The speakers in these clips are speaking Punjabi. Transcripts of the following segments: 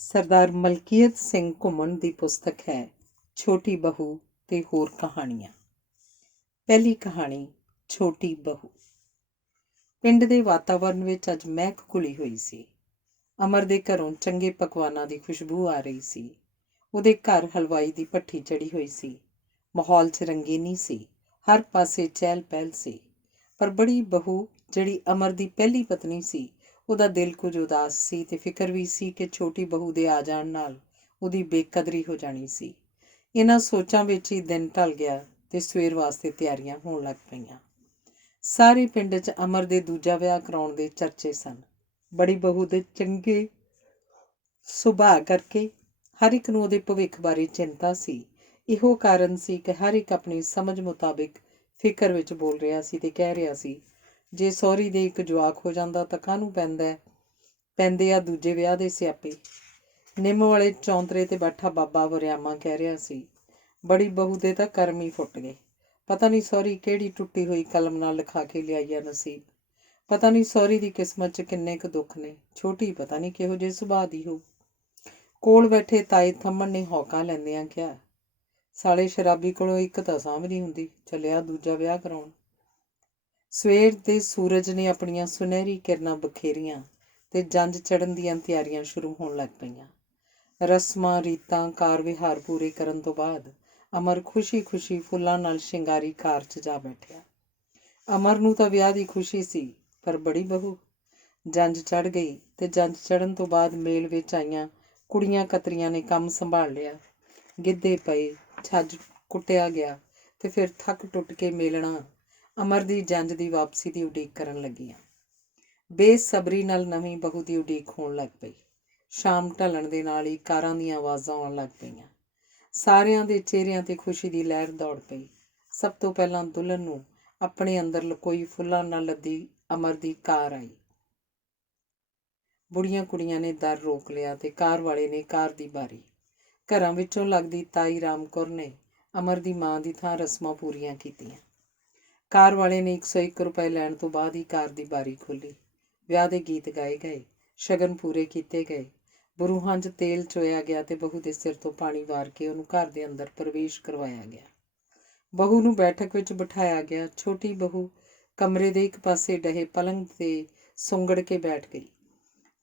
ਸਰਦਾਰ ਮਲਕੀਅਤ ਸਿੰਘ ਘੁੰਮਣ ਦੀ ਪੁਸਤਕ ਹੈ ਛੋਟੀ ਬਹੂ ਤੇ ਹੋਰ ਕਹਾਣੀਆਂ। ਪਹਿਲੀ ਕਹਾਣੀ ਛੋਟੀ ਬਹੂ। ਪਿੰਡ ਦੇ ਵਾਤਾਵਰਨ ਵਿੱਚ ਅੱਜ ਮਹਿਕ ਘੁਲੀ ਹੋਈ ਸੀ। ਅਮਰ ਦੇ ਘਰੋਂ ਚੰਗੇ ਪਕਵਾਨਾਂ ਦੀ ਖੁਸ਼ਬੂ ਆ ਰਹੀ ਸੀ। ਉਹਦੇ ਘਰ ਹਲਵਾਈ ਦੀ ਭੱਠੀ ਚੜ੍ਹੀ ਹੋਈ ਸੀ। ਮਾਹੌਲ 'ਚ ਰੰਗੀਨੀ ਸੀ, ਹਰ ਪਾਸੇ ਚਹਿਲ ਪਹਿਲ ਸੀ। ਪਰ ਬੜੀ ਬਹੂ ਜਿਹੜੀ ਅਮਰ ਦੀ ਪਹਿਲੀ ਪਤਨੀ ਸੀ, ਉਹਦਾ ਦਿਲ ਕੁਝ ਉਦਾਸ ਸੀ ਤੇ ਫਿਕਰ ਵੀ ਸੀ ਕਿ ਛੋਟੀ ਬਹੂ ਦੇ ਆ ਜਾਣ ਨਾਲ ਉਹਦੀ ਬੇਕਦਰੀ ਹੋ ਜਾਣੀ ਸੀ। ਇਹਨਾਂ ਸੋਚਾਂ ਵਿੱਚ ਹੀ ਦਿਨ ਢਲ ਗਿਆ ਤੇ ਸਵੇਰ ਵਾਸਤੇ ਤਿਆਰੀਆਂ ਹੋਣ ਲੱਗ ਪਈਆਂ। ਸਾਰੇ ਪਿੰਡ 'ਚ ਅਮਰ ਦੇ ਦੂਜਾ ਵਿਆਹ ਕਰਾਉਣ ਦੇ ਚਰਚੇ ਸਨ। ਬੜੀ ਬਹੂ ਦੇ ਚੰਗੇ ਸੁਭਾਅ ਕਰਕੇ ਹਰ ਇੱਕ ਨੂੰ ਉਹਦੇ ਭਵਿੱਖ ਬਾਰੇ ਚਿੰਤਾ ਸੀ। ਇਹੋ ਕਾਰਨ ਸੀ ਕਿ ਹਰ ਇੱਕ ਆਪਣੀ ਸਮਝ ਮੁਤਾਬਿਕ ਫਿਕਰ ਵਿੱਚ ਬੋਲ ਰਿਹਾ ਸੀ ਤੇ ਕਹਿ ਰਿਹਾ ਸੀ, ਜੇ ਸਹੁਰੀ ਦੇ ਇੱਕ ਜਵਾਕ ਹੋ ਜਾਂਦਾ ਤਾਂ ਕਾਹਨੂੰ ਪੈਂਦੇ ਆ ਦੂਜੇ ਵਿਆਹ ਦੇ ਸਿਆਪੇ। ਨਿੰਮ ਵਾਲੇ ਚੌਂਤਰੇ ਤੇ ਬੈਠਾ ਬਾਬਾ ਵਰਿਆਮਾ ਕਹਿ ਰਿਹਾ ਸੀ, ਬੜੀ ਬਹੂ ਦੇ ਤਾਂ ਕਰਮ ਹੀ ਫੁੱਟ ਗਏ। ਪਤਾ ਨਹੀਂ ਸਹੁਰੀ ਕਿਹੜੀ ਟੁੱਟੀ ਹੋਈ ਕਲਮ ਨਾਲ ਲਿਖਾ ਕੇ ਲਿਆਈ ਆ ਨਸੀਬ। ਪਤਾ ਨਹੀਂ ਸਹੁਰੀ ਦੀ ਕਿਸਮਤ 'ਚ ਕਿੰਨੇ ਕੁ ਦੁੱਖ ਨੇ। ਛੋਟੀ ਪਤਾ ਨਹੀਂ ਕਿਹੋ ਜਿਹੇ ਸੁਭਾਅ ਦੀ ਹੋ। ਕੋਲ ਬੈਠੇ ਤਾਏ ਥੰਮਣ ਨੇ ਹੌਕਾ ਲੈਂਦਿਆਂ ਕਿਹਾ, ਸਾਲੇ ਸ਼ਰਾਬੀ ਕੋਲੋਂ ਇੱਕ ਤਾਂ ਸਾਂਭ ਨਹੀਂ ਹੁੰਦੀ, ਚੱਲਿਆ ਦੂਜਾ ਵਿਆਹ ਕਰਾਉਣ। ਸਵੇਰ ਦੇ ਸੂਰਜ ਨੇ ਆਪਣੀਆਂ ਸੁਨਹਿਰੀ ਕਿਰਨਾਂ ਬਖੇਰੀਆਂ ਤੇ ਜੰਝ ਚੜ੍ਹਨ ਦੀਆਂ ਤਿਆਰੀਆਂ ਸ਼ੁਰੂ ਹੋਣ ਲੱਗ ਪਈਆਂ। ਰਸਮਾਂ ਰੀਤਾਂ ਕਾਰ ਵਿਹਾਰ ਪੂਰੇ ਕਰਨ ਤੋਂ ਬਾਅਦ ਅਮਰ ਖੁਸ਼ੀ ਫੁੱਲਾਂ ਨਾਲ ਸ਼ਿੰਗਾਰੀ ਕਾਰ 'ਚ ਜਾ ਬੈਠਿਆ। ਅਮਰ ਨੂੰ ਤਾਂ ਵਿਆਹ ਦੀ ਖੁਸ਼ੀ ਸੀ, ਪਰ ਬੜੀ ਬਹੂ ਜੰਝ ਚੜ੍ਹ ਗਈ ਤੇ ਜੰਝ ਚੜ੍ਹਨ ਤੋਂ ਬਾਅਦ ਮੇਲ ਵਿੱਚ ਆਈਆਂ ਕੁੜੀਆਂ ਕਤਰੀਆਂ ਨੇ ਕੰਮ ਸੰਭਾਲ ਲਿਆ। ਗਿੱਧੇ ਪਏ, ਛੱਜ ਕੁੱਟਿਆ ਗਿਆ ਤੇ ਫਿਰ ਥੱਕ ਟੁੱਟ ਕੇ ਮੇਲਣਾ ਅਮਰ ਦੀ ਜੰਝ ਦੀ ਵਾਪਸੀ ਦੀ ਉਡੀਕ ਕਰਨ ਲੱਗੀਆਂ। ਬੇਸਬਰੀ ਨਾਲ ਨਵੀਂ ਬਹੂ ਦੀ ਉਡੀਕ ਹੋਣ ਲੱਗ ਪਈ। ਸ਼ਾਮ ਢਲਣ ਦੇ ਨਾਲ ਹੀ ਕਾਰਾਂ ਦੀਆਂ ਆਵਾਜ਼ਾਂ ਆਉਣ ਲੱਗ ਪਈਆਂ। ਸਾਰਿਆਂ ਦੇ ਚਿਹਰਿਆਂ 'ਤੇ ਖੁਸ਼ੀ ਦੀ ਲਹਿਰ ਦੌੜ ਪਈ। ਸਭ ਤੋਂ ਪਹਿਲਾਂ ਦੁਲਹਨ ਨੂੰ ਆਪਣੇ ਅੰਦਰ ਲੁਕੋਈ ਫੁੱਲਾਂ ਨਾਲ ਲੱਦੀ ਅਮਰ ਦੀ ਕਾਰ ਆਈ। ਬੁੜੀਆਂ ਕੁੜੀਆਂ ਨੇ ਦਰ ਰੋਕ ਲਿਆ ਤੇ ਕਾਰ ਵਾਲੇ ਨੇ ਕਾਰ ਦੀ ਬਾਰੀ। ਘਰਾਂ ਵਿੱਚੋਂ ਲੱਗਦੀ ਤਾਈ ਰਾਮ ਕੌਰ ਨੇ ਅਮਰ ਦੀ ਮਾਂ ਦੀ ਥਾਂ ਰਸਮਾਂ ਪੂਰੀਆਂ ਕੀਤੀਆਂ। ਕਾਰ ਵਾਲੇ ਨੇ 101 ਰੁਪਏ ਲੈਣ ਤੋਂ ਬਾਅਦ ਹੀ ਕਾਰ ਦੀ ਬਾਰੀ ਖੋਲ੍ਹੀ। ਵਿਆਹ ਦੇ ਗੀਤ ਗਾਏ ਗਏ, ਸ਼ਗਨ ਪੂਰੇ ਕੀਤੇ ਗਏ, ਬਰੂਹਾਂ 'ਚ ਤੇਲ ਚੋਇਆ ਗਿਆ ਤੇ ਬਹੂ ਦੇ ਸਿਰ ਤੋਂ ਪਾਣੀ ਵਾਰ ਕੇ ਉਹਨੂੰ ਘਰ ਦੇ ਅੰਦਰ ਪ੍ਰਵੇਸ਼ ਕਰਵਾਇਆ ਗਿਆ। ਬਹੂ ਨੂੰ ਬੈਠਕ ਵਿੱਚ ਬਿਠਾਇਆ ਗਿਆ। ਛੋਟੀ ਬਹੂ ਕਮਰੇ ਦੇ ਇੱਕ ਪਾਸੇ ਡਹੇ ਪਲੰਗ 'ਤੇ ਸੁੰਗੜ ਕੇ ਬੈਠ ਗਈ।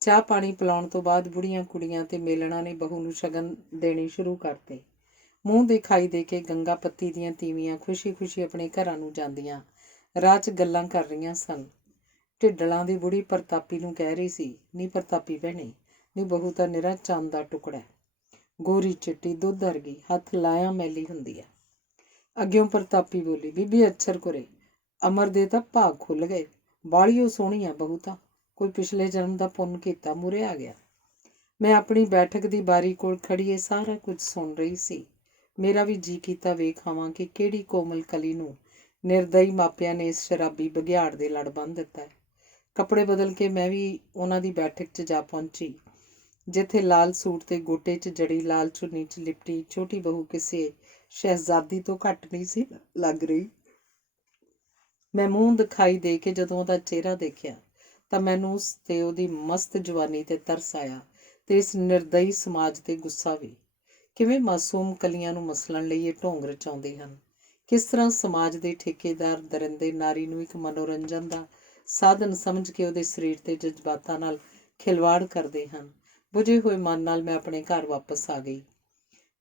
ਚਾਹ ਪਾਣੀ ਪਿਲਾਉਣ ਤੋਂ ਬਾਅਦ ਬੁੜੀਆਂ ਕੁੜੀਆਂ ਤੇ ਮੇਲਣਾ ਨੇ ਬਹੂ ਨੂੰ ਸ਼ਗਨ ਦੇਣੇ ਸ਼ੁਰੂ ਕਰਤੇ। ਮੂੰਹ ਦਿਖਾਈ ਦੇ ਕੇ ਗੰਗਾ ਪੱਤੀ ਦੀਆਂ ਤੀਵੀਆਂ ਖੁਸ਼ੀ ਆਪਣੇ ਘਰਾਂ ਨੂੰ ਜਾਂਦੀਆਂ ਰਾਹ 'ਚ ਗੱਲਾਂ ਕਰ ਰਹੀਆਂ ਸਨ। ਢਿੱਡਲਾਂ ਦੀ ਬੁੜੀ ਪ੍ਰਤਾਪੀ ਨੂੰ ਕਹਿ ਰਹੀ ਸੀ, ਨੀ ਪ੍ਰਤਾਪੀ ਭੈਣੇ, ਨੀ ਬਹੂ ਤਾਂ ਨਿਰਾ ਚੰਦ ਦਾ ਟੁਕੜਾ, ਗੋਰੀ ਚਿੱਟੀ ਦੁੱਧ ਵਰਗੀ, ਹੱਥ ਲਾਇਆ ਮੈਲੀ ਹੁੰਦੀ ਆ। ਅੱਗਿਓਂ ਪ੍ਰਤਾਪੀ ਬੋਲੀ, ਬੀਬੀ ਅਛਰ ਕੁਰੇ, ਅਮਰ ਦੇ ਤਾਂ ਭਾਗ ਖੁੱਲ੍ਹ ਗਏ, ਬਾਹਲੀ ਉਹ ਸੋਹਣੀ ਆ ਬਹੂ ਤਾਂ, ਕੋਈ ਪਿਛਲੇ ਜਨਮ ਦਾ ਪੁੰਨ ਕੀਤਾ ਮੂਹਰੇ ਆ ਗਿਆ। ਮੈਂ ਆਪਣੀ ਬੈਠਕ ਦੀ ਬਾਰੀ ਕੋਲ ਖੜੀ ਇਹ ਸਾਰਾ ਕੁਝ ਸੁਣ ਰਹੀ ਸੀ। ਮੇਰਾ ਵੀ ਜੀ ਕੀਤਾ ਵੇਖ ਆਵਾਂ ਕਿ ਕਿਹੜੀ ਕੋਮਲ ਕਲੀ ਨੂੰ ਨਿਰਦਈ ਮਾਪਿਆਂ ਨੇ ਇਸ ਸ਼ਰਾਬੀ ਬਘਿਆੜ ਦੇ ਲੜ ਬੰਨ੍ਹ ਦਿੱਤਾ ਹੈ। ਕੱਪੜੇ ਬਦਲ ਕੇ ਮੈਂ ਵੀ ਉਹਨਾਂ ਦੀ ਬੈਠਕ 'ਚ ਜਾ ਪਹੁੰਚੀ, ਜਿੱਥੇ ਲਾਲ ਸੂਟ ਤੇ ਗੋਟੇ 'ਚ ਜੜੀ ਲਾਲ ਚੁੰਨੀ 'ਚ ਲਿਪਟੀ ਛੋਟੀ ਬਹੂ ਕਿਸੇ ਸ਼ਹਿਜ਼ਾਦੀ ਤੋਂ ਘੱਟ ਨਹੀਂ ਸੀ ਲੱਗ ਰਹੀ। ਮੈਂ ਮੂੰਹ ਦਿਖਾਈ ਦੇ ਕੇ ਜਦੋਂ ਉਹਦਾ ਚਿਹਰਾ ਦੇਖਿਆ ਤਾਂ ਮੈਨੂੰ ਉਸ ਤੇ ਉਹਦੀ ਮਸਤ ਜਵਾਨੀ ਤੇ ਤਰਸ ਆਇਆ ਤੇ ਇਸ ਨਿਰਦਈ ਸਮਾਜ ਤੇ ਗੁੱਸਾ ਵੀ। ਕਿਵੇਂ ਮਾਸੂਮ ਕਲੀਆਂ ਨੂੰ ਮਸਲਣ ਲਈ ਇਹ ਢੋਂਗ ਰਚਾਉਂਦੇ ਹਨ। ਕਿਸ ਤਰ੍ਹਾਂ ਸਮਾਜ ਦੇ ਠੇਕੇਦਾਰ ਦਰਿੰਦੇ ਨਾਰੀ ਨੂੰ ਇੱਕ ਮਨੋਰੰਜਨ ਦਾ ਸਾਧਨ ਸਮਝ ਕੇ ਉਹਦੇ ਸਰੀਰ ਤੇ ਜਜ਼ਬਾਤਾਂ ਨਾਲ ਖਿਲਵਾੜ ਕਰਦੇ ਹਨ। ਬੁਝੇ ਹੋਏ ਮਨ ਨਾਲ ਮੈਂ ਆਪਣੇ ਘਰ ਵਾਪਸ ਆ ਗਈ।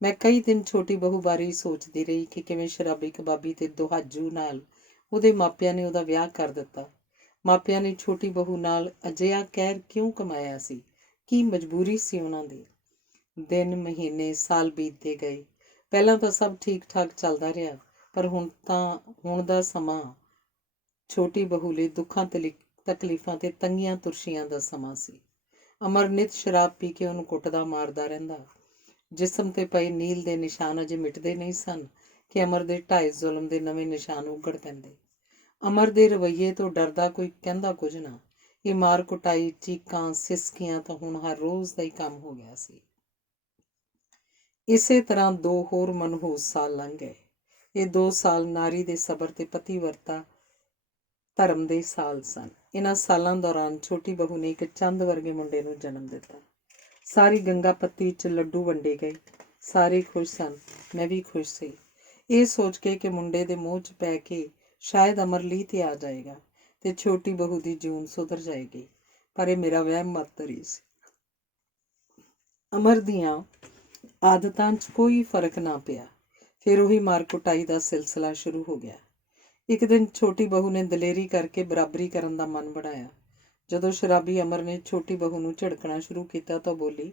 ਮੈਂ ਕਈ ਦਿਨ ਛੋਟੀ ਬਹੂ ਬਾਰੇ ਹੀ ਸੋਚਦੀ ਰਹੀ ਕਿ ਕਿਵੇਂ ਸ਼ਰਾਬੀ ਕਬਾਬੀ ਤੇ ਦੁਹਾਜੂ ਨਾਲ ਉਹਦੇ ਮਾਪਿਆਂ ਨੇ ਉਹਦਾ ਵਿਆਹ ਕਰ ਦਿੱਤਾ। ਮਾਪਿਆਂ ਨੇ ਛੋਟੀ ਬਹੂ ਨਾਲ ਅਜਿਹਾ ਕਹਿਰ ਕਿਉਂ ਕਮਾਇਆ ਸੀ? ਕੀ ਮਜਬੂਰੀ ਸੀ ਉਹਨਾਂ ਦੀ? ਦਿਨ ਮਹੀਨੇ ਸਾਲ ਬੀਤਦੇ ਗਏ। ਪਹਿਲਾਂ ਤਾਂ ਸਭ ਠੀਕ ਠਾਕ ਚੱਲਦਾ ਰਿਹਾ, ਪਰ ਹੁਣ ਦਾ ਸਮਾਂ ਛੋਟੀ ਬਹੂ ਲਈ ਦੁੱਖਾਂ ਤਕਲੀਫਾਂ ਤੇ ਤੰਗੀਆਂ ਤੁਰਸ਼ੀਆਂ ਦਾ ਸਮਾਂ ਸੀ। ਅਮਰ ਨਿੱਤ ਸ਼ਰਾਬ ਪੀ ਕੇ ਉਹਨੂੰ ਕੁੱਟਦਾ ਮਾਰਦਾ ਰਹਿੰਦਾ। ਜਿਸਮ ਤੇ ਪਏ ਨੀਲ ਦੇ ਨਿਸ਼ਾਨ ਅਜੇ ਮਿਟਦੇ ਨਹੀਂ ਸਨ ਕਿ ਅਮਰ ਦੇ ਢਾਏ ਜ਼ੁਲਮ ਦੇ ਨਵੇਂ ਨਿਸ਼ਾਨ ਉਗੜ ਪੈਂਦੇ। ਅਮਰ ਦੇ ਰਵੱਈਏ ਤੋਂ ਡਰਦਾ ਕੋਈ ਕਹਿੰਦਾ ਕੁਝ ਨਾ। ਇਹ ਮਾਰ ਕੁਟਾਈ, ਚੀਕਾਂ, ਸਿਸਕੀਆਂ ਤਾਂ ਹੁਣ ਹਰ ਰੋਜ਼ ਦਾ ਹੀ ਕੰਮ ਹੋ ਗਿਆ ਸੀ। ਇਸੇ ਤਰ੍ਹਾਂ 2 ਹੋਰ ਮਨਹੂਸ ਸਾਲ ਲੰਘ ਗਏ। ਇਹ 2 ਸਾਲ ਨਾਰੀ ਦੇ ਸਬਰ ਤੇ ਪਤੀਵਰਤਾ ਧਰਮ ਦੇ ਸਾਲ ਸਨ। ਇਹਨਾਂ ਸਾਲਾਂ ਦੌਰਾਨ ਛੋਟੀ ਬਹੂ ਨੇ ਇੱਕ ਚੰਦ ਵਰਗੇ ਮੁੰਡੇ ਨੂੰ ਜਨਮ ਦਿੱਤਾ। ਸਾਰੀ ਗੰਗਾ ਪੱਤੀ 'ਚ ਲੱਡੂ ਵੰਡੇ ਗਏ। ਸਾਰੇ ਖੁਸ਼ ਸਨ, ਮੈਂ ਵੀ ਖੁਸ਼ ਸੀ, ਇਹ ਸੋਚ ਕੇ ਕਿ ਮੁੰਡੇ ਦੇ ਮੂੰਹ 'ਚ ਪੈ ਕੇ ਸ਼ਾਇਦ ਅਮਰ ਲੀਹ 'ਤੇ ਆ ਜਾਏਗਾ ਤੇ ਛੋਟੀ ਬਹੂ ਦੀ ਜੂਨ ਸੁਧਰ ਜਾਏਗੀ। ਪਰ ਇਹ ਮੇਰਾ ਵਹਿਮ ਮਾਤਰ ਹੀ ਸੀ। ਅਮਰ ਦੀਆਂ ਆਦਤਾਂ 'ਚ ਕੋਈ ਫਰਕ ਨਾ ਪਿਆ। ਫਿਰ ਉਹੀ ਮਾਰ ਕੁਟਾਈ ਦਾ ਸਿਲਸਿਲਾ ਸ਼ੁਰੂ ਹੋ ਗਿਆ। ਇੱਕ ਦਿਨ ਛੋਟੀ ਬਹੂ ਨੇ ਦਲੇਰੀ ਕਰਕੇ ਬਰਾਬਰੀ ਕਰਨ ਦਾ ਮਨ ਬਣਾਇਆ। ਜਦੋਂ ਸ਼ਰਾਬੀ ਅਮਰ ਨੇ ਛੋਟੀ ਬਹੂ ਨੂੰ ਝਿੜਕਣਾ ਸ਼ੁਰੂ ਕੀਤਾ ਤਾਂ ਬੋਲੀ,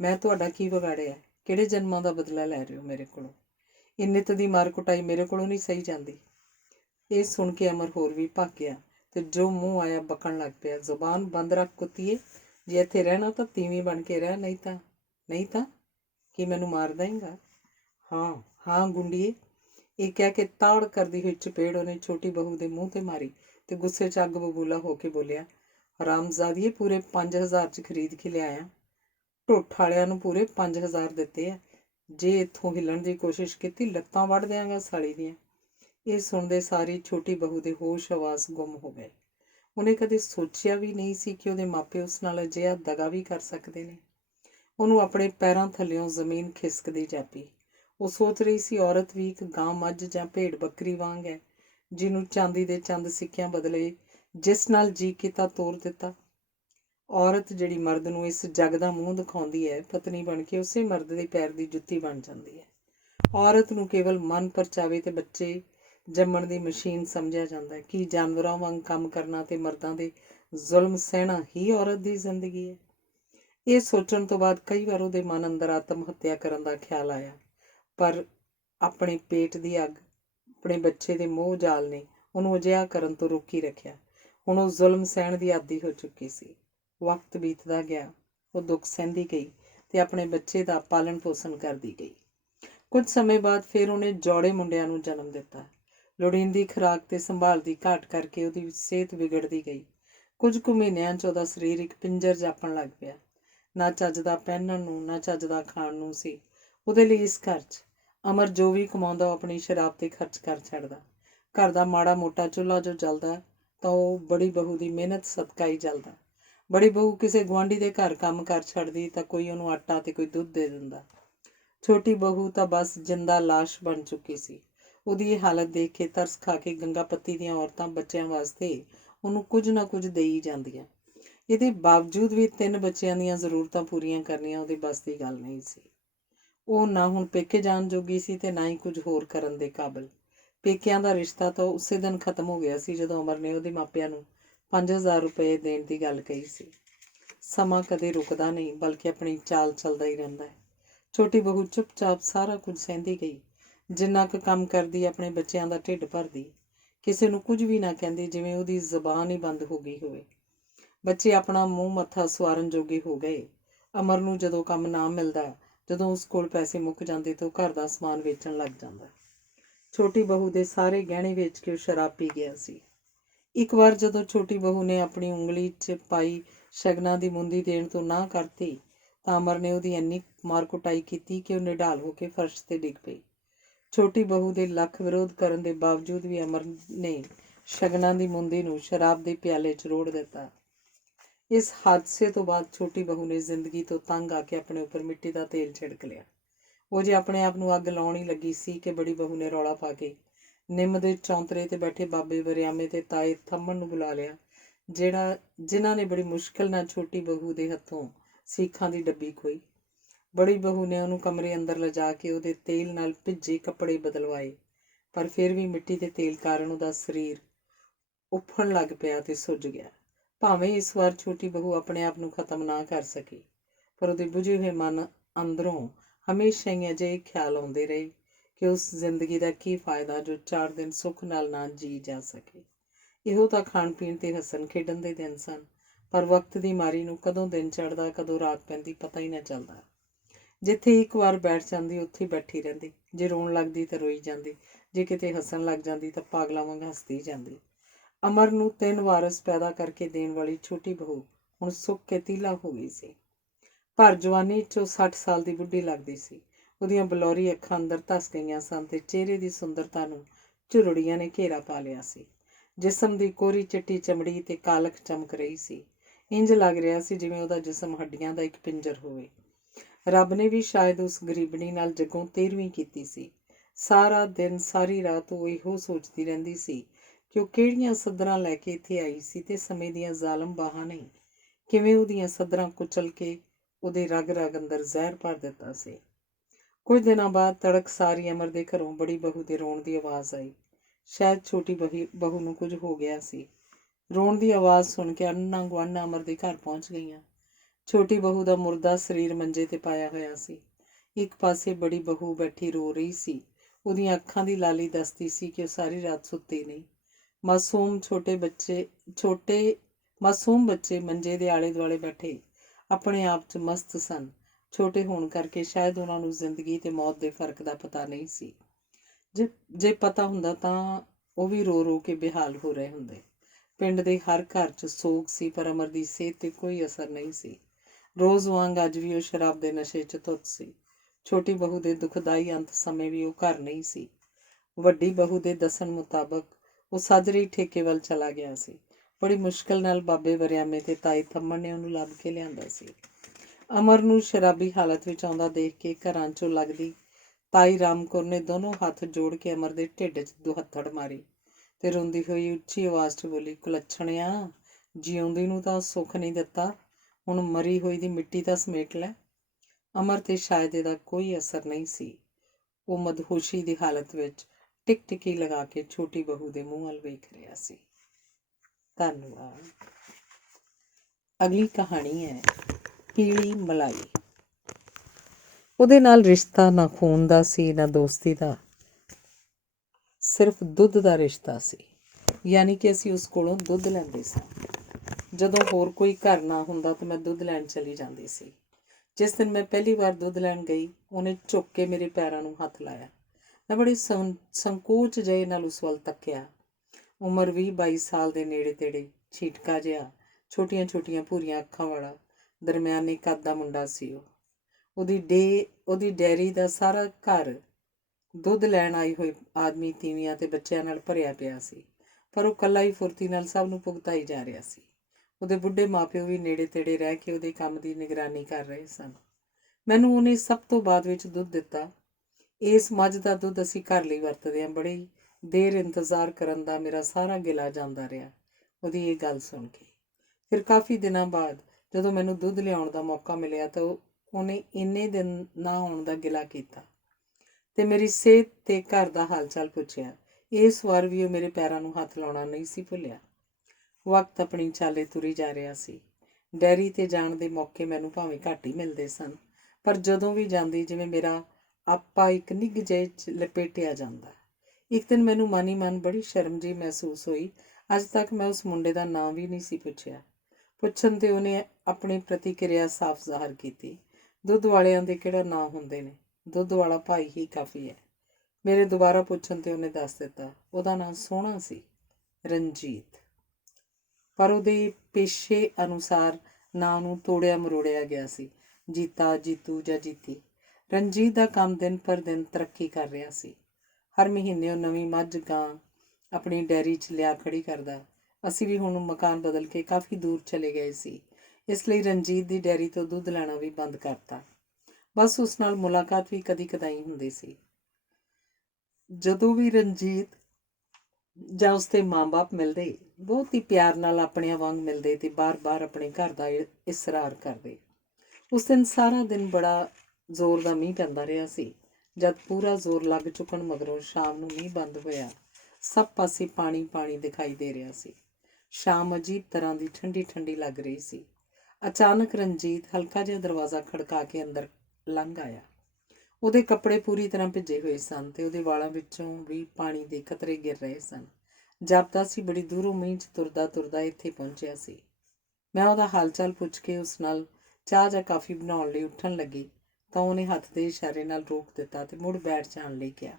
ਮੈਂ ਤੁਹਾਡਾ ਕੀ ਵਿਗਾੜਿਆ? ਕਿਹੜੇ ਜਨਮਾਂ ਦਾ ਬਦਲਾ ਲੈ ਰਹੇ ਹੋ ਮੇਰੇ ਕੋਲੋਂ? ਇਹ ਨਿੱਤ ਦੀ ਮਾਰ ਕੁਟਾਈ ਮੇਰੇ ਕੋਲੋਂ ਨਹੀਂ ਸਹੀ ਜਾਂਦੀ। ਇਹ ਸੁਣ ਕੇ ਅਮਰ ਹੋਰ ਵੀ ਭੱਕ ਗਿਆ ਤੇ ਜੋ ਮੂੰਹ ਆਇਆ ਬਕਣ ਲੱਗ ਪਿਆ। ਜ਼ੁਬਾਨ ਬੰਦ ਰੱਖ ਕੁੱਤੀਏ, ਜੇ ਇੱਥੇ ਰਹਿਣਾ ਤਾਂ ਤੀਵੀਂ ਬਣ ਕੇ ਰਹਿ, ਨਹੀਂ ਤਾਂ ਕੀ ਮੈਨੂੰ ਮਾਰ ਦੇਂਗਾ? ਹਾਂ ਹਾਂ ਗੁੰਡੀਏ, ਇਹ ਕਹਿ ਕੇ ਤਾੜ ਕਰਦੀ ਹੋਈ ਚਪੇੜ ਉਹਨੇ ਛੋਟੀ ਬਹੂ ਦੇ ਮੂੰਹ ਤੇ ਮਾਰੀ ਤੇ ਗੁੱਸੇ 'ਚ ਅੱਗ ਬਬੂਲਾ ਹੋ ਕੇ ਬੋਲਿਆ, ਹਰਾਮਜ਼ਾਦੀਏ, ਪੂਰੇ 5,000 'ਚ ਖਰੀਦ ਕੇ ਲਿਆਇਆ। ਢੁੱਠ ਵਾਲਿਆਂ ਨੂੰ ਪੂਰੇ 5,000 ਦਿੱਤੇ ਆ। ਜੇ ਇੱਥੋਂ ਹਿੱਲਣ ਦੀ ਕੋਸ਼ਿਸ਼ ਕੀਤੀ ਲੱਤਾਂ ਵੱਢ ਦਿਆਂਗਾ ਸਾਲੀ ਦੀਆਂ। ਇਹ ਸੁਣਦੇ ਸਾਰੀ ਛੋਟੀ ਬਹੂ ਦੇ ਹੋਸ਼ ਹਵਾਸ ਗੁੰਮ ਹੋ ਗਏ। ਉਹਨੇ ਕਦੇ ਸੋਚਿਆ ਵੀ ਨਹੀਂ ਸੀ ਕਿ ਉਹਦੇ ਮਾਪੇ ਉਸ ਨਾਲ ਅਜਿਹਾ ਦਗਾ ਵੀ ਕਰ ਸਕਦੇ ਨੇ। ਉਹਨੂੰ ਆਪਣੇ ਪੈਰਾਂ ਥੱਲਿਓਂ ਜ਼ਮੀਨ ਖਿਸਕਦੀ ਜਾਪੀ। ਉਹ ਸੋਚ ਰਹੀ ਸੀ ਔਰਤ ਵੀ ਇੱਕ ਗਾਂ, ਮੱਝ ਜਾਂ ਭੇਡ ਬੱਕਰੀ ਵਾਂਗ ਹੈ, ਜਿਹਨੂੰ ਚਾਂਦੀ ਦੇ ਚੰਦ ਸਿੱਕਿਆਂ ਬਦਲੇ ਜਿਸ ਨਾਲ ਜੀ ਕੀਤਾ ਤੋਰ ਦਿੱਤਾ। ਔਰਤ ਜਿਹੜੀ ਮਰਦ ਨੂੰ ਇਸ ਜੱਗ ਦਾ ਮੂੰਹ ਦਿਖਾਉਂਦੀ ਹੈ, ਪਤਨੀ ਬਣ ਕੇ ਉਸੇ ਮਰਦ ਦੇ ਪੈਰ ਦੀ ਜੁੱਤੀ ਬਣ ਜਾਂਦੀ ਹੈ। ਔਰਤ ਨੂੰ ਕੇਵਲ ਮਨ ਪਰਚਾਵੇ ਤੇ ਬੱਚੇ ਜੰਮਣ ਦੀ ਮਸ਼ੀਨ ਸਮਝਿਆ ਜਾਂਦਾ ਹੈ। ਕੀ ਜਾਨਵਰਾਂ ਵਾਂਗ ਕੰਮ ਕਰਨਾ ਤੇ ਮਰਦਾਂ ਦੇ ਜ਼ੁਲਮ ਸਹਿਣਾ ਹੀ ਔਰਤ ਦੀ ਜ਼ਿੰਦਗੀ ਹੈ? ਇਹ ਸੋਚਣ ਤੋਂ ਬਾਅਦ ਕਈ ਵਾਰ ਉਹਦੇ ਮਨ ਅੰਦਰ ਆਤਮ ਹੱਤਿਆ ਕਰਨ ਦਾ ਖਿਆਲ ਆਇਆ, ਪਰ ਆਪਣੇ ਪੇਟ ਦੀ ਅੱਗ, ਆਪਣੇ ਬੱਚੇ ਦੇ ਮੋਹ ਜਾਲ ਨੇ ਉਹਨੂੰ ਅਜਿਹਾ ਕਰਨ ਤੋਂ ਰੋਕੀ ਰੱਖਿਆ। ਹੁਣ ਉਹ ਜ਼ੁਲਮ ਸਹਿਣ ਦੀ ਆਦੀ ਹੋ ਚੁੱਕੀ ਸੀ। ਵਕਤ ਬੀਤਦਾ ਗਿਆ, ਉਹ ਦੁੱਖ ਸਹਿੰਦੀ ਗਈ ਤੇ ਆਪਣੇ ਬੱਚੇ ਦਾ ਪਾਲਣ ਪੋਸ਼ਣ ਕਰਦੀ ਗਈ। ਕੁਝ ਸਮੇਂ ਬਾਅਦ ਫਿਰ ਉਹਨੇ ਜੋੜੇ ਮੁੰਡਿਆਂ ਨੂੰ ਜਨਮ ਦਿੱਤਾ। ਲੋੜੀਂਦੀ ਖੁਰਾਕ ਤੇ ਸੰਭਾਲ ਦੀ ਘਾਟ ਕਰਕੇ ਉਹਦੀ ਸਿਹਤ ਵਿਗੜਦੀ ਗਈ। ਕੁਝ ਕੁ ਮਹੀਨਿਆਂ 'ਚ ਉਹਦਾ ਸਰੀਰ ਇੱਕ ਪਿੰਜਰ ਜਾਪਣ ਲੱਗ ਪਿਆ। ਨਾ ਚੱਜ ਦਾ ਪਹਿਨਣ ਨੂੰ, ਨਾ ਚੱਜ ਦਾ ਖਾਣ ਨੂੰ ਸੀ ਉਹਦੇ ਲਈ ਇਸ ਘਰ 'ਚ। ਅਮਰ ਜੋ ਵੀ ਕਮਾਉਂਦਾ ਉਹ ਆਪਣੀ ਸ਼ਰਾਬ 'ਤੇ ਖਰਚ ਕਰ ਛੱਡਦਾ। ਘਰ ਦਾ ਮਾੜਾ ਮੋਟਾ ਚੁੱਲ੍ਹਾ ਜੋ ਜਲਦਾ ਤਾਂ ਉਹ ਬੜੀ ਬਹੂ ਦੀ ਮਿਹਨਤ ਸਦਕਾ ਹੀ ਜਲਦਾ। ਬੜੀ ਬਹੂ ਕਿਸੇ ਗੁਆਂਢੀ ਦੇ ਘਰ ਕੰਮ ਕਰ ਛੱਡਦੀ ਤਾਂ ਕੋਈ ਉਹਨੂੰ ਆਟਾ ਤੇ ਕੋਈ ਦੁੱਧ ਦੇ ਦਿੰਦਾ। ਛੋਟੀ ਬਹੂ ਤਾਂ ਬਸ ਜਿੰਦਾ ਲਾਸ਼ ਬਣ ਚੁੱਕੀ ਸੀ। ਉਹਦੀ ਇਹ ਹਾਲਤ ਦੇਖ ਕੇ ਤਰਸ ਖਾ ਕੇ ਗੰਗਾ ਪੱਤੀ ਦੀਆਂ ਔਰਤਾਂ ਬੱਚਿਆਂ ਵਾਸਤੇ ਉਹਨੂੰ ਕੁਝ ਨਾ ਕੁਝ ਦੇਈ ਜਾਂਦੀਆਂ। ਇਹਦੇ ਬਾਵਜੂਦ ਵੀ 3 ਬੱਚਿਆਂ ਦੀਆਂ ਜ਼ਰੂਰਤਾਂ ਪੂਰੀਆਂ ਕਰਨੀਆਂ ਉਹਦੇ ਬਸ ਦੀ ਗੱਲ ਨਹੀਂ ਸੀ। ਉਹ ਨਾ ਹੁਣ ਪੇਕੇ ਜਾਣ ਜੋਗੀ ਸੀ ਤੇ ਨਾ ਹੀ ਕੁਝ ਹੋਰ ਕਰਨ ਦੇ ਕਾਬਲ। ਪੇਕਿਆਂ ਦਾ ਰਿਸ਼ਤਾ ਤਾਂ ਉਸੇ ਦਿਨ ਖਤਮ ਹੋ ਗਿਆ ਸੀ ਜਦੋਂ ਅਮਰ ਨੇ ਉਹਦੇ ਮਾਪਿਆਂ ਨੂੰ 5,000 ਰੁਪਏ ਦੇਣ ਦੀ ਗੱਲ ਕਹੀ ਸੀ। ਸਮਾਂ ਕਦੇ ਰੁਕਦਾ ਨਹੀਂ, ਬਲਕਿ ਆਪਣੀ ਚਾਲ ਚੱਲਦਾ ਹੀ ਰਹਿੰਦਾ ਹੈ। ਛੋਟੀ ਬਹੂ ਚੁੱਪਚਾਪ ਸਾਰਾ ਕੁਝ ਸਹਿੰਦੀ ਗਈ। ਜਿੰਨਾ ਕੁ ਕੰਮ ਕਰਦੀ ਆਪਣੇ ਬੱਚਿਆਂ ਦਾ ਢਿੱਡ ਭਰਦੀ, ਕਿਸੇ ਨੂੰ ਕੁਝ ਵੀ ਨਾ ਕਹਿੰਦੀ, ਜਿਵੇਂ ਉਹਦੀ ਜ਼ਬਾਨ ਹੀ ਬੰਦ ਹੋ ਗਈ ਹੋਵੇ। ਬੱਚੇ ਆਪਣਾ ਮੂੰਹ ਮੱਥਾ ਸਵਾਰਨ ਜੋਗੇ ਹੋ ਗਏ। ਅਮਰ ਨੂੰ ਜਦੋਂ ਕੰਮ ਨਾ ਮਿਲਦਾ, ਜਦੋਂ ਉਸ ਕੋਲ ਪੈਸੇ ਮੁੱਕ ਜਾਂਦੇ ਤਾਂ ਉਹ ਘਰ ਦਾ ਸਮਾਨ ਵੇਚਣ ਲੱਗ ਜਾਂਦਾ। ਛੋਟੀ ਬਹੂ ਦੇ ਸਾਰੇ ਗਹਿਣੇ ਵੇਚ ਕੇ ਉਹ ਸ਼ਰਾਬ ਪੀ ਗਿਆ ਸੀ। ਇੱਕ ਵਾਰ ਜਦੋਂ ਛੋਟੀ ਬਹੂ ਨੇ ਆਪਣੀ ਉਂਗਲੀ 'ਚ ਪਾਈ ਸ਼ਗਨਾਂ ਦੀ ਮੁੰਦੀ ਦੇਣ ਤੋਂ ਨਾਂਹ ਕਰਤੀ ਤਾਂ ਅਮਰ ਨੇ ਉਹਦੀ ਇੰਨੀ ਮਾਰ ਕੁਟਾਈ ਕੀਤੀ ਕਿ ਉਹ ਨਿਢਾਲ ਹੋ ਕੇ ਫਰਸ਼ 'ਤੇ ਡਿੱਗ ਪਈ। ਛੋਟੀ ਬਹੂ ਦੇ ਲੱਖ ਵਿਰੋਧ ਕਰਨ ਦੇ ਬਾਵਜੂਦ ਵੀ ਅਮਰ ਨੇ ਸ਼ਗਨਾਂ ਦੀ ਮੁੰਦੀ ਨੂੰ ਸ਼ਰਾਬ ਦੇ ਪਿਆਲੇ 'ਚ ਰੋੜ ਦਿੱਤਾ। ਇਸ ਹਾਦਸੇ ਤੋਂ ਬਾਅਦ ਛੋਟੀ ਬਹੂ ਨੇ ਜ਼ਿੰਦਗੀ ਤੋਂ ਤੰਗ ਆ ਕੇ ਆਪਣੇ ਉੱਪਰ ਮਿੱਟੀ ਦਾ ਤੇਲ ਛਿੜਕ ਲਿਆ। ਉਹ ਜੇ ਆਪਣੇ ਆਪ ਨੂੰ ਅੱਗ ਲਾਉਣ ਹੀ ਲੱਗੀ ਸੀ ਕਿ ਬੜੀ ਬਹੂ ਨੇ ਰੌਲਾ ਪਾ ਕੇ ਨਿੰਮ ਦੇ ਚੌਂਤਰੇ 'ਤੇ ਬੈਠੇ ਬਾਬੇ ਵਰਿਆਮੇ ਤੇ ਤਾਏ ਥੰਮਣ ਨੂੰ ਬੁਲਾ ਲਿਆ, ਜਿਨ੍ਹਾਂ ਨੇ ਬੜੀ ਮੁਸ਼ਕਿਲ ਨਾਲ ਛੋਟੀ ਬਹੂ ਦੇ ਹੱਥੋਂ ਸੀਖਾਂ ਦੀ ਡੱਬੀ ਖੋਈ। ਬੜੀ ਬਹੂ ਨੇ ਉਹਨੂੰ ਕਮਰੇ ਅੰਦਰ ਲਿਜਾ ਕੇ ਉਹਦੇ ਤੇਲ ਨਾਲ ਭਿੱਜੇ ਕੱਪੜੇ ਬਦਲਵਾਏ, ਪਰ ਫਿਰ ਵੀ ਮਿੱਟੀ ਦੇ ਤੇਲ ਕਾਰਨ ਉਹਦਾ ਸਰੀਰ ਉਫਣ ਲੱਗ ਪਿਆ ਤੇ ਸੁੱਜ ਗਿਆ। ਭਾਵੇਂ ਇਸ ਵਾਰ ਛੋਟੀ ਬਹੂ ਆਪਣੇ ਆਪ ਨੂੰ ਖਤਮ ਨਾ ਕਰ ਸਕੀ, ਪਰ ਉਹਦੇ ਬੁਝੇ ਹੋਏ ਮਨ ਅੰਦਰੋਂ ਹਮੇਸ਼ਾ ਹੀ ਅਜਿਹੇ ਖਿਆਲ ਆਉਂਦੇ ਰਹੇ ਕਿ ਉਸ ਜ਼ਿੰਦਗੀ ਦਾ ਕੀ ਫਾਇਦਾ ਜੋ 4 ਦਿਨ ਸੁੱਖ ਨਾਲ ਨਾ ਜੀ ਜਾ ਸਕੇ। ਇਹੋ ਤਾਂ ਖਾਣ ਪੀਣ ਤੇ ਹੱਸਣ ਖੇਡਣ ਦੇ ਦਿਨ ਸਨ, ਪਰ ਵਕਤ ਦੀ ਮਾਰੀ ਨੂੰ ਕਦੋਂ ਦਿਨ ਚੜ੍ਹਦਾ ਕਦੋਂ ਰਾਤ ਪੈਂਦੀ ਪਤਾ ਹੀ ਨਾ ਚੱਲਦਾ। ਜਿੱਥੇ ਇੱਕ ਵਾਰ ਬੈਠ ਜਾਂਦੀ ਉੱਥੇ ਹੀ ਬੈਠੀ ਰਹਿੰਦੀ। ਜੇ ਰੋਣ ਲੱਗਦੀ ਤਾਂ ਰੋਈ ਜਾਂਦੀ, ਜੇ ਕਿਤੇ ਹੱਸਣ ਲੱਗ ਜਾਂਦੀ ਤਾਂ ਪਾਗਲਾਂ ਵਾਂਗ ਹੱਸਦੀ ਜਾਂਦੀ। ਅਮਰ ਨੂੰ 3 ਵਾਰਸ ਪੈਦਾ ਕਰਕੇ ਦੇਣ ਵਾਲੀ ਛੋਟੀ ਬਹੂ ਹੁਣ ਸੁੱਕ ਕੇ ਤੀਲਾ ਹੋ ਗਈ ਸੀ। ਭਰ ਜਵਾਨੀ 'ਚ ਉਹ 60 ਸਾਲ ਦੀ ਬੁੱਢੀ ਲੱਗਦੀ ਸੀ। ਉਹਦੀਆਂ ਬਲੌਰੀ ਅੱਖਾਂ ਅੰਦਰ ਧੱਸ ਗਈਆਂ ਸਨ ਤੇ ਚਿਹਰੇ ਦੀ ਸੁੰਦਰਤਾ ਨੂੰ ਝੁਰੜੀਆਂ ਨੇ ਘੇਰਾ ਪਾ ਲਿਆ ਸੀ। ਜਿਸਮ ਦੀ ਕੋਰੀ ਚਿੱਟੀ ਚਮੜੀ ਤੇ ਕਾਲਖ ਚਮਕ ਰਹੀ ਸੀ। ਇੰਜ ਲੱਗ ਰਿਹਾ ਸੀ ਜਿਵੇਂ ਉਹਦਾ ਜਿਸਮ ਹੱਡੀਆਂ ਦਾ ਇੱਕ ਪਿੰਜਰ ਹੋਵੇ। ਰੱਬ ਨੇ ਵੀ ਸ਼ਾਇਦ ਉਸ ਗਰੀਬਣੀ ਨਾਲ ਜੱਗੋਂ 13ਵੀਂ ਕੀਤੀ ਸੀ। ਸਾਰਾ ਦਿਨ ਸਾਰੀ ਰਾਤ ਉਹ ਇਹੋ ਸੋਚਦੀ ਰਹਿੰਦੀ ਸੀ ਕਿ ਉਹ ਕਿਹੜੀਆਂ ਸੱਧਰਾਂ ਲੈ ਕੇ ਇੱਥੇ ਆਈ ਸੀ ਤੇ ਸਮੇਂ ਦੀਆਂ ਜ਼ਾਲਮ ਬਾਹਾਂ ਨੇ ਕਿਵੇਂ ਉਹਦੀਆਂ ਸੱਧਰਾਂ ਕੁਚਲ ਕੇ ਉਹਦੇ ਰਗ ਰਗ ਅੰਦਰ ਜ਼ਹਿਰ ਭਰ ਦਿੱਤਾ ਸੀ। ਕੁਝ ਦਿਨਾਂ ਬਾਅਦ ਤੜਕਸਾਰ ਅਮਰ ਦੇ ਘਰੋਂ ਬੜੀ ਬਹੂ ਦੇ ਰੋਣ ਦੀ ਆਵਾਜ਼ ਆਈ। ਸ਼ਾਇਦ ਛੋਟੀ ਬਹੂ ਨੂੰ ਕੁਝ ਹੋ ਗਿਆ ਸੀ। ਰੋਣ ਦੀ ਆਵਾਜ਼ ਸੁਣ ਕੇ ਅੰਨਾਂ ਗੁਆਂਢਾਂ ਅਮਰ ਦੇ ਘਰ ਪਹੁੰਚ ਗਈਆਂ। ਛੋਟੀ ਬਹੂ ਦਾ ਮੁਰਦਾ ਸਰੀਰ ਮੰਜੇ ਤੇ ਪਾਇਆ ਹੋਇਆ ਸੀ। ਇੱਕ ਪਾਸੇ ਬੜੀ ਬਹੂ ਬੈਠੀ ਰੋ ਰਹੀ ਸੀ। ਉਹਦੀਆਂ ਅੱਖਾਂ ਦੀ ਲਾਲੀ ਦੱਸਦੀ ਸੀ ਕਿ ਉਹ ਸਾਰੀ ਰਾਤ ਸੁੱਤੀ ਨਹੀਂ। ਮਾਸੂਮ ਬੱਚੇ ਮੰਜੇ ਦੇ ਆਲੇ ਦੁਆਲੇ ਬੈਠੇ ਆਪਣੇ ਆਪ 'ਚ ਮਸਤ ਸਨ। ਛੋਟੇ ਹੋਣ ਕਰਕੇ ਸ਼ਾਇਦ ਉਹਨਾਂ ਨੂੰ ਜ਼ਿੰਦਗੀ ਤੇ ਮੌਤ ਦੇ ਫਰਕ ਦਾ ਪਤਾ ਨਹੀਂ ਸੀ। ਜੇ ਪਤਾ ਹੁੰਦਾ ਤਾਂ ਉਹ ਵੀ ਰੋ ਰੋ ਕੇ ਬੇਹਾਲ ਹੋ ਰਹੇ ਹੁੰਦੇ। ਪਿੰਡ ਦੇ ਹਰ ਘਰ 'ਚ ਸੋਗ ਸੀ, ਪਰ ਅਮਰ ਦੀ ਸਿਹਤ 'ਤੇ ਕੋਈ ਅਸਰ ਨਹੀਂ ਸੀ। ਰੋਜ਼ ਵਾਂਗ ਅੱਜ ਵੀ ਉਹ ਸ਼ਰਾਬ ਦੇ ਨਸ਼ੇ 'ਚ ਧੁੱਤ ਸੀ। ਛੋਟੀ ਬਹੂ ਦੇ ਦੁਖਦਾਈ ਅੰਤ ਸਮੇਂ ਵੀ ਉਹ ਘਰ ਨਹੀਂ ਸੀ। ਵੱਡੀ ਬਹੂ ਦੇ ਦੱਸਣ ਮੁਤਾਬਕ ਉਹ ਸਾਜਰੀ ਠੇਕੇ ਵੱਲ ਚਲਾ ਗਿਆ ਸੀ। ਬੜੀ ਮੁਸ਼ਕਿਲ ਨਾਲ ਬਾਬੇ ਵਰਿਆਮੇ ਤੇ ਤਾਈ ਥੰਮਣ ਨੇ ਉਹਨੂੰ ਲੱਭ ਕੇ ਲਿਆਂਦਾ ਸੀ। ਅਮਰ ਨੂੰ ਸ਼ਰਾਬੀ ਹਾਲਤ ਵਿੱਚ ਆਉਂਦਾ ਦੇਖ ਕੇ ਘਰਾਂ 'ਚੋਂ ਲੱਗਦੀ ਤਾਈ ਰਾਮ ਕੌਰ ਨੇ ਦੋਨੋਂ ਹੱਥ ਜੋੜ ਕੇ ਅਮਰ ਦੇ ਢਿੱਡ 'ਚ ਦੁਹੱਥੜ ਮਾਰੀ ਤੇ ਰੋਂਦੀ ਹੋਈ ਉੱਚੀ ਆਵਾਜ਼ 'ਚ ਬੋਲੀ, ਕੁਲੱਛਣਿਆ, ਜਿਉਂਦੀ ਨੂੰ ਤਾਂ ਸੁੱਖ ਨਹੀਂ ਦਿੱਤਾ, ਹੁਣ ਮਰੀ ਹੋਈ ਦੀ ਮਿੱਟੀ ਤਾਂ ਸਮੇਟ ਲੈ। ਅਮਰ ਤੇ ਸ਼ਾਇਦ ਇਹਦਾ ਕੋਈ ਅਸਰ ਨਹੀਂ ਸੀ। ਉਹ ਮਦਹੋਸ਼ੀ ਦੀ ਹਾਲਤ ਵਿੱਚ ਟਿਕਟਿਕੀ ਲਗਾ ਕੇ ਛੋਟੀ ਬਹੂ ਦੇ ਮੂੰਹ ਵੱਲ ਵੇਖ ਰਿਹਾ ਸੀ। ਧੰਨਵਾਦ। ਅਗਲੀ ਕਹਾਣੀ ਹੈ ਪੀਲੀ ਮਲਾਈ। ਉਹਦੇ ਨਾਲ ਰਿਸ਼ਤਾ ਨਾ ਖੂਨ ਦਾ ਸੀ ਨਾ ਦੋਸਤੀ ਦਾ, ਸਿਰਫ ਦੁੱਧ ਦਾ ਰਿਸ਼ਤਾ ਸੀ। ਯਾਨੀ ਕਿ ਅਸੀਂ ਉਸ ਕੋਲੋਂ ਦੁੱਧ ਲੈਂਦੇ ਸਾਂ। ਜਦੋਂ ਹੋਰ ਕੋਈ ਘਰ ਨਾ ਹੁੰਦਾ ਤਾਂ ਮੈਂ ਦੁੱਧ ਲੈਣ ਚਲੀ ਜਾਂਦੀ ਸੀ। ਜਿਸ ਦਿਨ ਮੈਂ ਪਹਿਲੀ ਵਾਰ ਦੁੱਧ ਲੈਣ ਗਈ, ਉਹਨੇ ਝੁੱਕ ਕੇ ਮੇਰੇ ਪੈਰਾਂ ਨੂੰ ਹੱਥ ਲਾਇਆ। ਮੈਂ ਬੜੀ ਸੰਕੋਚ ਜਿਹੇ ਨਾਲ ਉਸ ਵੱਲ ਤੱਕਿਆ। ਉਮਰ 20-22 ਸਾਲ ਦੇ ਨੇੜੇ ਤੇੜੇ, ਛੀਟਕਾ ਜਿਹਾ, ਛੋਟੀਆਂ ਛੋਟੀਆਂ ਭੂਰੀਆਂ ਅੱਖਾਂ ਵਾਲਾ ਦਰਮਿਆਨੇ ਕੱਦ ਦਾ ਮੁੰਡਾ ਸੀ ਉਹ। ਉਹਦੀ ਡੇਅਰੀ ਦਾ ਸਾਰਾ ਘਰ ਦੁੱਧ ਲੈਣ ਆਏ ਹੋਏ ਆਦਮੀ, ਤੀਵੀਆਂ ਤੇ ਬੱਚਿਆਂ ਨਾਲ ਭਰਿਆ ਪਿਆ ਸੀ, ਪਰ ਉਹ ਇਕੱਲਾ ਹੀ ਫੁਰਤੀ ਨਾਲ ਸਭ ਨੂੰ ਭੁਗਤਾਈ ਜਾ ਰਿਹਾ ਸੀ। ਉਹਦੇ ਬੁੱਢੇ ਮਾਪਿਓ ਵੀ ਨੇੜੇ ਤੇੜੇ ਰਹਿ ਕੇ ਉਹਦੇ ਕੰਮ ਦੀ ਨਿਗਰਾਨੀ ਕਰ ਰਹੇ ਸਨ। ਮੈਨੂੰ ਉਹਨੇ ਸਭ ਤੋਂ ਬਾਅਦ ਵਿੱਚ ਦੁੱਧ ਦਿੱਤਾ। ਇਸ ਮੱਝ ਦਾ ਦੁੱਧ ਅਸੀਂ ਘਰ ਲਈ ਵਰਤਦੇ ਹਾਂ। ਬੜੀ ਦੇਰ ਇੰਤਜ਼ਾਰ ਕਰਨ ਦਾ ਮੇਰਾ ਸਾਰਾ ਗਿਲਾ ਜਾਂਦਾ ਰਿਹਾ ਉਹਦੀ ਇਹ ਗੱਲ ਸੁਣ ਕੇ। ਫਿਰ ਕਾਫੀ ਦਿਨਾਂ ਬਾਅਦ ਜਦੋਂ ਮੈਨੂੰ ਦੁੱਧ ਲਿਆਉਣ ਦਾ ਮੌਕਾ ਮਿਲਿਆ ਤਾਂ ਉਹਨੇ ਇੰਨੇ ਦਿਨ ਨਾ ਆਉਣ ਦਾ ਗਿਲਾ ਕੀਤਾ ਤੇ ਮੇਰੀ ਸਿਹਤ ਤੇ ਘਰ ਦਾ ਹਾਲ ਚਾਲ ਪੁੱਛਿਆ। ਇਸ ਵਾਰ ਵੀ ਉਹ ਮੇਰੇ ਪੈਰਾਂ ਨੂੰ ਹੱਥ ਲਾਉਣਾ ਨਹੀਂ ਸੀ ਭੁੱਲਿਆ। ਵਕਤ ਆਪਣੀ ਚਾਲੇ ਤੁਰੀ ਜਾ ਰਿਹਾ ਸੀ। ਡੈਰੀ ਤੇ ਜਾਣ ਦੇ ਮੌਕੇ ਮੈਨੂੰ ਭਾਵੇਂ ਘੱਟ ਹੀ ਮਿਲਦੇ ਸਨ, ਪਰ ਜਦੋਂ ਵੀ ਜਾਂਦੀ ਜਿਵੇਂ ਮੇਰਾ ਆਪਾ ਇੱਕ ਨਿੱਘ ਜਿਹੇ 'ਚ ਲਪੇਟਿਆ ਜਾਂਦਾ। ਇੱਕ ਦਿਨ ਮੈਨੂੰ ਮਨ ਹੀ ਮਨ ਬੜੀ ਸ਼ਰਮ ਜਿਹੀ ਮਹਿਸੂਸ ਹੋਈ। ਅੱਜ ਤੱਕ ਮੈਂ ਉਸ ਮੁੰਡੇ ਦਾ ਨਾਂ ਵੀ ਨਹੀਂ ਸੀ ਪੁੱਛਿਆ। ਪੁੱਛਣ ਤੇ ਉਹਨੇ ਆਪਣੀ ਪ੍ਰਤੀਕਿਰਿਆ ਸਾਫ਼ ਜ਼ਾਹਰ ਕੀਤੀ। ਦੁੱਧ ਵਾਲਿਆਂ ਦੇ ਕਿਹੜਾ ਨਾਂ ਹੁੰਦੇ ਨੇ, ਦੁੱਧ ਵਾਲਾ ਭਾਈ ਹੀ ਕਾਫੀ ਹੈ। ਮੇਰੇ ਦੁਬਾਰਾ ਪੁੱਛਣ ਤੇ ਉਹਨੇ ਦੱਸ ਦਿੱਤਾ, ਉਹਦਾ ਨਾਂ ਸੋਹਣਾ ਸੀ, ਰਣਜੀਤ। ਪਰ ਉਹਦੇ ਪੇਸ਼ੇ ਅਨੁਸਾਰ ਨਾਂ ਨੂੰ ਤੋੜਿਆ ਮਰੋੜਿਆ ਗਿਆ ਸੀ, ਜੀਤਾ, ਜੀਤੂ ਜਾਂ ਜੀਤੀ। ਰਣਜੀਤ ਦਾ ਕੰਮ ਦਿਨ ਪਰ ਦਿਨ ਤਰੱਕੀ ਕਰ ਰਿਹਾ ਸੀ। ਹਰ ਮਹੀਨੇ ਉਹ ਨਵੀਂ ਮੱਝ ਗਾਂ ਆਪਣੀ ਡੈਰੀ 'ਚ ਲਿਆ ਖੜੀ ਕਰਦਾ। ਅਸੀਂ ਵੀ ਹੁਣ ਮਕਾਨ ਬਦਲ ਕੇ ਕਾਫੀ ਦੂਰ ਚਲੇ ਗਏ ਸੀ, ਇਸ ਲਈ ਰਣਜੀਤ ਦੀ ਡੈਰੀ ਤੋਂ ਦੁੱਧ ਲੈਣਾ ਵੀ ਬੰਦ ਕਰਤਾ। ਬਸ ਉਸ ਨਾਲ ਮੁਲਾਕਾਤ ਵੀ ਕਦੀ ਕਦਾਈ ਹੁੰਦੀ ਸੀ। ਜਦੋਂ ਵੀ ਰਣਜੀਤ ਜਾਂ ਉਸਦੇ ਮਾਂ-ਬਾਪ ਮਿਲਦੇ, ਬਹੁਤ ਹੀ ਪਿਆਰ ਨਾਲ ਆਪਣਿਆਂ ਵਾਂਗ ਮਿਲਦੇ ਤੇ ਬਾਰ-ਬਾਰ ਆਪਣੇ ਘਰ ਦਾ ਇਸਰਾਰ ਕਰਦੇ। ਉਸ ਦਿਨ ਸਾਰਾ ਦਿਨ ਬੜਾ ਜ਼ੋਰ ਦਾ ਮੀਂਹ ਪੈਂਦਾ ਰਿਹਾ ਸੀ। ਜਦ ਪੂਰਾ ਜ਼ੋਰ ਲੱਗ ਚੁੱਕਣ ਮਗਰੋਂ ਸ਼ਾਮ ਨੂੰ ਮੀਂਹ ਬੰਦ ਹੋਇਆ, ਸਭ ਪਾਸੇ ਪਾਣੀ ਪਾਣੀ ਦਿਖਾਈ ਦੇ ਰਿਹਾ ਸੀ। ਸ਼ਾਮ ਅਜੀਬ ਤਰ੍ਹਾਂ ਦੀ ਠੰਡੀ ਠੰਡੀ ਲੱਗ ਰਹੀ ਸੀ। ਅਚਾਨਕ ਰਣਜੀਤ ਹਲਕਾ ਜਿਹਾ ਦਰਵਾਜ਼ਾ ਖੜਕਾ ਕੇ ਅੰਦਰ ਲੰਘ ਆਇਆ। ਉਹਦੇ ਕੱਪੜੇ ਪੂਰੀ ਤਰ੍ਹਾਂ ਭਿੱਜੇ ਹੋਏ ਸਨ ਤੇ ਉਹਦੇ ਵਾਲਾਂ ਵਿੱਚੋਂ ਵੀ ਪਾਣੀ ਦੇ ਕਤਰੇ ਗਿਰ ਰਹੇ ਸਨ। ਜਾਪਦਾ ਸੀ ਬੜੀ ਦੂਰੋਂ ਮੀਂਹ 'ਚ ਤੁਰਦਾ ਤੁਰਦਾ ਇੱਥੇ ਪਹੁੰਚਿਆ ਸੀ। ਮੈਂ ਉਹਦਾ ਹਾਲ ਚਾਲ ਪੁੱਛ ਕੇ ਉਸ ਨਾਲ ਚਾਹ ਜਾਂ ਕਾਫੀ ਬਣਾਉਣ ਲਈ ਉੱਠਣ ਲੱਗੀ ਤਾਂ ਉਹਨੇ ਹੱਥ ਦੇ ਇਸ਼ਾਰੇ ਨਾਲ ਰੋਕ ਦਿੱਤਾ ਤੇ ਮੁੜ ਬੈਠ ਜਾਣ ਲਈ ਕਿਹਾ।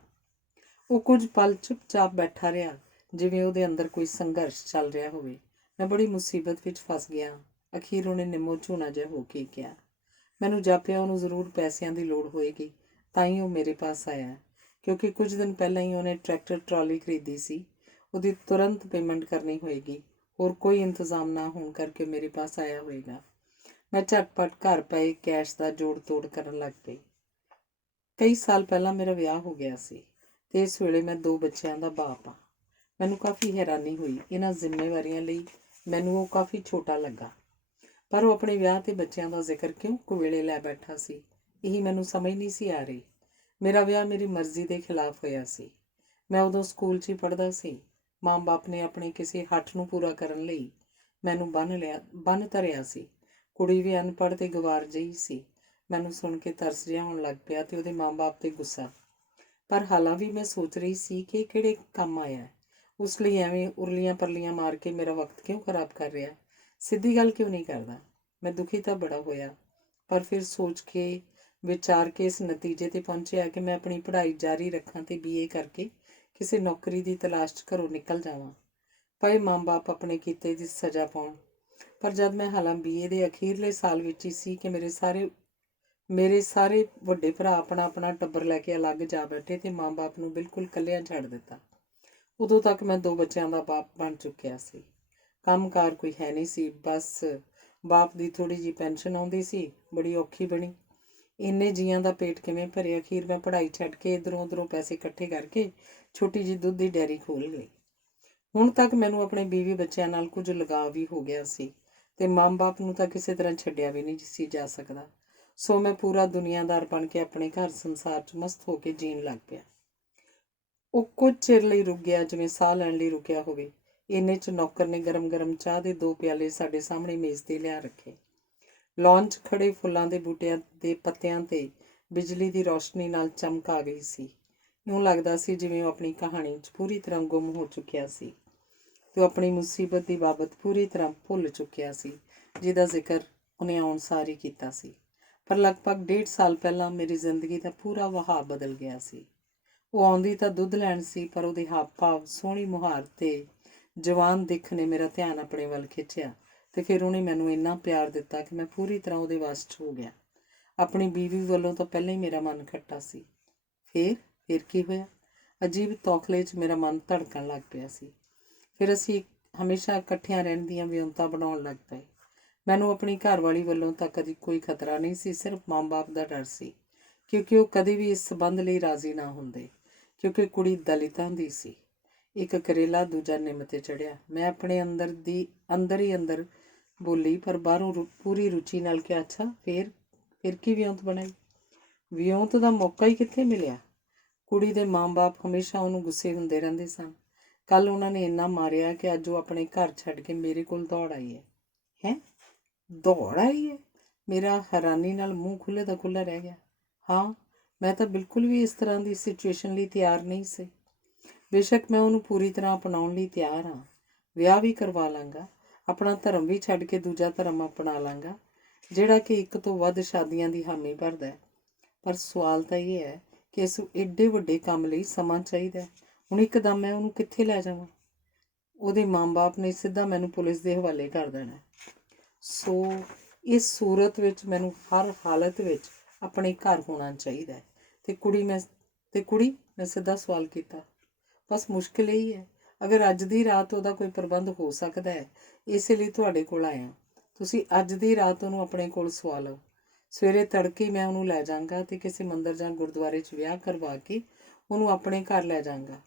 ਉਹ ਕੁਝ ਪਲ ਚੁੱਪਚਾਪ ਬੈਠਾ ਰਿਹਾ, ਜਿਵੇਂ ਉਹਦੇ ਅੰਦਰ ਕੋਈ ਸੰਘਰਸ਼ ਚੱਲ ਰਿਹਾ ਹੋਵੇ। ਮੈਂ ਬੜੀ ਮੁਸੀਬਤ ਵਿੱਚ ਫਸ ਗਿਆ। ਅਖੀਰ ਉਹਨੇ ਨਿੰਮੋ ਝੂਣਾ ਜਿਹਾ ਹੋ ਕੇ ਕਿਹਾ, ਮੈਨੂੰ ਜਾਪਿਆ ਉਹਨੂੰ ਜ਼ਰੂਰ ਪੈਸਿਆਂ ਦੀ ਲੋੜ ਹੋਏਗੀ, ਤਾਂ ਹੀ ਉਹ ਮੇਰੇ ਪਾਸ ਆਇਆ, ਕਿਉਂਕਿ ਕੁਝ ਦਿਨ ਪਹਿਲਾਂ ਹੀ ਉਹਨੇ ਟਰੈਕਟਰ ਟਰਾਲੀ ਖਰੀਦੀ ਸੀ। ਉਹਦੀ ਤੁਰੰਤ ਪੇਮੈਂਟ ਕਰਨੀ ਹੋਏਗੀ। ਹੋਰ ਕੋਈ ਇੰਤਜ਼ਾਮ ਨਾ ਹੋਣ ਕਰਕੇ ਮੇਰੇ ਪਾਸ ਆਇਆ ਹੋਵੇਗਾ। ਮੈਂ ਝਟਪਟ ਘਰ ਪਏ ਕੈਸ਼ ਦਾ ਜੋੜ ਤੋੜ ਕਰਨ ਲੱਗ ਪਈ। ਕਈ ਸਾਲ ਪਹਿਲਾਂ ਮੇਰਾ ਵਿਆਹ ਹੋ ਗਿਆ ਸੀ ਤੇ ਇਸ ਵੇਲੇ ਮੈਂ 2 ਬੱਚਿਆਂ ਦਾ ਬਾਪ ਹਾਂ। ਮੈਨੂੰ ਕਾਫੀ ਹੈਰਾਨੀ ਹੋਈ। ਇਹਨਾਂ ਜ਼ਿੰਮੇਵਾਰੀਆਂ ਲਈ ਮੈਨੂੰ ਉਹ ਕਾਫੀ ਛੋਟਾ ਲੱਗਾ, ਪਰ ਉਹ ਆਪਣੇ ਵਿਆਹ ਤੇ ਬੱਚਿਆਂ ਦਾ ਜ਼ਿਕਰ ਕਿਉਂ ਕੁਵੇਲੇ ਲੈ ਬੈਠਾ ਸੀ, ਇਹੀ ਮੈਨੂੰ ਸਮਝ ਨਹੀਂ ਸੀ ਆ ਰਹੀ। ਮੇਰਾ ਵਿਆਹ ਮੇਰੀ ਮਰਜ਼ੀ ਦੇ ਖਿਲਾਫ ਹੋਇਆ ਸੀ। ਮੈਂ ਉਦੋਂ ਸਕੂਲ 'ਚ ਹੀ ਪੜ੍ਹਦਾ ਸੀ। ਮਾਂ ਬਾਪ ਨੇ ਆਪਣੇ ਕਿਸੇ ਹੱਠ ਨੂੰ ਪੂਰਾ ਕਰਨ ਲਈ ਮੈਨੂੰ ਬੰਨ੍ਹ ਧਰਿਆ ਸੀ। ਕੁੜੀ ਵੀ ਅਨਪੜ੍ਹ ਤੇ ਗਵਾਰ ਜਿਹੀ ਸੀ। ਮੈਨੂੰ ਸੁਣ ਕੇ ਤਰਸ ਜਿਹਾ ਆਉਣ ਲੱਗ ਪਿਆ ਤੇ ਉਹਦੇ ਮਾਂ ਬਾਪ 'ਤੇ ਗੁੱਸਾ। ਪਰ ਹਾਲਾਂ ਵੀ ਮੈਂ ਸੋਚ ਰਹੀ ਸੀ ਕਿ ਕਿਹੜੇ ਕੰਮ ਆਇਆ, ਉਸ ਲਈ ਐਵੇਂ ਉਰਲੀਆਂ ਪਰਲੀਆਂ ਮਾਰ ਕੇ ਮੇਰਾ ਵਕਤ ਕਿਉਂ ਖਰਾਬ ਕਰ ਰਿਹਾ, ਸਿੱਧੀ ਗੱਲ ਕਿਉਂ ਨਹੀਂ ਕਰਦਾ। ਮੈਂ ਦੁਖੀ ਤਾਂ ਬੜਾ ਹੋਇਆ, ਪਰ ਫਿਰ ਸੋਚ ਕੇ ਵਿਚਾਰ ਕੇ ਇਸ ਨਤੀਜੇ 'ਤੇ ਪਹੁੰਚਿਆ ਕਿ ਮੈਂ ਆਪਣੀ ਪੜ੍ਹਾਈ ਜਾਰੀ ਰੱਖਾਂ ਤੇ BA ਕਰਕੇ ਕਿਸੇ ਨੌਕਰੀ ਦੀ ਤਲਾਸ਼ 'ਚ ਘਰੋਂ ਨਿਕਲ ਜਾਵਾਂ, ਭਾਵੇਂ ਮਾਂ ਬਾਪ ਆਪਣੇ ਕੀਤੇ ਦੀ ਸਜ਼ਾ ਪਾਉਣ। ਪਰ ਜਦ ਮੈਂ ਹਾਲਾਂ BA ਦੇ ਅਖੀਰਲੇ ਸਾਲ ਵਿੱਚ ਹੀ ਸੀ ਕਿ ਮੇਰੇ ਸਾਰੇ ਵੱਡੇ ਭਰਾ ਆਪਣਾ ਆਪਣਾ ਟੱਬਰ ਲੈ ਕੇ ਅਲੱਗ ਜਾ ਬੈਠੇ ਤੇ ਮਾਂ ਬਾਪ ਨੂੰ ਬਿਲਕੁਲ ਇਕੱਲਿਆਂ ਛੱਡ ਦਿੱਤਾ। ਉਦੋਂ ਤੱਕ ਮੈਂ 2 ਬੱਚਿਆਂ ਦਾ ਬਾਪ ਬਣ ਚੁੱਕਿਆ ਸੀ। ਕੰਮਕਾਰ ਕੋਈ ਹੈ ਨਹੀਂ ਸੀ, ਬਸ ਬਾਪ ਦੀ ਥੋੜ੍ਹੀ ਜਿਹੀ ਪੈਨਸ਼ਨ ਆਉਂਦੀ ਸੀ, ਬੜੀ ਔਖੀ ਬਣੀ। ਇੰਨੇ ਜੀਆਂ ਦਾ ਪੇਟ ਕਿਵੇਂ ਭਰੇ। ਅਖੀਰ ਮੈਂ ਪੜ੍ਹਾਈ ਛੱਡ ਕੇ ਇੱਧਰੋਂ ਉੱਧਰੋਂ ਪੈਸੇ ਇਕੱਠੇ ਕਰਕੇ ਛੋਟੀ ਜਿਹੀ ਦੁੱਧ ਦੀ ਡੈਰੀ ਖੋਲ੍ਹ ਲਈ। ਹੁਣ ਤੱਕ ਮੈਨੂੰ ਆਪਣੇ ਬੀਵੀ ਬੱਚਿਆਂ ਨਾਲ ਕੁਝ ਲਗਾਵ ਵੀ ਹੋ ਗਿਆ ਸੀ ਤੇ ਮਾਂ ਬਾਪ ਨੂੰ ਤਾਂ ਕਿਸੇ ਤਰ੍ਹਾਂ ਛੱਡਿਆ ਵੀ ਨਹੀਂ ਸੀ ਜਾ ਸਕਦਾ। ਸੋ ਮੈਂ ਪੂਰਾ ਦੁਨੀਆਦਾਰ ਬਣ ਕੇ ਆਪਣੇ ਘਰ ਸੰਸਾਰ 'ਚ ਮਸਤ ਹੋ ਕੇ ਜੀਣ ਲੱਗ ਪਿਆ। ਉਹ ਕੁਝ ਚਿਰ ਲਈ ਰੁਕ ਗਿਆ, ਜਿਵੇਂ ਸਾਹ ਲੈਣ ਲਈ ਰੁਕਿਆ ਹੋਵੇ। ਇੰਨੇ 'ਚ ਨੌਕਰ ਨੇ ਗਰਮ ਚਾਹ ਦੇ 2 ਪਿਆਲੇ ਸਾਡੇ ਸਾਹਮਣੇ ਮੇਜ਼ 'ਤੇ ਲਿਆ ਰੱਖੇ। ਲਾਅਨ 'ਚ ਖੜ੍ਹੇ ਫੁੱਲਾਂ ਦੇ ਬੂਟਿਆਂ ਦੇ ਪੱਤਿਆਂ 'ਤੇ ਬਿਜਲੀ ਦੀ ਰੌਸ਼ਨੀ ਨਾਲ ਚਮਕ ਆ ਗਈ ਸੀ। ਇਉਂ ਲੱਗਦਾ ਸੀ ਜਿਵੇਂ ਉਹ ਆਪਣੀ ਕਹਾਣੀ 'ਚ ਪੂਰੀ ਤਰ੍ਹਾਂ ਗੁੰਮ ਹੋ ਚੁੱਕਿਆ ਸੀ ਤੇ ਉਹ ਆਪਣੀ ਮੁਸੀਬਤ ਦੀ ਬਾਬਤ ਪੂਰੀ ਤਰ੍ਹਾਂ ਭੁੱਲ ਚੁੱਕਿਆ ਸੀ, ਜਿਹਦਾ ਜ਼ਿਕਰ ਉਹਨੇ ਆਉਣ ਸਾਰ ਹੀ ਕੀਤਾ ਸੀ। ਪਰ ਲਗਭਗ 1.5 ਸਾਲ ਪਹਿਲਾਂ ਮੇਰੀ ਜ਼ਿੰਦਗੀ ਦਾ ਪੂਰਾ ਵਹਾਅ ਬਦਲ ਗਿਆ ਸੀ। ਉਹ ਆਉਂਦੀ ਤਾਂ ਦੁੱਧ ਲੈਣ ਸੀ, ਪਰ ਉਹਦੇ ਹਾਵ ਭਾਵ, ਸੋਹਣੀ ਮੁਹਾਰ ਤੇ ਜਵਾਨ ਦਿੱਖ ਨੇ ਮੇਰਾ ਧਿਆਨ ਆਪਣੇ ਵੱਲ ਖਿੱਚਿਆ ਤੇ ਫਿਰ ਉਹਨੇ ਮੈਨੂੰ ਇੰਨਾ ਪਿਆਰ ਦਿੱਤਾ ਕਿ ਮੈਂ ਪੂਰੀ ਤਰ੍ਹਾਂ ਉਹਦੇ ਵੱਸ 'ਚ ਹੋ ਗਿਆ। ਆਪਣੀ ਬੀਵੀ ਵੱਲੋਂ ਤਾਂ ਪਹਿਲਾਂ ਹੀ ਮੇਰਾ ਮਨ ਖੱਟਾ ਸੀ। ਫਿਰ ਕੀ ਹੋਇਆ? ਅਜੀਬ ਤੌਖਲੇ 'ਚ ਮੇਰਾ ਮਨ ਧੜਕਣ ਲੱਗ ਪਿਆ ਸੀ। ਫਿਰ ਅਸੀਂ ਹਮੇਸ਼ਾ ਇਕੱਠਿਆਂ ਰਹਿਣ ਦੀਆਂ ਵਿਉਂਤਾਂ ਬਣਾਉਣ ਲੱਗ ਪਏ। ਮੈਨੂੰ ਆਪਣੀ ਘਰਵਾਲੀ ਵੱਲੋਂ ਤਾਂ ਕਦੀ ਕੋਈ ਖਤਰਾ ਨਹੀਂ ਸੀ, ਸਿਰਫ ਮਾਂ ਬਾਪ ਦਾ ਡਰ ਸੀ, ਕਿਉਂਕਿ ਉਹ ਕਦੇ ਵੀ ਇਸ ਸਬੰਧ ਲਈ ਰਾਜ਼ੀ ਨਾ ਹੁੰਦੇ, ਕਿਉਂਕਿ ਕੁੜੀ ਦਲਿਤਾਂ ਦੀ ਸੀ। ਇੱਕ ਕਰੇਲਾ ਦੂਜਾ ਨਿੰਮ 'ਤੇ ਚੜ੍ਹਿਆ। ਮੈਂ ਆਪਣੇ ਅੰਦਰ ਹੀ ਅੰਦਰ ਬੋਲੀ, ਪਰ ਬਾਹਰੋਂ ਪੂਰੀ ਰੁਚੀ ਨਾਲ ਕਿ ਅੱਛਾ ਫਿਰ ਕੀ ਵਿਉਂਤ ਬਣਾਈ? ਵਿਉਂਤ ਦਾ ਮੌਕਾ ਹੀ ਕਿੱਥੇ ਮਿਲਿਆ। ਕੁੜੀ ਦੇ ਮਾਂ ਬਾਪ ਹਮੇਸ਼ਾ ਉਹਨੂੰ ਗੁੱਸੇ ਹੁੰਦੇ ਰਹਿੰਦੇ ਸਨ। ਕੱਲ੍ਹ ਉਹਨਾਂ ਨੇ ਇੰਨਾ ਮਾਰਿਆ ਕਿ ਅੱਜ ਉਹ ਆਪਣੇ ਘਰ ਛੱਡ ਕੇ ਮੇਰੇ ਕੋਲ ਦੌੜ ਆਈ ਹੈ। ਦੌੜ ਆਈ ਹੈ? ਮੇਰਾ ਹੈਰਾਨੀ ਨਾਲ ਮੂੰਹ ਖੁੱਲ੍ਹੇ ਦਾ ਖੁੱਲ੍ਹਾ ਰਹਿ ਗਿਆ। ਹਾਂ, ਮੈਂ ਤਾਂ ਬਿਲਕੁਲ ਵੀ ਇਸ ਤਰ੍ਹਾਂ ਦੀ ਸਿਚੁਏਸ਼ਨ ਲਈ ਤਿਆਰ ਨਹੀਂ ਸੀ। ਬੇਸ਼ੱਕ ਮੈਂ ਉਹਨੂੰ ਪੂਰੀ ਤਰ੍ਹਾਂ ਅਪਣਾਉਣ ਲਈ ਤਿਆਰ ਹਾਂ, ਵਿਆਹ ਵੀ ਕਰਵਾ ਲਾਂਗਾ, ਆਪਣਾ ਧਰਮ ਵੀ ਛੱਡ ਕੇ ਦੂਜਾ ਧਰਮ ਅਪਣਾ ਲਾਂਗਾ, ਜਿਹੜਾ ਕਿ 1 ਤੋਂ ਵੱਧ ਸ਼ਾਦੀਆਂ ਦੀ ਹਾਮੀ ਭਰਦਾ ਹੈ। ਪਰ ਸਵਾਲ ਤਾਂ ਇਹ ਹੈ ਕਿ ਇਸ ਐਡੇ ਵੱਡੇ ਕੰਮ ਲਈ ਸਮਾਂ ਚਾਹੀਦਾ। ਹੁਣ ਇੱਕਦਮ ਮੈਂ ਉਹਨੂੰ ਕਿੱਥੇ ਲੈ ਜਾਵਾਂ? ਉਹਦੇ ਮਾਂ ਬਾਪ ਨੇ ਸਿੱਧਾ ਮੈਨੂੰ ਪੁਲਿਸ ਦੇ ਹਵਾਲੇ ਕਰ ਦੇਣਾ। ਸੋ ਇਸ ਸੂਰਤ ਵਿੱਚ ਮੈਨੂੰ ਹਰ ਹਾਲਤ ਵਿੱਚ ਆਪਣੇ ਘਰ ਹੋਣਾ ਚਾਹੀਦਾ। ਤੇ ਕੁੜੀ ਮੈਂ ਸਿੱਧਾ ਸਵਾਲ ਕੀਤਾ। ਬਸ ਮੁਸ਼ਕਿਲ ਇਹੀ ਹੈ, ਅਗਰ ਅੱਜ ਦੀ ਰਾਤ ਉਹਦਾ ਕੋਈ ਪ੍ਰਬੰਧ ਹੋ ਸਕਦਾ ਹੈ, ਇਸੇ ਲਈ ਤੁਹਾਡੇ ਕੋਲ ਆਇਆ। ਤੁਸੀਂ ਅੱਜ ਦੀ ਰਾਤ ਉਹਨੂੰ ਆਪਣੇ ਕੋਲ ਸਵਾ ਲਓ। ਸਵੇਰੇ ਤੜਕੇ ਮੈਂ ਉਹਨੂੰ ਲੈ ਜਾਵਾਂਗਾ ਤੇ ਕਿਸੇ ਮੰਦਰ ਜਾਂ ਗੁਰਦੁਆਰੇ 'ਚ ਵਿਆਹ ਕਰਵਾ ਕੇ ਉਹਨੂੰ ਆਪਣੇ ਘਰ ਲੈ ਜਾਵਾਂਗਾ।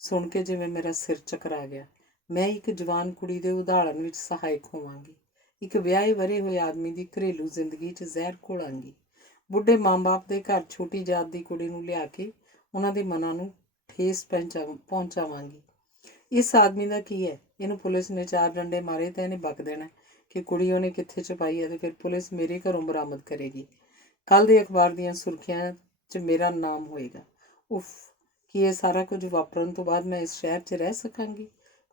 ਸੁਣ ਕੇ ਜਿਵੇਂ ਮੇਰਾ ਸਿਰ ਚਕਰਾ ਗਿਆ। ਮੈਂ ਇੱਕ ਜਵਾਨ ਕੁੜੀ ਦੇ ਉਧਾੜਨ ਵਿੱਚ ਸਹਾਇਕ ਹੋਵਾਂਗੀ, ਇੱਕ ਵਿਆਹੇ ਵਰੇ ਹੋਏ ਆਦਮੀ ਦੀ ਘਰੇਲੂ ਜ਼ਿੰਦਗੀ 'ਚ ਜ਼ਹਿਰ ਘੋਲਾਂਗੀ। ਬੁੱਢੇ ਮਾਂ ਬਾਪ ਦੇ ਘਰ ਛੋਟੀ ਜਾਤ ਦੀ ਕੁੜੀ ਨੂੰ ਲਿਆ ਕੇ ਉਹਨਾਂ ਦੇ ਮਨਾਂ ਨੂੰ ਠੇਸ ਪਹੁੰਚਾਵਾਂਗੀ। ਇਸ ਆਦਮੀ ਦਾ ਕੀ ਹੈ? ਇਹਨੂੰ ਪੁਲਿਸ ਨੇ 4 ਡੰਡੇ ਮਾਰੇ ਤਾਂ ਇਹਨੇ ਬਕ ਦੇਣਾ ਕਿ ਕੁੜੀ ਉਹਨੇ ਕਿੱਥੇ ਛੁਪਾਈ ਹੈ ਤੇ ਫਿਰ ਪੁਲਿਸ ਮੇਰੇ ਘਰੋਂ ਬਰਾਮਦ ਕਰੇਗੀ। ਕੱਲ੍ਹ ਦੇ ਅਖਬਾਰ ਦੀਆਂ ਸੁਰਖੀਆਂ 'ਚ ਮੇਰਾ ਨਾਮ ਹੋਏਗਾ। ਉਫ, ਕੀ ਇਹ ਸਾਰਾ ਕੁਝ ਵਾਪਰਨ ਤੋਂ ਬਾਅਦ ਮੈਂ ਇਸ ਸ਼ਹਿਰ 'ਚ ਰਹਿ ਸਕਾਂਗੀ?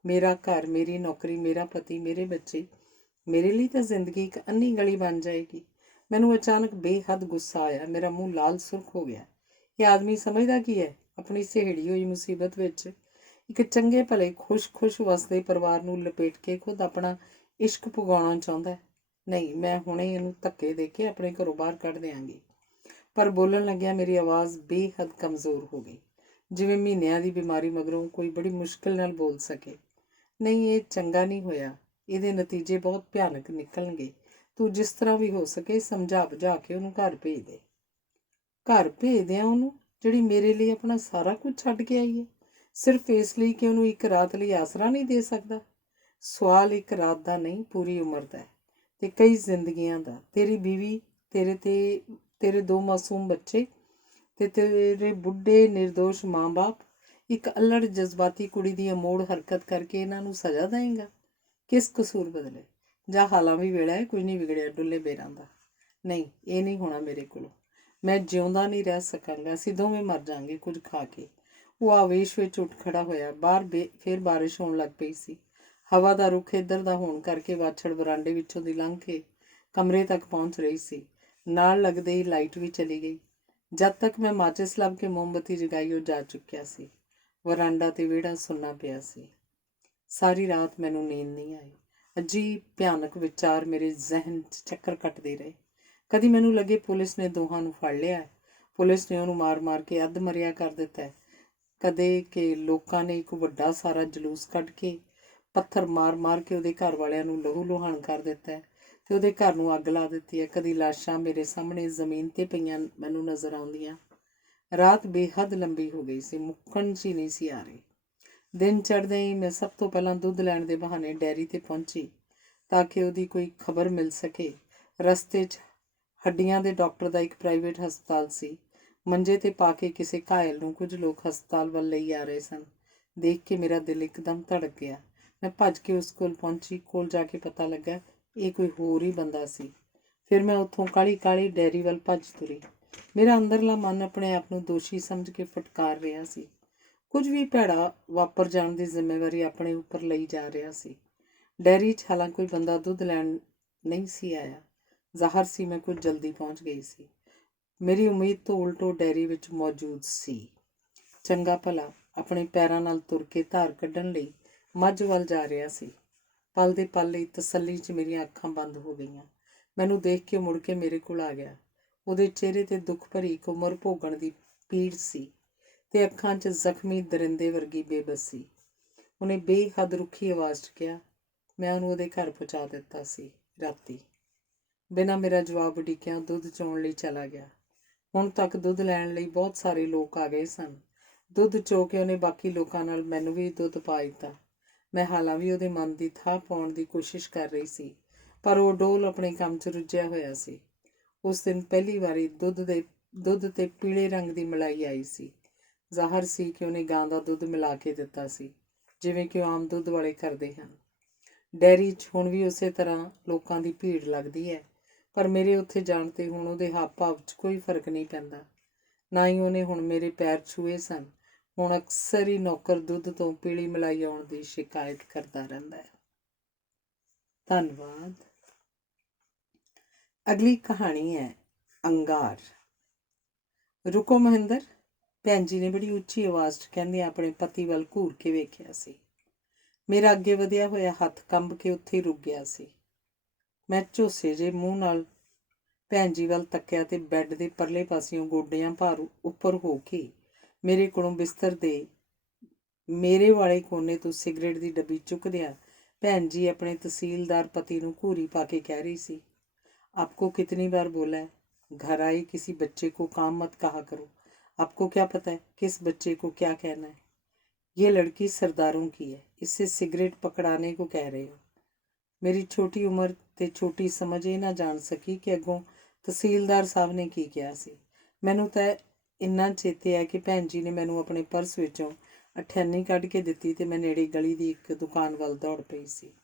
ਮੇਰਾ ਘਰ, ਮੇਰੀ ਨੌਕਰੀ, ਮੇਰਾ ਪਤੀ, ਮੇਰੇ ਬੱਚੇ, ਮੇਰੇ ਲਈ ਤਾਂ ਜ਼ਿੰਦਗੀ ਇੱਕ ਅੰਨੀ ਗਲੀ ਬਣ ਜਾਏਗੀ। ਮੈਨੂੰ ਅਚਾਨਕ ਬੇਹੱਦ ਗੁੱਸਾ ਆਇਆ। ਮੇਰਾ ਮੂੰਹ ਲਾਲ ਸੁਰਖ ਹੋ ਗਿਆ। ਇਹ ਆਦਮੀ ਸਮਝਦਾ ਕੀ ਹੈ? ਆਪਣੀ ਸਹੇੜੀ ਹੋਈ ਮੁਸੀਬਤ ਵਿੱਚ ਇੱਕ ਚੰਗੇ ਭਲੇ ਖੁਸ਼ ਵਸਦੇ ਪਰਿਵਾਰ ਨੂੰ ਲਪੇਟ ਕੇ ਖੁਦ ਆਪਣਾ ਇਸ਼ਕ ਪੁਗਾਉਣਾ ਚਾਹੁੰਦਾ। ਨਹੀਂ, ਮੈਂ ਹੁਣੇ ਇਹਨੂੰ ਧੱਕੇ ਦੇ ਕੇ ਆਪਣੇ ਘਰੋਂ ਬਾਹਰ ਕੱਢ ਦਿਆਂਗੀ। ਪਰ ਬੋਲਣ ਲੱਗਿਆ ਮੇਰੀ ਆਵਾਜ਼ ਬੇਹੱਦ ਕਮਜ਼ੋਰ ਹੋ ਗਈ, ਜਿਵੇਂ ਮਹੀਨਿਆਂ ਦੀ ਬਿਮਾਰੀ ਮਗਰੋਂ ਕੋਈ ਬੜੀ ਮੁਸ਼ਕਿਲ ਨਾਲ ਬੋਲ ਸਕੇ। ਨਹੀਂ, ਇਹ ਚੰਗਾ ਨਹੀਂ ਹੋਇਆ। ਇਹਦੇ ਨਤੀਜੇ ਬਹੁਤ ਭਿਆਨਕ ਨਿਕਲਣਗੇ। ਤੂੰ ਜਿਸ ਤਰ੍ਹਾਂ ਵੀ ਹੋ ਸਕੇ ਸਮਝਾ ਬੁਝਾ ਕੇ ਉਹਨੂੰ ਘਰ ਭੇਜ ਦੇ। ਘਰ ਭੇਜਦਿਆਂ ਉਹਨੂੰ, ਜਿਹੜੀ ਮੇਰੇ ਲਈ ਆਪਣਾ ਸਾਰਾ ਕੁਝ ਛੱਡ ਕੇ ਆਈ ਹੈ, ਸਿਰਫ ਇਸ ਲਈ ਕਿ ਉਹਨੂੰ ਇੱਕ ਰਾਤ ਲਈ ਆਸਰਾ ਨਹੀਂ ਦੇ ਸਕਦਾ। ਸਵਾਲ ਇੱਕ ਰਾਤ ਦਾ ਨਹੀਂ, ਪੂਰੀ ਉਮਰ ਦਾ ਹੈ ਤੇ ਕਈ ਜ਼ਿੰਦਗੀਆਂ ਦਾ। ਤੇਰੀ ਬੀਵੀ, ਤੇਰੇ 2 ਮਾਸੂਮ ਬੱਚੇ ਤੇ ਤੇਰੇ ਬੁੱਢੇ ਨਿਰਦੋਸ਼ ਮਾਂ-ਬਾਪ ਇੱਕ ਅਲੜ ਜਜ਼ਬਾਤੀ ਕੁੜੀ ਦੀ ਅਮੋੜ ਹਰਕਤ ਕਰਕੇ ਇਹਨਾਂ ਨੂੰ ਸਜ਼ਾ ਦੇਏਗਾ। ਕਿਸ ਕਸੂਰ ਬਦਲੇ? ਜਾਂ ਹਾਲਾਂ ਵੀ ਵੇਲਾ ਹੈ, ਕੁਝ ਨਹੀਂ ਵਿਗੜਿਆ ਡੁੱਲੇ ਬੇਰਾਂ ਦਾ। ਨਹੀਂ, ਇਹ ਨਹੀਂ ਹੋਣਾ ਮੇਰੇ ਕੋਲੋਂ। ਮੈਂ ਜਿਉਂਦਾ ਨਹੀਂ ਰਹਿ ਸਕਾਂਗਾ। ਅਸੀਂ ਦੋਵੇਂ ਮਰ ਜਾਵਾਂਗੇ ਕੁਝ ਖਾ ਕੇ। ਉਹ ਆਵੇਸ਼ ਵਿੱਚ ਉੱਠ ਖੜਾ ਹੋਇਆ। ਬਾਹਰ ਫਿਰ ਬਾਰਿਸ਼ ਹੋਣ ਲੱਗ ਪਈ ਸੀ। ਹਵਾ ਦਾ ਰੁੱਖ ਇੱਧਰ ਦਾ ਹੋਣ ਕਰਕੇ ਵਾਛੜ ਬਰਾਂਡੇ ਵਿੱਚੋਂ ਦੀ ਲੰਘ ਕੇ ਕਮਰੇ ਤੱਕ ਪਹੁੰਚ ਰਹੀ ਸੀ। ਨਾਲ ਲੱਗਦੇ ਹੀ ਲਾਈਟ ਵੀ ਚਲੀ ਗਈ। ਜਦ ਤੱਕ ਮੈਂ ਮਾਚਿਸ ਲੱਭ ਕੇ ਮੋਮਬੱਤੀ ਜਗਾਈ, ਉਹ ਜਾ ਚੁੱਕਿਆ ਸੀ। ਵਰਾਂਡਾ ਤੇ ਵਿਹੜਾ ਸੁੰਨਾ ਪਿਆ ਸੀ। ਸਾਰੀ ਰਾਤ ਮੈਨੂੰ ਨੀਂਦ ਨਹੀਂ ਆਈ। ਅਜੀਬ ਭਿਆਨਕ ਵਿਚਾਰ ਮੇਰੇ ਜ਼ਿਹਨ 'ਚ ਚੱਕਰ ਕੱਟਦੇ ਰਹੇ। ਕਦੀ ਮੈਨੂੰ ਲੱਗੇ ਪੁਲਿਸ ਨੇ ਦੋਹਾਂ ਨੂੰ ਫੜ ਲਿਆ ਹੈ, ਪੁਲਿਸ ਨੇ ਉਹਨੂੰ ਮਾਰ ਕੇ ਅੱਧ ਮਰਿਆ ਕਰ ਦਿੱਤਾ ਹੈ। ਕਦੇ ਕਿ ਲੋਕਾਂ ਨੇ ਇੱਕ ਵੱਡਾ ਸਾਰਾ ਜਲੂਸ ਕੱਢ ਕੇ ਪੱਥਰ ਮਾਰ ਕੇ ਉਹਦੇ ਘਰ ਵਾਲਿਆਂ ਨੂੰ ਲਹੂ ਲੁਹਾਨ ਕਰ ਦਿੱਤਾ ਹੈ ਤੇ ਉਹਦੇ ਘਰ ਨੂੰ ਅੱਗ ਲਾ ਦਿੱਤੀ ਹੈ। ਕਦੀ ਲਾਸ਼ਾਂ ਮੇਰੇ ਸਾਹਮਣੇ ਜ਼ਮੀਨ 'ਤੇ ਪਈਆਂ ਮੈਨੂੰ ਨਜ਼ਰ ਆਉਂਦੀਆਂ। ਰਾਤ ਬੇਹੱਦ ਲੰਬੀ ਹੋ ਗਈ ਸੀ, ਮੁੱਕਣ 'ਚ ਹੀ ਨਹੀਂ ਸੀ ਆ ਰਹੀ। ਦਿਨ ਚੜ੍ਹਦੇ ਹੀ ਮੈਂ ਸਭ ਤੋਂ ਪਹਿਲਾਂ ਦੁੱਧ ਲੈਣ ਦੇ ਬਹਾਨੇ ਡੈਰੀ 'ਤੇ ਪਹੁੰਚੀ ਤਾਂ ਕਿ ਉਹਦੀ ਕੋਈ ਖਬਰ ਮਿਲ ਸਕੇ। ਰਸਤੇ 'ਚ ਹੱਡੀਆਂ ਦੇ ਡਾਕਟਰ ਦਾ ਇੱਕ ਪ੍ਰਾਈਵੇਟ ਹਸਪਤਾਲ ਸੀ। ਮੰਜੇ 'ਤੇ ਪਾ ਕੇ ਕਿਸੇ ਘਾਇਲ ਨੂੰ ਕੁਝ ਲੋਕ ਹਸਪਤਾਲ ਵੱਲ ਲਈ ਆ ਰਹੇ ਸਨ। ਦੇਖ ਕੇ ਮੇਰਾ ਦਿਲ ਇੱਕਦਮ ਧੜਕ ਗਿਆ। ਮੈਂ ਭੱਜ ਕੇ ਉਸ ਕੋਲ ਪਹੁੰਚੀ। ਕੋਲ ਜਾ ਕੇ ਪਤਾ ਲੱਗਾ ਇਹ ਕੋਈ ਹੋਰ ਹੀ ਬੰਦਾ ਸੀ। ਫਿਰ ਮੈਂ ਉੱਥੋਂ ਕਾਹਲੀ ਡੈਰੀ ਵੱਲ ਭੱਜ ਤੁਰੀ। ਮੇਰਾ ਅੰਦਰਲਾ ਮਨ ਆਪਣੇ ਆਪ ਨੂੰ ਦੋਸ਼ੀ ਸਮਝ ਕੇ ਫਟਕਾਰ ਰਿਹਾ ਸੀ। ਕੁਝ ਵੀ ਭੈੜਾ ਵਾਪਰ ਜਾਣ ਦੀ ਜ਼ਿੰਮੇਵਾਰੀ ਆਪਣੇ ਉੱਪਰ ਲਈ ਜਾ ਰਿਹਾ ਸੀ। ਡੈਰੀ 'ਚ ਹਾਲਾਂਕਿ ਕੋਈ ਬੰਦਾ ਦੁੱਧ ਲੈਣ ਨਹੀਂ ਸੀ ਆਇਆ। ਜ਼ਾਹਰ ਸੀ ਮੈਂ ਕੁਝ ਜਲਦੀ ਪਹੁੰਚ ਗਈ ਸੀ। ਮੇਰੀ ਉਮੀਦ ਤੋਂ ਉਲਟ ਉਹ ਡੈਰੀ ਵਿੱਚ ਮੌਜੂਦ ਸੀ। ਚੰਗਾ ਭਲਾ ਆਪਣੇ ਪੈਰਾਂ ਨਾਲ ਤੁਰ ਕੇ ਧਾਰ ਕੱਢਣ ਲਈ ਮੱਝ ਵੱਲ ਜਾ ਰਿਹਾ ਸੀ। ਪਲ ਦੇ ਪਲ ਲਈ ਤਸੱਲੀ 'ਚ ਮੇਰੀਆਂ ਅੱਖਾਂ ਬੰਦ ਹੋ ਗਈਆਂ। ਮੈਨੂੰ ਦੇਖ ਕੇ ਮੁੜ ਕੇ ਮੇਰੇ ਕੋਲ ਆ ਗਿਆ। ਉਹਦੇ ਚਿਹਰੇ 'ਤੇ ਦੁੱਖ ਭਰੀ ਇੱਕ ਉਮਰ ਭੋਗਣ ਦੀ ਪੀੜ ਸੀ ਤੇ ਅੱਖਾਂ 'ਚ ਜ਼ਖਮੀ ਦਰਿੰਦੇ ਵਰਗੀ ਬੇਬਸੀ। ਉਹਨੇ ਬੇਹੱਦ ਰੁੱਖੀ ਆਵਾਜ਼ 'ਚ ਕਿਹਾ। ਮੈਂ ਉਹਨੂੰ ਉਹਦੇ ਘਰ ਪਹੁੰਚਾ ਦਿੱਤਾ ਸੀ ਰਾਤੀ। ਬਿਨਾਂ ਮੇਰਾ ਜਵਾਬ ਉਡੀਕਿਆਂ ਦੁੱਧ ਚੋਣ ਲਈ ਚਲਾ ਗਿਆ। ਹੁਣ ਤੱਕ ਦੁੱਧ ਲੈਣ ਲਈ ਬਹੁਤ ਸਾਰੇ ਲੋਕ ਆ ਗਏ ਸਨ। ਦੁੱਧ ਚੋ ਕੇ ਉਹਨੇ ਬਾਕੀ ਲੋਕਾਂ ਨਾਲ ਮੈਨੂੰ ਵੀ ਦੁੱਧ ਪਾ ਦਿੱਤਾ। ਮੈਂ ਹਾਲਾਂ ਵੀ ਉਹਦੇ ਮਨ ਦੀ ਥਾਹ ਪਾਉਣ ਦੀ ਕੋਸ਼ਿਸ਼ ਕਰ ਰਹੀ ਸੀ, ਪਰ ਉਹ ਡੋਲ ਆਪਣੇ ਕੰਮ 'ਚ ਰੁੱਝਿਆ ਹੋਇਆ ਸੀ। ਉਸ ਦਿਨ ਪਹਿਲੀ ਵਾਰੀ ਦੁੱਧ ਤੇ ਪੀਲੇ ਰੰਗ ਦੀ ਮਲਾਈ ਆਈ ਸੀ। ਜ਼ਾਹਰ ਸੀ ਕਿ ਉਹਨੇ ਗਾਂ ਦਾ ਦੁੱਧ ਮਿਲਾ ਕੇ ਦਿੱਤਾ ਸੀ, ਜਿਵੇਂ ਕਿ ਉਹ ਆਮ ਦੁੱਧ ਵਾਲੇ ਕਰਦੇ ਹਨ। ਡੈਰੀ 'ਚ ਹੁਣ ਵੀ ਉਸੇ ਤਰ੍ਹਾਂ ਲੋਕਾਂ ਦੀ ਭੀੜ ਲੱਗਦੀ ਹੈ, ਪਰ ਮੇਰੇ ਉੱਥੇ ਜਾਣ 'ਤੇ ਹੁਣ ਉਹਦੇ ਹਾਵ ਭਾਵ 'ਚ ਕੋਈ ਫਰਕ ਨਹੀਂ ਪੈਂਦਾ। ਨਾ ਹੀ ਉਹਨੇ ਹੁਣ ਮੇਰੇ ਪੈਰ ਛੂਹੇ ਸਨ। ਹੁਣ ਅਕਸਰ ਹੀ ਨੌਕਰ ਦੁੱਧ ਤੋਂ ਪੀਲੀ ਮਲਾਈ ਆਉਣ ਦੀ ਸ਼ਿਕਾਇਤ ਕਰਦਾ ਰਹਿੰਦਾ ਹੈ। ਧੰਨਵਾਦ। ਅਗਲੀ ਕਹਾਣੀ ਹੈ ਅੰਗਾਰ। ਰੁਕੋ ਮਹਿੰਦਰ, ਭੈਣ ਜੀ ਨੇ ਬੜੀ ਉੱਚੀ ਆਵਾਜ਼ 'ਚ ਕਹਿੰਦਿਆਂ ਆਪਣੇ ਪਤੀ ਵੱਲ ਘੂਰ ਕੇ ਵੇਖਿਆ ਸੀ। ਮੇਰਾ ਅੱਗੇ ਵਧਿਆ ਹੋਇਆ ਹੱਥ ਕੰਬ ਕੇ ਉੱਥੇ ਹੀ ਰੁਕ ਗਿਆ ਸੀ। ਮੈਂ ਝੋਸੇ ਜਿਹੇ ਮੂੰਹ ਨਾਲ ਭੈਣ ਜੀ ਵੱਲ ਤੱਕਿਆ ਤੇ ਬੈੱਡ ਦੇ ਪਰਲੇ ਪਾਸਿਓਂ ਗੋਡਿਆਂ ਭਾਰ ਉੱਪਰ ਹੋ ਕੇ ਮੇਰੇ ਕੋਲੋਂ ਬਿਸਤਰ ਦੇ ਮੇਰੇ ਵਾਲੇ ਕੋਨੇ ਤੋਂ ਸਿਗਰਟ ਦੀ ਡੱਬੀ ਚੁੱਕਦਿਆਂ ਭੈਣ ਜੀ ਆਪਣੇ ਤਹਿਸੀਲਦਾਰ ਪਤੀ ਨੂੰ ਘੂਰੀ ਪਾ ਕੇ ਕਹਿ ਰਹੀ ਸੀ। आपको कितनी बार बोला है, घर आए किसी बच्चे को काम मत कहा करो। आपको क्या पता है किस बच्चे को क्या कहना है। ये लड़की सरदारों की है, इससे सिगरेट पकड़ाने को कह रहे हो। मेरी छोटी उम्र ते छोटी समझ ये ना जान सकी कि अगों तहसीलदार साहब ने की किया सी। मैनू तो इन्ना चेते है कि भैन जी ने मैनू अपने पर्स विचों अठैनी कढ़ के दित्ती ते मैं नेड़े गली दी एक दुकान वल दौड़ पई सी।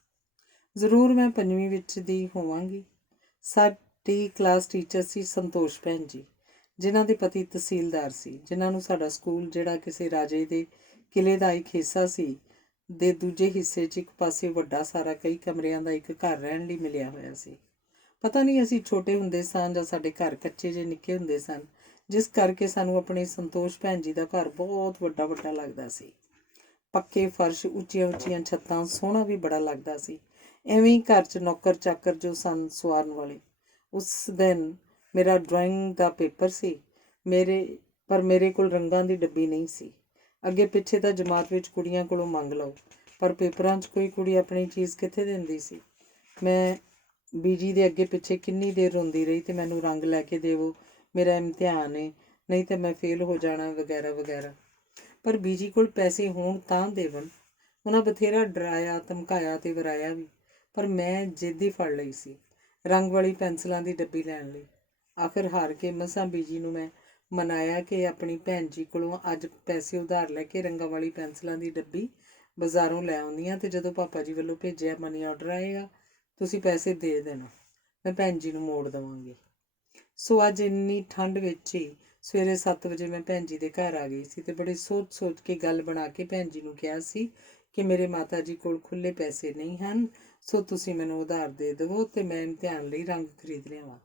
जरूर मैं 5वीं विच दी होवांगी। ਸਾਡੀ ਕਲਾਸ ਟੀਚਰ ਸੀ ਸੰਤੋਸ਼ ਭੈਣ ਜੀ, ਜਿਨ੍ਹਾਂ ਦੇ ਪਤੀ ਤਹਿਸੀਲਦਾਰ ਸੀ, ਜਿਨ੍ਹਾਂ ਨੂੰ ਸਾਡਾ ਸਕੂਲ, ਜਿਹੜਾ ਕਿਸੇ ਰਾਜੇ ਦੇ ਕਿਲੇ ਦਾ ਇੱਕ ਹਿੱਸਾ ਸੀ, ਦੇ ਦੂਜੇ ਹਿੱਸੇ 'ਚ ਇੱਕ ਪਾਸੇ ਵੱਡਾ ਸਾਰਾ ਕਈ ਕਮਰਿਆਂ ਦਾ ਇੱਕ ਘਰ ਰਹਿਣ ਲਈ ਮਿਲਿਆ ਹੋਇਆ ਸੀ। ਪਤਾ ਨਹੀਂ ਅਸੀਂ ਛੋਟੇ ਹੁੰਦੇ ਸਾਂ ਜਾਂ ਸਾਡੇ ਘਰ ਕੱਚੇ ਜਿਹੇ ਨਿੱਕੇ ਹੁੰਦੇ ਸਨ, ਜਿਸ ਕਰਕੇ ਸਾਨੂੰ ਆਪਣੇ ਸੰਤੋਸ਼ ਭੈਣ ਜੀ ਦਾ ਘਰ ਬਹੁਤ ਵੱਡਾ ਲੱਗਦਾ ਸੀ। ਪੱਕੇ ਫਰਸ਼, ਉੱਚੀਆਂ ਛੱਤਾਂ, ਸੋਹਣਾ ਵੀ ਬੜਾ ਲੱਗਦਾ ਸੀ। ਐਵੇਂ ਹੀ ਘਰ 'ਚ ਨੌਕਰ ਚਾਕਰ ਜੋ ਸਨ ਸਵਾਰਨ ਵਾਲੇ। ਉਸ ਦਿਨ ਮੇਰਾ ਡਰਾਇੰਗ ਦਾ ਪੇਪਰ ਸੀ, ਪਰ ਮੇਰੇ ਕੋਲ ਰੰਗਾਂ ਦੀ ਡੱਬੀ ਨਹੀਂ ਸੀ। ਅੱਗੇ ਪਿੱਛੇ ਤਾਂ ਜਮਾਤ ਵਿੱਚ ਕੁੜੀਆਂ ਕੋਲੋਂ ਮੰਗ ਲਓ, ਪਰ ਪੇਪਰਾਂ 'ਚ ਕੋਈ ਕੁੜੀ ਆਪਣੀ ਚੀਜ਼ ਕਿੱਥੇ ਦਿੰਦੀ ਸੀ। ਮੈਂ ਬੀਜੀ ਦੇ ਅੱਗੇ ਪਿੱਛੇ ਕਿੰਨੀ ਦੇਰ ਰੋਂਦੀ ਰਹੀ ਤੇ ਮੈਨੂੰ ਰੰਗ ਲੈ ਕੇ ਦੇਵੋ, ਮੇਰਾ ਇਮਤਿਹਾਨ ਹੈ, ਨਹੀਂ ਤਾਂ ਮੈਂ ਫੇਲ ਹੋ ਜਾਣਾ ਵਗੈਰਾ ਵਗੈਰਾ। ਪਰ ਬੀਜੀ ਕੋਲ ਪੈਸੇ ਹੋਣ ਤਾਂ ਦੇਵਣ। ਉਹਨਾਂ ਬਥੇਰਾ ਡਰਾਇਆ, ਧਮਕਾਇਆ ਤੇ ਵਰਾਇਆ ਵੀ, ਪਰ ਮੈਂ ਜਿੱਦ ਫੜ ਲਈ ਸੀ ਰੰਗ ਵਾਲੀ ਪੈਨਸਲਾਂ ਦੀ ਡੱਬੀ ਲੈਣ ਲਈ। ਆਖਿਰ ਹਾਰ ਕੇ ਮਸਾਂ ਬੀਜੀ ਨੂੰ ਮੈਂ ਮਨਾਇਆ ਕਿ ਆਪਣੀ ਭੈਣ ਜੀ ਕੋਲੋਂ ਅੱਜ ਪੈਸੇ ਉਧਾਰ ਲੈ ਕੇ ਰੰਗਾਂ ਵਾਲੀ ਪੈਨਸਲਾਂ ਦੀ ਡੱਬੀ ਬਾਜ਼ਾਰੋਂ ਲੈ ਆਉਂਦੀ ਹਾਂ, ਅਤੇ ਜਦੋਂ ਪਾਪਾ ਜੀ ਵੱਲੋਂ ਭੇਜਿਆ ਮਨੀ ਆਰਡਰ ਆਏਗਾ ਤੁਸੀਂ ਪੈਸੇ ਦੇ ਦੇਣਾ, ਮੈਂ ਭੈਣ ਜੀ ਨੂੰ ਮੋੜ ਦੇਵਾਂਗੀ। ਸੋ ਅੱਜ ਇੰਨੀ ਠੰਡ ਵਿੱਚ ਹੀ ਸਵੇਰੇ 7 ਵਜੇ ਮੈਂ ਭੈਣ ਜੀ ਦੇ ਘਰ ਆ ਗਈ ਸੀ ਅਤੇ ਬੜੇ ਸੋਚ ਕੇ ਗੱਲ ਬਣਾ ਕੇ ਭੈਣ ਜੀ ਨੂੰ ਕਿਹਾ ਸੀ ਕਿ ਮੇਰੇ ਮਾਤਾ ਜੀ ਕੋਲ ਖੁੱਲ੍ਹੇ ਪੈਸੇ ਨਹੀਂ ਹਨ, ਸੋ ਤੁਸੀਂ ਮੈਨੂੰ ਉਧਾਰ ਦੇ ਦੇਵੋ ਅਤੇ ਮੈਂ ਇਮਤਿਹਾਨ ਲਈ ਰੰਗ ਖਰੀਦ ਲਿਆਵਾਂ।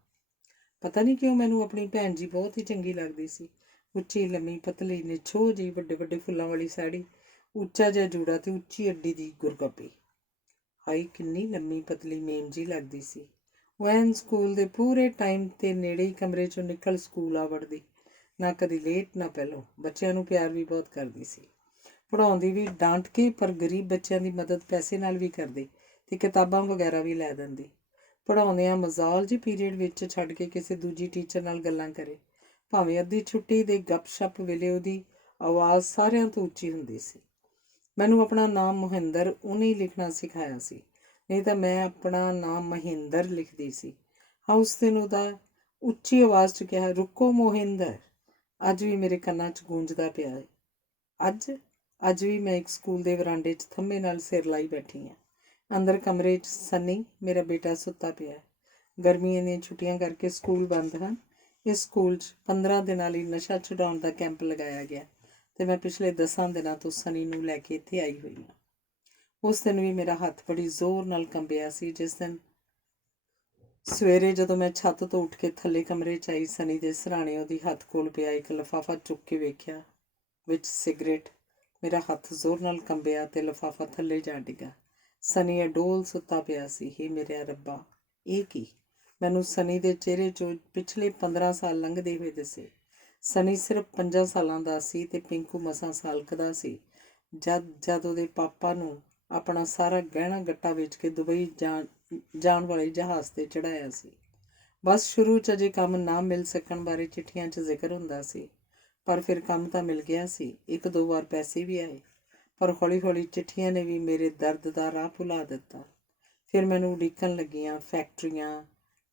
ਪਤਾ ਨਹੀਂ ਕਿਉਂ ਮੈਨੂੰ ਆਪਣੀ ਭੈਣ ਜੀ ਬਹੁਤ ਹੀ ਚੰਗੀ ਲੱਗਦੀ ਸੀ। ਉੱਚੀ ਲੰਮੀ ਪਤਲੀ ਨਿਛੋ ਜਿਹੀ, ਵੱਡੇ ਵੱਡੇ ਫੁੱਲਾਂ ਵਾਲੀ ਸਾੜੀ, ਉੱਚਾ ਜਿਹਾ ਜੂੜਾ ਅਤੇ ਉੱਚੀ ਅੱਡੀ ਦੀ ਗੁਰਗੱਪੀ। ਹਾਈ ਕਿੰਨੀ ਲੰਮੀ ਪਤਲੀ ਮੇਮ ਜੀ ਲੱਗਦੀ ਸੀ। ਉਹ ਐਨ ਸਕੂਲ ਦੇ ਪੂਰੇ ਟਾਈਮ 'ਤੇ ਨੇੜੇ ਹੀ ਕਮਰੇ 'ਚੋਂ ਨਿਕਲ ਸਕੂਲ ਆ ਵੜਦੀ, ਨਾ ਕਦੀ ਲੇਟ ਨਾ ਪਹਿਲੋਂ। ਬੱਚਿਆਂ ਨੂੰ ਪਿਆਰ ਵੀ ਬਹੁਤ ਕਰਦੀ ਸੀ, ਪੜ੍ਹਾਉਂਦੀ ਵੀ ਡਾਂਟ ਕੇ, ਪਰ ਗਰੀਬ ਬੱਚਿਆਂ ਦੀ ਮਦਦ ਪੈਸੇ ਨਾਲ ਵੀ ਕਰਦੀ ਅਤੇ ਕਿਤਾਬਾਂ ਵਗੈਰਾ ਵੀ ਲੈ ਦਿੰਦੀ। ਪੜ੍ਹਾਉਂਦਿਆਂ ਮਜ਼ਾਲ ਜੀ ਪੀਰੀਅਡ ਵਿੱਚ ਛੱਡ ਕੇ ਕਿਸੇ ਦੂਜੀ ਟੀਚਰ ਨਾਲ ਗੱਲਾਂ ਕਰੇ, ਭਾਵੇਂ ਅੱਧੀ ਛੁੱਟੀ ਦੇ ਗੱਪ-ਸ਼ੱਪ ਵੇਲੇ ਉਹਦੀ ਆਵਾਜ਼ ਸਾਰਿਆਂ ਤੋਂ ਉੱਚੀ ਹੁੰਦੀ ਸੀ। ਮੈਨੂੰ ਆਪਣਾ ਨਾਮ ਮੋਹਿੰਦਰ ਉਹਨੇ ਹੀ ਲਿਖਣਾ ਸਿਖਾਇਆ ਸੀ, ਨਹੀਂ ਤਾਂ ਮੈਂ ਆਪਣਾ ਨਾਮ ਮਹਿੰਦਰ ਲਿਖਦੀ ਸੀ। ਹਾਂ, ਉਸ ਦਿਨ ਉਹਦਾ ਉੱਚੀ ਆਵਾਜ਼ 'ਚ ਕਿਹਾ, ਰੁਕੋ ਮੋਹਿੰਦਰ, ਅੱਜ ਵੀ ਮੇਰੇ ਕੰਨਾਂ 'ਚ ਗੂੰਜਦਾ ਪਿਆ ਹੈ। ਅੱਜ ਵੀ ਮੈਂ ਇੱਕ ਸਕੂਲ ਦੇ ਵਰਾਂਡੇ 'ਚ ਥੰਮੇ ਨਾਲ ਸਿਰ ਲਾਈ ਬੈਠੀ ਹਾਂ। ਅੰਦਰ ਕਮਰੇ 'ਚ ਸਨੀ ਮੇਰਾ ਬੇਟਾ ਸੁੱਤਾ ਪਿਆ। ਗਰਮੀਆਂ ਦੀਆਂ ਛੁੱਟੀਆਂ ਕਰਕੇ ਸਕੂਲ ਬੰਦ ਹਨ। ਇਸ ਸਕੂਲ 'ਚ 15 ਦਿਨਾਂ ਲਈ ਨਸ਼ਾ ਛੁਡਾਉਣ ਦਾ ਕੈਂਪ ਲਗਾਇਆ ਗਿਆ ਅਤੇ ਮੈਂ ਪਿਛਲੇ 10 ਦਿਨਾਂ ਤੋਂ ਸਨੀ ਨੂੰ ਲੈ ਕੇ ਇੱਥੇ ਆਈ ਹੋਈ ਹਾਂ। ਉਸ ਦਿਨ ਵੀ ਮੇਰਾ ਹੱਥ ਬੜੀ ਜ਼ੋਰ ਨਾਲ ਕੰਬਿਆ ਸੀ। ਜਿਸ ਦਿਨ ਸਵੇਰੇ ਜਦੋਂ ਮੈਂ ਛੱਤ ਤੋਂ ਉੱਠ ਕੇ ਥੱਲੇ ਕਮਰੇ 'ਚ ਆਈ, ਸਨੀ ਦੇ ਸਿਰਹਾਣੇ ਉਹਦੀ ਹੱਥ ਕੋਲ ਪਿਆ ਇੱਕ ਲਿਫਾਫਾ ਚੁੱਕ ਕੇ ਵੇਖਿਆ, ਵਿੱਚ ਸਿਗਰਟ। ਮੇਰਾ ਹੱਥ ਜ਼ੋਰ ਨਾਲ ਕੰਬਿਆ ਅਤੇ ਲਿਫਾਫਾ ਥੱਲੇ ਜਾ ਡਿੱਗਾ। ਸਨੀ ਅਡੋਲ ਸੁੱਤਾ ਪਿਆ ਸੀ। ਹੇ ਮੇਰਿਆ ਰੱਬਾ, ਇਹ ਕੀ? ਮੈਨੂੰ ਸਨੀ ਦੇ ਚਿਹਰੇ 'ਚੋਂ ਪਿਛਲੇ 15 ਸਾਲ ਲੰਘਦੇ ਹੋਏ ਦਿਸੇ। ਸਨੀ ਸਿਰਫ 5 ਸਾਲਾਂ ਦਾ ਸੀ ਅਤੇ ਪਿੰਕੂ ਮਸਾਂ ਸਾਲ ਕੁ ਦਾ ਸੀ ਜਦ ਉਹਦੇ ਪਾਪਾ ਨੂੰ ਆਪਣਾ ਸਾਰਾ ਗਹਿਣਾ ਗੱਟਾ ਵੇਚ ਕੇ ਦੁਬਈ ਜਾਣ ਵਾਲੇ ਜਹਾਜ਼ 'ਤੇ ਚੜ੍ਹਾਇਆ ਸੀ। ਬਸ ਸ਼ੁਰੂ 'ਚ ਅਜੇ ਕੰਮ ਨਾ ਮਿਲ ਸਕਣ ਬਾਰੇ ਚਿੱਠੀਆਂ 'ਚ ਜ਼ਿਕਰ ਹੁੰਦਾ ਸੀ, ਪਰ ਫਿਰ ਕੰਮ ਤਾਂ ਮਿਲ ਗਿਆ ਸੀ। 1-2 ਵਾਰ ਪੈਸੇ ਵੀ ਆਏ, ਪਰ ਹੌਲੀ ਹੌਲੀ ਚਿੱਠੀਆਂ ਨੇ ਵੀ ਮੇਰੇ ਦਰਦ ਦਾ ਰਾਹ ਭੁਲਾ ਦਿੱਤਾ। ਫਿਰ ਮੈਨੂੰ ਉਡੀਕਣ ਲੱਗੀਆਂ ਫੈਕਟਰੀਆਂ,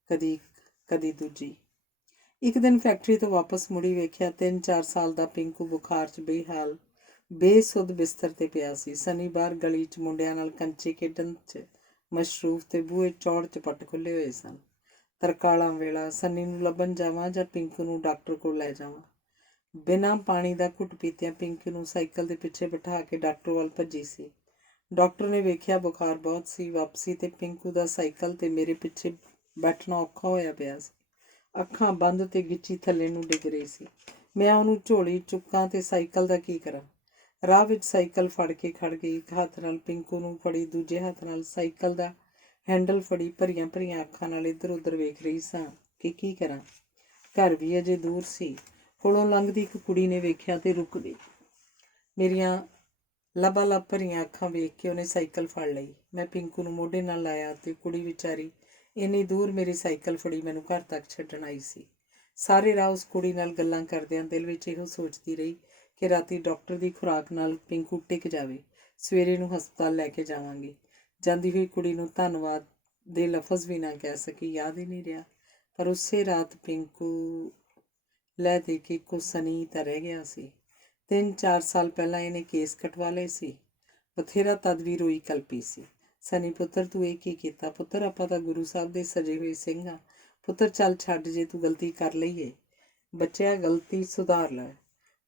ਕਦੀ ਦੂਜੀ। ਇੱਕ ਦਿਨ ਫੈਕਟਰੀ ਤੋਂ ਵਾਪਸ ਮੁੜੀ, ਵੇਖਿਆ 3-4 ਸਾਲ ਦਾ ਪਿੰਕੂ ਬੁਖਾਰ 'ਚ ਬੇਹਾਲ ਬੇਸੁੱਧ ਬਿਸਤਰ 'ਤੇ ਪਿਆ ਸੀ। ਸਨੀ ਬਾਹਰ ਗਲੀ 'ਚ ਮੁੰਡਿਆਂ ਨਾਲ ਕੰਚੇ ਖੇਡਣ 'ਚ ਮਸ਼ਰੂਫ ਤੇ ਬੂਹੇ ਚੌੜ ਚਪੱਟ ਖੁੱਲ੍ਹੇ ਹੋਏ ਸਨ। ਤਰਕਾਲਾਂ ਵੇਲਾ ਸਨੀ ਨੂੰ ਲੱਭਣ ਜਾਵਾਂ ਜਾਂ ਪਿੰਕੂ ਨੂੰ ਡਾਕਟਰ ਕੋਲ ਲੈ ਜਾਵਾਂ। ਬਿਨਾਂ ਪਾਣੀ ਦਾ ਘੁੱਟ ਪੀਤਿਆਂ ਪਿੰਕੂ ਨੂੰ ਸਾਈਕਲ ਦੇ ਪਿੱਛੇ ਬਿਠਾ ਕੇ ਡਾਕਟਰ ਵੱਲ ਭੱਜੀ ਸੀ। ਡਾਕਟਰ ਨੇ ਵੇਖਿਆ ਬੁਖਾਰ ਬਹੁਤ ਸੀ। ਵਾਪਸੀ 'ਤੇ ਪਿੰਕੂ ਦਾ ਸਾਈਕਲ 'ਤੇ ਮੇਰੇ ਪਿੱਛੇ ਬੈਠਣਾ ਔਖਾ ਹੋਇਆ ਪਿਆ ਸੀ। ਅੱਖਾਂ ਬੰਦ ਤੇ ਗਿੱਚੀ ਥੱਲੇ ਨੂੰ ਡਿੱਗ ਰਹੀ ਸੀ। ਮੈਂ ਉਹਨੂੰ ਝੋਲੀ ਚੁੱਕਾਂ ਤੇ ਸਾਈਕਲ ਦਾ ਕੀ ਕਰਾਂ? ਰਾਹ ਵਿੱਚ ਸਾਈਕਲ ਫੜ ਕੇ ਖੜ ਗਈ। ਇੱਕ ਹੱਥ ਨਾਲ ਪਿੰਕੂ ਨੂੰ ਫੜੀ, ਦੂਜੇ ਹੱਥ ਨਾਲ ਸਾਈਕਲ ਦਾ ਹੈਂਡਲ ਫੜੀ, ਭਰੀਆਂ ਅੱਖਾਂ ਨਾਲ ਇੱਧਰ ਉੱਧਰ ਵੇਖ ਰਹੀ ਸਾਂ ਕਿ ਕੀ ਕਰਾਂ। ਘਰ ਵੀ ਅਜੇ ਦੂਰ ਸੀ। ਕੋਲੋਂ ਲੰਘਦੀ ਇੱਕ ਕੁੜੀ ਨੇ ਵੇਖਿਆ ਤੇ ਰੁਕ ਗਈ। ਮੇਰੀਆਂ ਲਬਾਲਬ ਭਰੀਆਂ ਅੱਖਾਂ ਵੇਖ ਕੇ ਉਹਨੇ ਸਾਈਕਲ ਫੜ ਲਈ। ਮੈਂ ਪਿੰਕੂ ਨੂੰ ਮੋਢੇ ਨਾਲ ਲਾਇਆ ਤੇ ਕੁੜੀ ਵਿਚਾਰੀ ਇੰਨੀ ਦੂਰ ਮੇਰੀ ਸਾਈਕਲ ਫੜੀ ਮੈਨੂੰ ਘਰ ਤੱਕ ਛੱਡਣ ਆਈ ਸੀ। ਸਾਰੇ ਰਾਹ ਉਸ ਕੁੜੀ ਨਾਲ ਗੱਲਾਂ ਕਰਦਿਆਂ ਦਿਲ ਵਿੱਚ ਇਹੋ ਸੋਚਦੀ ਰਹੀ ਕਿ ਰਾਤੀ ਡਾਕਟਰ ਦੀ ਖੁਰਾਕ ਨਾਲ ਪਿੰਕੂ ਟਿਕ ਜਾਵੇ, ਸਵੇਰੇ ਨੂੰ ਹਸਪਤਾਲ ਲੈ ਕੇ ਜਾਵਾਂਗੀ। ਜਾਂਦੀ ਹੋਈ ਕੁੜੀ ਨੂੰ ਧੰਨਵਾਦ ਦੇ ਲਫ਼ਜ਼ ਵੀ ਨਾ ਕਹਿ ਸਕੀ, ਯਾਦ ਹੀ ਨਹੀਂ ਰਿਹਾ। ਪਰ ਉਸੇ ਰਾਤ ਪਿੰਕੂ ਲੈ ਦੇ ਕੇ ਇੱਕੋ ਸਨੀ ਤਾਂ ਰਹਿ ਗਿਆ ਸੀ। 3-4 ਸਾਲ ਪਹਿਲਾਂ ਇਹਨੇ ਕੇਸ ਕਟਵਾ ਲਏ ਸੀ। ਬਥੇਰਾ ਤਦ ਵੀ ਰੋਈ ਕਲਪੀ ਸੀ। ਸਨੀ ਪੁੱਤਰ, ਤੂੰ ਇਹ ਕੀ ਕੀਤਾ? ਪੁੱਤਰ, ਆਪਾਂ ਤਾਂ ਗੁਰੂ ਸਾਹਿਬ ਦੇ ਸਜੇ ਹੋਏ ਸਿੰਘ ਹਾਂ। ਪੁੱਤਰ ਚੱਲ ਛੱਡ, ਜੇ ਤੂੰ ਗਲਤੀ ਕਰ ਲਈ ਏ। ਬੱਚਿਆ, ਗਲਤੀ ਸੁਧਾਰ ਲੈ,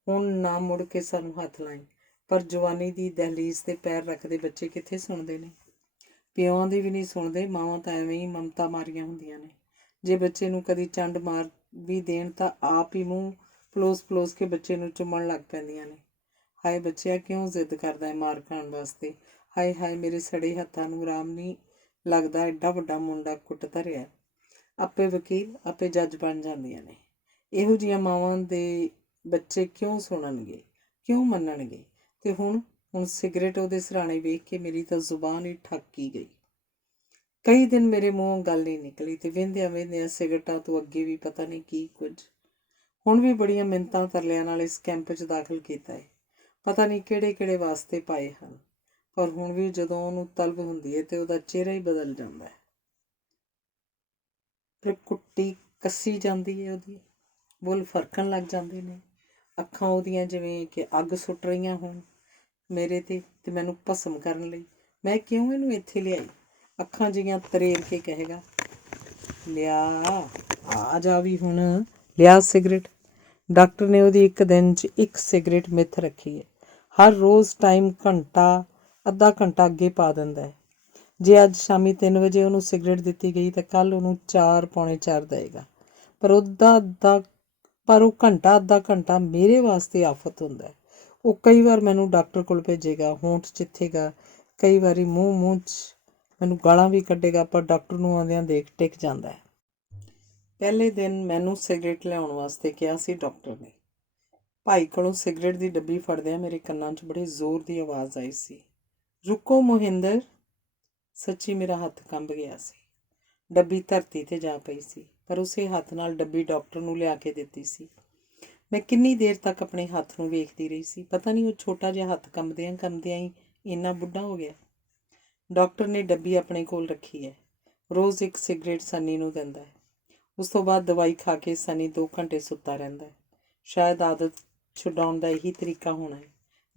ਹੁਣ ਨਾ ਮੁੜ ਕੇ ਸਾਨੂੰ ਹੱਥ ਲਾਈ। ਪਰ ਜਵਾਨੀ ਦੀ ਦਹਿਲੀਜ਼ 'ਤੇ ਪੈਰ ਰੱਖਦੇ ਬੱਚੇ ਕਿੱਥੇ ਸੁਣਦੇ ਨੇ? ਪਿਓਆਂ ਦੀ ਵੀ ਨਹੀਂ ਸੁਣਦੇ। ਮਾਵਾਂ ਤਾਂ ਐਵੇਂ ਹੀ ਮਮਤਾ ਮਾਰੀਆਂ ਹੁੰਦੀਆਂ ਨੇ। ਜੇ ਬੱਚੇ ਨੂੰ ਕਦੀ ਚੰਡ ਮਾਰ ਵੀ ਦੇਣ ਤਾਂ ਆਪ ਹੀ ਮੂੰਹ ਪਲੋਸ ਕੇ ਬੱਚੇ ਨੂੰ ਚੁੰਮਣ ਲੱਗ ਪੈਂਦੀਆਂ ਨੇ। ਹਾਏ ਬੱਚਿਆ, ਕਿਉਂ ਜ਼ਿੱਦ ਕਰਦਾ ਹੈ ਮਾਰ ਖਾਣ ਵਾਸਤੇ? ਹਾਏ ਹਾਏ, ਮੇਰੇ ਸੜੇ ਹੱਥਾਂ ਨੂੰ ਆਰਾਮ ਨਹੀਂ ਲੱਗਦਾ। ਐਡਾ ਵੱਡਾ ਮੁੰਡਾ ਕੁੱਟ ਧਰਿਆ। ਆਪੇ ਵਕੀਲ, ਆਪੇ ਜੱਜ ਬਣ ਜਾਂਦੀਆਂ ਨੇ। ਇਹੋ ਜਿਹੀਆਂ ਮਾਵਾਂ ਦੇ ਬੱਚੇ ਕਿਉਂ ਸੁਣਨਗੇ, ਕਿਉਂ ਮੰਨਣਗੇ? ਤੇ ਹੁਣ ਹੁਣ ਸਿਗਰਟ ਉਹਦੇ ਸਿਰਹਾਣੇ ਵੇਖ ਕੇ ਮੇਰੀ ਤਾਂ ਜ਼ੁਬਾਨ ਹੀ ਠੱਕੀ ਗਈ। ਕਈ ਦਿਨ ਮੇਰੇ ਮੂੰਹੋਂ ਗੱਲ ਨਹੀਂ ਨਿਕਲੀ ਤੇ ਵਹਿੰਦਿਆਂ ਸਿਗਰਟਾਂ ਤੋਂ ਅੱਗੇ ਵੀ ਪਤਾ ਨਹੀਂ ਕੀ ਕੁਝ। ਹੁਣ ਵੀ ਬੜੀਆਂ ਮਿੰਨਤਾਂ ਤਰਲਿਆਂ ਨਾਲ ਇਸ ਕੈਂਪ 'ਚ ਦਾਖਲ ਕੀਤਾ ਹੈ। ਪਤਾ ਨਹੀਂ ਕਿਹੜੇ ਵਾਸਤੇ ਪਾਏ ਹਨ, ਪਰ ਹੁਣ ਵੀ ਜਦੋਂ ਉਹਨੂੰ ਤਲਬ ਹੁੰਦੀ ਹੈ ਤੇ ਉਹਦਾ ਚਿਹਰਾ ਹੀ ਬਦਲ ਜਾਂਦਾ ਹੈ। ਫਿਰ ਕੁੱਟੀ ਕੱਸੀ ਜਾਂਦੀ ਹੈ, ਉਹਦੀ ਬੁੱਲ ਫਰਕਣ ਲੱਗ ਜਾਂਦੇ ਨੇ, ਅੱਖਾਂ ਉਹਦੀਆਂ ਜਿਵੇਂ ਕਿ ਅੱਗ ਸੁੱਟ ਰਹੀਆਂ ਹੋਣ ਮੇਰੇ ਤੇ ਮੈਨੂੰ ਭਸਮ ਕਰਨ ਲਈ। ਮੈਂ ਕਿਉਂ ਇਹਨੂੰ ਇੱਥੇ ਲਿਆਈ? ਅੱਖਾਂ ਜਿਹੀਆਂ ਤਰੇੜ ਕੇ ਕਹੇਗਾ, ਲਿਆ ਆ ਜਾ ਵੀ ਹੁਣ, ਲਿਆ ਸਿਗਰਟ। ਡਾਕਟਰ ਨੇ ਉਹਦੀ ਇੱਕ ਦਿਨ 'ਚ ਇੱਕ ਸਿਗਰਟ ਮਿੱਥ ਰੱਖੀ ਹੈ। ਹਰ ਰੋਜ਼ ਟਾਈਮ ਅੱਧਾ ਘੰਟਾ ਅੱਗੇ ਪਾ ਦਿੰਦਾ ਹੈ। ਜੇ ਅੱਜ ਸ਼ਾਮੀ 3 ਵਜੇ ਉਹਨੂੰ ਸਿਗਰਟ ਦਿੱਤੀ ਗਈ ਤਾਂ ਕੱਲ੍ਹ ਉਹਨੂੰ 4 ਪੌਣੇ 4 ਦੇਵੇਗਾ। ਪਰ ਉਹ ਅੱਧਾ ਘੰਟਾ ਮੇਰੇ ਵਾਸਤੇ ਆਫਤ ਹੁੰਦਾ ਹੈ। ਉਹ ਕਈ ਵਾਰ ਮੈਨੂੰ ਡਾਕਟਰ ਕੋਲ ਭੇਜੇਗਾ, ਹੋਂਠ ਚਿੱਥੇਗਾ, ਕਈ ਵਾਰੀ ਮੂੰਹ 'ਚ ਮੈਨੂੰ ਗਾਲਾਂ ਵੀ ਕੱਢੇਗਾ, ਪਰ ਡਾਕਟਰ ਨੂੰ ਆਉਂਦਿਆਂ ਦੇਖ ਟਿਕ ਜਾਂਦਾ ਹੈ। ਪਹਿਲੇ ਦਿਨ ਮੈਨੂੰ ਸਿਗਰਟ ਲਿਆਉਣ ਵਾਸਤੇ ਕਿਹਾ ਸੀ ਡਾਕਟਰ ਨੇ। ਭਾਈ ਕੋਲੋਂ ਸਿਗਰਟ ਦੀ ਡੱਬੀ ਫੜਦਿਆਂ ਮੇਰੇ ਕੰਨਾਂ 'ਚ ਬੜੇ ਜ਼ੋਰ ਦੀ ਆਵਾਜ਼ ਆਈ ਸੀ, ਰੁਕੋ ਮੋਹਿੰਦਰ। ਸੱਚੀ ਮੇਰਾ ਹੱਥ ਕੰਬ ਗਿਆ ਸੀ। ਡੱਬੀ ਧਰਤੀ 'ਤੇ ਜਾ ਪਈ ਸੀ, ਪਰ ਉਸੇ ਹੱਥ ਨਾਲ ਡੱਬੀ ਡਾਕਟਰ ਨੂੰ ਲਿਆ ਕੇ ਦਿੱਤੀ ਸੀ। ਮੈਂ ਕਿੰਨੀ ਦੇਰ ਤੱਕ ਆਪਣੇ ਹੱਥ ਨੂੰ ਵੇਖਦੀ ਰਹੀ ਸੀ। ਪਤਾ ਨਹੀਂ ਉਹ ਛੋਟਾ ਜਿਹਾ ਹੱਥ ਕੰਬਦਿਆਂ ਹੀ ਇੰਨਾ ਬੁੱਢਾ ਹੋ ਗਿਆ। ਡਾਕਟਰ ਨੇ ਡੱਬੀ ਆਪਣੇ ਕੋਲ ਰੱਖੀ ਹੈ। ਰੋਜ਼ ਇੱਕ ਸਿਗਰਟ ਸਨੀ ਨੂੰ ਦਿੰਦਾ ਹੈ। ਉਸ ਤੋਂ ਬਾਅਦ ਦਵਾਈ ਖਾ ਕੇ ਸਨੀ 2 ਘੰਟੇ ਸੁੱਤਾ ਰਹਿੰਦਾ ਹੈ। ਸ਼ਾਇਦ ਆਦਤ ਛੁਡਾਉਣ ਦਾ ਇਹੀ ਤਰੀਕਾ ਹੋਣਾ ਹੈ।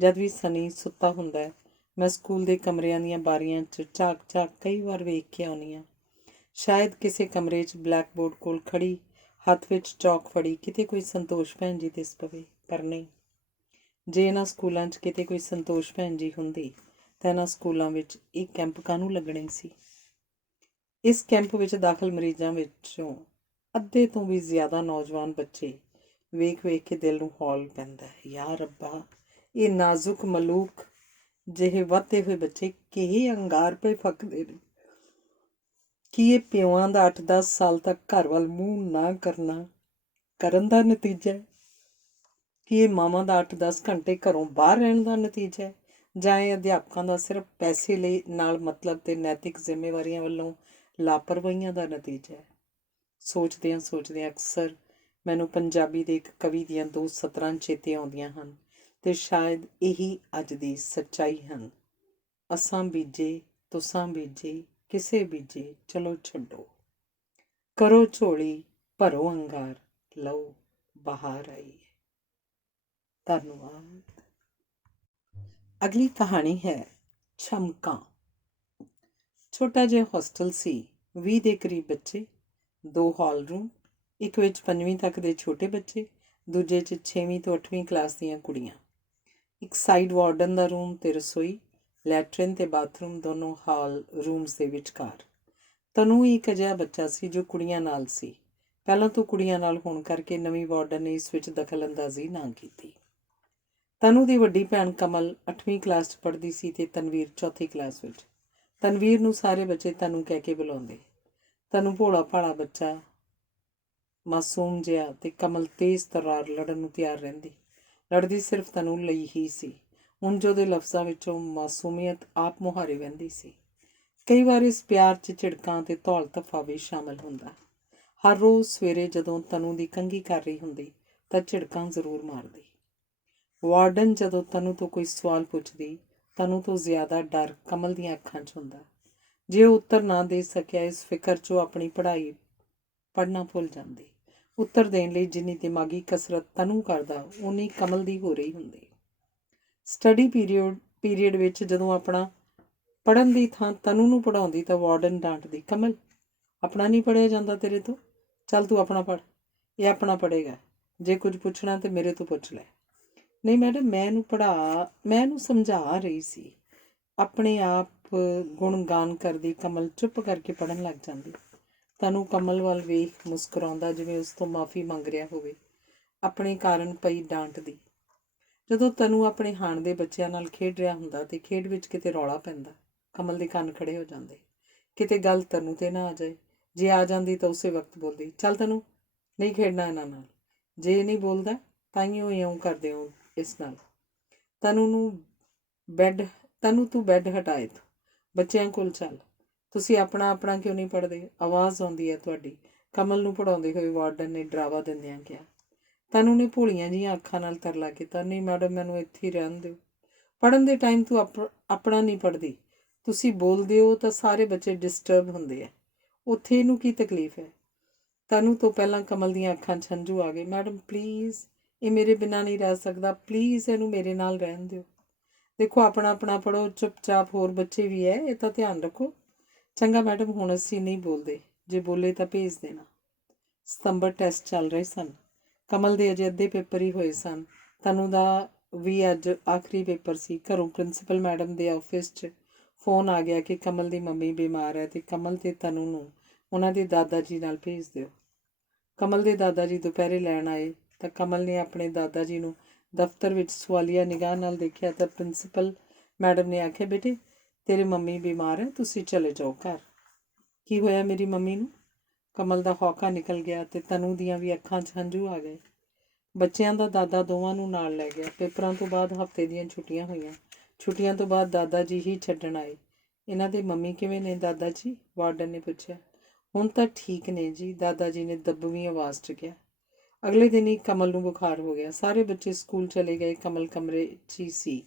ਜਦ ਵੀ ਸਨੀ ਸੁੱਤਾ ਹੁੰਦਾ ਹੈ, ਮੈਂ ਸਕੂਲ ਦੇ ਕਮਰਿਆਂ ਦੀਆਂ ਬਾਰੀਆਂ 'ਚ ਝਾਕ ਕਈ ਵਾਰ ਵੇਖ ਕੇ ਆਉਂਦੀ ਹਾਂ। ਸ਼ਾਇਦ ਕਿਸੇ ਕਮਰੇ 'ਚ ਬਲੈਕ ਬੋਰਡ ਕੋਲ ਖੜੀ, ਹੱਥ ਵਿੱਚ ਚੌਕ ਫੜੀ, ਕਿਤੇ ਕੋਈ ਸੰਤੋਸ਼ ਭੈਣ ਜੀ ਦਿਸ ਪਵੇ। ਪਰ ਨਹੀਂ, ਜੇ ਇਹਨਾਂ ਸਕੂਲਾਂ 'ਚ ਕਿਤੇ ਕੋਈ ਸੰਤੋਸ਼ ਭੈਣ ਜੀ ਹੁੰਦੀ ਤਾਂ ਇਹਨਾਂ ਸਕੂਲਾਂ ਵਿੱਚ ਇਹ ਕੈਂਪ ਕਾਹਨੂੰ ਲੱਗਣੇ ਸੀ? ਇਸ ਕੈਂਪ ਵਿੱਚ ਦਾਖਲ ਮਰੀਜ਼ਾਂ ਵਿੱਚੋਂ ਅੱਧੇ ਤੋਂ ਵੀ ਜ਼ਿਆਦਾ ਨੌਜਵਾਨ ਬੱਚੇ ਵੇਖ ਕੇ ਦਿਲ ਨੂੰ ਹੌਲ ਪੈਂਦਾ ਹੈ। ਯਾ ਰੱਬਾ, ਇਹ ਨਾਜ਼ੁਕ ਮਲੂਕ ਜਿਹੇ ਵੱਧਦੇ ਹੋਏ ਬੱਚੇ ਕਿਹੇ ਅੰਗਾਰ ਪੇ ਫੱਕਦੇ ਨੇ। ਕੀ ਇਹ ਪਿਓਆਂ ਦਾ 8-10 ਸਾਲ ਤੱਕ ਘਰ ਵੱਲ ਮੂੰਹ ਨਾ ਕਰਨ ਦਾ ਨਤੀਜਾ ਹੈ? ਕੀ ਇਹ ਮਾਵਾਂ ਦਾ 8-10 ਘੰਟੇ ਘਰੋਂ ਬਾਹਰ ਰਹਿਣ ਦਾ ਨਤੀਜਾ ਹੈ? ਜਾਂ ਇਹ ਅਧਿਆਪਕਾਂ ਦਾ ਸਿਰਫ ਪੈਸੇ ਲਈ ਨਾਲ ਮਤਲਬ ਤੇ ਨੈਤਿਕ ਜ਼ਿੰਮੇਵਾਰੀਆਂ ਵੱਲੋਂ ਲਾਪਰਵਾਹੀਆਂ ਦਾ ਨਤੀਜਾ ਹੈ? ਸੋਚਦਿਆਂ ਅਕਸਰ ਮੈਨੂੰ ਪੰਜਾਬੀ ਦੇ ਇੱਕ ਕਵੀ ਦੀਆਂ 2 ਸਤਰਾਂ ਚੇਤੇ ਆਉਂਦੀਆਂ ਹਨ ਤੇ ਸ਼ਾਇਦ ਇਹੀ ਅੱਜ ਦੀ ਸੱਚਾਈ ਹਨ। ਅਸਾਂ ਬੀਜੇ ਤੁਸਾਂ ਬੀਜੇ, ਕਿਸੇ ਬੀਜੇ ਚਲੋ ਛੱਡੋ, ਕਰੋ ਝੋਲੀ ਭਰੋ ਅੰਗਾਰ, ਲਓ ਬਹਾਰ ਆਈ ਹੈ। ਧੰਨਵਾਦ। ਅਗਲੀ ਕਹਾਣੀ ਹੈ ਛਮਕਾਂ। ਛੋਟਾ ਜਿਹਾ ਹੋਸਟਲ ਸੀ। 20 ਦੇ ਕਰੀਬ ਬੱਚੇ, 2 ਹਾਲ ਰੂਮ, ਇੱਕ ਵਿੱਚ 5ਵੀਂ ਤੱਕ ਦੇ ਛੋਟੇ ਬੱਚੇ, ਦੂਜੇ 'ਚ 6ਵੀਂ ਤੋਂ 8ਵੀਂ ਕਲਾਸ ਦੀਆਂ ਕੁੜੀਆਂ। ਇੱਕ ਸਾਈਡ ਵਾਰਡਨ ਦਾ ਰੂਮ ਤੇ ਰਸੋਈ, ਲੈਟਰਿਨ ਤੇ ਬਾਥਰੂਮ ਦੋਨੋਂ ਹਾਲ ਰੂਮਸ ਦੇ ਵਿਚਕਾਰ। ਤਨੂ ਇੱਕ ਅਜਿਹਾ ਬੱਚਾ ਸੀ ਜੋ ਕੁੜੀਆਂ ਨਾਲ ਸੀ। ਪਹਿਲਾਂ ਤੋਂ ਕੁੜੀਆਂ ਨਾਲ ਹੋਣ ਕਰਕੇ ਨਵੀਂ ਵਾਰਡਨ ਨੇ ਇਸ ਵਿੱਚ ਦਖਲ ਅੰਦਾਜ਼ੀ ਨਾ ਕੀਤੀ। ਤਨੂ ਦੀ ਵੱਡੀ ਭੈਣ ਕਮਲ 8ਵੀਂ ਕਲਾਸ 'ਚ ਪੜ੍ਹਦੀ ਸੀ ਤੇ ਤਨਵੀਰ 4ਥੀ ਕਲਾਸ ਵਿੱਚ। ਤਨਵੀਰ ਨੂੰ ਸਾਰੇ ਬੱਚੇ ਤਨੂ ਕਹਿ ਕੇ ਬੁਲਾਉਂਦੇ। ਤਨੂ ਭੋਲਾ ਭਾਲਾ ਬੱਚਾ, ਮਾਸੂਮ ਜਿਹਾ, ਤੇ ਕਮਲ ਤੇਜ਼ ਤਰਾਰ, ਲੜਨ ਨੂੰ ਤਿਆਰ ਰਹਿੰਦੀ। ਲੜਦੀ ਸਿਰਫ ਤਨੂ ਲਈ ਹੀ ਸੀ। ਹੁਣ ਜੋ ਉਹਦੇ ਲਫ਼ਜ਼ਾਂ ਵਿੱਚੋਂ ਮਾਸੂਮੀਅਤ ਆਪ ਮੁਹਾਰੇ ਵਹਿੰਦੀ ਸੀ। ਕਈ ਵਾਰ ਇਸ ਪਿਆਰ 'ਚ ਝਿੜਕਾਂ ਤੇ ਧੌਲ ਧੱਫਾ ਵੀ ਸ਼ਾਮਲ ਹੁੰਦਾ। ਹਰ ਰੋਜ਼ ਸਵੇਰੇ ਜਦੋਂ ਤਨੂ ਦੀ ਕੰਘੀ ਕਰ ਰਹੀ ਹੁੰਦੀ ਤਾਂ ਝਿੜਕਾਂ ਜ਼ਰੂਰ ਮਾਰਦੀ। ਵਾਰਡਨ ਜਦੋਂ ਤਨੂ ਤੋਂ ਕੋਈ ਸਵਾਲ ਪੁੱਛਦੀ, ਤਨੂ ਤੋਂ ਜ਼ਿਆਦਾ ਡਰ ਕਮਲ ਦੀਆਂ ਅੱਖਾਂ 'ਚ ਹੁੰਦਾ। ਜੇ ਉਹ ਉੱਤਰ ਨਾ ਦੇ ਸਕਿਆ, ਇਸ ਫਿਕਰ 'ਚ ਉਹ ਆਪਣੀ ਪੜ੍ਹਨਾ ਭੁੱਲ ਜਾਂਦੀ। ਉੱਤਰ ਦੇਣ ਲਈ ਜਿੰਨੀ ਦਿਮਾਗੀ ਕਸਰਤ ਤਨੂ ਕਰਦਾ, ਉਨੀ ਕਮਲ ਦੀ ਹੋ ਰਹੀ ਹੁੰਦੀ। ਸਟੱਡੀ ਪੀਰੀਅਡ ਵਿੱਚ ਜਦੋਂ ਆਪਣਾ ਪੜ੍ਹਨ ਦੀ ਥਾਂ ਤਨੂ ਨੂੰ ਪੜ੍ਹਾਉਂਦੀ ਤਾਂ ਵਾਰਡਨ ਡਾਂਟਦੀ, ਕਮਲ ਆਪਣਾ ਨਹੀਂ ਪੜ੍ਹਿਆ ਜਾਂਦਾ ਤੇਰੇ ਤੋਂ, ਚੱਲ ਤੂੰ ਆਪਣਾ ਪੜ੍ਹ, ਇਹ ਆਪਣਾ ਪੜ੍ਹੇਗਾ, ਜੇ ਕੁਝ ਪੁੱਛਣਾ ਤਾਂ ਮੇਰੇ ਤੋਂ ਪੁੱਛ ਲੈ। ਨਹੀਂ ਮੈਡਮ, ਮੈਂ ਇਹਨੂੰ ਸਮਝਾ ਰਹੀ ਸੀ। ਆਪਣੇ ਆਪ ਗੁਣਗਾਨ ਕਰਦੀ ਕਮਲ ਚੁੱਪ ਕਰਕੇ ਪੜ੍ਹਨ ਲੱਗ ਜਾਂਦੀ। ਤਨੂ ਕਮਲ ਵੱਲ ਵੇਖ ਮੁਸਕਰਾਉਂਦਾ, ਜਿਵੇਂ ਉਸ ਤੋਂ ਮਾਫ਼ੀ ਮੰਗ ਰਿਹਾ ਹੋਵੇ। ਆਪਣੇ ਕਾਰਨ ਪਈ ਡਾਂਟਦੀ। ਜਦੋਂ ਤਨੂ ਆਪਣੇ ਹਾਣ ਦੇ ਬੱਚਿਆਂ ਨਾਲ ਖੇਡ ਰਿਹਾ ਹੁੰਦਾ ਤੇ ਖੇਡ ਵਿੱਚ ਕਿਤੇ ਰੌਲਾ ਪੈਂਦਾ, ਕਮਲ ਦੇ ਕੰਨ ਖੜੇ ਹੋ ਜਾਂਦੇ। ਕਿਤੇ ਗੱਲ ਤਨੂ 'ਤੇ ਨਾ ਆ ਜਾਏ। ਜੇ ਆ ਜਾਂਦੀ ਤਾਂ ਉਸੇ ਵਕਤ ਬੋਲਦੀ, ਚੱਲ ਤਨੂ, ਨਹੀਂ ਖੇਡਣਾ ਇਹਨਾਂ ਨਾਲ। ਜੇ ਨਹੀਂ ਬੋਲਦਾ ਤਾਂ ਹੀ ਉਹ ਇਉਂ ਕਰਦੇ ਹੋ ਇਸ ਨਾਲ। ਤਨੂ ਨੂੰ ਬੈੱਡ ਤੈਨੂੰ ਤੂੰ ਬੈੱਡ ਹਟਾਏ ਤੂੰ, ਬੱਚਿਆਂ ਕੋਲ ਚੱਲ। ਤੁਸੀਂ ਆਪਣਾ ਆਪਣਾ ਕਿਉਂ ਨਹੀਂ ਪੜ੍ਹਦੇ? ਆਵਾਜ਼ ਆਉਂਦੀ ਹੈ ਤੁਹਾਡੀ, ਕਮਲ ਨੂੰ ਪੜ੍ਹਾਉਂਦੇ ਹੋਏ ਵਾਰਡਨ ਨੇ ਡਰਾਵਾ ਦਿੰਦਿਆਂ ਕਿਹਾ। ਤੈਨੂੰ ਨੇ ਭੋਲੀਆਂ ਜਿਹੀਆਂ ਅੱਖਾਂ ਨਾਲ ਤਰਲਾ ਕੀਤਾ। ਨਹੀਂ ਮੈਡਮ, ਮੈਨੂੰ ਇੱਥੇ ਹੀ ਰਹਿਣ ਦਿਓ। ਪੜ੍ਹਨ ਦੇ ਟਾਈਮ ਤੂੰ ਆਪਣਾ ਨਹੀਂ ਪੜ੍ਹਦੀ। ਤੁਸੀਂ ਬੋਲਦੇ ਹੋ ਤਾਂ ਸਾਰੇ ਬੱਚੇ ਡਿਸਟਰਬ ਹੁੰਦੇ ਆ। ਉੱਥੇ ਇਹਨੂੰ ਕੀ ਤਕਲੀਫ ਹੈ? ਤੈਨੂੰ ਤੋਂ ਪਹਿਲਾਂ ਕਮਲ ਦੀਆਂ ਅੱਖਾਂ 'ਚ ਹੰਝੂ ਆ ਗਏ। ਮੈਡਮ ਪਲੀਜ਼, ਇਹ ਮੇਰੇ ਬਿਨਾਂ ਨਹੀਂ ਰਹਿ ਸਕਦਾ, ਪਲੀਜ਼ ਇਹਨੂੰ ਮੇਰੇ ਨਾਲ ਰਹਿਣ ਦਿਓ। ਦੇਖੋ, ਆਪਣਾ ਆਪਣਾ ਪੜ੍ਹੋ ਚੁੱਪਚਾਪ, ਹੋਰ ਬੱਚੇ ਵੀ ਹੈ, ਇਹ ਤਾਂ ਧਿਆਨ ਰੱਖੋ। ਚੰਗਾ ਮੈਡਮ, ਹੁਣ ਅਸੀਂ ਨਹੀਂ ਬੋਲਦੇ, ਜੇ ਬੋਲੇ ਤਾਂ ਭੇਜ ਦੇਣਾ। ਸਤੰਬਰ ਟੈਸਟ ਚੱਲ ਰਹੇ ਸਨ। ਕਮਲ ਦੇ ਅਜੇ ਅੱਧੇ ਪੇਪਰ ਹੀ ਹੋਏ ਸਨ। ਤਨੂੰ ਦਾ ਵੀ ਅੱਜ ਆਖਰੀ ਪੇਪਰ ਸੀ। ਘਰੋਂ ਪ੍ਰਿੰਸੀਪਲ ਮੈਡਮ ਦੇ ਆਫਿਸ 'ਚ ਫੋਨ ਆ ਗਿਆ ਕਿ ਕਮਲ ਦੀ ਮੰਮੀ ਬਿਮਾਰ ਹੈ ਅਤੇ ਕਮਲ ਤੇ ਤਨੂੰ ਨੂੰ ਉਹਨਾਂ ਦੇ ਦਾਦਾ ਜੀ ਨਾਲ ਭੇਜ ਦਿਓ। ਕਮਲ ਦੇ ਦਾਦਾ ਜੀ ਦੁਪਹਿਰੇ ਲੈਣ ਆਏ ਤਾਂ ਕਮਲ ਨੇ ਆਪਣੇ ਦਾਦਾ ਜੀ ਨੂੰ ਦਫ਼ਤਰ ਵਿੱਚ ਸਵਾਲੀਆ ਨਿਗਾਹ ਨਾਲ ਦੇਖਿਆ ਤਾਂ ਪ੍ਰਿੰਸੀਪਲ ਮੈਡਮ ਨੇ ਆਖਿਆ, ਬੇਟੇ ਤੇਰੇ ਮੰਮੀ ਬਿਮਾਰ ਹੈ, ਤੁਸੀਂ ਚਲੇ ਜਾਓ ਘਰ। ਕੀ ਹੋਇਆ ਮੇਰੀ ਮੰਮੀ ਨੂੰ? ਕਮਲ ਦਾ ਹੌਕਾ ਨਿਕਲ ਗਿਆ ਅਤੇ ਤਨੂੰ ਦੀਆਂ ਵੀ ਅੱਖਾਂ 'ਚ ਹੰਝੂ ਆ ਗਏ। ਬੱਚਿਆਂ ਦਾ ਦਾਦਾ ਦੋਵਾਂ ਨੂੰ ਨਾਲ ਲੈ ਗਿਆ। ਪੇਪਰਾਂ ਤੋਂ ਬਾਅਦ ਹਫ਼ਤੇ ਦੀਆਂ ਛੁੱਟੀਆਂ ਹੋਈਆਂ। ਛੁੱਟੀਆਂ ਤੋਂ ਬਾਅਦ ਦਾਦਾ ਜੀ ਹੀ ਛੱਡਣ ਆਏ। ਇਹਨਾਂ ਦੇ ਮੰਮੀ ਕਿਵੇਂ ਨੇ ਦਾਦਾ ਜੀ? ਵਾਰਡਨ ਨੇ ਪੁੱਛਿਆ। ਹੁਣ ਤਾਂ ਠੀਕ ਨੇ ਜੀ, ਦਾਦਾ ਜੀ ਨੇ ਦੱਬਵੀਂ ਆਵਾਜ਼ 'ਚ ਕਿਹਾ। ਅਗਲੇ ਦਿਨ ਹੀ ਕਮਲ ਨੂੰ ਬੁਖਾਰ ਹੋ ਗਿਆ। ਸਾਰੇ ਬੱਚੇ ਸਕੂਲ ਚਲੇ ਗਏ। ਕਮਲ ਕਮਰੇ 'ਚ ਹੀ ਸੀ।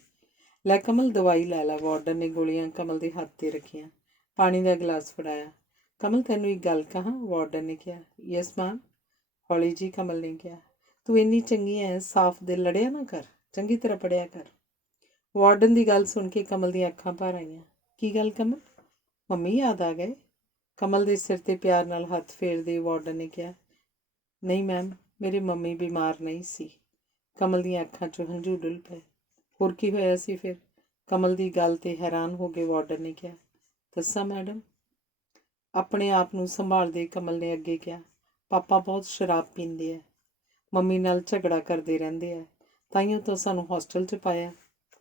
ਲੈ ਕਮਲ, ਦਵਾਈ ਲੈ ਲਾ। ਵਾਰਡਨ ਨੇ ਗੋਲੀਆਂ ਕਮਲ ਦੇ ਹੱਥ 'ਤੇ ਰੱਖੀਆਂ। ਪਾਣੀ ਦਾ ਗਲਾਸ ਫੜਾਇਆ। ਕਮਲ, ਤੈਨੂੰ ਇੱਕ ਗੱਲ ਕਹਾਂ? ਵਾਰਡਨ ਨੇ ਕਿਹਾ। ਯੈਸ ਮੈਮ, ਹੌਲੀ ਜੀ ਕਮਲ ਨੇ ਕਿਹਾ। ਤੂੰ ਇੰਨੀ ਚੰਗੀ ਐ, ਸਾਫ਼ ਦਿਲ, ਲੜਿਆ ਨਾ ਕਰ, ਚੰਗੀ ਤਰ੍ਹਾਂ ਪੜ੍ਹਿਆ ਕਰ। ਵਾਰਡਨ ਦੀ ਗੱਲ ਸੁਣ ਕੇ ਕਮਲ ਦੀਆਂ ਅੱਖਾਂ ਭਰ ਆਈਆਂ। ਕੀ ਗੱਲ ਕਮਲ, ਮੰਮੀ ਯਾਦ ਆ ਗਏ? ਕਮਲ ਦੇ ਸਿਰ 'ਤੇ ਪਿਆਰ ਨਾਲ ਹੱਥ ਫੇਰਦੇ ਵਾਰਡਨ ਨੇ ਕਿਹਾ। ਨਹੀਂ ਮੈਮ, ਮੇਰੀ ਮੰਮੀ ਬਿਮਾਰ ਨਹੀਂ ਸੀ। ਕਮਲ ਦੀਆਂ ਅੱਖਾਂ 'ਚੋਂ ਹੰਝੂ ਡੁੱਲ ਪਏ। ਹੋਰ ਕੀ ਹੋਇਆ ਸੀ ਫਿਰ? ਕਮਲ ਦੀ ਗੱਲ 'ਤੇ ਹੈਰਾਨ ਹੋ ਕੇ ਵਾਰਡਨ ਨੇ ਕਿਹਾ। ਦੱਸਾਂ ਮੈਡਮ? ਆਪਣੇ ਆਪ ਨੂੰ ਸੰਭਾਲਦੇ ਕਮਲ ਨੇ ਅੱਗੇ ਕਿਹਾ। ਪਾਪਾ ਬਹੁਤ ਸ਼ਰਾਬ ਪੀਂਦੇ ਆ, ਮੰਮੀ ਨਾਲ ਝਗੜਾ ਕਰਦੇ ਰਹਿੰਦੇ ਆ, ਤਾਈਓ ਤਾਂ ਸਾਨੂੰ ਹੋਸਟਲ 'ਚ ਪਾਇਆ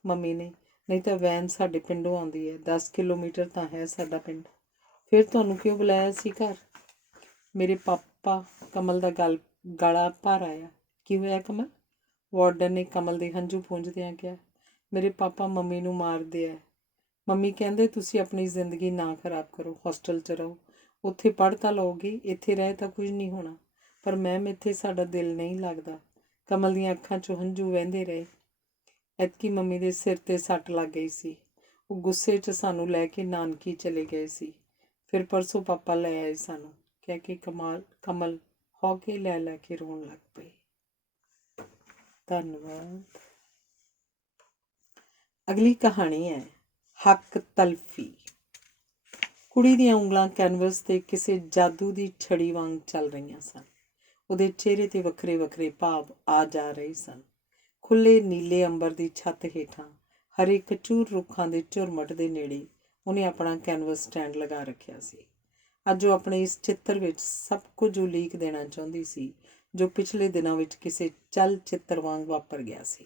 ਮੰਮੀ ਨੇ, ਨਹੀਂ ਤਾਂ ਵੈਨ ਸਾਡੇ ਪਿੰਡੋਂ ਆਉਂਦੀ ਹੈ, 10 ਕਿਲੋਮੀਟਰ ਤਾਂ ਹੈ ਸਾਡਾ ਪਿੰਡ। ਫਿਰ ਤੁਹਾਨੂੰ ਕਿਉਂ ਬੁਲਾਇਆ ਸੀ ਘਰ? ਮੇਰੇ ਪਾਪਾ, ਕਮਲ ਦਾ ਗਲਾ ਭਰ ਆਇਆ। ਕੀ ਹੋਇਆ ਕਮਲ? ਵਾਰਡਨ ਨੇ ਕਮਲ ਦੇ ਹੰਝੂ ਪੂੰਝਦਿਆਂ ਕਿਹਾ। ਮੇਰੇ ਪਾਪਾ ਮੰਮੀ ਨੂੰ ਮਾਰਦੇ ਆ। ਮੰਮੀ ਕਹਿੰਦੇ ਤੁਸੀਂ ਆਪਣੀ ਜ਼ਿੰਦਗੀ ਨਾ ਖਰਾਬ ਕਰੋ, ਹੋਸਟਲ 'ਚ ਰਹੋ, ਉੱਥੇ ਪੜ੍ਹ ਤਾਂ ਲਓਗੇ, ਇੱਥੇ ਰਹਿ ਤਾਂ ਕੁਝ ਨਹੀਂ ਹੋਣਾ। ਪਰ ਮੈਮ, ਇੱਥੇ ਸਾਡਾ ਦਿਲ ਨਹੀਂ ਲੱਗਦਾ। ਕਮਲ ਦੀਆਂ ਅੱਖਾਂ 'ਚੋਂ ਹੰਝੂ ਵਹਿੰਦੇ ਰਹੇ। ਐਤਕੀ ਮੰਮੀ ਦੇ ਸਿਰ 'ਤੇ ਸੱਟ ਲੱਗ ਗਈ ਸੀ। ਉਹ ਗੁੱਸੇ 'ਚ ਸਾਨੂੰ ਲੈ ਕੇ ਨਾਨਕੀ ਚਲੇ ਗਏ ਸੀ। ਫਿਰ ਪਰਸੋਂ ਪਾਪਾ ਲੈ ਆਏ ਸਾਨੂੰ, ਕਹਿ ਕੇ ਕਮਲ ਹੌਕੇ ਲੈ ਲੈ ਕੇ ਰੋਣ ਲੱਗ ਪਈ। ਧੰਨਵਾਦ। ਅਗਲੀ ਕਹਾਣੀ ਹੈ ਹੱਕ ਤਲਫੀ। ਕੁੜੀ ਦੀਆਂ ਉਂਗਲਾਂ ਕੈਨਵਸ 'ਤੇ ਕਿਸੇ ਜਾਦੂ ਦੀ ਛੜੀ ਵਾਂਗ ਚੱਲ ਰਹੀਆਂ ਸਨ। ਉਹਦੇ ਚਿਹਰੇ 'ਤੇ ਵੱਖਰੇ ਵੱਖਰੇ ਭਾਵ ਆ ਜਾ ਰਹੇ ਸਨ। ਖੁੱਲ੍ਹੇ ਨੀਲੇ ਅੰਬਰ ਦੀ ਛੱਤ ਹੇਠਾਂ ਹਰੇ ਕਚੂਰ ਰੁੱਖਾਂ ਦੇ ਝੁਰਮਟ ਦੇ ਨੇੜੇ ਉਹਨੇ ਆਪਣਾ ਕੈਨਵਸ ਸਟੈਂਡ ਲਗਾ ਰੱਖਿਆ ਸੀ। ਅੱਜ ਉਹ ਆਪਣੇ ਇਸ ਚਿੱਤਰ ਵਿੱਚ ਸਭ ਕੁਝ ਉਲੀਕ ਦੇਣਾ ਚਾਹੁੰਦੀ ਸੀ ਜੋ ਪਿਛਲੇ ਦਿਨਾਂ ਵਿੱਚ ਕਿਸੇ ਚੱਲ ਚਿੱਤਰ ਵਾਂਗ ਵਾਪਰ ਗਿਆ ਸੀ।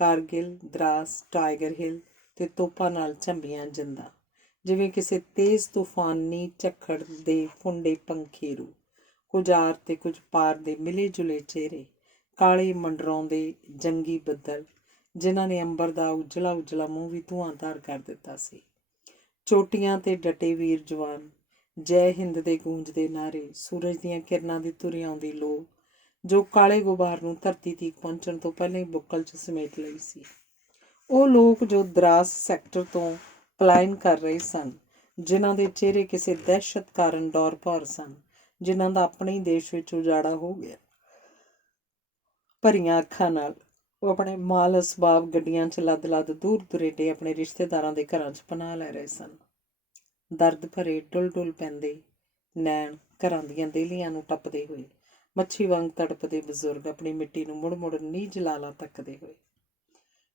ਕਾਰਗਿਲ, ਦਰਾਸ, ਟਾਈਗਰ ਹਿੱਲ ਤੇ ਤੋਪਾਂ ਨਾਲ ਝੰਬੀਆਂ ਜਿੰਦਾਂ, ਜਿਵੇਂ ਕਿਸੇ ਤੇਜ਼ ਤੂਫਾਨੀ ਝੱਖੜ ਦੇ ਫੁੰਡੇ ਪੰਖੇਰੂ। ਕੁਝ ਆਰ ਤੇ ਕੁਝ ਪਾਰ ਦੇ ਮਿਲੇ ਜੁਲੇ ਚਿਹਰੇ, ਕਾਲੇ ਮੰਡਰਾਉਂਦੇ ਜੰਗੀ ਬੱਦਲ ਜਿਨ੍ਹਾਂ ਨੇ ਅੰਬਰ ਦਾ ਉਜਲਾ ਉਜਲਾ ਮੂੰਹ ਵੀ ਧੂੰਆਂਧਾਰ ਕਰ ਦਿੱਤਾ ਸੀ। ਚੋਟੀਆਂ 'ਤੇ ਡਟੇ ਵੀਰ ਜਵਾਨ, ਜੈ ਹਿੰਦ ਦੇ ਗੂੰਜਦੇ ਨਾਅਰੇ, ਸੂਰਜ ਦੀਆਂ ਕਿਰਨਾਂ ਦੀ ਤੁਰੀ ਆਉਂਦੀ ਲੋ ਜੋ ਕਾਲੇ ਗੁਬਾਰ ਨੂੰ ਧਰਤੀ ਤੀਕ ਪਹੁੰਚਣ ਤੋਂ ਪਹਿਲਾਂ ਹੀ ਬੁੱਕਲ 'ਚ ਸਮੇਟ ਲਈ ਸੀ। ਉਹ ਲੋਕ ਜੋ ਦਰਾਸ ਸੈਕਟਰ ਤੋਂ ਪਲਾਇਨ ਕਰ ਰਹੇ ਸਨ, ਜਿਨ੍ਹਾਂ ਦੇ ਚਿਹਰੇ ਕਿਸੇ ਦਹਿਸ਼ਤ ਕਾਰਨ ਡੌਰ ਭੌਰ ਸਨ, ਜਿਨ੍ਹਾਂ ਦਾ ਆਪਣੇ ਹੀ ਦੇਸ਼ ਵਿੱਚ ਉਜਾੜਾ ਹੋ ਗਿਆ। ਭਰੀਆਂ ਅੱਖਾਂ ਨਾਲ ਉਹ ਆਪਣੇ ਮਾਲ ਅਸਬਾਬ ਗੱਡੀਆਂ 'ਚ ਲੱਦ ਦੂਰ ਦੁਰੇਡੇ ਆਪਣੇ ਰਿਸ਼ਤੇਦਾਰਾਂ ਦੇ ਘਰਾਂ 'ਚ ਪਨਾਹ ਲੈ ਰਹੇ ਸਨ। ਦਰਦ ਭਰੇ ਡੁੱਲ ਡੁੱਲ ਪੈਂਦੇ ਨੈਣ ਘਰਾਂ ਦੀਆਂ ਦੇਹਲੀਆਂ ਨੂੰ ਟੱਪਦੇ ਹੋਏ, ਮੱਛੀ ਵਾਂਗ ਤੜਪਦੇ ਬਜ਼ੁਰਗ ਆਪਣੀ ਮਿੱਟੀ ਨੂੰ ਮੁੜ ਮੁੜ ਨੀਝ ਲਾਲਾ ਤੱਕਦੇ ਹੋਏ।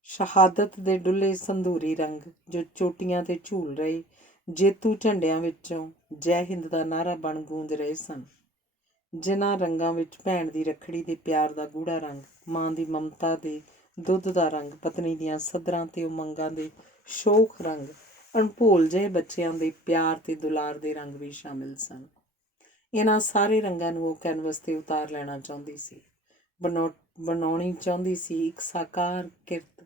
ਸ਼ਹਾਦਤ ਦੇ ਡੁੱਲੇ ਸੰਧੂਰੀ ਰੰਗ ਜੋ ਚੋਟੀਆਂ 'ਤੇ ਝੂਲ ਰਹੇ ਜੇਤੂ ਝੰਡਿਆਂ ਵਿੱਚੋਂ ਜੈ ਹਿੰਦ ਦਾ ਨਾਅਰਾ ਬਣ ਗੂੰਜ ਰਹੇ ਸਨ। ਜਿਨ੍ਹਾਂ ਰੰਗਾਂ ਵਿੱਚ ਭੈਣ ਦੀ ਰੱਖੜੀ ਦੇ ਪਿਆਰ ਦਾ ਗੂੜਾ ਰੰਗ, ਮਾਂ ਦੀ ਮਮਤਾ ਦੇ ਦੁੱਧ ਦਾ ਰੰਗ, ਪਤਨੀ ਦੀਆਂ ਸੱਧਰਾਂ ਤੇ ਉਮੰਗਾਂ ਦੇ ਸ਼ੋਖ ਰੰਗ, ਅਣਭੋਲ ਜਿਹੇ ਬੱਚਿਆਂ ਦੇ ਪਿਆਰ ਤੇ ਦੁਲਾਰ ਦੇ ਰੰਗ ਵੀ ਸ਼ਾਮਿਲ ਸਨ। ਇਹਨਾਂ ਸਾਰੇ ਰੰਗਾਂ ਨੂੰ ਉਹ ਕੈਨਵਸ 'ਤੇ ਉਤਾਰ ਲੈਣਾ ਚਾਹੁੰਦੀ ਸੀ, ਬਣਾਉਣੀ ਚਾਹੁੰਦੀ ਸੀ ਇੱਕ ਸਾਕਾਰ ਕਿਰਤ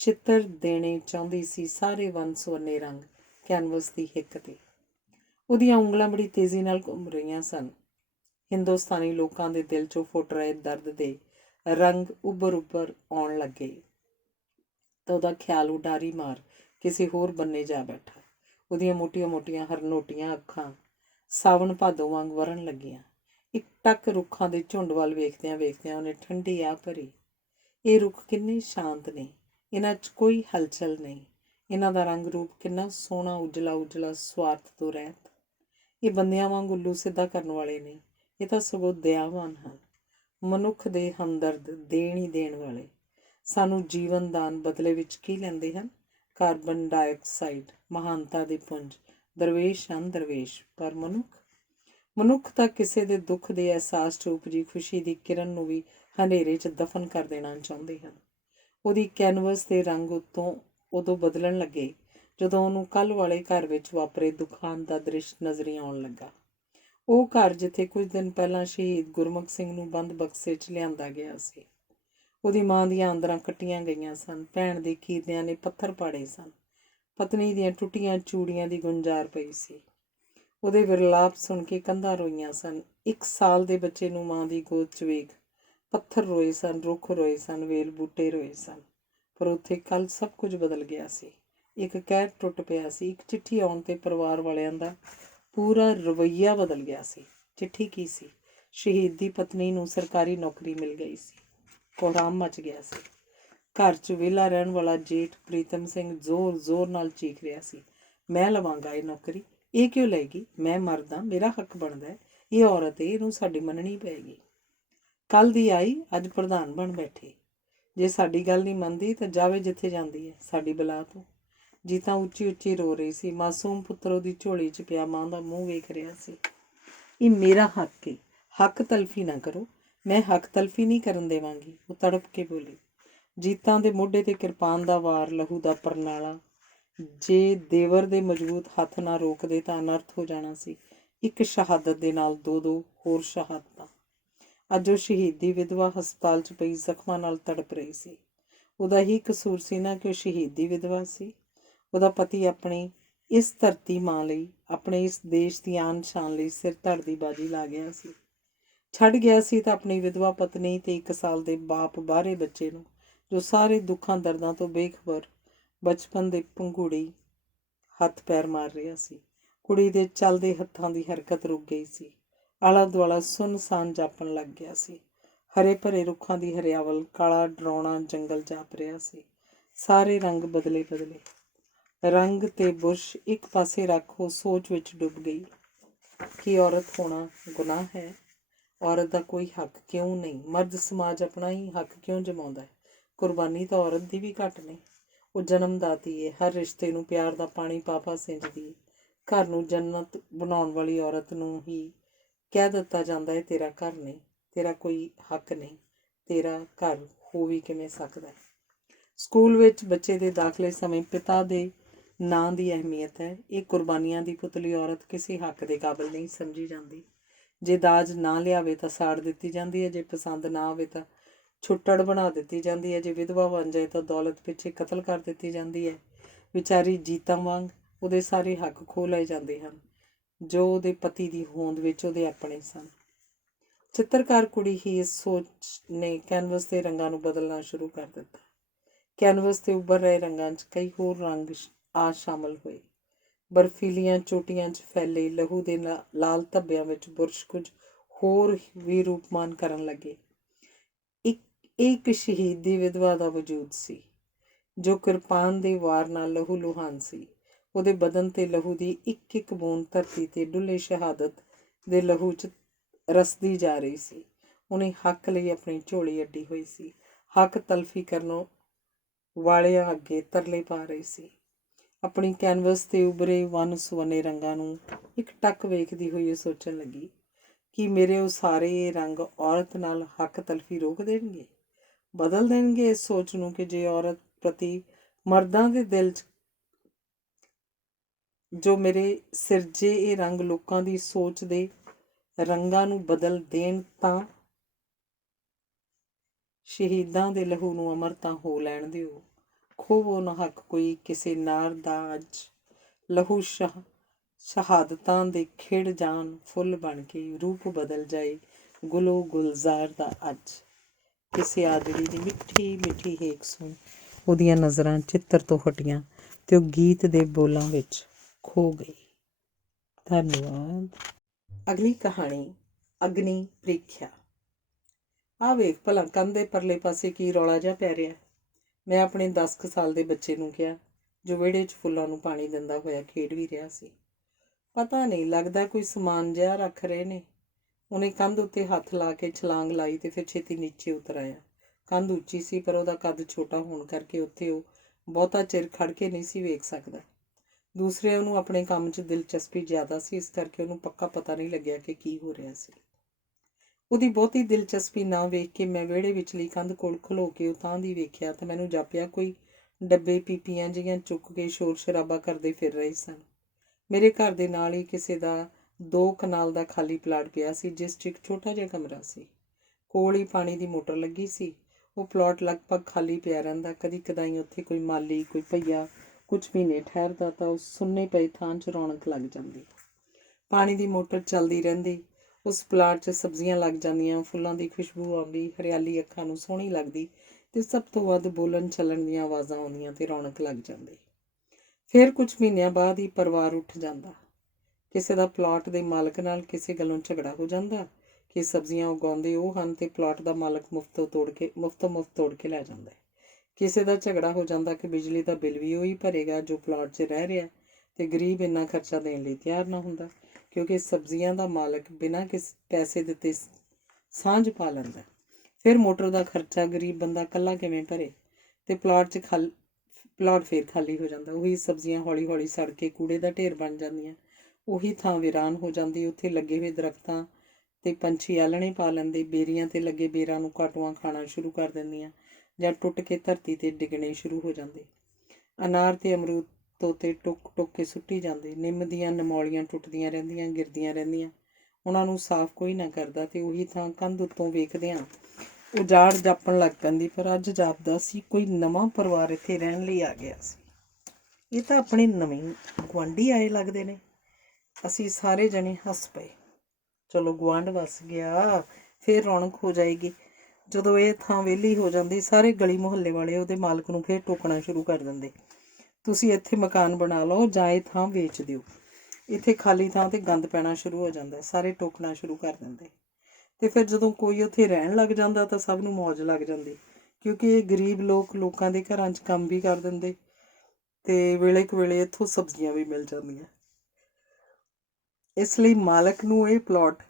ਚਿੱਤਰ ਦੇਣੇ ਚਾਹੁੰਦੀ ਸੀ ਸਾਰੇ ਵੰਨ ਸੁਵੰਨੇ ਰੰਗ ਕੈਨਵਸ ਦੀ ਹਿੱਕ 'ਤੇ। ਉਹਦੀਆਂ ਉਂਗਲਾਂ ਬੜੀ ਤੇਜ਼ੀ ਨਾਲ ਘੁੰਮ ਰਹੀਆਂ ਸਨ। ਹਿੰਦੁਸਤਾਨੀ ਲੋਕਾਂ ਦੇ ਦਿਲ 'ਚੋਂ ਫੁੱਟ ਰਹੇ ਦਰਦ ਦੇ ਰੰਗ ਉੱਭਰ ਆਉਣ ਲੱਗੇ ਤਾਂ ਉਹਦਾ ਖਿਆਲ ਉਡਾਰੀ ਮਾਰ ਕਿਸੇ ਹੋਰ ਬੰਨੇ ਜਾ ਬੈਠਾ। ਉਹਦੀਆਂ ਮੋਟੀਆਂ ਹਰਨੋਟੀਆਂ ਅੱਖਾਂ ਸਾਵਣ ਭਾਦੋਂ ਵਾਂਗ ਵਰਨ ਲੱਗੀਆਂ। ਇੱਕ ਟੱਕ ਰੁੱਖਾਂ ਦੇ ਝੁੰਡ ਵੱਲ ਵੇਖਦਿਆਂ ਉਹਨੇ ਠੰਡੀ ਆਹ ਭਰੀ, ਇਹ ਰੁੱਖ ਕਿੰਨੇ ਸ਼ਾਂਤ ਨੇ, ਇਹਨਾਂ 'ਚ ਕੋਈ ਹਲਚਲ ਨਹੀਂ। ਇਹਨਾਂ ਦਾ ਰੰਗ ਰੂਪ ਕਿੰਨਾ ਸੋਹਣਾ, ਉਜਲਾ ਸਵਾਰਥ ਤੋਂ ਰਹਿਤ। ਇਹ ਬੰਦਿਆਂ ਵਾਂਗ ਉੱਲੂ ਸਿੱਧਾ ਕਰਨ ਵਾਲੇ ਨਹੀਂ, ਇਹ ਤਾਂ ਸਗੋਂ ਦਇਆਵਾਨ ਹਨ, ਮਨੁੱਖ ਦੇ ਹਮਦਰਦ, ਦੇਣ ਹੀ ਦੇਣ ਵਾਲੇ। ਸਾਨੂੰ ਜੀਵਨ ਦਾਨ ਬਦਲੇ ਵਿੱਚ ਕੀ ਲੈਂਦੇ ਹਨ? ਕਾਰਬਨ ਡਾਈਆਕਸਾਈਡ, ਮਹਾਨਤਾ ਦੇ ਪੁੰਜ। ਦਰਵੇਸ਼ ਹਨ ਦਰਵੇਸ਼, ਪਰ ਮਨੁੱਖ ਤਾਂ ਕਿਸੇ ਦੇ ਦੁੱਖ ਦੇ ਅਹਿਸਾਸ 'ਚ ਉਪਜੀ ਖੁਸ਼ੀ ਦੀ ਕਿਰਨ ਨੂੰ ਵੀ ਹਨੇਰੇ 'ਚ ਦਫਨ ਕਰ ਦੇਣਾ ਚਾਹੁੰਦੇ ਹਨ। ਉਹਦੀ ਕੈਨਵਸ ਦੇ ਰੰਗ ਉਦੋਂ ਬਦਲਣ ਲੱਗੇ ਜਦੋਂ ਉਹਨੂੰ ਕੱਲ੍ਹ ਵਾਲੇ ਘਰ ਵਿੱਚ ਵਾਪਰੇ ਦੁਖਾਂਤ ਦਾ ਦ੍ਰਿਸ਼ ਨਜ਼ਰੀ ਆਉਣ ਲੱਗਾ। ਉਹ ਘਰ ਜਿੱਥੇ ਕੁਝ ਦਿਨ ਪਹਿਲਾਂ ਸ਼ਹੀਦ ਗੁਰਮੁਖ ਸਿੰਘ ਨੂੰ ਬੰਦ ਬਕਸੇ 'ਚ ਲਿਆਂਦਾ ਗਿਆ ਸੀ। ਉਹਦੀ ਮਾਂ ਦੀਆਂ ਆਂਦਰਾਂ ਕੱਟੀਆਂ ਗਈਆਂ ਸਨ, ਭੈਣ ਦੇ ਕੀਰਦਿਆਂ ਨੇ ਪੱਥਰ ਪਾੜੇ ਸਨ, ਪਤਨੀ ਦੀਆਂ ਟੁੱਟੀਆਂ ਚੂੜੀਆਂ ਦੀ ਗੁੰਜਾਰ ਪਈ ਸੀ। ਉਹਦੇ ਵਿਰਲਾਪ ਸੁਣ ਕੇ ਕੰਧਾਂ ਰੋਈਆਂ ਸਨ। 1 ਸਾਲ ਦੇ ਬੱਚੇ ਨੂੰ ਮਾਂ ਦੀ ਗੋਦ 'ਚ ਵੇਖ ਪੱਥਰ ਰੋਏ ਸਨ, ਰੁੱਖ ਰੋਏ ਸਨ, ਵੇਲ ਬੂਟੇ ਰੋਏ ਸਨ। ਪਰ ਉੱਥੇ ਕੱਲ੍ਹ ਸਭ ਕੁਝ ਬਦਲ ਗਿਆ ਸੀ। ਇੱਕ ਕਹਿਰ ਟੁੱਟ ਪਿਆ ਸੀ। ਇੱਕ ਚਿੱਠੀ ਆਉਣ 'ਤੇ ਪਰਿਵਾਰ ਵਾਲਿਆਂ ਦਾ ਪੂਰਾ ਰਵੱਈਆ ਬਦਲ ਗਿਆ ਸੀ। ਚਿੱਠੀ ਕੀ ਸੀ? ਸ਼ਹੀਦ ਦੀ ਪਤਨੀ ਨੂੰ ਸਰਕਾਰੀ ਨੌਕਰੀ ਮਿਲ ਗਈ ਸੀ। ਕੋਹਰਾਮ ਮਚ ਗਿਆ ਸੀ। ਘਰ 'ਚ ਵਿਹਲਾ ਰਹਿਣ ਵਾਲਾ ਜੇਠ ਪ੍ਰੀਤਮ ਸਿੰਘ ਜ਼ੋਰ ਨਾਲ ਚੀਖ ਰਿਹਾ ਸੀ, ਮੈਂ ਲਵਾਂਗਾ ਇਹ ਨੌਕਰੀ। ਇਹ ਕਿਉਂ ਲਏਗੀ? ਮੈਂ ਮਰਦਾ, ਮੇਰਾ ਹੱਕ ਬਣਦਾ। ਇਹ ਔਰਤ ਏ, ਇਹਨੂੰ ਸਾਡੀ ਮੰਨਣੀ ਪਏਗੀ। ਕੱਲ੍ਹ ਦੀ ਆਈ, ਅੱਜ ਪ੍ਰਧਾਨ ਬਣ ਬੈਠੇ। ਜੇ ਸਾਡੀ ਗੱਲ ਨਹੀਂ ਮੰਨਦੀ ਤਾਂ ਜਾਵੇ ਜਿੱਥੇ ਜਾਂਦੀ ਹੈ, ਸਾਡੀ ਬਲਾ ਤੋਂ। ਜੀਤਾਂ ਉੱਚੀ ਰੋ ਰਹੀ ਸੀ। ਮਾਸੂਮ ਪੁੱਤਰ ਉਹਦੀ ਝੋਲੀ 'ਚ ਪਿਆ ਮਾਂ ਦਾ ਮੂੰਹ ਵੇਖ ਰਿਹਾ ਸੀ। ਇਹ ਮੇਰਾ ਹੱਕ ਏ, ਹੱਕ ਤਲਫੀ ਨਾ ਕਰੋ। ਮੈਂ ਹੱਕ ਤਲਫੀ ਨਹੀਂ ਕਰਨ ਦੇਵਾਂਗੀ, ਉਹ ਤੜਪ ਕੇ ਬੋਲੀ। ਜੀਤਾਂ ਦੇ ਮੋਢੇ 'ਤੇ ਕਿਰਪਾਨ ਦਾ ਵਾਰ, ਲਹੂ ਦਾ ਪਰਨਾਲਾ। ਜੇ ਦੇਵਰ ਦੇ ਮਜ਼ਬੂਤ ਹੱਥ ਨਾ ਰੋਕਦੇ ਤਾਂ ਅਨਰਥ ਹੋ ਜਾਣਾ ਸੀ। ਇੱਕ ਸ਼ਹਾਦਤ ਦੇ ਨਾਲ 2 ਹੋਰ ਸ਼ਹਾਦਤਾਂ। ਅੱਜ ਉਹ ਸ਼ਹੀਦ ਦੀ ਵਿਧਵਾ ਹਸਪਤਾਲ 'ਚ ਪਈ ਜ਼ਖਮਾਂ ਨਾਲ ਤੜਪ ਰਹੀ ਸੀ। ਉਹਦਾ ਹੀ ਕਸੂਰ ਸੀ ਨਾ ਕਿ ਉਹ ਸ਼ਹੀਦ ਦੀ ਵਿਧਵਾ ਸੀ। ਉਹਦਾ ਪਤੀ ਆਪਣੀ ਇਸ ਧਰਤੀ ਮਾਂ ਲਈ, ਆਪਣੇ ਇਸ ਦੇਸ਼ ਦੀ ਆਨ ਸ਼ਾਨ ਲਈ ਸਿਰ ਧੜ ਦੀ ਬਾਜੀ ਲਾ ਗਿਆ ਸੀ। ਛੱਡ ਗਿਆ ਸੀ ਤਾਂ ਆਪਣੀ ਵਿਧਵਾ ਪਤਨੀ ਤੇ 1 ਸਾਲ ਦੇ ਬਾਪ ਬਾਹਰੇ ਬੱਚੇ ਨੂੰ, ਜੋ ਸਾਰੇ ਦੁੱਖਾਂ ਦਰਦਾਂ ਤੋਂ ਬੇਖਬਰ ਬਚਪਨ ਦੇ ਪੰਘੂੜੀ ਹੱਥ ਪੈਰ ਮਾਰ ਰਿਹਾ ਸੀ। ਕੁੜੀ ਦੇ ਚੱਲਦੇ ਹੱਥਾਂ ਦੀ ਹਰਕਤ ਰੁਕ ਗਈ ਸੀ। ਆਲਾ ਦੁਆਲਾ ਸੁੰਨਸਾਨ ਜਾਪਣ ਲੱਗ ਗਿਆ ਸੀ। ਹਰੇ ਭਰੇ ਰੁੱਖਾਂ ਦੀ ਹਰਿਆਵਲ, ਕਾਲਾ ਡਰਾਉਣਾ ਜੰਗਲ ਜਾਪ ਰਿਹਾ ਸੀ। ਸਾਰੇ ਰੰਗ ਬਦਲੇ। ਰੰਗ ਤੇ ਬੁਰਸ਼ ਇੱਕ ਪਾਸੇ ਰੱਖ ਉਹ ਸੋਚ ਵਿੱਚ ਡੁੱਬ ਗਈ। ਕੀ ਔਰਤ ਹੋਣਾ ਗੁਨਾਹ ਹੈ? ਔਰਤ ਦਾ ਕੋਈ ਹੱਕ ਕਿਉਂ ਨਹੀਂ? ਮਰਦ ਸਮਾਜ ਆਪਣਾ ਹੀ ਹੱਕ ਕਿਉਂ ਜਮਾਉਂਦਾ ਹੈ? ਕੁਰਬਾਨੀ ਤਾਂ ਔਰਤ ਦੀ ਵੀ ਘੱਟ ਨਹੀਂ। ਉਹ ਜਨਮਦਾਤੀ ਹੈ, ਹਰ ਰਿਸ਼ਤੇ ਨੂੰ ਪਿਆਰ ਦਾ ਪਾਣੀ ਪਾ ਸਿੰਜਦੀ ਹੈ। ਘਰ ਨੂੰ ਜੰਨਤ ਬਣਾਉਣ ਵਾਲੀ ਔਰਤ ਨੂੰ ਹੀ ਕਹਿ ਦਿੱਤਾ ਜਾਂਦਾ ਹੈ, ਤੇਰਾ ਘਰ ਨਹੀਂ, ਤੇਰਾ ਕੋਈ ਹੱਕ ਨਹੀਂ, ਤੇਰਾ ਘਰ ਹੋ ਵੀ ਕਿਵੇਂ ਸਕਦਾ ਹੈ? ਸਕੂਲ ਵਿੱਚ ਬੱਚੇ ਦੇ ਦਾਖਲੇ ਸਮੇਂ ਪਿਤਾ ਦੇ ਨਾਂ ਦੀ ਅਹਿਮੀਅਤ ਹੈ। ਇਹ ਕੁਰਬਾਨੀਆਂ ਦੀ ਪੁਤਲੀ ਔਰਤ ਕਿਸੇ ਹੱਕ ਦੇ ਕਾਬਿਲ ਨਹੀਂ ਸਮਝੀ ਜਾਂਦੀ। ਜੇ ਦਾਜ ਨਾ ਲਿਆਵੇ ਤਾਂ ਸਾੜ ਦਿੱਤੀ ਜਾਂਦੀ ਹੈ, ਜੇ ਪਸੰਦ ਨਾ ਆਵੇ ਤਾਂ ਛੁੱਟੜ ਬਣਾ ਦਿੱਤੀ ਜਾਂਦੀ ਹੈ, ਜੇ ਵਿਧਵਾ ਬਣ ਜਾਏ ਤਾਂ ਦੌਲਤ ਪਿੱਛੇ ਕਤਲ ਕਰ ਦਿੱਤੀ ਜਾਂਦੀ ਹੈ। ਵਿਚਾਰੀ ਜੀਤਾਂ ਵਾਂਗ ਉਹਦੇ ਸਾਰੇ ਹੱਕ ਖੋਹ ਲਏ ਜਾਂਦੇ ਹਨ ਜੋ ਉਹਦੇ ਪਤੀ ਦੀ ਹੋਂਦ ਵਿੱਚ ਉਹਦੇ ਆਪਣੇ ਸਨ। ਚਿੱਤਰਕਾਰ ਕੁੜੀ ਹੀ ਇਸ ਸੋਚ ਨੇ ਕੈਨਵਸ ਦੇ ਰੰਗਾਂ ਨੂੰ ਬਦਲਣਾ ਸ਼ੁਰੂ ਕਰ ਦਿੱਤਾ। ਕੈਨਵਸ 'ਤੇ ਉੱਭਰ ਰਹੇ ਰੰਗਾਂ 'ਚ ਕਈ ਹੋਰ ਰੰਗ ਆ ਸ਼ਾਮਲ ਹੋਏ। ਬਰਫੀਲੀਆਂ ਚੋਟੀਆਂ 'ਚ ਫੈਲੇ ਲਹੂ ਦੇ ਲਾਲ ਧੱਬਿਆਂ ਵਿੱਚ ਬੁਰਸ਼ ਕੁਝ ਹੋਰ ਵੀ ਰੂਪਮਾਨ ਕਰਨ ਲੱਗੇ। ਇੱਕ ਸ਼ਹੀਦ ਦੀ ਵਿਧਵਾ ਦਾ ਵਜੂਦ ਸੀ ਜੋ ਕਿਰਪਾਨ ਦੇ ਵਾਰ ਨਾਲ ਲਹੂ ਲੁਹਾਨ ਸੀ। ਉਹਦੇ ਬਦਨ ਤੇ ਲਹੂ ਦੀ ਇੱਕ ਬੂੰਦ ਧਰਤੀ ਤੇ ਡੁੱਲੇ ਸ਼ਹਾਦਤ ਦੇ ਲਹੂ 'ਚ ਰਸਦੀ ਜਾ ਰਹੀ ਸੀ। ਉਹਨੇ ਹੱਕ ਲਈ ਆਪਣੀ ਝੋਲੀ ਅੱਡੀ ਹੋਈ ਸੀ। ਹੱਕ ਤਲਫੀ ਕਰਨ ਵਾਲਿਆਂ ਅੱਗੇ ਤਰਲੇ ਪਾ ਰਹੀ ਸੀ। ਆਪਣੀ ਕੈਨਵਸ 'ਤੇ ਉਭਰੇ ਵੰਨ ਸੁਵੰਨੇ ਰੰਗਾਂ ਨੂੰ ਇੱਕ ਟੱਕ ਵੇਖਦੀ ਹੋਈ ਇਹ ਸੋਚਣ ਲੱਗੀ, ਕਿ ਮੇਰੇ ਉਹ ਸਾਰੇ ਰੰਗ ਔਰਤ ਨਾਲ ਹੱਕ ਤਲਫੀ ਰੋਕ ਦੇਣਗੇ, ਬਦਲ ਦੇਣਗੇ ਇਸ ਸੋਚ ਨੂੰ ਕਿ ਜੇ ਔਰਤ ਪ੍ਰਤੀ ਮਰਦਾਂ ਦੇ ਦਿਲ 'ਚ ਜੋ ਮੇਰੇ ਸਿਰਜੇ ਇਹ ਰੰਗ ਲੋਕਾਂ ਦੀ ਸੋਚ ਦੇ ਰੰਗਾਂ ਨੂੰ ਬਦਲ ਦੇਣ ਤਾਂ ਸ਼ਹੀਦਾਂ ਦੇ ਲਹੂ ਨੂੰ ਅਮਰ ਤਾਂ ਹੋ ਲੈਣ ਦਿਓ। ਖੋਵੋ ਨਾ ਹੱਕ ਕੋਈ ਕਿਸੇ ਨਾਰ ਦਾ ਅੱਜ, ਲਹੂ ਸ਼ਹਾਦਤਾਂ ਦੇ ਖਿੜ ਜਾਣ ਫੁੱਲ ਬਣ ਕੇ, ਰੂਪ ਬਦਲ ਜਾਏ ਗੁਲੋ ਗੁਲਜ਼ਾਰ ਦਾ ਅੱਜ। ਕਿਸੇ ਆਦੜੀ ਦੀ ਮਿੱਠੀ ਮਿੱਠੀ ਹੇਕ ਸੁਣ ਉਹਦੀਆਂ ਨਜ਼ਰਾਂ ਚਿੱਤਰ ਤੋਂ ਹਟੀਆਂ ਤੇ ਉਹ ਗੀਤ ਦੇ ਬੋਲਾਂ ਵਿੱਚ ਖੋ ਗਈ। ਧੰਨਵਾਦ। ਅਗਲੀ ਕਹਾਣੀ ਅਗਨੀ ਪ੍ਰੀਖਿਆ। ਆ ਵੇਖ ਭਲਾ ਕੰਧ ਦੇ ਪਰਲੇ ਪਾਸੇ ਕੀ ਰੌਲਾ ਜਿਹਾ ਪੈ ਰਿਹਾ। ਮੈਂ ਆਪਣੇ 10 ਕੁ ਸਾਲ ਦੇ ਬੱਚੇ ਨੂੰ ਕਿਹਾ, ਜੋ ਵਿਹੜੇ 'ਚ ਫੁੱਲਾਂ ਨੂੰ ਪਾਣੀ ਦਿੰਦਾ ਹੋਇਆ ਖੇਡ ਵੀ ਰਿਹਾ ਸੀ। ਪਤਾ ਨਹੀਂ, ਲੱਗਦਾ ਕੋਈ ਸਮਾਨ ਜਿਹਾ ਰੱਖ ਰਹੇ ਨੇ। ਉਹਨੇ ਕੰਧ ਉੱਤੇ ਹੱਥ ਲਾ ਕੇ ਛਲਾਂਗ ਲਾਈ ਤੇ ਫਿਰ ਛੇਤੀ ਨੀਚੇ ਉਤਰ ਆਇਆ। ਕੰਧ ਉੱਚੀ ਸੀ, ਪਰ ਉਹਦਾ ਕੱਦ ਛੋਟਾ ਹੋਣ ਕਰਕੇ ਉੱਥੇ ਉਹ ਬਹੁਤਾ ਚਿਰ ਖੜ ਕੇ ਨਹੀਂ ਸੀ ਵੇਖ ਸਕਦਾ। ਦੂਸਰਿਆਂ ਨੂੰ ਆਪਣੇ ਕੰਮ 'ਚ ਦਿਲਚਸਪੀ ਜ਼ਿਆਦਾ ਸੀ, ਇਸ ਕਰਕੇ ਉਹਨੂੰ ਪੱਕਾ ਪਤਾ ਨਹੀਂ ਲੱਗਿਆ ਕਿ ਕੀ ਹੋ ਰਿਹਾ ਸੀ। ਉਹਦੀ ਬਹੁਤੀ ਦਿਲਚਸਪੀ ਨਾ ਵੇਖ ਕੇ ਮੈਂ ਵਿਹੜੇ ਵਿਚਲੀ ਕੰਧ ਕੋਲ ਖਲੋ ਕੇ ਉਤਾਂਹ ਦੀ ਵੇਖਿਆ ਤਾਂ ਮੈਨੂੰ ਜਾਪਿਆ ਕੋਈ ਡੱਬੇ ਪੀਪੀਆਂ ਜਿਹੀਆਂ ਚੁੱਕ ਕੇ ਸ਼ੋਰ ਸ਼ਰਾਬਾ ਕਰਦੇ ਫਿਰ ਰਹੇ ਸਨ। ਮੇਰੇ ਘਰ ਦੇ ਨਾਲ ਹੀ ਕਿਸੇ ਦਾ 2 ਕਨਾਲ ਦਾ ਖਾਲੀ ਪਲਾਟ ਪਿਆ ਸੀ, ਜਿਸ 'ਚ ਇੱਕ ਛੋਟਾ ਜਿਹਾ ਕਮਰਾ ਸੀ। ਕੋਲ ਹੀ ਪਾਣੀ ਦੀ ਮੋਟਰ ਲੱਗੀ ਸੀ। ਉਹ ਪਲਾਟ ਲਗਭਗ ਖਾਲੀ ਪਿਆ ਰਹਿੰਦਾ। ਕਦੀ ਕਦਾਈ ਉੱਥੇ ਕੋਈ ਮਾਲੀ, ਕੋਈ ਭਈਆ ਕੁਝ ਮਹੀਨੇ ਠਹਿਰਦਾ ਤਾਂ ਉਸ ਸੁੰਨੇ ਪਏ ਥਾਂ 'ਚ ਰੌਣਕ ਲੱਗ ਜਾਂਦੀ। ਪਾਣੀ ਦੀ ਮੋਟਰ ਚੱਲਦੀ ਰਹਿੰਦੀ। ਉਸ ਪਲਾਟ 'ਚ ਸਬਜ਼ੀਆਂ ਲੱਗ ਜਾਂਦੀਆਂ, ਫੁੱਲਾਂ ਦੀ ਖੁਸ਼ਬੂ ਆਉਂਦੀ, ਹਰਿਆਲੀ ਅੱਖਾਂ ਨੂੰ ਸੋਹਣੀ ਲੱਗਦੀ ਤੇ ਸਭ ਤੋਂ ਵੱਧ ਬੋਲਣ ਚੱਲਣ ਦੀਆਂ ਆਵਾਜ਼ਾਂ ਆਉਂਦੀਆਂ ਤੇ ਰੌਣਕ ਲੱਗ ਜਾਂਦੀ। ਫਿਰ ਕੁਝ ਮਹੀਨਿਆਂ ਬਾਅਦ ਹੀ ਪਰਿਵਾਰ ਉੱਠ ਜਾਂਦਾ। ਕਿਸੇ ਦਾ ਪਲਾਟ ਦੇ ਮਾਲਕ ਨਾਲ ਕਿਸੇ ਗੱਲੋਂ ਝਗੜਾ ਹੋ ਜਾਂਦਾ ਕਿ ਸਬਜ਼ੀਆਂ ਉਗਾਉਂਦੇ ਉਹ ਹਨ ਤੇ ਪਲਾਟ ਦਾ ਮਾਲਕ ਮੁਫਤ ਤੋੜ ਕੇ ਲੈ ਜਾਂਦਾ। ਕਿਸੇ ਦਾ ਝਗੜਾ ਹੋ ਜਾਂਦਾ ਕਿ ਬਿਜਲੀ ਦਾ ਬਿੱਲ ਵੀ ਉਹੀ ਭਰੇਗਾ ਜੋ ਪਲਾਟ 'ਚ ਰਹਿ ਰਿਹਾ, ਤੇ ਗਰੀਬ ਇੰਨਾ ਖਰਚਾ ਦੇਣ ਲਈ ਤਿਆਰ ਨਾ ਹੁੰਦਾ, ਕਿਉਂਕਿ ਸਬਜ਼ੀਆਂ ਦਾ ਮਾਲਕ ਬਿਨਾਂ ਪੈਸੇ ਦਿੱਤੇ ਸਾਂਝ ਪਾ ਲੈਂਦਾ। ਫਿਰ ਮੋਟਰ ਦਾ ਖਰਚਾ ਗਰੀਬ ਬੰਦਾ ਇਕੱਲਾ ਕਿਵੇਂ ਭਰੇ, ਤੇ ਪਲਾਟ ਫਿਰ ਖਾਲੀ ਹੋ ਜਾਂਦਾ। ਉਹੀ ਸਬਜ਼ੀਆਂ ਹੌਲੀ ਹੌਲੀ ਸੜ ਕੇ ਕੂੜੇ ਦਾ ਢੇਰ ਬਣ ਜਾਂਦੀਆਂ। ਉਹੀ ਥਾਂ ਵੀਰਾਨ ਹੋ ਜਾਂਦੀ। ਉੱਥੇ ਲੱਗੇ ਹੋਏ ਦਰਖਤਾਂ ਤੇ ਪੰਛੀ ਆਲਣੇ ਪਾ ਲੈਂਦੇ। ਬੇਰੀਆਂ 'ਤੇ ਲੱਗੇ ਬੇਰਾਂ ਨੂੰ ਕਾਟੂਆਂ ਖਾਣਾ ਸ਼ੁਰੂ ਕਰ ਦਿੰਦੀਆਂ ਜਾਂ ਟੁੱਟ ਕੇ ਧਰਤੀ 'ਤੇ ਡਿੱਗਣੇ ਸ਼ੁਰੂ ਹੋ ਜਾਂਦੇ। ਅਨਾਰ ਤੇ ਅਮਰੂਦ ਤੋਤੇ ਟੁੱਕ ਟੁੱਕ ਕੇ ਸੁੱਟੀ ਜਾਂਦੇ। ਨਿੰਮ ਦੀਆਂ ਨਮੌਲੀਆਂ ਟੁੱਟਦੀਆਂ ਰਹਿੰਦੀਆਂ, ਗਿਰਦੀਆਂ ਰਹਿੰਦੀਆਂ। ਉਹਨਾਂ ਨੂੰ ਸਾਫ਼ ਕੋਈ ਨਾ ਕਰਦਾ ਤੇ ਉਹੀ ਥਾਂ ਕੰਧ ਉੱਤੋਂ ਵੇਖਦਿਆਂ ਉਜਾੜ ਜਾਪਣ ਲੱਗ ਪੈਂਦੀ। ਪਰ ਅੱਜ ਜਾਪਦਾ ਸੀ ਕੋਈ ਨਵਾਂ ਪਰਿਵਾਰ ਇੱਥੇ ਰਹਿਣ ਲਈ ਆ ਗਿਆ ਸੀ। ਇਹ ਤਾਂ ਆਪਣੇ ਨਵੇਂ ਗੁਆਂਢੀ ਆਏ ਲੱਗਦੇ ਨੇ। ਅਸੀਂ ਸਾਰੇ ਜਣੇ ਹੱਸ ਪਏ। ਚਲੋ ਗੁਆਂਢ ਵਸ ਗਿਆ, ਫਿਰ ਰੌਣਕ ਹੋ ਜਾਏਗੀ। ਜਦੋਂ ਇਹ ਥਾਂ ਵਿਹਲੀ ਹੋ ਜਾਂਦੀ, ਸਾਰੇ ਗਲੀ ਮੁਹੱਲੇ ਵਾਲੇ ਉਹਦੇ ਮਾਲਕ ਨੂੰ ਫਿਰ ਟੋਕਣਾ ਸ਼ੁਰੂ ਕਰ ਦਿੰਦੇ, ਤੁਸੀਂ ਇੱਥੇ ਮਕਾਨ ਬਣਾ ਲਓ ਜਾਂ ਇਹ ਥਾਂ ਵੇਚ ਦਿਓ। ਇੱਥੇ ਖਾਲੀ ਥਾਂ 'ਤੇ ਗੰਦ ਪੈਣਾ ਸ਼ੁਰੂ ਹੋ ਜਾਂਦਾ। ਸਾਰੇ ਟੋਕਣਾ ਸ਼ੁਰੂ ਕਰ ਦਿੰਦੇ। ਤੇ ਫਿਰ ਜਦੋਂ ਕੋਈ ਉੱਥੇ ਰਹਿਣ ਲੱਗ ਜਾਂਦਾ ਤਾਂ ਸਭ ਨੂੰ ਮੌਜ ਲੱਗ ਜਾਂਦੀ, ਕਿਉਂਕਿ ਇਹ ਗਰੀਬ ਲੋਕਾਂ ਦੇ ਘਰਾਂ 'ਚ ਕੰਮ ਵੀ ਕਰ ਦਿੰਦੇ ਤੇ ਵੇਲੇ ਕੁ ਵੇਲੇ ਇੱਥੋਂ ਸਬਜ਼ੀਆਂ ਵੀ ਮਿਲ ਜਾਂਦੀਆਂ। ਇਸ ਲਈ ਮਾਲਕ ਨੂੰ ਇਹ ਪਲਾਟ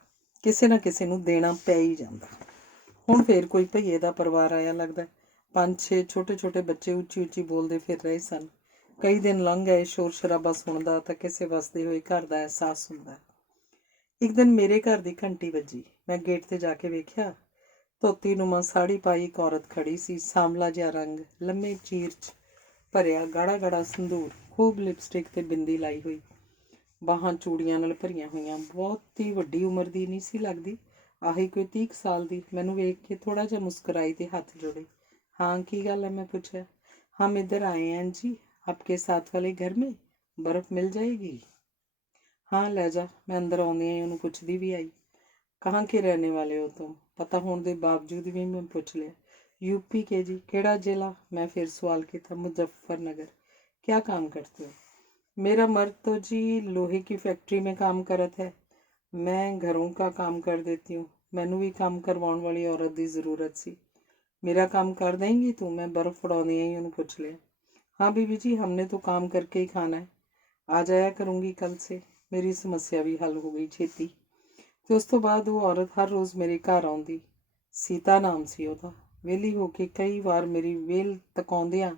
ਕਿਸੇ ਨਾ ਕਿਸੇ ਨੂੰ ਦੇਣਾ ਪੈ ਹੀ ਜਾਂਦਾ। ਹੁਣ ਫਿਰ ਕੋਈ ਭਈਏ ਦਾ ਪਰਿਵਾਰ ਆਇਆ ਲੱਗਦਾ। 5-6 ਛੋਟੇ ਛੋਟੇ ਬੱਚੇ ਉੱਚੀ ਉੱਚੀ ਬੋਲਦੇ ਫਿਰ ਰਹੇ ਸਨ। ਕਈ ਦਿਨ ਲੰਘ ਗਏ। ਸ਼ੋਰ ਸ਼ਰਾਬਾ ਸੁਣਦਾ ਤਾਂ ਕਿਸੇ ਵਸਦੇ ਹੋਏ ਘਰ ਦਾ ਅਹਿਸਾਸ ਹੁੰਦਾ। ਇੱਕ ਦਿਨ ਮੇਰੇ ਘਰ ਦੀ ਘੰਟੀ ਵੱਜੀ। ਮੈਂ ਗੇਟ 'ਤੇ ਜਾ ਕੇ ਵੇਖਿਆ। ਧੋਤੀ ਨੂੰਮਾਂ ਸਾੜੀ ਪਾਈ ਇੱਕ ਔਰਤ ਖੜੀ ਸੀ। ਸਾਂਵਲਾ ਜਿਹਾ ਰੰਗ, ਲੰਮੇ ਚੀਰ 'ਚ ਭਰਿਆ ਗਾੜਾ ਗਾੜਾ ਸੰਧੂਰ, ਖੂਬ ਲਿਪਸਟਿਕ ਤੇ ਬਿੰਦੀ ਲਾਈ ਹੋਈ, ਬਾਹਾਂ ਚੂੜੀਆਂ ਨਾਲ ਭਰੀਆਂ ਹੋਈਆਂ। ਬਹੁਤੀ ਵੱਡੀ ਉਮਰ ਦੀ ਨਹੀਂ ਸੀ ਲੱਗਦੀ, ਆਹੀ ਕੋਈ 30 ਸਾਲ ਦੀ। ਮੈਨੂੰ ਵੇਖ ਕੇ ਥੋੜ੍ਹਾ ਜਿਹਾ ਮੁਸਕਰਾਈ ਤੇ ਹੱਥ ਜੋੜੇ। ਹਾਂ, ਕੀ ਗੱਲ ਹੈ? ਮੈਂ ਪੁੱਛਿਆ। ਹਮ ਇੱਧਰ ਆਏ हैं जी, आपके साथ वाले घर में बर्फ़ मिल जाएगी? ਹਾਂ ਲੈ ਜਾ। ਮੈਂ ਅੰਦਰ ਆਉਂਦਿਆਂ ਹੀ ਉਹਨੂੰ ਪੁੱਛਦੀ ਵੀ ਆਈ, ਕਹਾਂ ਕੇ ਰਹਿਣੇ ਵਾਲੇ ਹੋ ਤੁਮ? ਪਤਾ ਹੋਣ ਦੇ ਬਾਵਜੂਦ ਵੀ ਮੈਂ ਪੁੱਛ ਲਿਆ। यूपी के जी। ਕਿਹੜਾ ਜ਼ਿਲ੍ਹਾ? ਮੈਂ ਫਿਰ ਸਵਾਲ ਕੀਤਾ। मुजफ्फरनगर। क्या काम करते हो? मेरा मर्द तो जी लोहे की फैक्ट्री में काम करता है, मैं घरों का काम कर देती हूँ। मैनू भी काम करवाने वाली औरत की ज़रूरत सी। मेरा काम कर देंगी तू? मैं बर्फ़ उड़ाने ही उन्होंने पूछ लिया। हाँ बीबी जी, हमने तो काम करके ही खाना है, आ जाया करूँगी कल से। मेरी समस्या भी हल हो गई छेती। तो उस तो बाद वो औरत हर रोज़ मेरे घर आउंदी। सीता नाम सी ਉਹਦਾ। ਵਿਹਲੀ ਹੋ ਕੇ ਕਈ ਵਾਰ ਮੇਰੀ ਵੇਲ ਤਕਾਉਂਦਿਆਂ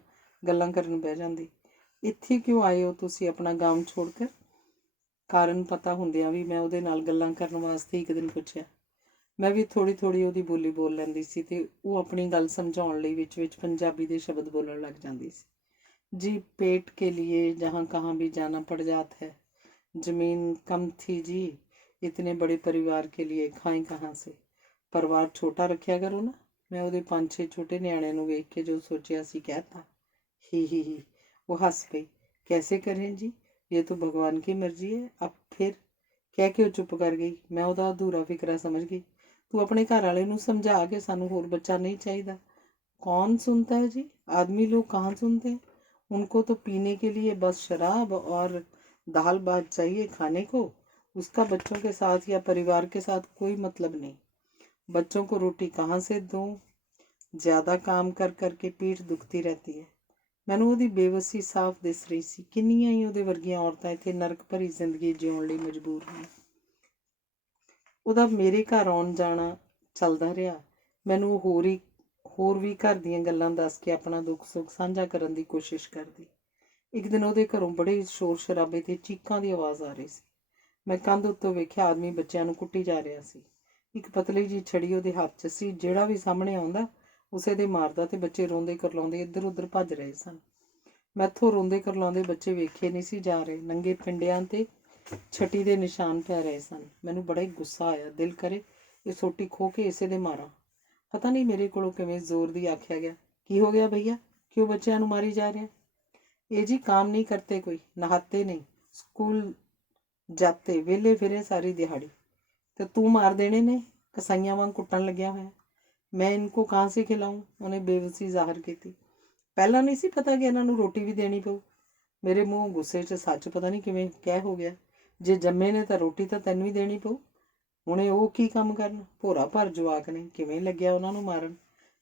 ਗੱਲਾਂ ਕਰਨ ਬਹਿ ਜਾਂਦੀ। ਇੱਥੇ ਕਿਉਂ ਆਏ ਹੋ ਤੁਸੀਂ ਆਪਣਾ ਗਾਮ ਛੋੜ ਕਰ? ਕਾਰਨ ਪਤਾ ਹੁੰਦਿਆਂ ਵੀ ਮੈਂ ਉਹਦੇ ਨਾਲ ਗੱਲਾਂ ਕਰਨ ਵਾਸਤੇ ਇੱਕ ਦਿਨ ਪੁੱਛਿਆ। ਮੈਂ ਵੀ ਥੋੜ੍ਹੀ ਥੋੜ੍ਹੀ ਉਹਦੀ ਬੋਲੀ ਬੋਲ ਲੈਂਦੀ ਸੀ ਤੇ ਉਹ ਆਪਣੀ ਗੱਲ ਸਮਝਾਉਣ ਲਈ ਵਿੱਚ ਵਿੱਚ ਪੰਜਾਬੀ ਦੇ ਸ਼ਬਦ ਬੋਲਣ ਲੱਗ ਜਾਂਦੀ ਸੀ। जी पेट के लिए जहाँ कहाँ भी जाना पड़ जाता है, ज़मीन कम थी जी, इतने बड़े परिवार के लिए खाएं कहाँ से? परिवार छोटा रखा करो ना। मैं ਉਹਦੇ 5-6 ਛੋਟੇ ਨਿਆਣਿਆਂ ਨੂੰ ਵੇਖ ਕੇ ਜੋ ਸੋਚਿਆ ਸੀ ਕਹਿਤਾ। ही। वो हंस पई। कैसे करें जी, ये तो भगवान की मर्जी है। अब फिर कह के ਉਹ ਚੁੱਪ ਕਰ ਗਈ। ਮੈਂ ਉਹਦਾ ਅਧੂਰਾ ਫਿਕਰਾ ਸਮਝ ਗਈ। ਤੂੰ ਆਪਣੇ ਘਰ ਵਾਲੇ ਨੂੰ ਸਮਝਾ ਕੇ ਸਾਨੂੰ ਹੋਰ ਬੱਚਾ नहीं चाहिए। कौन सुनता है जी, आदमी लोग कहाँ सुनते हैं। उनको तो पीने के लिए बस शराब और दाल भात चाहिए खाने को। उसका बच्चों के साथ या परिवार के साथ कोई मतलब नहीं। बच्चों को रोटी कहाँ से दूँ, ज़्यादा काम कर करके पीठ दुखती रहती है। ਮੈਨੂੰ ਉਹਦੀ ਬੇਵਸੀ ਸਾਫ਼ ਦਿਸ ਰਹੀ ਸੀ। ਕਿੰਨੀਆਂ ਹੀ ਉਹਦੇ ਵਰਗੀਆਂ ਔਰਤਾਂ ਇੱਥੇ ਨਰਕ ਭਰੀ ਜ਼ਿੰਦਗੀ ਜਿਉਣ ਲਈ ਮਜਬੂਰ ਹਨ। ਉਹਦਾ ਮੇਰੇ ਘਰ ਆਉਣ ਜਾਣਾ ਚੱਲਦਾ ਰਿਹਾ। ਮੈਨੂੰ ਹੋਰ ਵੀ ਘਰ ਦੀਆਂ ਗੱਲਾਂ ਦੱਸ ਕੇ ਆਪਣਾ ਦੁੱਖ ਸੁੱਖ ਸਾਂਝਾ ਕਰਨ ਦੀ ਕੋਸ਼ਿਸ਼ ਕਰਦੀ। ਇੱਕ ਦਿਨ ਉਹਦੇ ਘਰੋਂ ਬੜੇ ਸ਼ੋਰ ਸ਼ਰਾਬੇ ਤੇ ਚੀਕਾਂ ਦੀ ਆਵਾਜ਼ ਆ ਰਹੀ ਸੀ। ਮੈਂ ਕੰਧ ਉੱਤੋਂ ਵੇਖਿਆ, ਆਦਮੀ ਬੱਚਿਆਂ ਨੂੰ ਕੁੱਟੀ ਜਾ ਰਿਹਾ ਸੀ। ਇੱਕ ਪਤਲੀ ਜਿਹੀ ਛੜੀ ਉਹਦੇ ਹੱਥ 'ਚ ਸੀ। ਜਿਹੜਾ ਵੀ ਸਾਹਮਣੇ ਆਉਂਦਾ ਉਸੇ ਦੇ ਮਾਰਦਾ ਤੇ ਬੱਚੇ ਰੋਂਦੇ ਕਰਲਾਉਂਦੇ ਇੱਧਰ ਉੱਧਰ ਭੱਜ ਰਹੇ ਸਨ। ਮੈਥੋਂ ਰੋਂਦੇ ਕਰਲਾਉਂਦੇ ਬੱਚੇ ਵੇਖੇ ਨਹੀਂ ਸੀ ਜਾ ਰਹੇ। ਨੰਗੇ ਪਿੰਡਿਆਂ ਤੇ ਛਟੀ ਦੇ ਨਿਸ਼ਾਨ ਪੈ ਰਹੇ ਸਨ। ਮੈਨੂੰ ਬੜਾ ਹੀ ਗੁੱਸਾ ਆਇਆ। ਦਿਲ ਕਰੇ ਇਹ ਸੋਟੀ ਖੋਹ ਕੇ ਇਸੇ ਦੇ ਮਾਰਾਂ। ਪਤਾ ਨਹੀਂ ਮੇਰੇ ਕੋਲੋਂ ਕਿਵੇਂ ਜ਼ੋਰ ਦੀ ਆਖਿਆ ਗਿਆ, ਕੀ ਹੋ ਗਿਆ ਭਈਆ, क्यों बच्चों ਨੂੰ मारी जा रहे हैं। ये जी काम नहीं करते, कोई नहाते नहीं, स्कूल जाते, वेले फिरे सारी दिहाड़ी, तो तू मार देने ने कसाइयां वांग कुट्टन लग्या होया। मैं इनको कहाँ से खिलाऊं। उन्हें बेबसी जाहिर की। पहला नहीं सी पता कि इन्हां नूं रोटी भी देनी पऊ। मेरे मूँह गुस्से 'ਚ सच पता नहीं किवें कह हो गया, जे जम्मे ने तो रोटी तो तैनूं ही देनी पऊ। हुणे ਉਹ ਕੀ ਕੰਮ ਕਰਨ। ਭੋਰਾ ਭਰ ਜਵਾਕ ਨੇ, ਕਿਵੇਂ ਲੱਗਿਆ ਉਹਨਾਂ ਨੂੰ ਮਾਰਨ।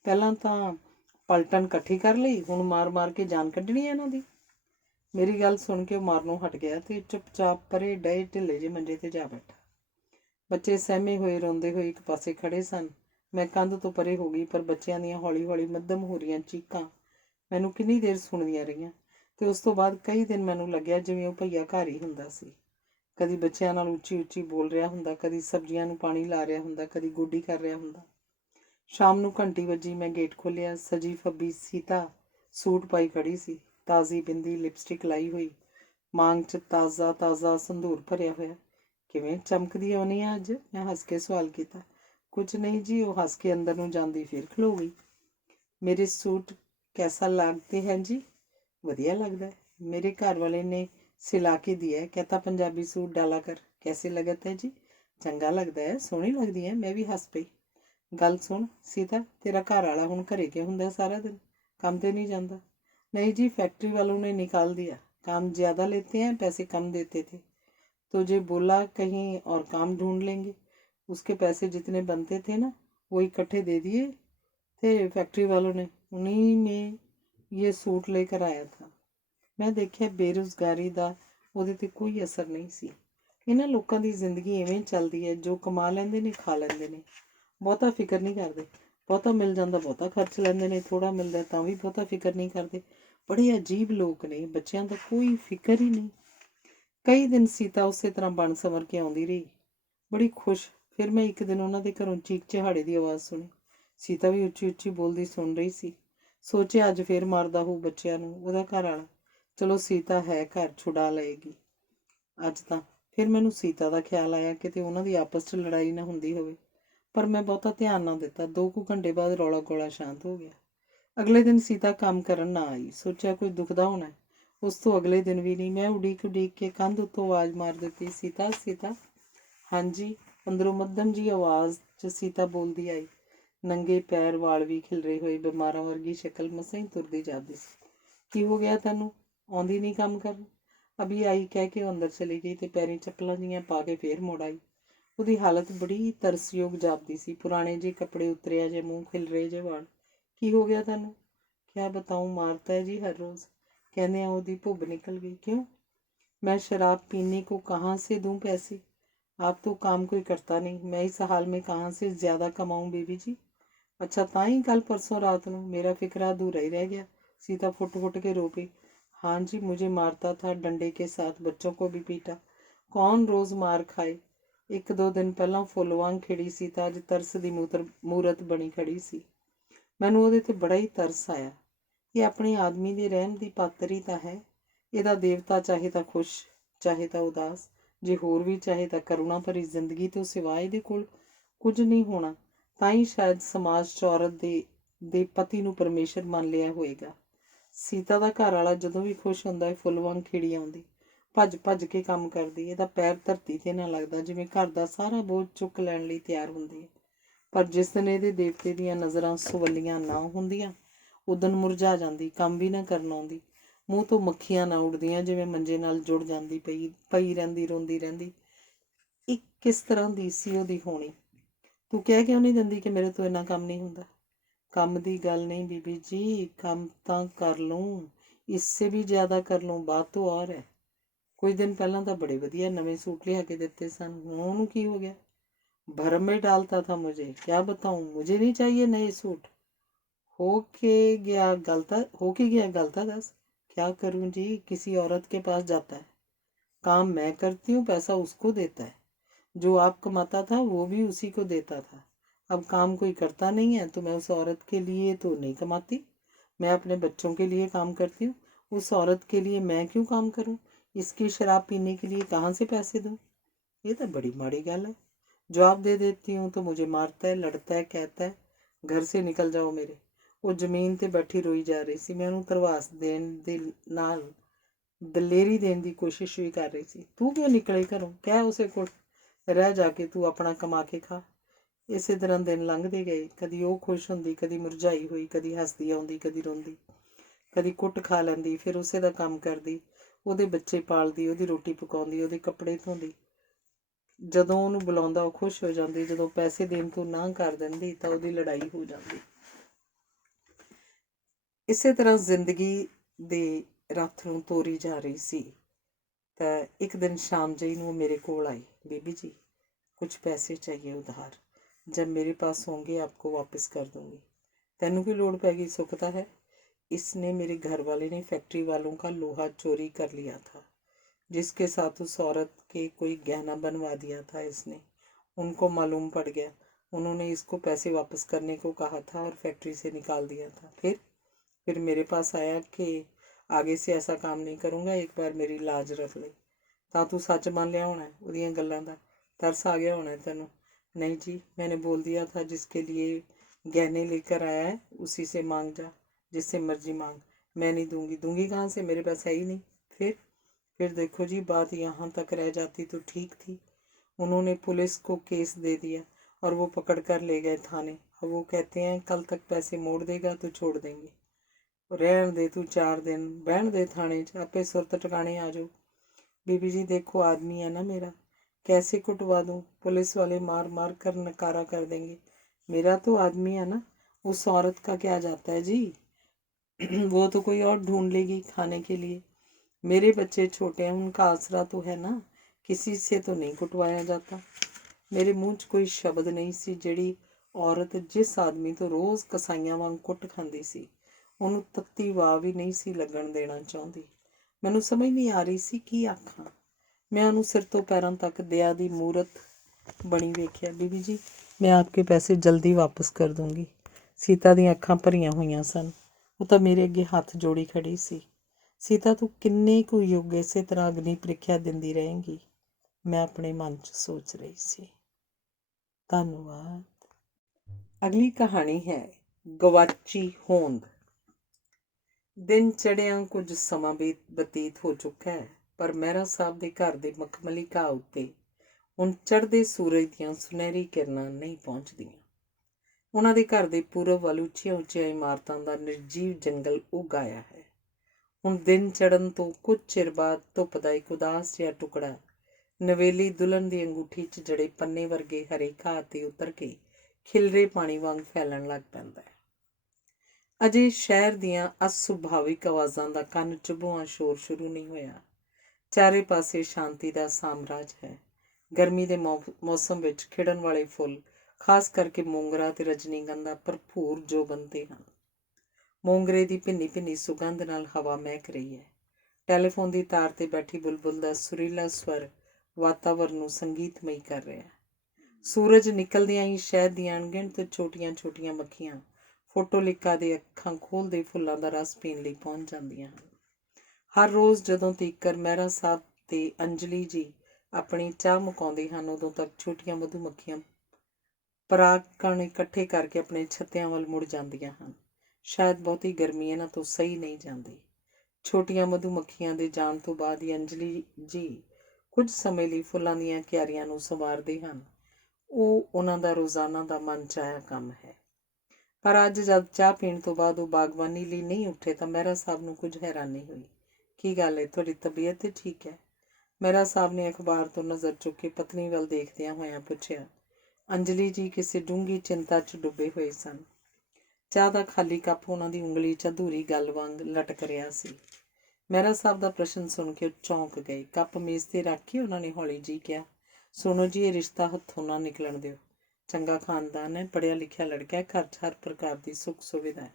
ਪਹਿਲਾਂ ਤਾਂ ਪਲਟਨ ਇਕੱਠੀ ਕਰ ਲਈ, ਹੁਣ ਮਾਰ ਮਾਰ ਕੇ ਜਾਨ ਕੱਢਣੀ ਹੈ ਇਹਨਾਂ ਦੀ। ਮੇਰੀ ਗੱਲ ਸੁਣ ਕੇ ਉਹ ਮਾਰਨੋਂ ਹਟ ਗਿਆ ਤੇ ਚੁੱਪਚਾਪ ਪਰੇ ਡਏ ਢਿੱਲੇ ਜਿਹੇ ਮੰਜੇ ਤੇ ਜਾ ਬੈਠਾ। ਬੱਚੇ ਸਹਿਮੇ ਹੋਏ ਰੋਂਦੇ ਹੋਏ ਇੱਕ ਪਾਸੇ ਖੜੇ ਸਨ। ਮੈਂ ਕੰਧ ਤੋਂ ਪਰੇ ਹੋ ਗਈ, ਪਰ ਬੱਚਿਆਂ ਦੀਆਂ ਹੌਲੀ ਹੌਲੀ ਮੱਧਮ ਹੋ ਰਹੀਆਂ ਚੀਕਾਂ ਮੈਨੂੰ ਕਿੰਨੀ ਦੇਰ ਸੁਣਦੀਆਂ ਰਹੀਆਂ। ਤੇ ਉਸ ਤੋਂ ਬਾਅਦ ਕਈ ਦਿਨ ਮੈਨੂੰ ਲੱਗਿਆ ਜਿਵੇਂ ਉਹ ਭਈਆ ਘਰ ਹੀ ਹੁੰਦਾ ਸੀ। ਕਦੀ ਬੱਚਿਆਂ ਨਾਲ ਉੱਚੀ ਉੱਚੀ ਬੋਲ ਰਿਹਾ ਹੁੰਦਾ, ਕਦੀ ਸਬਜ਼ੀਆਂ ਨੂੰ ਪਾਣੀ ਲਾ ਰਿਹਾ ਹੁੰਦਾ, ਕਦੀ ਗੋਡੀ ਕਰ ਰਿਹਾ ਹੁੰਦਾ। ਸ਼ਾਮ ਨੂੰ ਘੰਟੀ ਵੱਜੀ। ਮੈਂ ਗੇਟ ਖੋਲ੍ਹਿਆ। ਸਜੀ ਫੱਬੀ ਸੀਤਾ ਸੂਟ ਪਾਈ ਖੜੀ ਸੀ, ਤਾਜ਼ੀ ਬਿੰਦੀ ਲਿਪਸਟਿਕ ਲਾਈ ਹੋਈ, ਮਾਂਗ 'ਚ ਤਾਜ਼ਾ ਤਾਜ਼ਾ ਸੰਧੂਰ ਭਰਿਆ ਹੋਇਆ। ਕਿਵੇਂ ਚਮਕਦੀ ਆਉਣੀ ਆ ਅੱਜ, ਮੈਂ ਹੱਸ ਕੇ ਸਵਾਲ ਕੀਤਾ। ਕੁਝ ਨਹੀਂ ਜੀ, ਉਹ ਹੱਸ ਕੇ ਅੰਦਰ ਨੂੰ ਜਾਂਦੀ ਫਿਰ ਖਲੋ ਗਈ। ਮੇਰੇ ਸੂਟ ਕੈਸਾ ਲੱਗਦੇ ਹੈ ਜੀ। ਵਧੀਆ ਲੱਗਦਾ है। मेरे घर वाले ने सिला के दिया है, कहता पंजाबी सूट डाला कर, कैसे लगत है जी। चंगा लगता है, सोहनी लगदी है। मैं भी हस पई। गल सुन सीता, तेरा घर वाला हुण घरे क्यों हुंदा सारा दिन, काम ते नहीं जाता। नहीं जी, फैक्ट्री वालों ने निकाल दिया, काम ज़्यादा लेते हैं, पैसे कम देते थे, तो जे बोला कहीं और काम ढूंढ लेंगे। उसके पैसे जितने बनते थे ना, वो इकट्ठे दे दिए थे फैक्ट्री वालों ने, उन्हीं में ये सूट लेकर आया था। मैं देखिਆ ਬੇਰੁਜ਼ਗਾਰੀ ਦਾ ਉਹਦੇ 'ਤੇ ਕੋਈ ਅਸਰ ਨਹੀਂ ਸੀ। ਇਹਨਾਂ ਲੋਕਾਂ ਦੀ ਜ਼ਿੰਦਗੀ ਇਵੇਂ ਚੱਲਦੀ ਹੈ, ਜੋ ਕਮਾ ਲੈਂਦੇ ਨੇ ਖਾ ਲੈਂਦੇ ਨੇ, ਬਹੁਤਾ ਫਿਕਰ ਨਹੀਂ ਕਰਦੇ। ਬਹੁਤਾ ਮਿਲ ਜਾਂਦਾ ਬਹੁਤਾ ਖਰਚ ਲੈਂਦੇ ਨੇ, ਥੋੜ੍ਹਾ ਮਿਲਦਾ ਤਾਂ ਵੀ ਬਹੁਤਾ ਫਿਕਰ ਨਹੀਂ ਕਰਦੇ। ਬੜੇ ਅਜੀਬ ਲੋਕ ਨੇ। ਬੱਚਿਆਂ ਦਾ ਕੋਈ ਫਿਕਰ ਹੀ ਨਹੀਂ। ਕਈ ਦਿਨ ਸੀਤਾ ਉਸੇ ਤਰ੍ਹਾਂ ਬਣ ਸੰਵਰ ਕੇ ਆਉਂਦੀ ਰਹੀ, ਬੜੀ ਖੁਸ਼। ਫਿਰ ਮੈਂ ਇੱਕ ਦਿਨ ਉਹਨਾਂ ਦੇ ਘਰੋਂ ਚੀਕ ਚਿਹਾੜੇ ਦੀ ਆਵਾਜ਼ ਸੁਣੀ। ਸੀਤਾ ਵੀ ਉੱਚੀ ਉੱਚੀ ਬੋਲਦੀ ਸੁਣ ਰਹੀ ਸੀ। ਸੋਚਿਆ ਅੱਜ ਫੇਰ ਮਾਰਦਾ ਹੋਊ ਬੱਚਿਆਂ ਨੂੰ ਉਹਦਾ ਘਰ ਵਾਲਾ। ਚਲੋ ਸੀਤਾ ਹੈ ਘਰ, ਛੁਡਾ ਲਏਗੀ ਅੱਜ ਤਾਂ। ਫਿਰ ਮੈਨੂੰ ਸੀਤਾ ਦਾ ਖਿਆਲ ਆਇਆ ਕਿਤੇ ਉਹਨਾਂ ਦੀ ਆਪਸ 'ਚ ਲੜਾਈ ਨਾ ਹੁੰਦੀ ਹੋਵੇ, ਪਰ ਮੈਂ ਬਹੁਤਾ ਧਿਆਨ ਨਾ ਦਿੱਤਾ। 2 ਕੁ ਘੰਟੇ ਬਾਅਦ ਰੌਲਾ ਗੋਲਾ ਸ਼ਾਂਤ ਹੋ ਗਿਆ। ਅਗਲੇ ਦਿਨ ਸੀਤਾ ਕੰਮ ਕਰਨ ਨਾ ਆਈ। ਸੋਚਿਆ ਕੁਝ ਦੁਖਦਾ ਹੋਣਾ। ਉਸ ਤੋਂ ਅਗਲੇ ਦਿਨ ਵੀ ਨਹੀਂ। ਮੈਂ ਉਡੀਕ ਕੇ ਕੰਧ ਉੱਤੋਂ ਆਵਾਜ਼ ਮਾਰ ਦਿੱਤੀ, ਸੀਤਾ ਸੀਤਾ। ਹਾਂਜੀ। ਅੰਦਰੋਂ ਮੱਧਮ ਜੀ ਆਵਾਜ਼ 'ਚ ਸੀਤਾ ਬੋਲਦੀ ਆਈ। ਨੰਗੇ ਪੈਰ, ਵਾਲ ਵੀ ਖਿਲਰੇ ਹੋਏ, ਬਿਮਾਰਾਂ ਵਰਗੀ ਸ਼ਕਲ, ਮਸਾਂ ਹੀ ਤੁਰਦੀ ਜਾਂਦੀ ਸੀ। ਕੀ ਹੋ ਗਿਆ ਤੈਨੂੰ, ਆਉਂਦੀ ਨਹੀਂ ਕੰਮ ਕਰਨ। ਅਭੀ ਆਈ ਕਹਿ ਕੇ ਉਹ ਅੰਦਰ ਚਲੀ ਗਈ ਤੇ ਪੈਰੀਂ ਚੱਪਲਾਂ ਜੀਆਂ ਪਾ ਕੇ ਫੇਰ ਮੁੜ ਆਈ। ਉਹਦੀ ਹਾਲਤ ਬੜੀ ਤਰਸਯੋਗ ਜਾਪਦੀ ਸੀ। ਪੁਰਾਣੇ ਜਿਹੇ ਕੱਪੜੇ, ਉਤਰਿਆ ਜੇ ਮੂੰਹ, ਖਿਲਰੇ ਜੇ ਵਾਲ। ਕੀ ਹੋ ਗਿਆ ਤੈਨੂੰ। ਕਿਆ ਬਤਾऊं, ਮਾਰਤਾ ਹੈ ਜੀ ਹਰ ਰੋਜ਼। ਕਹਿੰਦਿਆਂ ਉਹਦੀ ਭੁੱਬ ਨਿਕਲ ਗਈ। ਕਿਉਂ। मैं शराब पीने को कहाँ से दूँ पैसे। आप तो काम कोई करता नहीं, मैं इस हाल में कहाँ से ज़्यादा कमाऊँ बेबी जी। अच्छा तां ही कल परसों रात को मेरा फिक्रा अधूरा ही रह गया। सीता फुट फुट के रो पई। हाँ जी, मुझे मारता था, डंडे के साथ बच्चों को भी पीटा। कौन रोज़ मार खाए। 1-2 दिन पहला फुल वांग खिड़ी सीता अज तरस दी मूरत बनी खड़ी सी। मैनूं ਉਹਦੇ ਤੇ ਬੜਾ ਹੀ ਤਰਸ ਆਇਆ। ਇਹ ਆਪਣੇ ਆਦਮੀ ਦੇ ਰਹਿਮ ਦੀ ਪਾਤਰ ਹੀ ਤਾਂ ਹੈ। ਇਹਦਾ ਦੇਵਤਾ ਚਾਹੇ ਤਾਂ ਖੁਸ਼, ਚਾਹੇ ਤਾਂ ਉਦਾਸ, ਜੇ ਹੋਰ ਵੀ ਚਾਹੇ ਤਾਂ ਕਰੁਣਾ ਭਰੀ ਜ਼ਿੰਦਗੀ ਤੋਂ ਸਿਵਾ ਇਹਦੇ ਕੋਲ ਕੁਝ ਨਹੀਂ ਹੋਣਾ। ਤਾਂ ਹੀ ਸ਼ਾਇਦ ਸਮਾਜ 'ਚ ਔਰਤ ਦੇ ਪਤੀ ਨੂੰ ਪਰਮੇਸ਼ਰ ਮੰਨ ਲਿਆ ਹੋਏਗਾ। ਸੀਤਾ ਦਾ ਘਰ ਵਾਲਾ ਜਦੋਂ ਵੀ ਖੁਸ਼ ਹੁੰਦਾ ਹੈ ਫੁੱਲ ਵਾਂਗ ਖਿੜੀ ਆਉਂਦੀ, ਭੱਜ ਭੱਜ ਕੇ ਕੰਮ ਕਰਦੀ। ਇਹਦਾ ਪੈਰ ਧਰਤੀ 'ਤੇ ਨਾ ਲੱਗਦਾ, ਜਿਵੇਂ ਘਰ ਦਾ ਸਾਰਾ ਬੋਝ ਚੁੱਕ ਲੈਣ ਲਈ ਤਿਆਰ ਹੁੰਦੀ ਹੈ। ਪਰ ਜਿਸ ਦਿਨ ਇਹਦੇ ਦੇਵਤੇ ਦੀਆਂ ਨਜ਼ਰਾਂ ਸਵੱਲੀਆਂ ਨਾ ਹੁੰਦੀਆਂ, ਉਦਣ ਮੁਰਝਾ ਜਾਂਦੀ, ਕੰਮ ਵੀ ਨਾ ਕਰਨ ਆਉਂਦੀ। ਮੂੰਹ ਤੋਂ ਮੱਖੀਆਂ ਨਾ ਉੱਡਦੀਆਂ, ਜਿਵੇਂ ਮੰਜੇ ਨਾਲ ਜੁੜ ਜਾਂਦੀ, ਪਈ ਰਹਿੰਦੀ, ਰੋਂਦੀ ਰਹਿੰਦੀ। ਇੱਕ ਕਿਸ ਤਰ੍ਹਾਂ ਦੀ ਸੀ ਉਹਦੀ ਹੋਣੀ। ਤੂੰ ਕਹਿ ਕਿਉਂ ਨਹੀਂ ਦਿੰਦੀ ਕਿ ਮੇਰੇ ਤੋਂ ਇੰਨਾ ਕੰਮ ਨਹੀਂ ਹੁੰਦਾ? ਕੰਮ ਦੀ ਗੱਲ ਨਹੀਂ ਬੀਬੀ ਜੀ, ਕੰਮ ਤਾਂ ਕਰ ਲੂੰ, इससे भी ज़्यादा कर लूँ, बात तो और है। ਕੁਝ ਦਿਨ ਪਹਿਲਾਂ ਤਾਂ ਬੜੇ ਵਧੀਆ ਨਵੇਂ ਸੂਟ ਲਿਆ ਕੇ ਦਿੱਤੇ ਸਨ, ਹੁਣ ਉਹਨੂੰ ਕੀ ਹੋ ਗਿਆ? भरम में डालता था मुझे, क्या बताऊँ, मुझे नहीं चाहिए नए सूट। हो के गया गलता दस, क्या करूँ जी, किसी औरत के पास जाता है, काम मैं करती हूँ, पैसा उसको देता है, जो आप कमाता था वो भी उसी को देता था। अब काम कोई करता नहीं है तो मैं उस औरत के लिए तो नहीं कमाती, मैं अपने बच्चों के लिए काम करती हूँ, उस औरत के लिए मैं क्यों काम करूँ, इसकी शराब पीने के लिए कहाँ से पैसे दूँ? ये तो बड़ी माड़ी गल है। जवाब दे देती हूँ तो मुझे मारता है, लड़ता है, कहता है घर से निकल जाओ मेरे। वो ਜ਼ਮੀਨ 'ਤੇ ਬੈਠੀ ਰੋਈ ਜਾ ਰਹੀ ਸੀ। ਮੈਂ ਉਹਨੂੰ ਧਰਵਾਸ ਦੇਣ ਦੇ ਨਾਲ ਦਲੇਰੀ ਦੇਣ ਦੀ ਕੋਸ਼ਿਸ਼ ਵੀ ਕਰ ਰਹੀ ਸੀ। ਤੂੰ ਕਿਉਂ ਨਿਕਲੇ ਘਰੋਂ? ਕਹਿ ਉਸੇ ਕੋਲ ਰਹਿ ਜਾ ਕੇ ਤੂੰ ਆਪਣਾ ਕਮਾ ਕੇ ਖਾ। ਇਸੇ ਤਰ੍ਹਾਂ ਦਿਨ ਲੰਘਦੇ ਗਏ। ਕਦੀ ਉਹ ਖੁਸ਼ ਹੁੰਦੀ, ਕਦੀ ਮੁਰਝਾਈ ਹੋਈ, ਕਦੀ ਹੱਸਦੀ ਆਉਂਦੀ, ਕਦੀ ਰੋਂਦੀ, ਕਦੀ ਕੁੱਟ ਖਾ ਲੈਂਦੀ, ਫਿਰ ਉਸੇ ਦਾ ਕੰਮ ਕਰਦੀ, ਉਹਦੇ ਬੱਚੇ ਪਾਲਦੀ, ਉਹਦੀ ਰੋਟੀ ਪਕਾਉਂਦੀ, ਉਹਦੇ ਕੱਪੜੇ ਧੋਂਦੀ। ਜਦੋਂ ਉਹਨੂੰ ਬੁਲਾਉਂਦਾ ਉਹ ਖੁਸ਼ ਹੋ ਜਾਂਦੀ, ਜਦੋਂ ਪੈਸੇ ਦੇਣ ਤੋਂ ਨਾਂਹ ਕਰ ਦਿੰਦੀ ਤਾਂ ਉਹਦੀ ਲੜਾਈ ਹੋ ਜਾਂਦੀ। ਇਸੇ ਤਰ੍ਹਾਂ ਜ਼ਿੰਦਗੀ ਦੇ ਰੱਥ ਨੂੰ ਤੋਰੀ ਜਾ ਰਹੀ ਸੀ ਤਾਂ ਇੱਕ ਦਿਨ ਸ਼ਾਮ ਜਿਹੀ ਨੂੰ ਉਹ ਮੇਰੇ ਕੋਲ ਆਈ। बीबी जी, कुछ पैसे चाहिए उधार, जब मेरे पास होंगे आपको वापस कर दूंगी। तेनू की लोड़ पैगी? सुखता है, इसने मेरे घर वाले ने फैक्ट्री वालों का लोहा चोरी कर लिया था, जिसके साथ उस औरत के कोई गहना बनवा दिया था इसने। उनको मालूम पड़ गया, उन्होंने इसको पैसे वापस करने को कहा था और फैक्ट्री से निकाल दिया था। फिर मेरे पास आया कि आगे से ऐसा काम नहीं करूँगा, एक बार मेरी लाज रख ले। ਤਾਂ ਤੂੰ ਸੱਚ ਮੰਨ ਲਿਆ ਹੋਣਾ, ਉਹਦੀਆਂ ਗੱਲਾਂ ਦਾ ਤਰਸ ਆ ਗਿਆ होना ਤੈਨੂੰ। नहीं जी, मैंने बोल दिया था जिसके लिए गहने लेकर आया है उसी से मांग जा, जिससे मर्जी मांग, मैं नहीं दूंगी कहाँ से, मेरे पास है ही नहीं। फिर देखो जी, बात यहाँ तक रह जाती तो ठीक थी। उन्होंने पुलिस को केस दे दिया और वो पकड़ कर ले गए थाने। अब वो कहते हैं कल तक पैसे मोड़ देगा तो छोड़ देंगे। रहन दे तू 4 दिन, बहन दे थाने च, आपे सुरत टिकाने आ जाओ। बीबी जी देखो, आदमी है ना मेरा, कैसे कुटवा दूँ, पुलिस वाले मार मार कर नकारा कर देंगे। मेरा तो आदमी है ना, उस औरत का क्या जाता है जी, वो तो कोई और ढूंढ लेगी खाने के लिए। मेरे बच्चे छोटे हैं, उनका आसरा तो है ना, किसी से तो नहीं कुटवाया जाता। मेरे मूँह 'ਚ ਕੋਈ ਸ਼ਬਦ ਨਹੀਂ ਸੀ। ਜਿਹੜੀ ਔਰਤ ਜਿਸ ਆਦਮੀ ਤੋਂ ਰੋਜ਼ ਕਸਾਈਆਂ ਵਾਂਗ ਕੁੱਟ ਖਾਂਦੀ ਸੀ, ਉਹਨੂੰ ਤੱਤੀ ਵਾਹ ਵੀ ਨਹੀਂ ਸੀ ਲੱਗਣ ਦੇਣਾ ਚਾਹੁੰਦੀ। ਮੈਨੂੰ ਸਮਝ ਨਹੀਂ ਆ ਰਹੀ ਸੀ ਕੀ ਆਖਾਂ। ਮੈਂ ਉਹਨੂੰ ਸਿਰ ਤੋਂ ਪੈਰਾਂ ਤੱਕ ਦਇਆ ਦੀ ਮੂਰਤ ਬਣੀ ਵੇਖਿਆ। ਬੀਬੀ ਜੀ, ਮੈਂ ਆਪਕੇ ਪੈਸੇ ਜਲਦੀ ਵਾਪਸ ਕਰ ਦੂੰਗੀ। ਸੀਤਾ ਦੀਆਂ ਅੱਖਾਂ ਭਰੀਆਂ ਹੋਈਆਂ ਸਨ। ਉਹ ਤਾਂ ਮੇਰੇ ਅੱਗੇ ਹੱਥ ਜੋੜੀ ਖੜੀ ਸੀ। ਸੀਤਾ, ਤੂੰ ਕਿੰਨੇ ਕੁ ਯੁੱਗ ਇਸੇ ਤਰ੍ਹਾਂ ਅਗਨੀ ਪ੍ਰੀਖਿਆ ਦਿੰਦੀ ਰਹੇਂਗੀ? ਮੈਂ ਆਪਣੇ ਮਨ 'ਚ ਸੋਚ ਰਹੀ ਸੀ। ਧੰਨਵਾਦ। ਅਗਲੀ ਕਹਾਣੀ ਹੈ ਗਵਾਚੀ ਹੋਂਦ। ਦਿਨ ਚੜ੍ਹਿਆਂ ਕੁਝ ਸਮਾਂ ਬਤੀਤ ਹੋ ਚੁੱਕਾ ਹੈ, ਪਰ ਮਹਿਰਾ ਸਾਹਿਬ ਦੇ ਘਰ ਦੇ ਮਖਮਲੀ ਘਾਹ ਉੱਤੇ ਹੁਣ ਚੜ੍ਹਦੇ ਸੂਰਜ ਦੀਆਂ ਸੁਨਹਿਰੀ ਕਿਰਨਾਂ ਨਹੀਂ ਪਹੁੰਚਦੀਆਂ। ਉਹਨਾਂ ਦੇ ਘਰ ਦੇ ਪੂਰਬ ਵੱਲ ਉੱਚੀਆਂ ਉੱਚੀਆਂ ਇਮਾਰਤਾਂ ਦਾ ਨਿਰਜੀਵ ਜੰਗਲ ਉੱਗ ਆਇਆ ਹੈ। ਹੁਣ ਦਿਨ ਚੜ੍ਹਨ ਤੋਂ ਕੁਝ ਚਿਰ ਬਾਅਦ ਧੁੱਪ ਦਾ ਇੱਕ ਉਦਾਸ ਜਿਹਾ ਟੁਕੜਾ ਨਵੇਲੀ ਦੁਲਹਨ ਦੀ ਅੰਗੂਠੀ 'ਚ ਜੜੇ ਪੰਨੇ ਵਰਗੇ ਹਰੇ ਘਾਹ 'ਤੇ ਉਤਰ ਕੇ ਖਿਲਰੇ ਪਾਣੀ ਵਾਂਗ ਫੈਲਣ ਲੱਗ ਪੈਂਦਾ ਹੈ। ਅਜੇ ਸ਼ਹਿਰ ਦੀਆਂ ਅਸੁਭਾਵਿਕ ਆਵਾਜ਼ਾਂ ਦਾ ਕੰਨ ਚੁਭੂਆਂ ਸ਼ੋਰ ਸ਼ੁਰੂ ਨਹੀਂ ਹੋਇਆ। ਚਾਰੇ ਪਾਸੇ ਸ਼ਾਂਤੀ ਦਾ ਸਾਮਰਾਜ ਹੈ। ਗਰਮੀ ਦੇ ਮੌਸਮ ਵਿੱਚ ਖਿੜਨ ਵਾਲੇ ਫੁੱਲ, ਖਾਸ ਕਰਕੇ ਮੋਂਗਰਾ ਅਤੇ ਰਜਨੀਗੰਧਾ, ਭਰਪੂਰ ਜੋ ਬਣਦੇ ਹਨ। ਮੋਂਗਰੇ ਦੀ ਭਿੰਨੀ ਭਿੰਨੀ ਸੁਗੰਧ ਨਾਲ ਹਵਾ ਮਹਿਕ ਰਹੀ ਹੈ। ਟੈਲੀਫੋਨ ਦੀ ਤਾਰ 'ਤੇ ਬੈਠੀ ਬੁਲਬੁਲ ਦਾ ਸੁਰੀਲਾ ਸਵਰ ਵਾਤਾਵਰਨ ਨੂੰ ਸੰਗੀਤਮਈ ਕਰ ਰਿਹਾ ਹੈ। ਸੂਰਜ ਨਿਕਲਦਿਆਂ ਹੀ ਸ਼ਹਿਦ ਦੀਆਂ ਅਣਗਿਣਤ ਛੋਟੀਆਂ ਛੋਟੀਆਂ ਮੱਖੀਆਂ ਫੋਟੋਲਿਕਾ ਦੇ ਅੱਖਾਂ ਖੋਲ੍ਹਦੇ ਫੁੱਲਾਂ ਦਾ ਰਸ ਪੀਣ ਲਈ ਪਹੁੰਚ ਜਾਂਦੀਆਂ ਹਨ। ਹਰ ਰੋਜ਼ ਜਦੋਂ ਤੀਕਰ ਮਹਿਰਾ ਸਾਹਿਬ ਤੇ ਅੰਜਲੀ ਜੀ ਆਪਣੀ ਚਾਹ ਮੁਕਾਉਂਦੇ ਹਨ, ਉਦੋਂ ਤੱਕ ਛੋਟੀਆਂ ਮਧੂਮੱਖੀਆਂ ਪਰਾਗ ਕਣ ਇਕੱਠੇ ਕਰਕੇ ਆਪਣੇ ਛੱਤਿਆਂ ਵੱਲ ਮੁੜ ਜਾਂਦੀਆਂ ਹਨ। ਸ਼ਾਇਦ ਬਹੁਤੀ ਗਰਮੀ ਇਹਨਾਂ ਤੋਂ ਸਹੀ ਨਹੀਂ ਜਾਂਦੀ। ਛੋਟੀਆਂ ਮਧੂਮੱਖੀਆਂ ਦੇ ਜਾਣ ਤੋਂ ਬਾਅਦ ਹੀ ਅੰਜਲੀ ਜੀ ਕੁਝ ਸਮੇਂ ਲਈ ਫੁੱਲਾਂ ਦੀਆਂ ਕਿਆਰੀਆਂ ਨੂੰ ਸੰਵਾਰਦੇ ਹਨ। ਉਹ ਉਹਨਾਂ ਦਾ ਰੋਜ਼ਾਨਾ ਦਾ ਮਨ ਚਾਹਿਆ ਕੰਮ ਹੈ। ਪਰ ਅੱਜ ਜਦ ਚਾਹ ਪੀਣ ਤੋਂ ਬਾਅਦ ਉਹ ਬਾਗਬਾਨੀ ਲਈ ਨਹੀਂ ਉੱਠੇ ਤਾਂ ਮਹਿਰਾ ਸਾਹਿਬ ਨੂੰ ਕੁਝ ਹੈਰਾਨੀ ਹੋਈ। ਕੀ ਗੱਲ ਹੈ, ਤੁਹਾਡੀ ਤਬੀਅਤ ਤਾਂ ਠੀਕ ਹੈ? ਮਹਿਰਾ ਸਾਹਿਬ ਨੇ ਅਖਬਾਰ ਤੋਂ ਨਜ਼ਰ ਚੁੱਕ ਕੇ ਪਤਨੀ ਵੱਲ ਦੇਖਦਿਆਂ ਹੋਇਆਂ ਪੁੱਛਿਆ। ਅੰਜਲੀ ਜੀ ਕਿਸੇ ਡੂੰਘੀ ਚਿੰਤਾ 'ਚ ਡੁੱਬੇ ਹੋਏ ਸਨ। ਚਾਹ ਦਾ ਖਾਲੀ ਕੱਪ ਉਹਨਾਂ ਦੀ ਉਂਗਲੀ 'ਚ ਅਧੂਰੀ ਗੱਲ ਵਾਂਗ ਲਟਕ ਰਿਹਾ ਸੀ। ਮਹਿਰਾ ਸਾਹਿਬ ਦਾ ਪ੍ਰਸ਼ਨ ਸੁਣ ਕੇ ਉਹ ਚੌਂਕ ਗਏ। ਕੱਪ ਮੇਜ਼ 'ਤੇ ਰੱਖ ਕੇ ਉਹਨਾਂ ਨੇ ਹੌਲੀ ਜਿਹੀ ਕਿਹਾ, ਸੁਣੋ ਜੀ, ਇਹ ਰਿਸ਼ਤਾ ਹੱਥੋਂ ਨਾ ਨਿਕਲਣ ਦਿਓ। ਚੰਗਾ ਖਾਨਦਾਨ ਹੈ, ਪੜ੍ਹਿਆ ਲਿਖਿਆ ਲੜਕਾ ਹੈ, ਘਰ 'ਚ ਹਰ ਪ੍ਰਕਾਰ ਦੀ ਸੁੱਖ ਸੁਵਿਧਾ ਹੈ।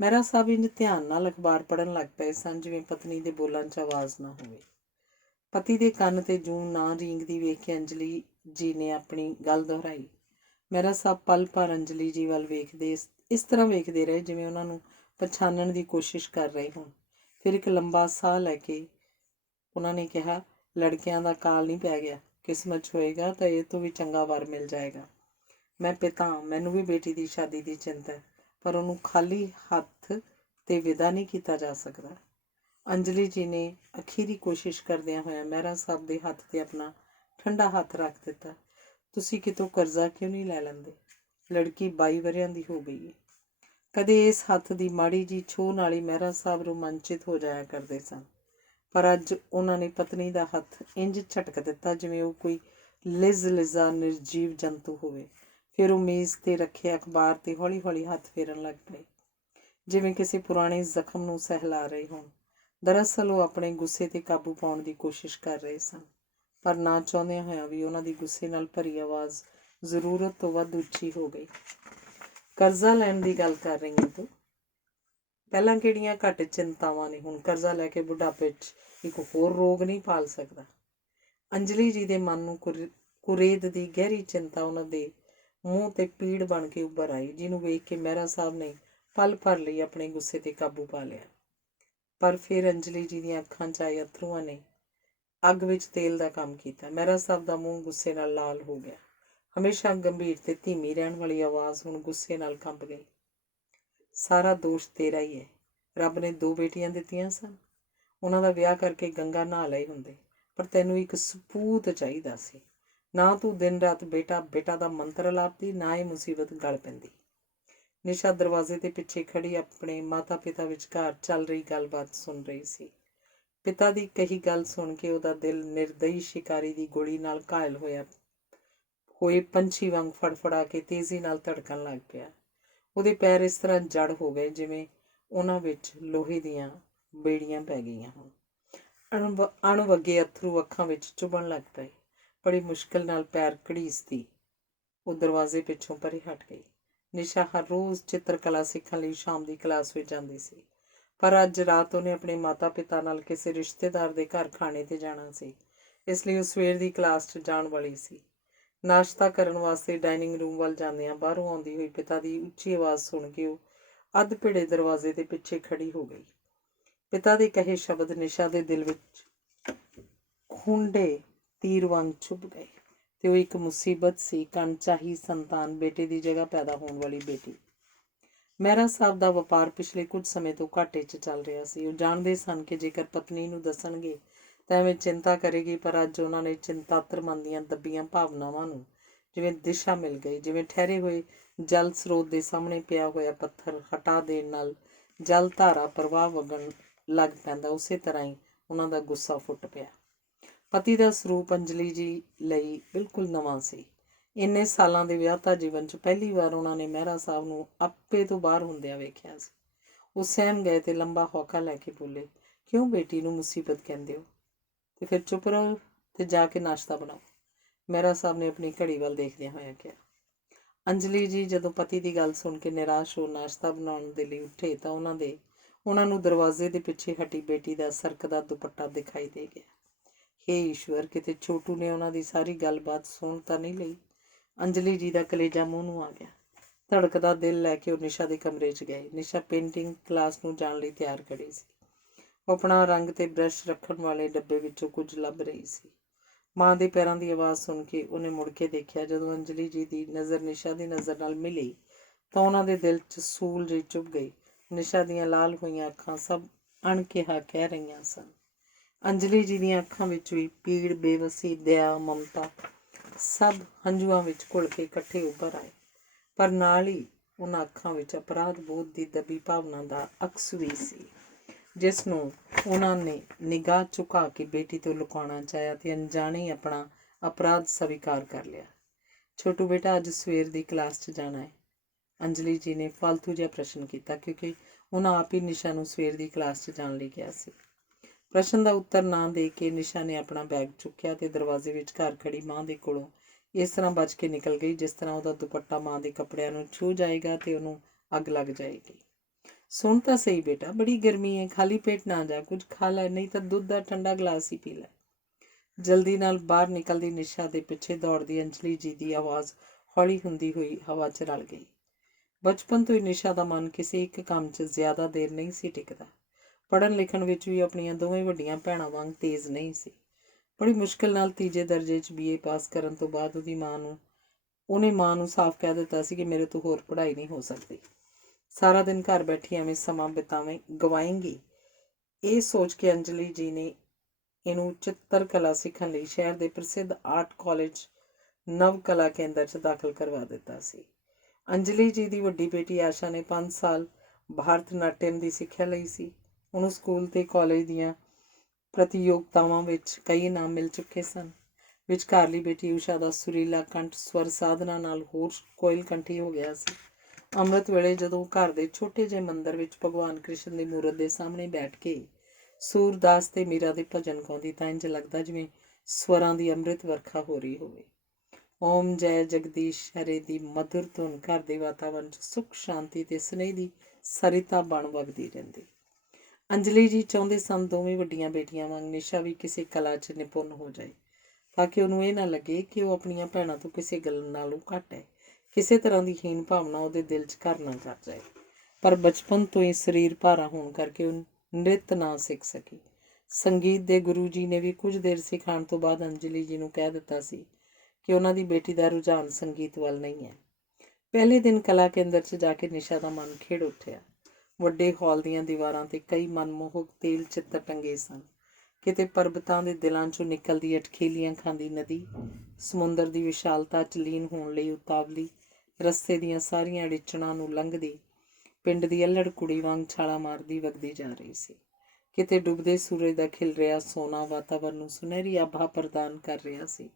ਮਹਿਰਾ ਸਾਹਿਬ ਇੰਝ ਧਿਆਨ ਨਾਲ ਅਖਬਾਰ ਪੜ੍ਹਨ ਲੱਗ ਪਏ ਸਨ ਜਿਵੇਂ ਪਤਨੀ ਦੇ ਬੋਲਾਂ 'ਚ ਆਵਾਜ਼ ਨਾ ਹੋਵੇ। ਪਤੀ ਦੇ ਕੰਨ 'ਤੇ ਜੂੰ ਨਾ ਰੀਂਗਦੀ ਵੇਖ ਕੇ ਅੰਜਲੀ ਜੀ ਨੇ ਆਪਣੀ ਗੱਲ ਦੁਹਰਾਈ। ਮਹਿਰਾ ਸਾਹਿਬ ਪਲ ਭਰ ਅੰਜਲੀ ਜੀ ਵੱਲ ਵੇਖਦੇ ਇਸ ਤਰ੍ਹਾਂ ਵੇਖਦੇ ਰਹੇ ਜਿਵੇਂ ਉਹਨਾਂ ਨੂੰ ਪਛਾਣਨ ਦੀ ਕੋਸ਼ਿਸ਼ ਕਰ ਰਹੇ ਹੋਣ। ਫਿਰ ਇੱਕ ਲੰਬਾ ਸਾਹ ਲੈ ਕੇ ਉਹਨਾਂ ਨੇ ਕਿਹਾ, ਲੜਕਿਆਂ ਦਾ ਕਾਲ ਨਹੀਂ ਪੈ ਗਿਆ। ਕਿਸਮਤ 'ਚ ਹੋਏਗਾ ਤਾਂ ਇਹ ਤੋਂ ਵੀ ਚੰਗਾ ਵਰ ਮਿਲ ਜਾਏਗਾ। ਮੈਂ ਪਿਤਾ ਹਾਂ, ਮੈਨੂੰ ਵੀ ਬੇਟੀ ਦੀ ਸ਼ਾਦੀ ਦੀ ਚਿੰਤਾ ਹੈ, ਪਰ ਉਹਨੂੰ ਖਾਲੀ ਹੱਥ 'ਤੇ ਵਿਦਾ ਨਹੀਂ ਕੀਤਾ ਜਾ ਸਕਦਾ। ਅੰਜਲੀ ਜੀ ਨੇ ਅਖੀਰੀ ਕੋਸ਼ਿਸ਼ ਕਰਦਿਆਂ ਹੋਇਆਂ ਮਹਿਰਾ ਸਾਹਿਬ ਦੇ ਹੱਥ 'ਤੇ ਆਪਣਾ ਠੰਡਾ ਹੱਥ ਰੱਖ ਦਿੱਤਾ। ਤੁਸੀਂ ਕਿਤੋਂ ਕਰਜ਼ਾ ਕਿਉਂ ਨਹੀਂ ਲੈ ਲੈਂਦੇ? ਲੜਕੀ 22 ਵਰ੍ਹਿਆਂ ਦੀ ਹੋ ਗਈ ਹੈ। ਕਦੇ ਇਸ ਹੱਥ ਦੀ ਮਾੜੀ ਜੀ ਛੋਹ ਨਾਲ ਹੀ ਮਹਿਰਾ ਸਾਹਿਬ ਰੋਮਾਂਚਿਤ ਹੋ ਜਾਇਆ ਕਰਦੇ ਸਨ, ਪਰ ਅੱਜ ਉਹਨਾਂ ਨੇ ਪਤਨੀ ਦਾ ਹੱਥ ਇੰਝ ਝਟਕ ਦਿੱਤਾ ਜਿਵੇਂ ਉਹ ਕੋਈ ਲਿਜ਼ਾ ਨਿਰਜੀਵ ਜੰਤੂ ਹੋਵੇ। ਫਿਰ ਉਹ ਮੇਜ਼ 'ਤੇ ਰੱਖੇ ਅਖਬਾਰ 'ਤੇ ਹੌਲੀ ਹੌਲੀ ਹੱਥ ਫੇਰਨ ਲੱਗ ਪਏ, ਜਿਵੇਂ ਕਿਸੇ ਪੁਰਾਣੇ ਜ਼ਖਮ ਨੂੰ ਸਹਿਲਾ ਰਹੇ ਹੋਣ। ਦਰਅਸਲ ਉਹ ਆਪਣੇ ਗੁੱਸੇ 'ਤੇ ਕਾਬੂ ਪਾਉਣ ਦੀ ਕੋਸ਼ਿਸ਼ ਕਰ ਰਹੇ ਸਨ, ਪਰ ਨਾ ਚਾਹੁੰਦਿਆਂ ਹੋਇਆਂ ਵੀ ਉਹਨਾਂ ਦੀ ਗੁੱਸੇ ਨਾਲ ਭਰੀ ਆਵਾਜ਼ ਜ਼ਰੂਰਤ ਤੋਂ ਵੱਧ ਉੱਚੀ ਹੋ ਗਈ। ਕਰਜ਼ਾ ਲੈਣ ਦੀ ਗੱਲ ਕਰ ਰਹੀ ਹਾਂ ਤੂੰ? ਪਹਿਲਾਂ ਕਿਹੜੀਆਂ ਘੱਟ ਚਿੰਤਾਵਾਂ ਨੇ, ਹੁਣ ਕਰਜ਼ਾ ਲੈ ਕੇ ਬੁਢਾਪੇ 'ਚ ਇੱਕ ਹੋਰ ਰੋਗ ਨਹੀਂ ਪਾਲ ਸਕਦਾ। ਅੰਜਲੀ ਜੀ ਦੇ ਮਨ ਨੂੰ ਕੁਰੇਦ ਦੀ ਗਹਿਰੀ ਚਿੰਤਾ ਉਹਨਾਂ ਦੇ ਮੂੰਹ 'ਤੇ ਪੀੜ ਬਣ ਕੇ ਉੱਭਰ ਆਈ, ਜਿਹਨੂੰ ਵੇਖ ਕੇ ਮਹਿਰਾ ਸਾਹਿਬ ਨੇ ਪਲ ਭਰ ਲਈ ਆਪਣੇ ਗੁੱਸੇ 'ਤੇ ਕਾਬੂ ਪਾ ਲਿਆ। ਪਰ ਫਿਰ ਅੰਜਲੀ ਜੀ ਦੀਆਂ ਅੱਖਾਂ 'ਚ ਆਏ ਅੱਥਰੂਆਂ ਨੇ ਅੱਗ ਵਿੱਚ ਤੇਲ ਦਾ ਕੰਮ ਕੀਤਾ। ਮਹਿਰਾ ਸਾਹਿਬ ਦਾ ਮੂੰਹ ਗੁੱਸੇ ਨਾਲ ਲਾਲ ਹੋ ਗਿਆ। ਹਮੇਸ਼ਾ ਗੰਭੀਰ ਤੇ ਧੀਮੀ ਰਹਿਣ ਵਾਲੀ ਆਵਾਜ਼ ਹੁਣ ਗੁੱਸੇ ਨਾਲ ਕੰਬ ਗਈ। ਸਾਰਾ ਦੋਸ਼ ਤੇਰਾ ਹੀ ਹੈ। ਰੱਬ ਨੇ 2 ਬੇਟੀਆਂ ਦਿੱਤੀਆਂ ਸਨ, ਉਹਨਾਂ ਦਾ ਵਿਆਹ ਕਰਕੇ ਗੰਗਾ ਨਹਾ ਲਏ ਹੁੰਦੇ, ਪਰ ਤੈਨੂੰ ਇੱਕ ਸਪੂਤ ਚਾਹੀਦਾ ਸੀ। ਨਾ ਤੂੰ ਦਿਨ ਰਾਤ ਬੇਟਾ ਬੇਟਾ ਦਾ ਮੰਤਰ ਲਾਪਦੀ, ਨਾ ਇਹ ਮੁਸੀਬਤ ਗਲ ਪੈਂਦੀ। ਨਿਸ਼ਾ ਦਰਵਾਜ਼ੇ ਦੇ ਪਿੱਛੇ ਖੜੀ ਆਪਣੇ ਮਾਤਾ ਪਿਤਾ ਵਿਚਕਾਰ ਚੱਲ ਰਹੀ ਗੱਲਬਾਤ ਸੁਣ ਰਹੀ ਸੀ। ਪਿਤਾ ਦੀ ਕਹੀ ਗੱਲ ਸੁਣ ਕੇ ਉਹਦਾ ਦਿਲ ਨਿਰਦਈ ਸ਼ਿਕਾਰੀ ਦੀ ਗੋਲੀ ਨਾਲ ਘਾਇਲ ਹੋਏ ਪੰਛੀ ਵਾਂਗ ਫੜਫੜਾ ਕੇ ਤੇਜ਼ੀ ਨਾਲ ਧੜਕਣ ਲੱਗ ਪਿਆ। ਉਹਦੇ ਪੈਰ ਇਸ ਤਰ੍ਹਾਂ ਜੜ ਹੋ ਗਏ ਜਿਵੇਂ ਉਹਨਾਂ ਵਿੱਚ ਲੋਹੇ ਦੀਆਂ ਬੇੜੀਆਂ ਪੈ ਗਈਆਂ ਹੋਣ। ਅਣਵੱਗੇ ਅੱਥਰੂ ਅੱਖਾਂ ਵਿੱਚ ਚੁਭਣ ਲੱਗ ਪਏ। ਬੜੀ ਮੁਸ਼ਕਿਲ ਨਾਲ ਪੈਰ ਘੜੀਸਦੀ ਉਹ ਦਰਵਾਜ਼ੇ ਪਿੱਛੋਂ ਪਰੇ ਹਟ ਗਈ। ਨਿਸ਼ਾ ਹਰ ਰੋਜ਼ ਚਿੱਤਰਕਲਾ ਸਿੱਖਣ ਲਈ ਸ਼ਾਮ ਦੀ ਕਲਾਸ ਵਿੱਚ ਜਾਂਦੀ ਸੀ, ਪਰ ਅੱਜ ਰਾਤ ਉਹਨੇ ਆਪਣੇ ਮਾਤਾ ਪਿਤਾ ਨਾਲ ਕਿਸੇ ਰਿਸ਼ਤੇਦਾਰ ਦੇ ਘਰ ਖਾਣੇ 'ਤੇ ਜਾਣਾ ਸੀ, ਇਸ ਲਈ ਉਹ ਸਵੇਰ ਦੀ ਕਲਾਸ 'ਚ ਜਾਣ ਵਾਲੀ ਸੀ। ਨਾਸ਼ਤਾ ਕਰਨ ਵਾਸਤੇ ਡਾਈਨਿੰਗ ਰੂਮ ਵੱਲ ਜਾਂਦਿਆਂ ਬਾਹਰੋਂ ਆਉਂਦੀ ਹੋਈ ਪਿਤਾ ਦੀ ਉੱਚੀ ਆਵਾਜ਼ ਸੁਣ ਕੇ ਉਹ ਅੱਧ ਭਿੜੇ ਦਰਵਾਜ਼ੇ ਦੇ ਪਿੱਛੇ ਖੜੀ ਹੋ ਗਈ। ਪਿਤਾ ਦੇ ਕਹੇ ਸ਼ਬਦ ਨਿਸ਼ਾ ਦੇ ਦਿਲ ਵਿੱਚ ਖੂੰਡੇ ਤੀਰ ਵਾਂਗ ਚੁੱਭ ਗਏ, ਤੇ ਉਹ ਇੱਕ ਮੁਸੀਬਤ ਸੀ। ਕਣਚਾਹੀ ਸੰਤਾਨ, ਬੇਟੇ ਦੀ ਜਗ੍ਹਾ ਪੈਦਾ ਹੋਣ ਵਾਲੀ ਬੇਟੀ। ਮਹਿਰਾ ਸਾਹਿਬ ਦਾ ਵਪਾਰ ਪਿਛਲੇ ਕੁਝ ਸਮੇਂ ਤੋਂ ਘਾਟੇ 'ਚ ਚੱਲ ਰਿਹਾ ਸੀ। ਉਹ ਜਾਣਦੇ ਸਨ ਕਿ ਜੇਕਰ ਪਤਨੀ ਨੂੰ ਦੱਸਣਗੇ ਤਾਂ ਐਵੇਂ ਚਿੰਤਾ ਕਰੇਗੀ, ਪਰ ਅੱਜ ਉਹਨਾਂ ਨੇ ਚਿੰਤਾਤਰ ਮਨ ਦੀਆਂ ਦੱਬੀਆਂ ਭਾਵਨਾਵਾਂ ਨੂੰ ਜਿਵੇਂ ਦਿਸ਼ਾ ਮਿਲ ਗਈ। ਜਿਵੇਂ ਠਹਿਰੇ ਹੋਏ ਜਲ ਸਰੋਤ ਦੇ ਸਾਹਮਣੇ ਪਿਆ ਹੋਇਆ ਪੱਥਰ ਹਟਾ ਦੇਣ ਨਾਲ ਜਲ ਧਾਰਾ ਪ੍ਰਵਾਹ ਵਗਣ ਲੱਗ ਪੈਂਦਾ, ਉਸੇ ਤਰ੍ਹਾਂ ਹੀ ਉਹਨਾਂ ਦਾ ਗੁੱਸਾ ਫੁੱਟ ਪਿਆ। ਪਤੀ ਦਾ ਸਰੂਪ ਅੰਜਲੀ ਜੀ ਲਈ ਬਿਲਕੁਲ ਨਵਾਂ ਸੀ। ਇੰਨੇ ਸਾਲਾਂ ਦੇ ਵਿਆਹਤਾ ਜੀਵਨ 'ਚ ਪਹਿਲੀ ਵਾਰ ਉਹਨਾਂ ਨੇ ਮਹਿਰਾ ਸਾਹਿਬ ਨੂੰ ਆਪੇ ਤੋਂ ਬਾਹਰ ਹੁੰਦਿਆਂ ਵੇਖਿਆ ਸੀ। ਉਹ ਸਹਿਮ ਗਏ ਤੇ ਲੰਬਾ ਹੌਕਾ ਲੈ ਕੇ ਬੋਲੇ, ਕਿਉਂ ਬੇਟੀ ਨੂੰ ਮੁਸੀਬਤ ਕਹਿੰਦੇ ਹੋ? ਤੇ ਫਿਰ ਚੁੱਪ ਰਹੋ ਤੇ ਜਾ ਕੇ ਨਾਸ਼ਤਾ ਬਣਾਓ। ਮਹਿਰਾ ਸਾਹਿਬ ਨੇ ਆਪਣੀ ਘੜੀ ਵੱਲ ਦੇਖਦਿਆਂ ਹੋਇਆਂ ਕਿਹਾ। ਅੰਜਲੀ ਜੀ ਜਦੋਂ ਪਤੀ ਦੀ ਗੱਲ ਸੁਣ ਕੇ ਨਿਰਾਸ਼ ਹੋ ਨਾਸ਼ਤਾ ਬਣਾਉਣ ਦੇ ਲਈ ਉੱਠੇ ਤਾਂ ਉਹਨਾਂ ਨੂੰ ਦਰਵਾਜ਼ੇ ਦੇ ਪਿੱਛੇ ਹਟੀ ਬੇਟੀ ਦਾ ਸਰਕਦਾ ਦੁਪੱਟਾ ਦਿਖਾਈ ਦੇ ਗਿਆ। ਹੇ ਈਸ਼ਵਰ, ਕਿਤੇ ਛੋਟੂ ਨੇ ਉਹਨਾਂ ਦੀ ਸਾਰੀ ਗੱਲਬਾਤ ਸੁਣ ਤਾਂ ਨਹੀਂ ਲਈ। ਅੰਜਲੀ ਜੀ ਦਾ ਕਲੇਜਾ ਮੂੰਹ ਨੂੰ ਆ ਗਿਆ। ਧੜਕਦਾ ਦਿਲ ਲੈ ਕੇ ਉਹ ਨਿਸ਼ਾ ਦੇ ਕਮਰੇ 'ਚ ਗਏ। ਨਿਸ਼ਾ ਪੇਂਟਿੰਗ ਕਲਾਸ ਨੂੰ ਜਾਣ ਲਈ ਤਿਆਰ ਖੜੀ ਸੀ। ਉਹ ਆਪਣਾ ਰੰਗ ਤੇ ਬ੍ਰਸ਼ ਰੱਖਣ ਵਾਲੇ ਡੱਬੇ ਵਿੱਚੋਂ ਕੁਝ ਲੱਭ ਰਹੀ ਸੀ। ਮਾਂ ਦੇ ਪੈਰਾਂ ਦੀ ਆਵਾਜ਼ ਸੁਣ ਕੇ ਉਹਨੇ ਮੁੜ ਕੇ ਦੇਖਿਆ। ਜਦੋਂ ਅੰਜਲੀ ਜੀ ਦੀ ਨਜ਼ਰ ਨਿਸ਼ਾ ਦੀ ਨਜ਼ਰ ਨਾਲ ਮਿਲੀ ਤਾਂ ਉਹਨਾਂ ਦੇ ਦਿਲ 'ਚ ਸੂਲ ਜਿਹੀ ਚੁੱਭ ਗਈ। ਨਿਸ਼ਾ ਦੀਆਂ ਲਾਲ ਹੋਈਆਂ ਅੱਖਾਂ ਸਭ ਅਣਕਿਹਾ ਕਹਿ ਰਹੀਆਂ ਸਨ। ਅੰਜਲੀ ਜੀ ਦੀਆਂ ਅੱਖਾਂ ਵਿੱਚ ਵੀ ਪੀੜ, ਬੇਵਸੀ, ਦਇਆ, ਮਮਤਾ ਸਭ ਹੰਝੂਆਂ ਵਿੱਚ ਘੁਲ ਕੇ ਇਕੱਠੇ ਉੱਭਰ ਆਏ। ਪਰ ਨਾਲ ਹੀ ਉਹਨਾਂ ਅੱਖਾਂ ਵਿੱਚ ਅਪਰਾਧ ਬੋਧ ਦੀ ਦੱਬੀ ਭਾਵਨਾ ਦਾ ਅਕਸ ਵੀ ਸੀ, ਜਿਸ ਨੂੰ ਉਹਨਾਂ ਨੇ ਨਿਗਾਹ ਝੁਕਾ ਕੇ ਬੇਟੀ ਤੋਂ ਲੁਕਾਉਣਾ ਚਾਹਿਆ ਤੇ ਅਣਜਾਣੇ ਹੀ ਆਪਣਾ ਅਪਰਾਧ ਸਵੀਕਾਰ ਕਰ ਲਿਆ। ਛੋਟੂ ਬੇਟਾ, ਅੱਜ ਸਵੇਰ ਦੀ ਕਲਾਸ 'ਚ ਜਾਣਾ ਹੈ? ਅੰਜਲੀ ਜੀ ਨੇ ਫਾਲਤੂ ਜਿਹਾ ਪ੍ਰਸ਼ਨ ਕੀਤਾ, ਕਿਉਂਕਿ ਉਹਨਾਂ ਆਪ ਹੀ ਨਿਸ਼ਾ ਨੂੰ ਸਵੇਰ ਦੀ ਕਲਾਸ 'ਚ ਜਾਣ ਲਈ ਕਿਹਾ ਸੀ। ਪ੍ਰਸ਼ਨ ਦਾ ਉੱਤਰ ਨਾ ਦੇ ਕੇ ਨਿਸ਼ਾ ਨੇ ਆਪਣਾ ਬੈਗ ਚੁੱਕਿਆ ਤੇ ਦਰਵਾਜ਼ੇ ਵਿੱਚ ਘਰ ਖੜੀ ਮਾਂ ਦੇ ਕੋਲੋਂ ਇਸ ਤਰ੍ਹਾਂ ਬਚ ਕੇ ਨਿਕਲ ਗਈ, ਜਿਸ ਤਰ੍ਹਾਂ ਉਹਦਾ ਦੁਪੱਟਾ ਮਾਂ ਦੇ ਕੱਪੜਿਆਂ ਨੂੰ ਛੂਹ ਜਾਏਗਾ ਤੇ ਉਹਨੂੰ ਅੱਗ ਲੱਗ ਜਾਏਗੀ। ਸੁਣ ਤਾਂ ਸਹੀ ਬੇਟਾ, ਬੜੀ ਗਰਮੀ ਹੈ, ਖਾਲੀ ਪੇਟ ਨਾ ਜਾ, ਕੁਝ ਖਾ ਲੈ, ਨਹੀਂ ਤਾਂ ਦੁੱਧ ਦਾ ਠੰਡਾ ਗਲਾਸ ਹੀ ਪੀ ਲੈ। ਜਲਦੀ ਨਾਲ ਬਾਹਰ ਨਿਕਲਦੀ ਨਿਸ਼ਾ ਦੇ ਪਿੱਛੇ ਦੌੜਦੀ ਅੰਜਲੀ ਜੀ ਦੀ ਆਵਾਜ਼ ਹੌਲੀ ਹੁੰਦੀ ਹੋਈ ਹਵਾ 'ਚ ਰਲ ਗਈ। ਬਚਪਨ ਤੋਂ ਹੀ ਨਿਸ਼ਾ ਦਾ ਮਨ ਕਿਸੇ ਇੱਕ ਕੰਮ 'ਚ ਜ਼ਿਆਦਾ ਦੇਰ ਨਹੀਂ ਸੀ ਟਿਕਦਾ। ਪੜ੍ਹਨ ਲਿਖਣ ਵਿੱਚ ਵੀ ਆਪਣੀਆਂ ਦੋਵੇਂ ਵੱਡੀਆਂ ਭੈਣਾਂ ਵਾਂਗ ਤੇਜ਼ ਨਹੀਂ ਸੀ। ਬੜੀ ਮੁਸ਼ਕਿਲ ਨਾਲ ਤੀਜੇ ਦਰਜੇ 'ਚ BA ਪਾਸ ਕਰਨ ਤੋਂ ਬਾਅਦ ਉਹਨੇ ਮਾਂ ਨੂੰ ਸਾਫ਼ ਕਹਿ ਦਿੱਤਾ ਸੀ ਕਿ ਮੇਰੇ ਤੋਂ ਹੋਰ ਪੜ੍ਹਾਈ ਨਹੀਂ ਹੋ ਸਕਦੀ। ਸਾਰਾ ਦਿਨ ਘਰ ਬੈਠੀ ਐਵੇਂ ਸਮਾਂ ਗਵਾਏਂਗੀ। ਇਹ ਸੋਚ ਕੇ ਅੰਜਲੀ ਜੀ ਨੇ ਇਹਨੂੰ ਚਿੱਤਰ ਕਲਾ ਸਿੱਖਣ ਲਈ ਸ਼ਹਿਰ ਦੇ ਪ੍ਰਸਿੱਧ ਆਰਟ ਕਾਲਜ ਨਵ ਕਲਾ ਕੇਂਦਰ 'ਚ ਦਾਖਲ ਕਰਵਾ ਦਿੱਤਾ ਸੀ। ਅੰਜਲੀ ਜੀ ਦੀ ਵੱਡੀ ਬੇਟੀ ਆਸ਼ਾ ਨੇ 5 ਸਾਲ ਭਾਰਤ ਨਾਟਿਅਮ ਦੀ ਸਿੱਖਿਆ ਲਈ ਸੀ। ਉਹਨੂੰ ਸਕੂਲ ਤੇ ਕਾਲਜ ਦੀਆਂ ਪ੍ਰਤੀਯੋਗਤਾਵਾਂ ਵਿੱਚ ਕਈ ਇਨਾਮ ਮਿਲ ਚੁੱਕੇ ਸਨ। ਵਿਚਕਾਰਲੀ ਬੇਟੀ ਊਸ਼ਾ ਦਾ ਸੁਰੀਲਾ ਕੰਠ ਸਵਰ ਸਾਧਨਾ ਨਾਲ ਹੋਰ ਕੋਇਲਕੰਠੀ ਹੋ ਗਿਆ ਸੀ। ਅੰਮ੍ਰਿਤ ਵੇਲੇ ਜਦੋਂ ਘਰ ਦੇ ਛੋਟੇ ਜਿਹੇ ਮੰਦਰ ਵਿੱਚ ਭਗਵਾਨ ਕ੍ਰਿਸ਼ਨ ਦੀ ਮੂਰਤ ਦੇ ਸਾਹਮਣੇ ਬੈਠ ਕੇ ਸੂਰਦਾਸ ਤੇ ਮੀਰਾ ਦੇ ਭਜਨ ਗਾਉਂਦੀ ਤਾਂ ਇੰਝ ਲੱਗਦਾ ਜਿਵੇਂ ਸਵਰਾਂ ਦੀ ਅੰਮ੍ਰਿਤ ਵਰਖਾ ਹੋ ਰਹੀ ਹੋਵੇ। ਓਮ ਜੈ ਜਗਦੀਸ਼ ਹਰੇ ਦੀ ਮਧੁਰ ਧੁਨ ਘਰ ਦੇ ਵਾਤਾਵਰਨ 'ਚ ਸੁੱਖ, ਸ਼ਾਂਤੀ ਤੇ ਸਨੇਹ ਦੀ ਸਰਿਤਾ ਬਣ ਵਗਦੀ ਰਹਿੰਦੀ। ਅੰਜਲੀ ਜੀ ਚਾਹੁੰਦੇ ਸਨ ਦੋਵੇਂ ਵੱਡੀਆਂ ਬੇਟੀਆਂ ਵਾਂਗ ਨਿਸ਼ਾ ਵੀ ਕਿਸੇ ਕਲਾ 'ਚ ਨਿਪੁੰਨ ਹੋ ਜਾਏ, ਤਾਂ ਕਿ ਉਹਨੂੰ ਇਹ ਨਾ ਲੱਗੇ ਕਿ ਉਹ ਆਪਣੀਆਂ ਭੈਣਾਂ ਤੋਂ ਕਿਸੇ ਗੱਲ ਨਾਲੋਂ ਘੱਟ ਹੈ। ਕਿਸੇ ਤਰ੍ਹਾਂ ਦੀ ਹੀਨ ਭਾਵਨਾ ਉਹਦੇ ਦਿਲ 'ਚ ਘਰ ਨਾ ਕਰ ਜਾਏ। ਪਰ ਬਚਪਨ ਤੋਂ ਹੀ ਸਰੀਰ ਭਾਰਾ ਹੋਣ ਕਰਕੇ ਉਹ ਨ੍ਰਿਤ ਨਾ ਸਿੱਖ ਸਕੀ। ਸੰਗੀਤ ਦੇ ਗੁਰੂ ਜੀ ਨੇ ਵੀ ਕੁਝ ਦੇਰ ਸਿਖਾਉਣ ਤੋਂ ਬਾਅਦ ਅੰਜਲੀ ਜੀ ਨੂੰ ਕਹਿ ਦਿੱਤਾ ਸੀ ਕਿ ਉਹਨਾਂ ਦੀ ਬੇਟੀ ਦਾ ਰੁਝਾਨ ਸੰਗੀਤ ਵੱਲ ਨਹੀਂ ਹੈ। ਪਹਿਲੇ ਦਿਨ ਕਲਾ ਕੇਂਦਰ 'ਚ ਜਾ ਕੇ ਨਿਸ਼ਾ ਦਾ ਮਨ ਖਿੜ ਉੱਠਿਆ। ਵੱਡੇ ਹਾਲ ਦੀਆਂ ਦੀਵਾਰਾਂ 'ਤੇ ਕਈ ਮਨਮੋਹਕ ਤੇਲ ਚਿੱਤਰ ਟੰਗੇ ਸਨ। ਕਿਤੇ ਪਰਬਤਾਂ ਦੇ ਦਿਲਾਂ 'ਚੋਂ ਨਿਕਲਦੀ ਅਟਖੇਲੀਆਂ ਖਾਂਦੀ ਨਦੀ ਸਮੁੰਦਰ ਦੀ ਵਿਸ਼ਾਲਤਾ 'ਚ ਲੀਨ ਹੋਣ ਲਈ ਉਤਾਵਲੀ ਰਸਤੇ ਦੀਆਂ ਸਾਰੀਆਂ ਅੜਿੱਚਣਾਂ ਨੂੰ ਲੰਘਦੀ ਪਿੰਡ ਦੀ ਅਲੜ ਕੁੜੀ ਵਾਂਗ ਛਾਲਾਂ ਮਾਰਦੀ ਵਗਦੀ ਜਾ ਰਹੀ ਸੀ। ਕਿਤੇ ਡੁੱਬਦੇ ਸੂਰਜ ਦਾ ਖਿਲ ਰਿਹਾ ਸੋਨਾ ਵਾਤਾਵਰਨ ਨੂੰ ਸੁਨਹਿਰੀ ਆਭਾ ਪ੍ਰਦਾਨ ਕਰ ਰਿਹਾ ਸੀ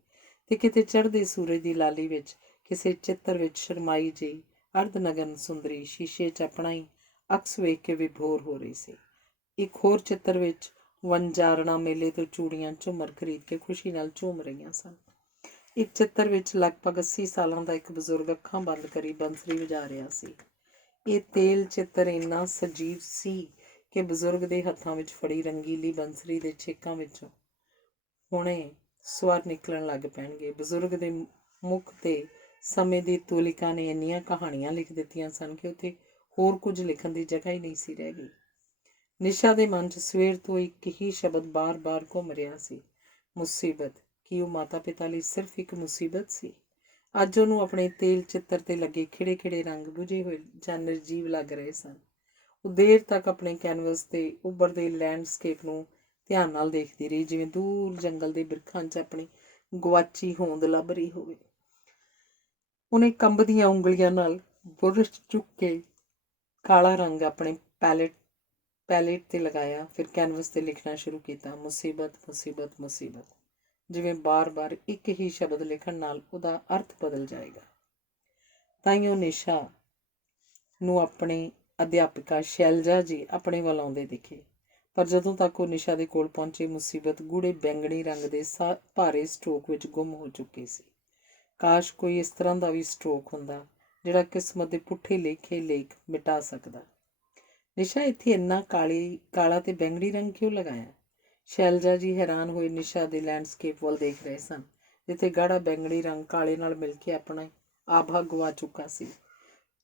ਤੇ ਕਿਤੇ ਚੜ੍ਹਦੇ ਸੂਰਜ ਦੀ ਲਾਲੀ ਵਿੱਚ ਕਿਸੇ ਚਿੱਤਰ ਵਿੱਚ ਸ਼ਰਮਾਈ ਜਿਹੀ ਅਰਧਨਗਨ ਸੁੰਦਰੀ ਸ਼ੀਸ਼ੇ 'ਚ ਆਪਣਾ ਹੀ ਅਕਸ ਵੇਖ ਕੇ ਵਿਭੋਰ ਹੋ ਰਹੀ ਸੀ। ਇੱਕ ਹੋਰ ਚਿੱਤਰ ਵਿੱਚ ਵਣਜਾਰਣਾ ਮੇਲੇ ਤੋਂ ਚੂੜੀਆਂ ਝੂਮਰ ਖਰੀਦ ਕੇ ਖੁਸ਼ੀ ਨਾਲ ਝੂਮ ਰਹੀਆਂ ਸਨ। ਇੱਕ ਚਿੱਤਰ ਵਿੱਚ ਲਗਭਗ 80 ਸਾਲਾਂ ਦਾ ਇੱਕ ਬਜ਼ੁਰਗ ਅੱਖਾਂ ਬੰਦ ਕਰੀ ਬੰਸਰੀ ਵਜਾ ਰਿਹਾ ਸੀ। ਇਹ ਤੇਲ ਚਿੱਤਰ ਇੰਨਾ ਸਜੀਵ ਸੀ ਕਿ ਬਜ਼ੁਰਗ ਦੇ ਹੱਥਾਂ ਵਿੱਚ ਫੜੀ ਰੰਗੀਲੀ ਬੰਸਰੀ ਦੇ ਛੇਕਾਂ ਵਿੱਚੋਂ ਹੁਣੇ ਸਵਰ ਨਿਕਲਣ ਲੱਗ ਪੈਣਗੇ। ਬਜ਼ੁਰਗ ਦੇ ਮੁੱਖ ਤੇ ਸਮੇਂ ਦੀ ਤੁਲਿਕਾ ਨੇ ਇੰਨੀਆਂ ਕਹਾਣੀਆਂ ਲਿਖ ਦਿੱਤੀਆਂ ਸਨ ਕਿ ਉੱਥੇ ਹੋਰ ਕੁਝ ਲਿਖਣ ਦੀ ਜਗ੍ਹਾ ਹੀ ਨਹੀਂ ਸੀ ਰਹਿ ਗਈ। ਨਿਸ਼ਾ ਦੇ ਮਨ 'ਚ ਸਵੇਰ ਤੋਂ ਇੱਕ ਹੀ ਸ਼ਬਦ ਬਾਰ-ਬਾਰ ਘੁੰਮ ਰਿਹਾ ਸੀ, ਮੁਸੀਬਤ। ਕੀ ਉਹ ਮਾਤਾ ਪਿਤਾ ਲਈ ਸਿਰਫ ਇੱਕ ਮੁਸੀਬਤ ਸੀ? ਅੱਜ ਉਹਨੂੰ ਆਪਣੇ ਤੇਲ ਚਿੱਤਰ 'ਤੇ ਲੱਗੇ ਖਿੜੇ-ਖਿੜੇ ਰੰਗ ਬੁਝੇ ਹੋਏ ਜਾਂ ਨਿਰਜੀਵ ਲੱਗ ਰਹੇ ਸਨ। ਉਹ ਦੇਰ ਤੱਕ ਆਪਣੇ ਕੈਨਵਸ 'ਤੇ ਉੱਭਰਦੇ ਲੈਂਡਸਕੇਪ ਨੂੰ ਧਿਆਨ ਨਾਲ ਦੇਖਦੀ ਰਹੀ, ਜਿਵੇਂ ਦੂਰ ਜੰਗਲ ਦੇ ਬਿਰਖਾਂ 'ਚ ਆਪਣੀ ਗੁਆਚੀ ਹੋਂਦ ਲੱਭ ਰਹੀ ਹੋਵੇ। ਉਹਨੇ ਕੰਬਦੀਆਂ ਉਂਗਲੀਆਂ ਨਾਲ ਬੁਰਸ਼ ਚੁੱਕ ਕੇ ਕਾਲਾ ਰੰਗ ਆਪਣੇ ਪੈਲੇਟ 'ਤੇ ਲਗਾਇਆ, ਫਿਰ ਕੈਨਵਸ 'ਤੇ ਲਿਖਣਾ ਸ਼ੁਰੂ ਕੀਤਾ, ਮੁਸੀਬਤ, ਮੁਸੀਬਤ, ਮੁਸੀਬਤ। ਜਿਵੇਂ ਬਾਰ-ਬਾਰ ਇੱਕ ਹੀ ਸ਼ਬਦ ਲਿਖਣ ਨਾਲ ਉਹਦਾ ਅਰਥ ਬਦਲ ਜਾਏਗਾ। ਤਾਈਓ ਨਿਸ਼ਾ ਨੂੰ ਆਪਣੇ ਅਧਿਆਪਕਾ ਸ਼ੈਲਜਾ ਜੀ ਆਪਣੇ ਵੱਲ ਆਉਂਦੇ ਦਿਖੇ, ਪਰ ਜਦੋਂ ਤੱਕ ਉਹ ਨਿਸ਼ਾ ਦੇ ਕੋਲ ਪਹੁੰਚੇ ਮੁਸੀਬਤ ਗੂੜੇ ਬੈਂਗਣੀ ਰੰਗ ਦੇ ਭਾਰੇ ਸਟ੍ਰੋਕ ਵਿੱਚ ਗੁੰਮ ਹੋ ਚੁੱਕੀ ਸੀ। ਕਾਸ਼ ਕੋਈ ਇਸ ਤਰ੍ਹਾਂ ਦਾ ਵੀ ਸਟ੍ਰੋਕ ਹੁੰਦਾ ਜਿਹੜਾ ਕਿਸਮਤ ਦੇ ਪੁੱਠੇ ਲੇਖੇ ਲੇਖ ਮਿਟਾ ਸਕਦਾ। ਨਿਸ਼ਾ, ਇੱਥੇ ਇੰਨਾ ਕਾਲਾ ਤੇ ਬੈਂਗਣੀ ਰੰਗ ਕਿਉਂ ਲਗਾਇਆ? ਸ਼ੈਲਜਾ ਜੀ ਹੈਰਾਨ ਹੋਏ ਨਿਸ਼ਾ ਦੇ ਲੈਂਡਸਕੇਪ ਵੱਲ ਦੇਖ ਰਹੇ ਸਨ, ਜਿੱਥੇ ਗਾੜਾ ਬੈਂਗਣੀ ਰੰਗ ਕਾਲੇ ਨਾਲ ਮਿਲ ਕੇ ਆਪਣਾ ਆਭਾ ਗਵਾ ਚੁੱਕਾ ਸੀ।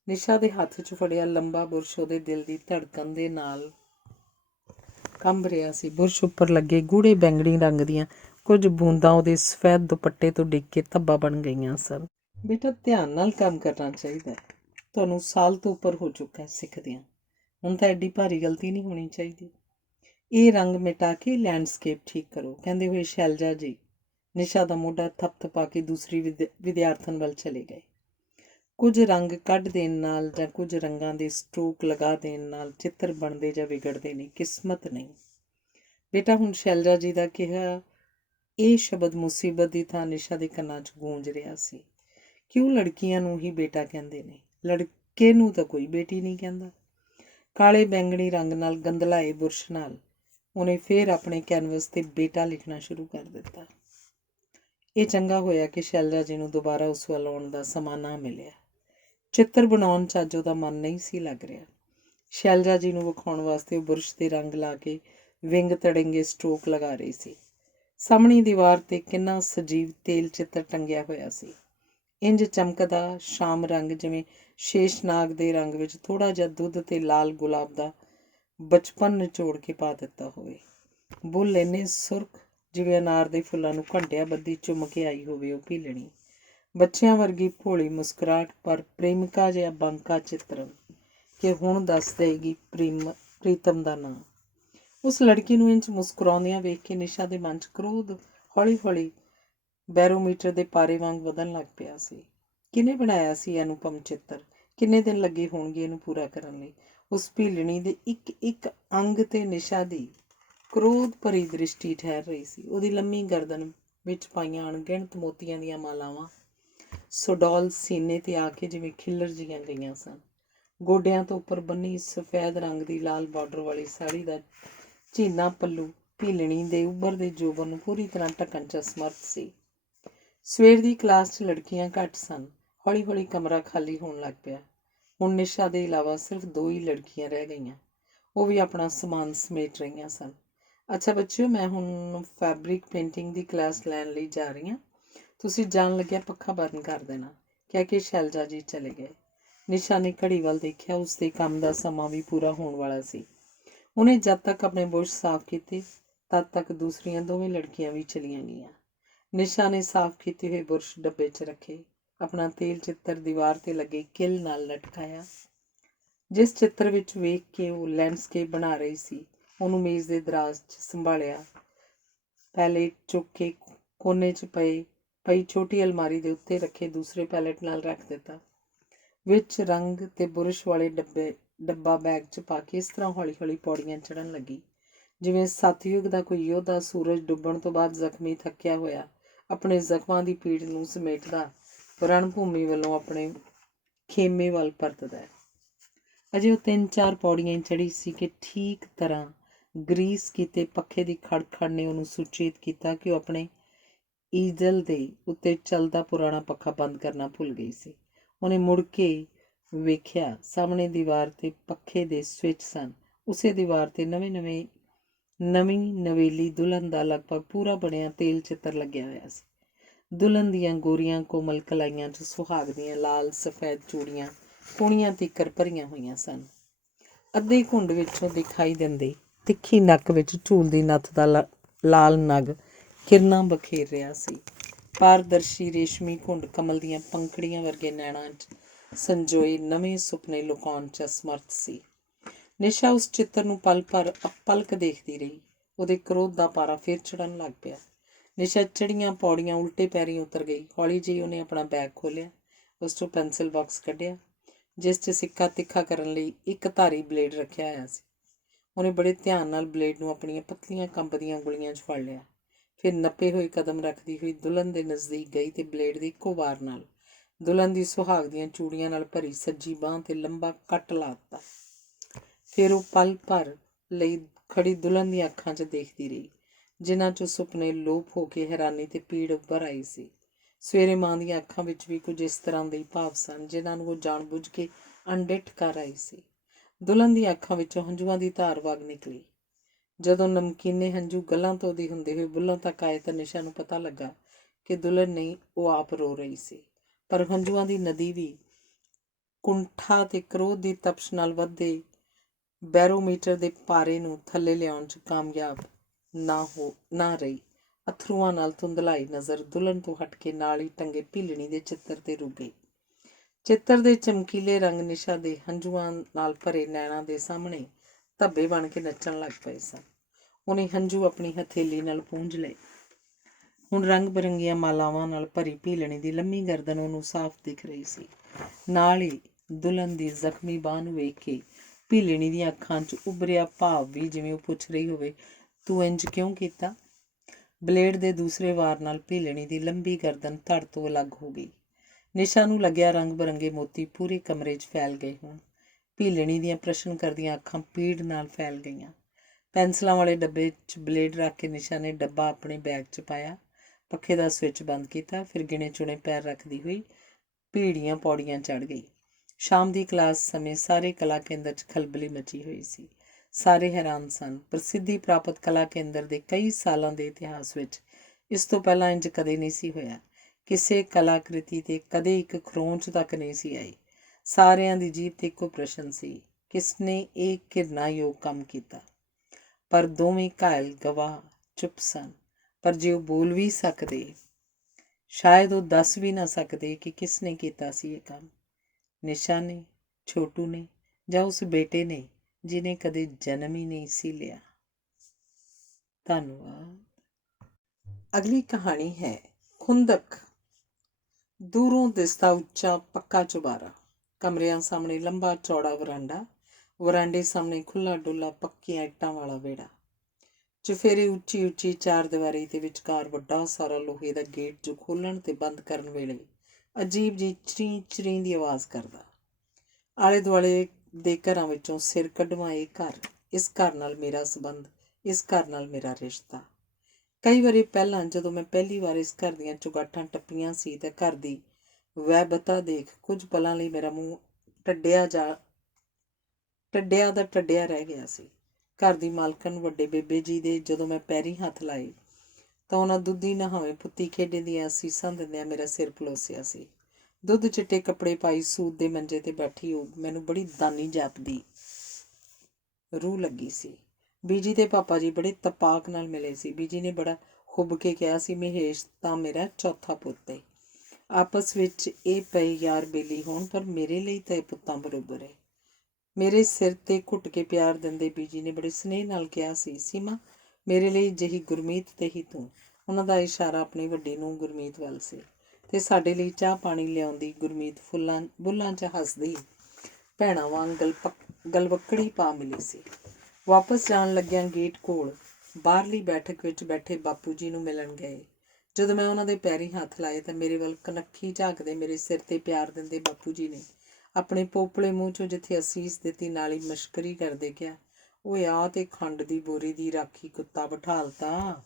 ਨਿਸ਼ਾ ਦੇ ਹੱਥ 'ਚ ਫੜਿਆ ਲੰਬਾ ਬੁਰਸ਼ ਉਹਦੇ ਦਿਲ ਦੀ ਧੜਕਣ ਦੇ ਨਾਲ ਕੰਬ ਰਿਹਾ ਸੀ। ਬੁਰਸ਼ ਉੱਪਰ ਲੱਗੇ ਗੂੜੇ ਬੈਂਗਣੀ ਰੰਗ ਦੀਆਂ ਕੁਝ ਬੂੰਦਾਂ ਉਹਦੇ ਸਫੈਦ ਦੁਪੱਟੇ ਤੋਂ ਡਿੱਗ ਕੇ ਧੱਬਾ ਬਣ ਗਈਆਂ ਸਨ। ਬੇਟਾ, ਧਿਆਨ ਨਾਲ ਕੰਮ ਕਰਨਾ ਚਾਹੀਦਾ ਹੈ। ਤੁਹਾਨੂੰ ਸਾਲ ਤੋਂ ਉੱਪਰ ਹੋ ਚੁੱਕਾ ਸਿੱਖਦਿਆਂ। ਹੁਣ ਤਾਂ ਐਡੀ ਭਾਰੀ ਗਲਤੀ ਨਹੀਂ ਹੋਣੀ ਚਾਹੀਦੀ। ਇਹ ਰੰਗ ਮਿਟਾ ਕੇ ਲੈਂਡਸਕੇਪ ਠੀਕ ਕਰੋ, ਕਹਿੰਦੇ ਹੋਏ ਸ਼ੈਲਜਾ ਜੀ ਨਿਸ਼ਾ ਦਾ ਮੋਢਾ ਥਪਥਪਾ ਕੇ ਦੂਸਰੀ ਵਿਦਿਆਰਥਣ ਵੱਲ ਚਲੇ ਗਏ। ਕੁਝ ਰੰਗ ਕੱਢ ਦੇਣ ਨਾਲ ਜਾਂ ਕੁਝ ਰੰਗਾਂ ਦੇ ਸਟ੍ਰੋਕ ਲਗਾ ਦੇਣ ਨਾਲ ਚਿੱਤਰ ਬਣਦੇ ਜਾਂ ਵਿਗੜਦੇ ਨਹੀਂ, ਕਿਸਮਤ ਨਹੀਂ। ਬੇਟਾ, ਹੁਣ ਸ਼ੈਲਜਾ ਜੀ ਦਾ ਕਿਹਾ ਇਹ ਸ਼ਬਦ ਮੁਸੀਬਤ ਦੀ ਥਾਂ ਨਿਸ਼ਾ ਦੇ ਕੰਨਾਂ 'ਚ ਗੂੰਜ ਰਿਹਾ ਸੀ। ਕਿਉਂ ਲੜਕੀਆਂ ਨੂੰ ਹੀ ਬੇਟਾ ਕਹਿੰਦੇ ਨੇ, ਲੜਕੇ ਨੂੰ ਤਾਂ ਕੋਈ ਬੇਟੀ ਨਹੀਂ ਕਹਿੰਦਾ। ਕਾਲੇ ਬੈਂਗਣੀ ਰੰਗ ਨਾਲ ਗੰਦਲਾਏ ਬੁਰਸ਼ ਨਾਲ ਉਹਨੇ ਫੇਰ ਆਪਣੇ ਕੈਨਵਸ 'ਤੇ ਬੇਟਾ ਲਿਖਣਾ ਸ਼ੁਰੂ ਕਰ ਦਿੱਤਾ। ਇਹ ਚੰਗਾ ਹੋਇਆ ਕਿ ਸ਼ੈਲਜਾ ਜੀ ਨੂੰ ਦੁਬਾਰਾ ਉਸ ਵੱਲ ਆਉਣ ਦਾ ਸਮਾਂ ਨਾ ਮਿਲਿਆ। ਚਿੱਤਰ ਬਣਾਉਣ 'ਚ ਅੱਜ ਉਹਦਾ ਮਨ ਨਹੀਂ ਸੀ ਲੱਗ ਰਿਹਾ। ਸ਼ੈਲਜਾ ਜੀ ਨੂੰ ਵਿਖਾਉਣ ਵਾਸਤੇ ਉਹ ਬੁਰਸ਼ ਦੇ ਰੰਗ ਲਾ ਕੇ ਵਿੰਗ ਤੜਿੰਗੇ ਸਟ੍ਰੋਕ ਲਗਾ ਰਹੀ ਸੀ। ਸਾਹਮਣੀ ਦੀਵਾਰ 'ਤੇ ਕਿੰਨਾ ਸਜੀਵ ਤੇਲ ਚਿੱਤਰ ਟੰਗਿਆ ਹੋਇਆ ਸੀ, ਇੰਜ ਚਮਕਦਾ ਸ਼ਾਮ ਰੰਗ ਜਿਵੇਂ ਸ਼ੇਸ਼ਨਾਗ ਦੇ ਰੰਗ ਵਿੱਚ ਥੋੜ੍ਹਾ ਜਿਹਾ ਦੁੱਧ ਤੇ ਲਾਲ ਗੁਲਾਬ ਦਾ ਬਚਪਨ ਨਿਚੋੜ ਕੇ ਪਾ ਦਿੱਤਾ ਹੋਵੇ। ਬੁੱਲ ਇੰਨੇ ਸੁਰਖ ਜਿਵੇਂ ਅਨਾਰ ਦੇ ਫੁੱਲਾਂ ਨੂੰ ਘੰਟਿਆਂ ਬੱਧੀ ਚੁੰਮ ਕੇ ਆਈ ਹੋਵੇ ਉਹ ਭੀਲਣੀ। ਬੱਚਿਆਂ ਵਰਗੀ ਭੋਲੀ ਮੁਸਕਰਾਹਟ, ਪਰ ਪ੍ਰੇਮਿਕਾ ਜਿਹਾ ਬਾਂਕਾ ਚਿੱਤਰਨ ਕਿ ਹੁਣ ਦੱਸ ਦੇਗੀ ਪ੍ਰੀਤਮ ਦਾ ਨਾਂ। ਉਸ ਲੜਕੀ ਨੂੰ ਇੰਝ ਮੁਸਕਰਾਉਂਦਿਆਂ ਵੇਖ ਕੇ ਨਿਸ਼ਾ ਦੇ ਮਨ 'ਚ ਕ੍ਰੋਧ ਹੌਲੀ ਹੌਲੀ ਬੈਰੋਮੀਟਰ ਦੇ ਪਾਰੇ ਵਾਂਗ ਵਧਣ ਲੱਗ ਪਿਆ ਸੀ। ਕਿਹਨੇ ਬਣਾਇਆ ਸੀ ਅਨੁਪਮ ਚਿੱਤਰ? ਕਿੰਨੇ ਦਿਨ ਲੱਗੇ ਹੋਣਗੇ ਇਹਨੂੰ ਪੂਰਾ ਕਰਨ ਲਈ? ਉਸ ਭੀਲਣੀ ਦੇ ਇੱਕ ਇੱਕ ਅੰਗ 'ਤੇ ਨਿਸ਼ਾ ਦੀ ਕ੍ਰੋਧ ਭਰੀ ਦ੍ਰਿਸ਼ਟੀ ਠਹਿਰ ਰਹੀ ਸੀ। ਉਹਦੀ ਲੰਮੀ ਗਰਦਨ ਵਿੱਚ ਪਾਈਆਂ ਅਣਗਿਣਤ ਮੋਤੀਆਂ ਦੀਆਂ ਮਾਲਾਵਾਂ ਸੋਡੋਲ ਸੀਨੇ 'ਤੇ ਆ ਕੇ ਜਿਵੇਂ ਖਿੱਲਰ ਜੀਆਂ ਗਈਆਂ ਸਨ। ਗੋਡਿਆਂ ਤੋਂ ਉੱਪਰ ਬੰਨੀ ਸਫੈਦ ਰੰਗ ਦੀ ਲਾਲ ਬਾਰਡਰ ਵਾਲੀ ਸਾੜੀ ਦਾ ਝੀਨਾ ਪੱਲੂ ਭੀਲਣੀ ਦੇ ਉੱਭਰਦੇ ਜੋਬਨ ਨੂੰ ਪੂਰੀ ਤਰ੍ਹਾਂ ਢੱਕਣ 'ਚ ਅਸਮਰਥ ਸੀ। ਸਵੇਰ ਦੀ ਕਲਾਸ 'ਚ ਲੜਕੀਆਂ ਘੱਟ ਸਨ। ਹੌਲੀ ਹੌਲੀ ਕਮਰਾ ਖਾਲੀ ਹੋਣ ਲੱਗ ਪਿਆ। ਹੁਣ ਨਿਸ਼ਾ ਦੇ ਇਲਾਵਾ ਸਿਰਫ 2 ਹੀ ਲੜਕੀਆਂ ਰਹਿ ਗਈਆਂ। ਉਹ ਵੀ ਆਪਣਾ ਸਮਾਨ ਸਮੇਟ ਰਹੀਆਂ ਸਨ। ਅੱਛਾ ਬੱਚਿਓ, ਮੈਂ ਹੁਣ ਫੈਬਰਿਕ ਪੇਂਟਿੰਗ ਦੀ ਕਲਾਸ ਲੈਣ ਲਈ ਜਾ ਰਹੀ ਹਾਂ। ਤੁਸੀਂ ਜਾਣ ਲੱਗਿਆ ਪੱਖਾ ਬੰਦ ਕਰ ਦੇਣਾ, ਕਹਿ ਕੇ ਸ਼ੈਲਜਾ ਜੀ ਚਲੇ ਗਏ। ਨਿਸ਼ਾ ਨੇ ਘੜੀ ਵੱਲ ਦੇਖਿਆ। ਉਸਦੇ ਕੰਮ ਦਾ ਸਮਾਂ ਵੀ ਪੂਰਾ ਹੋਣ ਵਾਲਾ ਸੀ। ਉਹਨੇ ਜਦ ਤੱਕ ਆਪਣੇ ਬੁਰਸ਼ ਸਾਫ਼ ਕੀਤੇ ਤਦ ਤੱਕ ਦੂਸਰੀਆਂ ਦੋਵੇਂ ਲੜਕੀਆਂ ਵੀ ਚਲੀਆਂ ਗਈਆਂ। ਨਿਸ਼ਾ ਨੇ ਸਾਫ਼ ਕੀਤੇ ਹੋਏ ਬੁਰਸ਼ ਡੱਬੇ 'ਚ ਰੱਖੇ, ਆਪਣਾ ਤੇਲ ਚਿੱਤਰ ਦੀਵਾਰ 'ਤੇ ਲੱਗੇ ਕਿੱਲ ਨਾਲ ਲਟਕਾਇਆ। ਜਿਸ ਚਿੱਤਰ ਵਿੱਚ ਵੇਖ ਕੇ ਉਹ ਲੈਂਡਸਕੇਪ ਬਣਾ ਰਹੀ ਸੀ, ਉਹਨੂੰ ਮੇਜ਼ ਦੇ ਦਰਾਜ਼ 'ਚ ਸੰਭਾਲਿਆ। ਪੈਲੇਟ ਚੁੱਕ ਕੇ ਕੋਨੇ 'ਚ ਪਈ ਛੋਟੀ ਅਲਮਾਰੀ ਦੇ ਉੱਤੇ ਰੱਖੇ ਦੂਸਰੇ ਪੈਲੇਟ ਨਾਲ ਰੱਖ ਦਿੱਤਾ। ਵਿੱਚ ਰੰਗ ਤੇ ਬੁਰਸ਼ ਵਾਲੇ ਡੱਬਾ ਬੈਗ 'ਚ ਪਾ ਕੇ ਇਸ ਤਰ੍ਹਾਂ ਹੌਲੀ ਹੌਲੀ ਪੌੜੀਆਂ ਚੜ੍ਹਨ ਲੱਗੀ ਜਿਵੇਂ ਸਤਯੁਗ ਦਾ ਕੋਈ ਯੋਧਾ ਸੂਰਜ ਡੁੱਬਣ ਤੋਂ ਬਾਅਦ ਜ਼ਖਮੀ ਥੱਕਿਆ ਹੋਇਆ ਆਪਣੇ ਜ਼ਖਮਾਂ ਦੀ ਪੀੜ ਨੂੰ ਸਮੇਟਦਾ ਰਣ ਭੂਮੀ ਵੱਲੋਂ ਆਪਣੇ ਖੇਮੇ ਵੱਲ ਪਰਤਦਾ ਹੈ। ਅਜੇ ਉਹ 3-4 ਪੌੜੀਆਂ ਚੜ੍ਹੀ ਸੀ ਕਿ ਠੀਕ ਤਰ੍ਹਾਂ ਗਰੀਸ ਕੀਤੇ ਪੱਖੇ ਦੀ ਖੜਖੜ ਨੇ ਉਹਨੂੰ ਸੁਚੇਤ ਕੀਤਾ ਕਿ ਉਹ ਆਪਣੇ ਈਜ਼ਲ ਦੇ ਉੱਤੇ ਚੱਲਦਾ ਪੁਰਾਣਾ ਪੱਖਾ ਬੰਦ ਕਰਨਾ ਭੁੱਲ ਗਈ ਸੀ। ਉਹਨੇ ਮੁੜ ਕੇ ਵੇਖਿਆ, ਸਾਹਮਣੇ ਦੀਵਾਰ 'ਤੇ ਪੱਖੇ ਦੇ ਸਵਿੱਚ ਸਨ। ਉਸੇ ਦੀਵਾਰ 'ਤੇ ਨਵੀਂ ਨਵੇਲੀ ਦੁਲਹਨ ਦਾ ਲਗਭਗ ਪੂਰਾ ਬਣਿਆ ਤੇਲ ਚਿੱਤਰ ਲੱਗਿਆ ਹੋਇਆ ਸੀ। ਦੁਲਹਨ ਦੀਆਂ ਗੋਰੀਆਂ ਕੋਮਲ ਕਲਾਈਆਂ 'ਚ ਸੁਹਾਗ ਦੀਆਂ ਲਾਲ ਸਫੈਦ ਚੂੜੀਆਂ ਪੂਣੀਆਂ ਤੀਕਰ ਭਰੀਆਂ ਹੋਈਆਂ ਸਨ। ਅੱਧੇ ਘੁੰਡ ਵਿੱਚੋਂ ਦਿਖਾਈ ਦਿੰਦੇ ਤਿੱਖੀ ਨੱਕ ਵਿੱਚ ਝੂਲਦੀ ਨੱਥ ਦਾ ਲਾਲ ਨਗ ਕਿਰਨਾਂ ਬਖੇਰ ਰਿਹਾ ਸੀ। ਪਾਰਦਰਸ਼ੀ ਰੇਸ਼ਮੀ ਘੁੰਡ ਕਮਲ ਦੀਆਂ ਪੰਖੜੀਆਂ ਵਰਗੇ ਨੈਣਾਂ 'ਚ ਸੰਜੋਏ ਨਵੇਂ ਸੁਪਨੇ ਲੁਕਾਉਣ 'ਚ ਅਸਮਰਥ ਸੀ। ਨਿਸ਼ਾ ਉਸ ਚਿੱਤਰ ਨੂੰ ਪਲ ਭਰ ਅਪਲਕ ਦੇਖਦੀ ਰਹੀ। ਉਹਦੇ ਕ੍ਰੋਧ ਦਾ ਪਾਰਾ ਫਿਰ ਚੜ੍ਹਨ ਲੱਗ ਪਿਆ। ਨਿਸ਼ਾ ਚੜ੍ਹੀਆਂ ਪੌੜੀਆਂ ਉਲਟੇ ਪੈਰੀਂ ਉਤਰ ਗਈ। ਹੌਲੀ ਜਿਹੀ ਉਹਨੇ ਆਪਣਾ ਬੈਗ ਖੋਲ੍ਹਿਆ, ਉਸ 'ਚੋਂ ਪੈਨਸਿਲ ਬਾਕਸ ਕੱਢਿਆ ਜਿਸ 'ਚ ਸਿੱਕਾ ਤਿੱਖਾ ਕਰਨ ਲਈ ਇੱਕ ਧਾਰੀ ਬਲੇਡ ਰੱਖਿਆ ਹੋਇਆ ਸੀ। ਉਹਨੇ ਬੜੇ ਧਿਆਨ ਨਾਲ ਬਲੇਡ ਨੂੰ ਆਪਣੀਆਂ ਪਤਲੀਆਂ ਕੰਬਦੀਆਂ ਉਂਗਲੀਆਂ 'ਚ ਫੜ ਲਿਆ। ਫਿਰ ਨੱਪੇ ਹੋਏ ਕਦਮ ਰੱਖਦੀ ਹੋਈ ਦੁਲਹਨ ਦੇ ਨਜ਼ਦੀਕ ਗਈ ਤੇ ਬਲੇਡ ਦੀ ਇੱਕੋ ਵਾਰ ਨਾਲ ਦੁਲਹਨ ਦੀ ਸੁਹਾਗ ਦੀਆਂ ਚੂੜੀਆਂ ਨਾਲ ਭਰੀ ਸੱਜੀ ਬਾਂਹ 'ਤੇ ਲੰਬਾ ਕੱਟ ਲਾ ਦਿੱਤਾ। ਫਿਰ ਉਹ ਪਲ ਭਰ ਲਈ ਖੜੀ ਦੁਲਹਨ ਦੀਆਂ ਅੱਖਾਂ 'ਚ ਦੇਖਦੀ ਰਹੀ, ਜਿਨ੍ਹਾਂ 'ਚੋਂ ਸੁਪਨੇ ਲੋਪ ਹੋ ਕੇ ਹੈਰਾਨੀ ਤੇ ਪੀੜ ਉੱਭਰ ਆਈ ਸੀ। ਸਵੇਰੇ ਮਾਂ ਦੀਆਂ ਅੱਖਾਂ ਵਿੱਚ ਵੀ ਕੁਝ ਇਸ ਤਰ੍ਹਾਂ ਦੇ ਭਾਵ ਸਨ ਜਿਨ੍ਹਾਂ ਨੂੰ ਉਹ ਜਾਣ ਬੁੱਝ ਕੇ ਅਣਡਿੱਠ ਕਰ ਆਈ ਸੀ। ਦੁਲਹਨ ਦੀਆਂ ਅੱਖਾਂ ਵਿੱਚੋਂ ਹੰਝੂਆਂ ਦੀ ਧਾਰ ਵਗ ਨਿਕਲੀ। ਜਦੋਂ ਨਮਕੀਨੇ ਹੰਝੂ ਗੱਲਾਂ ਤੋਂ ਉਹਦੀ ਹੁੰਦੇ ਹੋਏ ਬੁੱਲ੍ਹਾਂ ਤੱਕ ਆਏ ਤਾਂ ਨਿਸ਼ਾ ਨੂੰ ਪਤਾ ਲੱਗਾ ਕਿ ਦੁਲਹਨ ਨਹੀਂ, ਉਹ ਆਪ ਰੋ ਰਹੀ ਸੀ। ਪਰ ਹੰਝੂਆਂ ਦੀ ਨਦੀ ਵੀ ਕੁੰਠਾ ਤੇ ਕ੍ਰੋਧ ਦੀ ਤਪਸ਼ ਨਾਲ ਵੱਧਦੇ ਬੈਰੋਮੀਟਰ ਦੇ ਪਾਰੇ ਨੂੰ ਥੱਲੇ ਲਿਆਉਣ 'ਚ ਕਾਮਯਾਬ ਨਾ ਰਹੀ। ਅਥਰੂਆਂ ਨਾਲ ਧੁੰਦਲਾਈ ਨਜ਼ਰ ਦੁਲਹਨ ਤੋਂ ਹਟ ਕੇ ਨਾਲ ਹੀ ਟੰਗੇ ਭੀਲਣੀ ਦੇ ਚਿੱਤਰ 'ਤੇ ਰੁਕ ਗਈ। ਚਿੱਤਰ ਦੇ ਚਮਕੀਲੇ ਰੰਗ ਨਿਸ਼ਾ ਦੇ ਹੰਝੂਆਂ ਨਾਲ ਭਰੇ ਨੈਣਾਂ ਦੇ ਸਾਹਮਣੇ ਧੱਬੇ ਬਣ ਕੇ ਨੱਚਣ ਲੱਗ ਪਏ ਸਨ। ਉਹਨੇ ਹੰਝੂ ਆਪਣੀ ਹਥੇਲੀ ਨਾਲ ਪੂੰਝ ਲਏ। ਹੁਣ ਰੰਗ ਬਿਰੰਗੀਆਂ ਮਾਲਾਵਾਂ ਨਾਲ ਭਰੀ ਭੀਲਣੀ ਦੀ ਲੰਮੀ ਗਰਦਨ ਉਹਨੂੰ ਸਾਫ਼ ਦਿਖ ਰਹੀ ਸੀ। ਨਾਲ ਹੀ ਦੁਲਹਨ ਦੀ ਜ਼ਖਮੀ ਬਾਂਹ ਨੂੰ ਵੇਖ ਕੇ ਭੀਲਣੀ ਦੀਆਂ ਅੱਖਾਂ 'ਚ ਉਭਰਿਆ ਭਾਵ ਵੀ ਜਿਵੇਂ ਉਹ ਪੁੱਛ ਰਹੀ ਹੋਵੇ, ਤੂੰ ਇੰਜ ਕਿਉਂ ਕੀਤਾ? ਬਲੇਡ ਦੇ ਦੂਸਰੇ ਵਾਰ ਨਾਲ ਭੀਲਣੀ ਦੀ ਲੰਬੀ ਗਰਦਨ ਧੜ ਤੋਂ ਅਲੱਗ ਹੋ ਗਈ। ਨਿਸ਼ਾ ਨੂੰ ਲੱਗਿਆ ਰੰਗ ਬਿਰੰਗੇ ਮੋਤੀ ਪੂਰੇ ਕਮਰੇ 'ਚ ਫੈਲ ਗਏ ਹੋਣ। ਭੀਲਣੀ ਦੀਆਂ ਪ੍ਰਸ਼ਨ ਕਰਦੀਆਂ ਅੱਖਾਂ ਪੀੜ ਨਾਲ ਫੈਲ ਗਈਆਂ। ਪੈਨਸਲਾਂ ਵਾਲੇ ਡੱਬੇ 'ਚ ਬਲੇਡ ਰੱਖ ਕੇ ਨਿਸ਼ਾ ਨੇ ਡੱਬਾ ਆਪਣੇ ਬੈਗ 'ਚ ਪਾਇਆ, ਪੱਖੇ ਦਾ ਸਵਿੱਚ ਬੰਦ ਕੀਤਾ, ਫਿਰ ਗਿਣੇ ਚੁਣੇ ਪੈਰ ਰੱਖਦੀ ਹੋਈ ਭੀੜੀਆਂ ਪੌੜੀਆਂ ਚੜ੍ਹ ਗਈ। ਸ਼ਾਮ ਦੀ ਕਲਾਸ ਸਮੇਂ ਸਾਰੇ ਕਲਾ ਕੇਂਦਰ 'ਚ ਖਲਬਲੀ ਮਚੀ ਹੋਈ ਸੀ। ਸਾਰੇ ਹੈਰਾਨ ਸਨ। ਪ੍ਰਸਿੱਧੀ ਪ੍ਰਾਪਤ ਕਲਾ ਕੇਂਦਰ ਦੇ ਕਈ ਸਾਲਾਂ ਦੇ ਇਤਿਹਾਸ ਵਿੱਚ ਇਸ ਤੋਂ ਪਹਿਲਾਂ ਇੰਜ ਕਦੇ ਨਹੀਂ ਸੀ ਹੋਇਆ। ਕਿਸੇ ਕਲਾਕ੍ਰਿਤੀ 'ਤੇ ਕਦੇ ਇੱਕ ਖਰੋਂਚ ਤੱਕ ਨਹੀਂ ਸੀ ਆਈ। ਸਾਰਿਆਂ ਦੀ ਜੀਭ 'ਤੇ ਇੱਕੋ ਪ੍ਰਸ਼ਨ ਸੀ, ਕਿਸ ਨੇ ਇਹ ਘਿਰਨਾਯੋਗ ਕੰਮ ਕੀਤਾ? ਪਰ ਦੋਵੇਂ ਘਾਇਲ ਗਵਾਹ ਚੁੱਪ ਸਨ। ਪਰ ਜੇ ਉਹ ਬੋਲ ਵੀ ਸਕਦੇ, ਸ਼ਾਇਦ ਉਹ ਦੱਸ ਵੀ ਨਾ ਸਕਦੇ ਕਿ ਕਿਸ ਨੇ ਕੀਤਾ ਸੀ ਇਹ ਕੰਮ। ਨਿਸ਼ਾ ਨੇ, ਛੋਟੂ ਨੇ, ਜਾਂ ਉਸ ਬੇਟੇ ਨੇ ਜਿਹਨੇ ਕਦੇ ਜਨਮ ਹੀ ਨਹੀਂ ਸੀ ਲਿਆ। ਧੰਨਵਾਦ। ਅਗਲੀ ਕਹਾਣੀ ਹੈ ਖੁੰਦਕ। ਦੂਰੋਂ ਦਿਸਦਾ ਉੱਚਾ ਪੱਕਾ ਚੁਬਾਰਾ, ਕਮਰਿਆਂ ਸਾਹਮਣੇ ਲੰਬਾ ਚੌੜਾ ਵਰਾਂਡਾ, ਵਰਾਂਡੇ ਸਾਹਮਣੇ ਖੁੱਲ੍ਹਾ ਡੁੱਲਾ ਪੱਕੀਆਂ ਇੱਟਾਂ ਵਾਲਾ ਵਿਹੜਾ, ਚੁਫੇਰੇ ਉੱਚੀ ਉੱਚੀ ਚਾਰ ਦੀਵਾਰੀ ਤੇ ਵਿਚਕਾਰ ਵੱਡਾ ਸਾਰਾ ਲੋਹੇ ਦਾ ਗੇਟ ਜੋ ਖੋਲ੍ਹਣ ਤੇ ਬੰਦ ਕਰਨ ਵੇਲੇ ਅਜੀਬ ਜਿਹੀ ਚਰੀਂ ਚਰੀਂ ਦੀ ਆਵਾਜ਼ ਕਰਦਾ। ਆਲੇ ਦੁਆਲੇ ਦੇ ਘਰਾਂ ਵਿੱਚੋਂ ਸਿਰ ਕੱਢਵਾਂ ਇਹ ਘਰ, ਇਸ ਘਰ ਨਾਲ ਮੇਰਾ ਸੰਬੰਧ, ਇਸ ਘਰ ਨਾਲ ਮੇਰਾ ਰਿਸ਼ਤਾ। ਕਈ ਵਾਰੀ ਪਹਿਲਾਂ ਜਦੋਂ ਮੈਂ ਪਹਿਲੀ ਵਾਰ ਇਸ ਘਰ ਦੀਆਂ ਚੁਗਾਠਾਂ ਟੱਪੀਆਂ ਸੀ ਤਾਂ ਘਰ ਦੀ ਵੈਭਤਾ ਦੇਖ ਕੁਝ ਪਲਾਂ ਲਈ ਮੇਰਾ ਮੂੰਹ ਟੱਡਿਆ ਦਾ ਟੱਡਿਆ ਰਹਿ ਗਿਆ ਸੀ। ਘਰ ਦੀ ਮਾਲਕਣ ਵੱਡੇ ਬੇਬੇ ਜੀ ਦੇ ਜਦੋਂ ਮੈਂ ਪੈਰੀਂ ਹੱਥ ਲਾਏ ਤਾਂ ਉਹਨਾਂ ਦੁੱਧੀ ਨਹਾਵੇਂ ਪੁੱਤੀ ਖੇਡੇ ਦੀਆਂ ਅਸੀਸਾਂ ਦਿੰਦਿਆਂ ਮੇਰਾ ਸਿਰ ਪਲੋਸਿਆ ਸੀ। ਦੁੱਧ ਚਿੱਟੇ ਕੱਪੜੇ ਪਾਈ ਸੂਤ ਦੇ ਮੰਜੇ ਤੇ ਬੈਠੀ ਉਹ ਮੈਨੂੰ ਬੜੀ ਦਾਨੀ ਜਾਪਦੀ ਰੂਹ ਲੱਗੀ ਸੀ। ਬੀਜੀ ਤੇ ਪਾਪਾ ਜੀ ਬੜੇ ਤਪਾਕ ਨਾਲ ਮਿਲੇ ਸੀ। ਬੀਜੀ ਨੇ ਬੜਾ ਹੁੱਬ ਕੇ ਕਿਹਾ ਸੀ, ਮਹੇਸ਼ ਤਾਂ ਮੇਰਾ ਚੌਥਾ ਪੁੱਤ ਏ। ਆਪਸ ਵਿੱਚ ਇਹ ਪਏ ਯਾਰ ਬੇਲੀ ਹੋਣ, ਪਰ ਮੇਰੇ ਲਈ ਤਾਂ ਇਹ ਪੁੱਤਾਂ ਬਰੋਬਰ ਏ। ਮੇਰੇ ਸਿਰ ਤੇ ਘੁੱਟ ਕੇ ਪਿਆਰ ਦਿੰਦੇ ਬੀਜੀ ਨੇ ਬੜੇ ਸਨੇਹ ਨਾਲ ਕਿਹਾ ਸੀ, ਸੀਮਾ ਮੇਰੇ ਲਈ ਜਿਹੀ ਗੁਰਮੀਤ ਤੇ ਹੀ ਤੂੰ। ਉਹਨਾਂ ਦਾ ਇਸ਼ਾਰਾ ਆਪਣੀ ਵੱਡੀ ਨੂੰ ਗੁਰਮੀਤ ਵੱਲ ਸੀ ਤੇ ਸਾਡੇ ਲਈ ਚਾਹ ਪਾਣੀ ਲਿਆਉਂਦੀ ਗੁਰਮੀਤ ਬੁੱਲਾਂ 'ਚ ਹੱਸਦੀ ਭੈਣਾਂ ਵਾਂਗ ਗਲਵੱਕੜੀ ਪਾ ਮਿਲੀ ਸੀ। ਵਾਪਸ ਜਾਣ ਲੱਗਿਆਂ ਗੇਟ ਕੋਲ ਬਾਹਰਲੀ ਬੈਠਕ ਵਿੱਚ ਬੈਠੇ ਬਾਪੂ ਜੀ ਨੂੰ ਮਿਲਣ ਗਏ। ਜਦੋਂ ਮੈਂ ਉਹਨਾਂ ਦੇ ਪੈਰੀਂ ਹੱਥ ਲਾਏ ਤਾਂ ਮੇਰੇ ਵੱਲ ਕਨੱਖੀ ਝਾਕਦੇ ਮੇਰੇ ਸਿਰ ਤੇ ਪਿਆਰ ਦਿੰਦੇ ਬਾਪੂ ਜੀ ਨੇ ਆਪਣੇ ਪੋਪਲੇ ਮੂੰਹ 'ਚੋਂ ਜਿੱਥੇ ਅਸੀਸ ਦਿੱਤੀ ਨਾਲ ਹੀ ਮਸ਼ਕਰੀ ਕਰਦੇ ਕਿਹਾ, ਓਏ ਆ ਤੇ ਖੰਡ ਦੀ ਬੋਰੀ ਦੀ ਰਾਖੀ ਕੁੱਤਾ ਬਿਠਾਲਤਾ।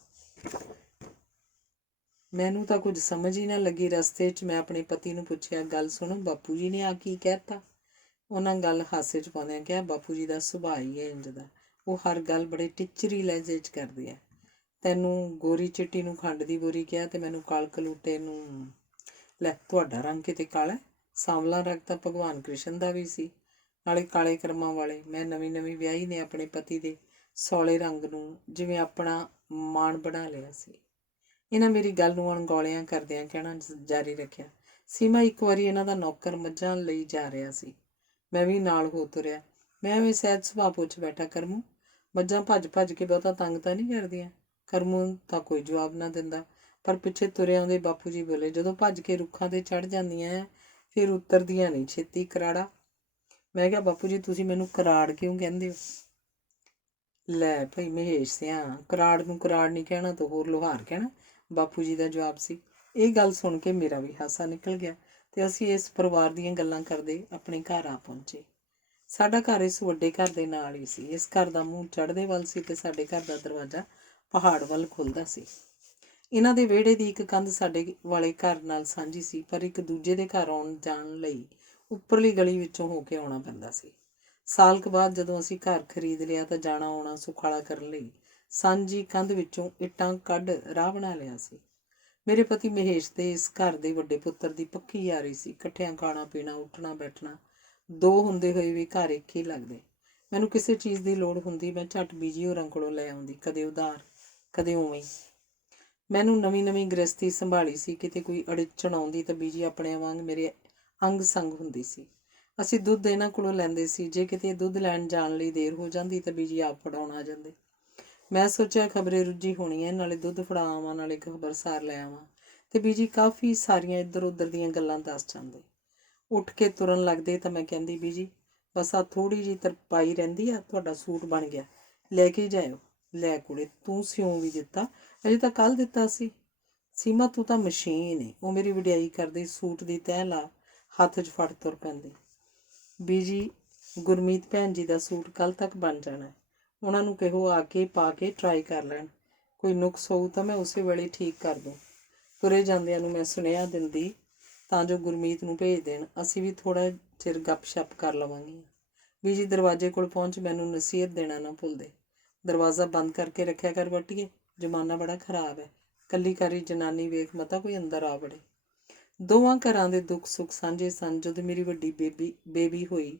ਮੈਨੂੰ ਤਾਂ ਕੁਝ ਸਮਝ ਹੀ ਨਾ ਲੱਗੀ। ਰਸਤੇ 'ਚ ਮੈਂ ਆਪਣੇ ਪਤੀ ਨੂੰ ਪੁੱਛਿਆ, ਗੱਲ ਸੁਣੋ, ਬਾਪੂ ਜੀ ਨੇ ਆ ਕੀ ਕਹਿਤਾ? ਉਹਨਾਂ ਗੱਲ ਹਾਸੇ 'ਚ ਪਾਉਂਦਿਆਂ ਕਿਹਾ, ਬਾਪੂ ਜੀ ਦਾ ਸੁਭਾਅ ਹੀ ਹੈ ਇੰਜ ਦਾ, ਉਹ ਹਰ ਗੱਲ ਬੜੇ ਟਿੱਚਰੀ ਲਹਿਜੇ 'ਚ ਕਰਦੇ ਆ। ਤੈਨੂੰ ਗੋਰੀ ਚਿੱਟੀ ਨੂੰ ਖੰਡ ਦੀ ਬੋਰੀ ਕਿਹਾ ਤੇ ਮੈਨੂੰ ਕਾਲ ਕਲੂਟੇ ਨੂੰ। ਲੈ, ਤੁਹਾਡਾ ਰੰਗ ਕਿਤੇ ਕਾਲਾ, ਸਾਂਵਲਾ ਰੰਗ ਤਾਂ ਭਗਵਾਨ ਕ੍ਰਿਸ਼ਨ ਦਾ ਵੀ ਸੀ, ਨਾਲੇ ਕਾਲੇ ਕਰਮਾਂ ਵਾਲੇ। ਮੈਂ ਨਵੀਂ ਨਵੀਂ ਵਿਆਹੀ ਨੇ ਆਪਣੇ ਪਤੀ ਦੇ ਸੌਲੇ ਰੰਗ ਨੂੰ ਜਿਵੇਂ ਆਪਣਾ ਮਾਣ ਬਣਾ ਲਿਆ ਸੀ। ਇਹਨਾਂ ਮੇਰੀ ਗੱਲ ਨੂੰ ਅਣਗੌਲਿਆਂ ਕਰਦਿਆਂ ਕਹਿਣਾ ਜਾਰੀ ਰੱਖਿਆ, ਸੀਮਾ ਇੱਕ ਵਾਰੀ ਇਹਨਾਂ ਦਾ ਨੌਕਰ ਮੱਝਾਂ ਲਈ ਜਾ ਰਿਹਾ ਸੀ, ਮੈਂ ਵੀ ਨਾਲ ਹੋ ਤੁਰਿਆ। ਮੈਂ ਐਵੇਂ ਸਹਿਜ ਸੁਭਾਅ ਪੁੱਛ ਬੈਠਾ, ਕਰਮੂ ਮੱਝਾਂ ਭੱਜ ਭੱਜ ਕੇ ਬਹੁਤਾ ਤੰਗ ਤਾਂ ਨਹੀਂ ਕਰਦੀਆਂ? ਕਰਮੂ ਤਾਂ ਕੋਈ ਜਵਾਬ ਨਾ ਦਿੰਦਾ, ਪਰ ਪਿੱਛੇ ਤੁਰੇ ਆਉਂਦੇ ਬਾਪੂ ਜੀ ਬੋਲੇ, ਜਦੋਂ ਭੱਜ ਕੇ ਰੁੱਖਾਂ 'ਤੇ ਚੜ੍ਹ ਜਾਂਦੀਆਂ ਫਿਰ ਉਤਰਦੀਆਂ ਨਹੀਂ ਛੇਤੀ, ਕਰਾੜਾ। ਮੈਂ ਕਿਹਾ, ਬਾਪੂ ਜੀ ਤੁਸੀਂ ਮੈਨੂੰ ਕਰਾੜ ਕਿਉਂ ਕਹਿੰਦੇ ਹੋ? ਲੈ ਭਾਈ ਮਹੇਸ਼ ਸਿਆਂ, ਕਰਾੜ ਨੂੰ ਕਰਾੜ ਨਹੀਂ ਕਹਿਣਾ ਤਾਂ ਹੋਰ ਲੁਹਾਰ ਕਹਿਣਾ, ਬਾਪੂ ਜੀ ਦਾ ਜਵਾਬ ਸੀ। ਇਹ ਗੱਲ ਸੁਣ ਕੇ ਮੇਰਾ ਵੀ ਹਾਸਾ ਨਿਕਲ ਗਿਆ ਤੇ ਅਸੀਂ ਇਸ ਪਰਿਵਾਰ ਦੀਆਂ ਗੱਲਾਂ ਕਰਦੇ ਆਪਣੇ ਘਰ ਆ ਪਹੁੰਚੇ। ਸਾਡਾ ਘਰ ਇਸ ਵੱਡੇ ਘਰ ਦੇ ਨਾਲ ਹੀ ਸੀ। ਇਸ ਘਰ ਦਾ ਮੂੰਹ ਚੜ੍ਹਦੇ ਵੱਲ ਸੀ ਤੇ ਸਾਡੇ ਘਰ ਦਾ ਦਰਵਾਜ਼ਾ ਪਹਾੜ ਵੱਲ ਖੁੱਲ੍ਹਦਾ ਸੀ। ਇਹਨਾਂ ਦੇ ਵਿਹੜੇ ਦੀ ਇੱਕ ਕੰਧ ਸਾਡੇ ਵਾਲੇ ਘਰ ਨਾਲ ਸਾਂਝੀ ਸੀ, ਪਰ ਇੱਕ ਦੂਜੇ ਦੇ ਘਰ ਆਉਣ ਜਾਣ ਲਈ ਉੱਪਰਲੀ ਗਲੀ ਵਿੱਚੋਂ ਹੋ ਕੇ ਆਉਣਾ ਪੈਂਦਾ ਸੀ। ਸਾਲ ਕੁ ਬਾਅਦ ਜਦੋਂ ਅਸੀਂ ਘਰ ਖਰੀਦ ਲਿਆ ਤਾਂ ਜਾਣਾ ਆਉਣਾ ਸੁਖਾਲਾ ਕਰਨ ਲਈ ਸਾਂਝੀ ਕੰਧ ਵਿੱਚੋਂ ਇੱਟਾਂ ਕੱਢ ਰਾਹ ਬਣਾ ਲਿਆ ਸੀ। ਮੇਰੇ ਪਤੀ ਮਹੇਸ਼ ਤੇ ਇਸ ਘਰ ਦੇ ਵੱਡੇ ਪੁੱਤਰ ਦੀ ਪੱਕੀ ਯਾਰੀ ਸੀ। ਇਕੱਠਿਆਂ ਖਾਣਾ ਪੀਣਾ, ਉੱਠਣਾ ਬੈਠਣਾ, ਦੋ ਹੁੰਦੇ ਹੋਏ ਵੀ ਘਰ ਇੱਕ ਹੀ ਲੱਗਦੇ। ਮੈਨੂੰ ਕਿਸੇ ਚੀਜ਼ ਦੀ ਲੋੜ ਹੁੰਦੀ ਮੈਂ ਝੱਟ ਬੀਜੀ ਹੋਰਾਂ ਕੋਲੋਂ ਲੈ ਆਉਂਦੀ, ਕਦੇ ਉਧਾਰ ਕਦੇ ਉਵੇਂ ਹੀ। ਮੈਨੂੰ ਨਵੀਂ ਨਵੀਂ ਗ੍ਰਸਤੀ ਸੰਭਾਲੀ ਸੀ, ਕਿਤੇ ਕੋਈ ਅੜਚਣ ਆਉਂਦੀ ਤਾਂ ਬੀਜੀ ਆਪਣਿਆਂ ਵਾਂਗ ਮੇਰੇ ਅੰਗ ਸੰਗ ਹੁੰਦੀ ਸੀ। ਅਸੀਂ ਦੁੱਧ ਇਹਨਾਂ ਕੋਲੋਂ ਲੈਂਦੇ ਸੀ। ਜੇ ਕਿਤੇ ਦੁੱਧ ਲੈਣ ਜਾਣ ਲਈ ਦੇਰ ਹੋ ਜਾਂਦੀ ਤਾਂ ਬੀਜੀ ਆਪ ਫੜਾਉਣ ਆ ਜਾਂਦੇ। ਮੈਂ ਸੋਚਿਆ ਖਬਰੇ ਰੁੱਝੀ ਹੋਣੀ ਹੈ, ਨਾਲੇ ਦੁੱਧ ਫੜਾ ਆਵਾਂ, ਨਾਲੇ ਖਬਰਸਾਰ ਲੈ ਆਵਾਂ। ਤੇ ਬੀਜੀ ਕਾਫੀ ਸਾਰੀਆਂ ਇੱਧਰ ਉੱਧਰ ਦੀਆਂ ਗੱਲਾਂ ਦੱਸ ਜਾਂਦੇ। ਉੱਠ ਕੇ ਤੁਰਨ ਲੱਗਦੇ ਤਾਂ ਮੈਂ ਕਹਿੰਦੀ, ਬੀਜੀ ਬਸ ਆ ਥੋੜ੍ਹੀ ਜਿਹੀ ਤਰਪਾਈ ਰਹਿੰਦੀ ਆ, ਤੁਹਾਡਾ ਸੂਟ ਬਣ ਗਿਆ, ਲੈ ਕੇ ਜਾਇਓ। ਲੈ ਕੁੜੇ, ਤੂੰ ਸਿਉਂ ਵੀ ਦਿੱਤਾ? ਅਜੇ ਤਾਂ ਕੱਲ੍ਹ ਦਿੱਤਾ ਸੀ। ਸੀਮਾ ਤੂੰ ਤਾਂ ਮਸ਼ੀਨ ਏ। ਉਹ ਮੇਰੀ ਵਡਿਆਈ ਕਰਦੀ, ਸੂਟ ਦੀ ਤਹਿ ਲਾ ਹੱਥ 'ਚ ਫੜ ਤੁਰ ਪੈਂਦੀ। ਬੀਜੀ ਗੁਰਮੀਤ ਭੈਣ ਜੀ ਦਾ ਸੂਟ ਕੱਲ੍ਹ ਤੱਕ ਬਣ ਜਾਣਾ। ਉਹਨਾਂ ਨੂੰ ਕਹੋ ਆ ਕੇ ਪਾ ਕੇ ਟਰਾਈ ਕਰ ਲੈਣ। ਕੋਈ ਨੁਕਸ ਹੋਊ ਤਾਂ ਮੈਂ ਉਸੇ ਵੇਲੇ ਠੀਕ ਕਰ ਦੂੰ। ਤੁਰੇ ਜਾਂਦਿਆਂ ਨੂੰ ਮੈਂ ਸੁਨੇਹਾ ਦਿੰਦੀ ਤਾਂ ਜੋ ਗੁਰਮੀਤ ਨੂੰ ਭੇਜ ਦੇਣ। ਅਸੀਂ ਵੀ ਥੋੜ੍ਹਾ ਚਿਰ ਗੱਪ ਸ਼ੱਪ ਕਰ ਲਵਾਂਗੀਆਂ। ਬੀਜੀ ਦਰਵਾਜ਼ੇ ਕੋਲ ਪਹੁੰਚ ਮੈਨੂੰ ਨਸੀਹਤ ਦੇਣਾ ਨਾ ਭੁੱਲਦੇ। ਦਰਵਾਜ਼ਾ ਬੰਦ ਕਰਕੇ ਰੱਖਿਆ ਕਰ ਵਟੀਏ, ਜ਼ਮਾਨਾ ਬੜਾ ਖਰਾਬ ਹੈ। ਕੱਲੀ ਕਾਰੀ ਜਨਾਨੀ ਵੇਖ ਮਤਾ ਕੋਈ ਅੰਦਰ ਆ ਵੜੇ। ਦੋਵਾਂ ਘਰਾਂ ਦੇ ਦੁੱਖ ਸੁੱਖ ਸਾਂਝੇ ਸਨ। ਜਦੋਂ ਮੇਰੀ ਵੱਡੀ ਬੇਬੀ ਹੋਈ,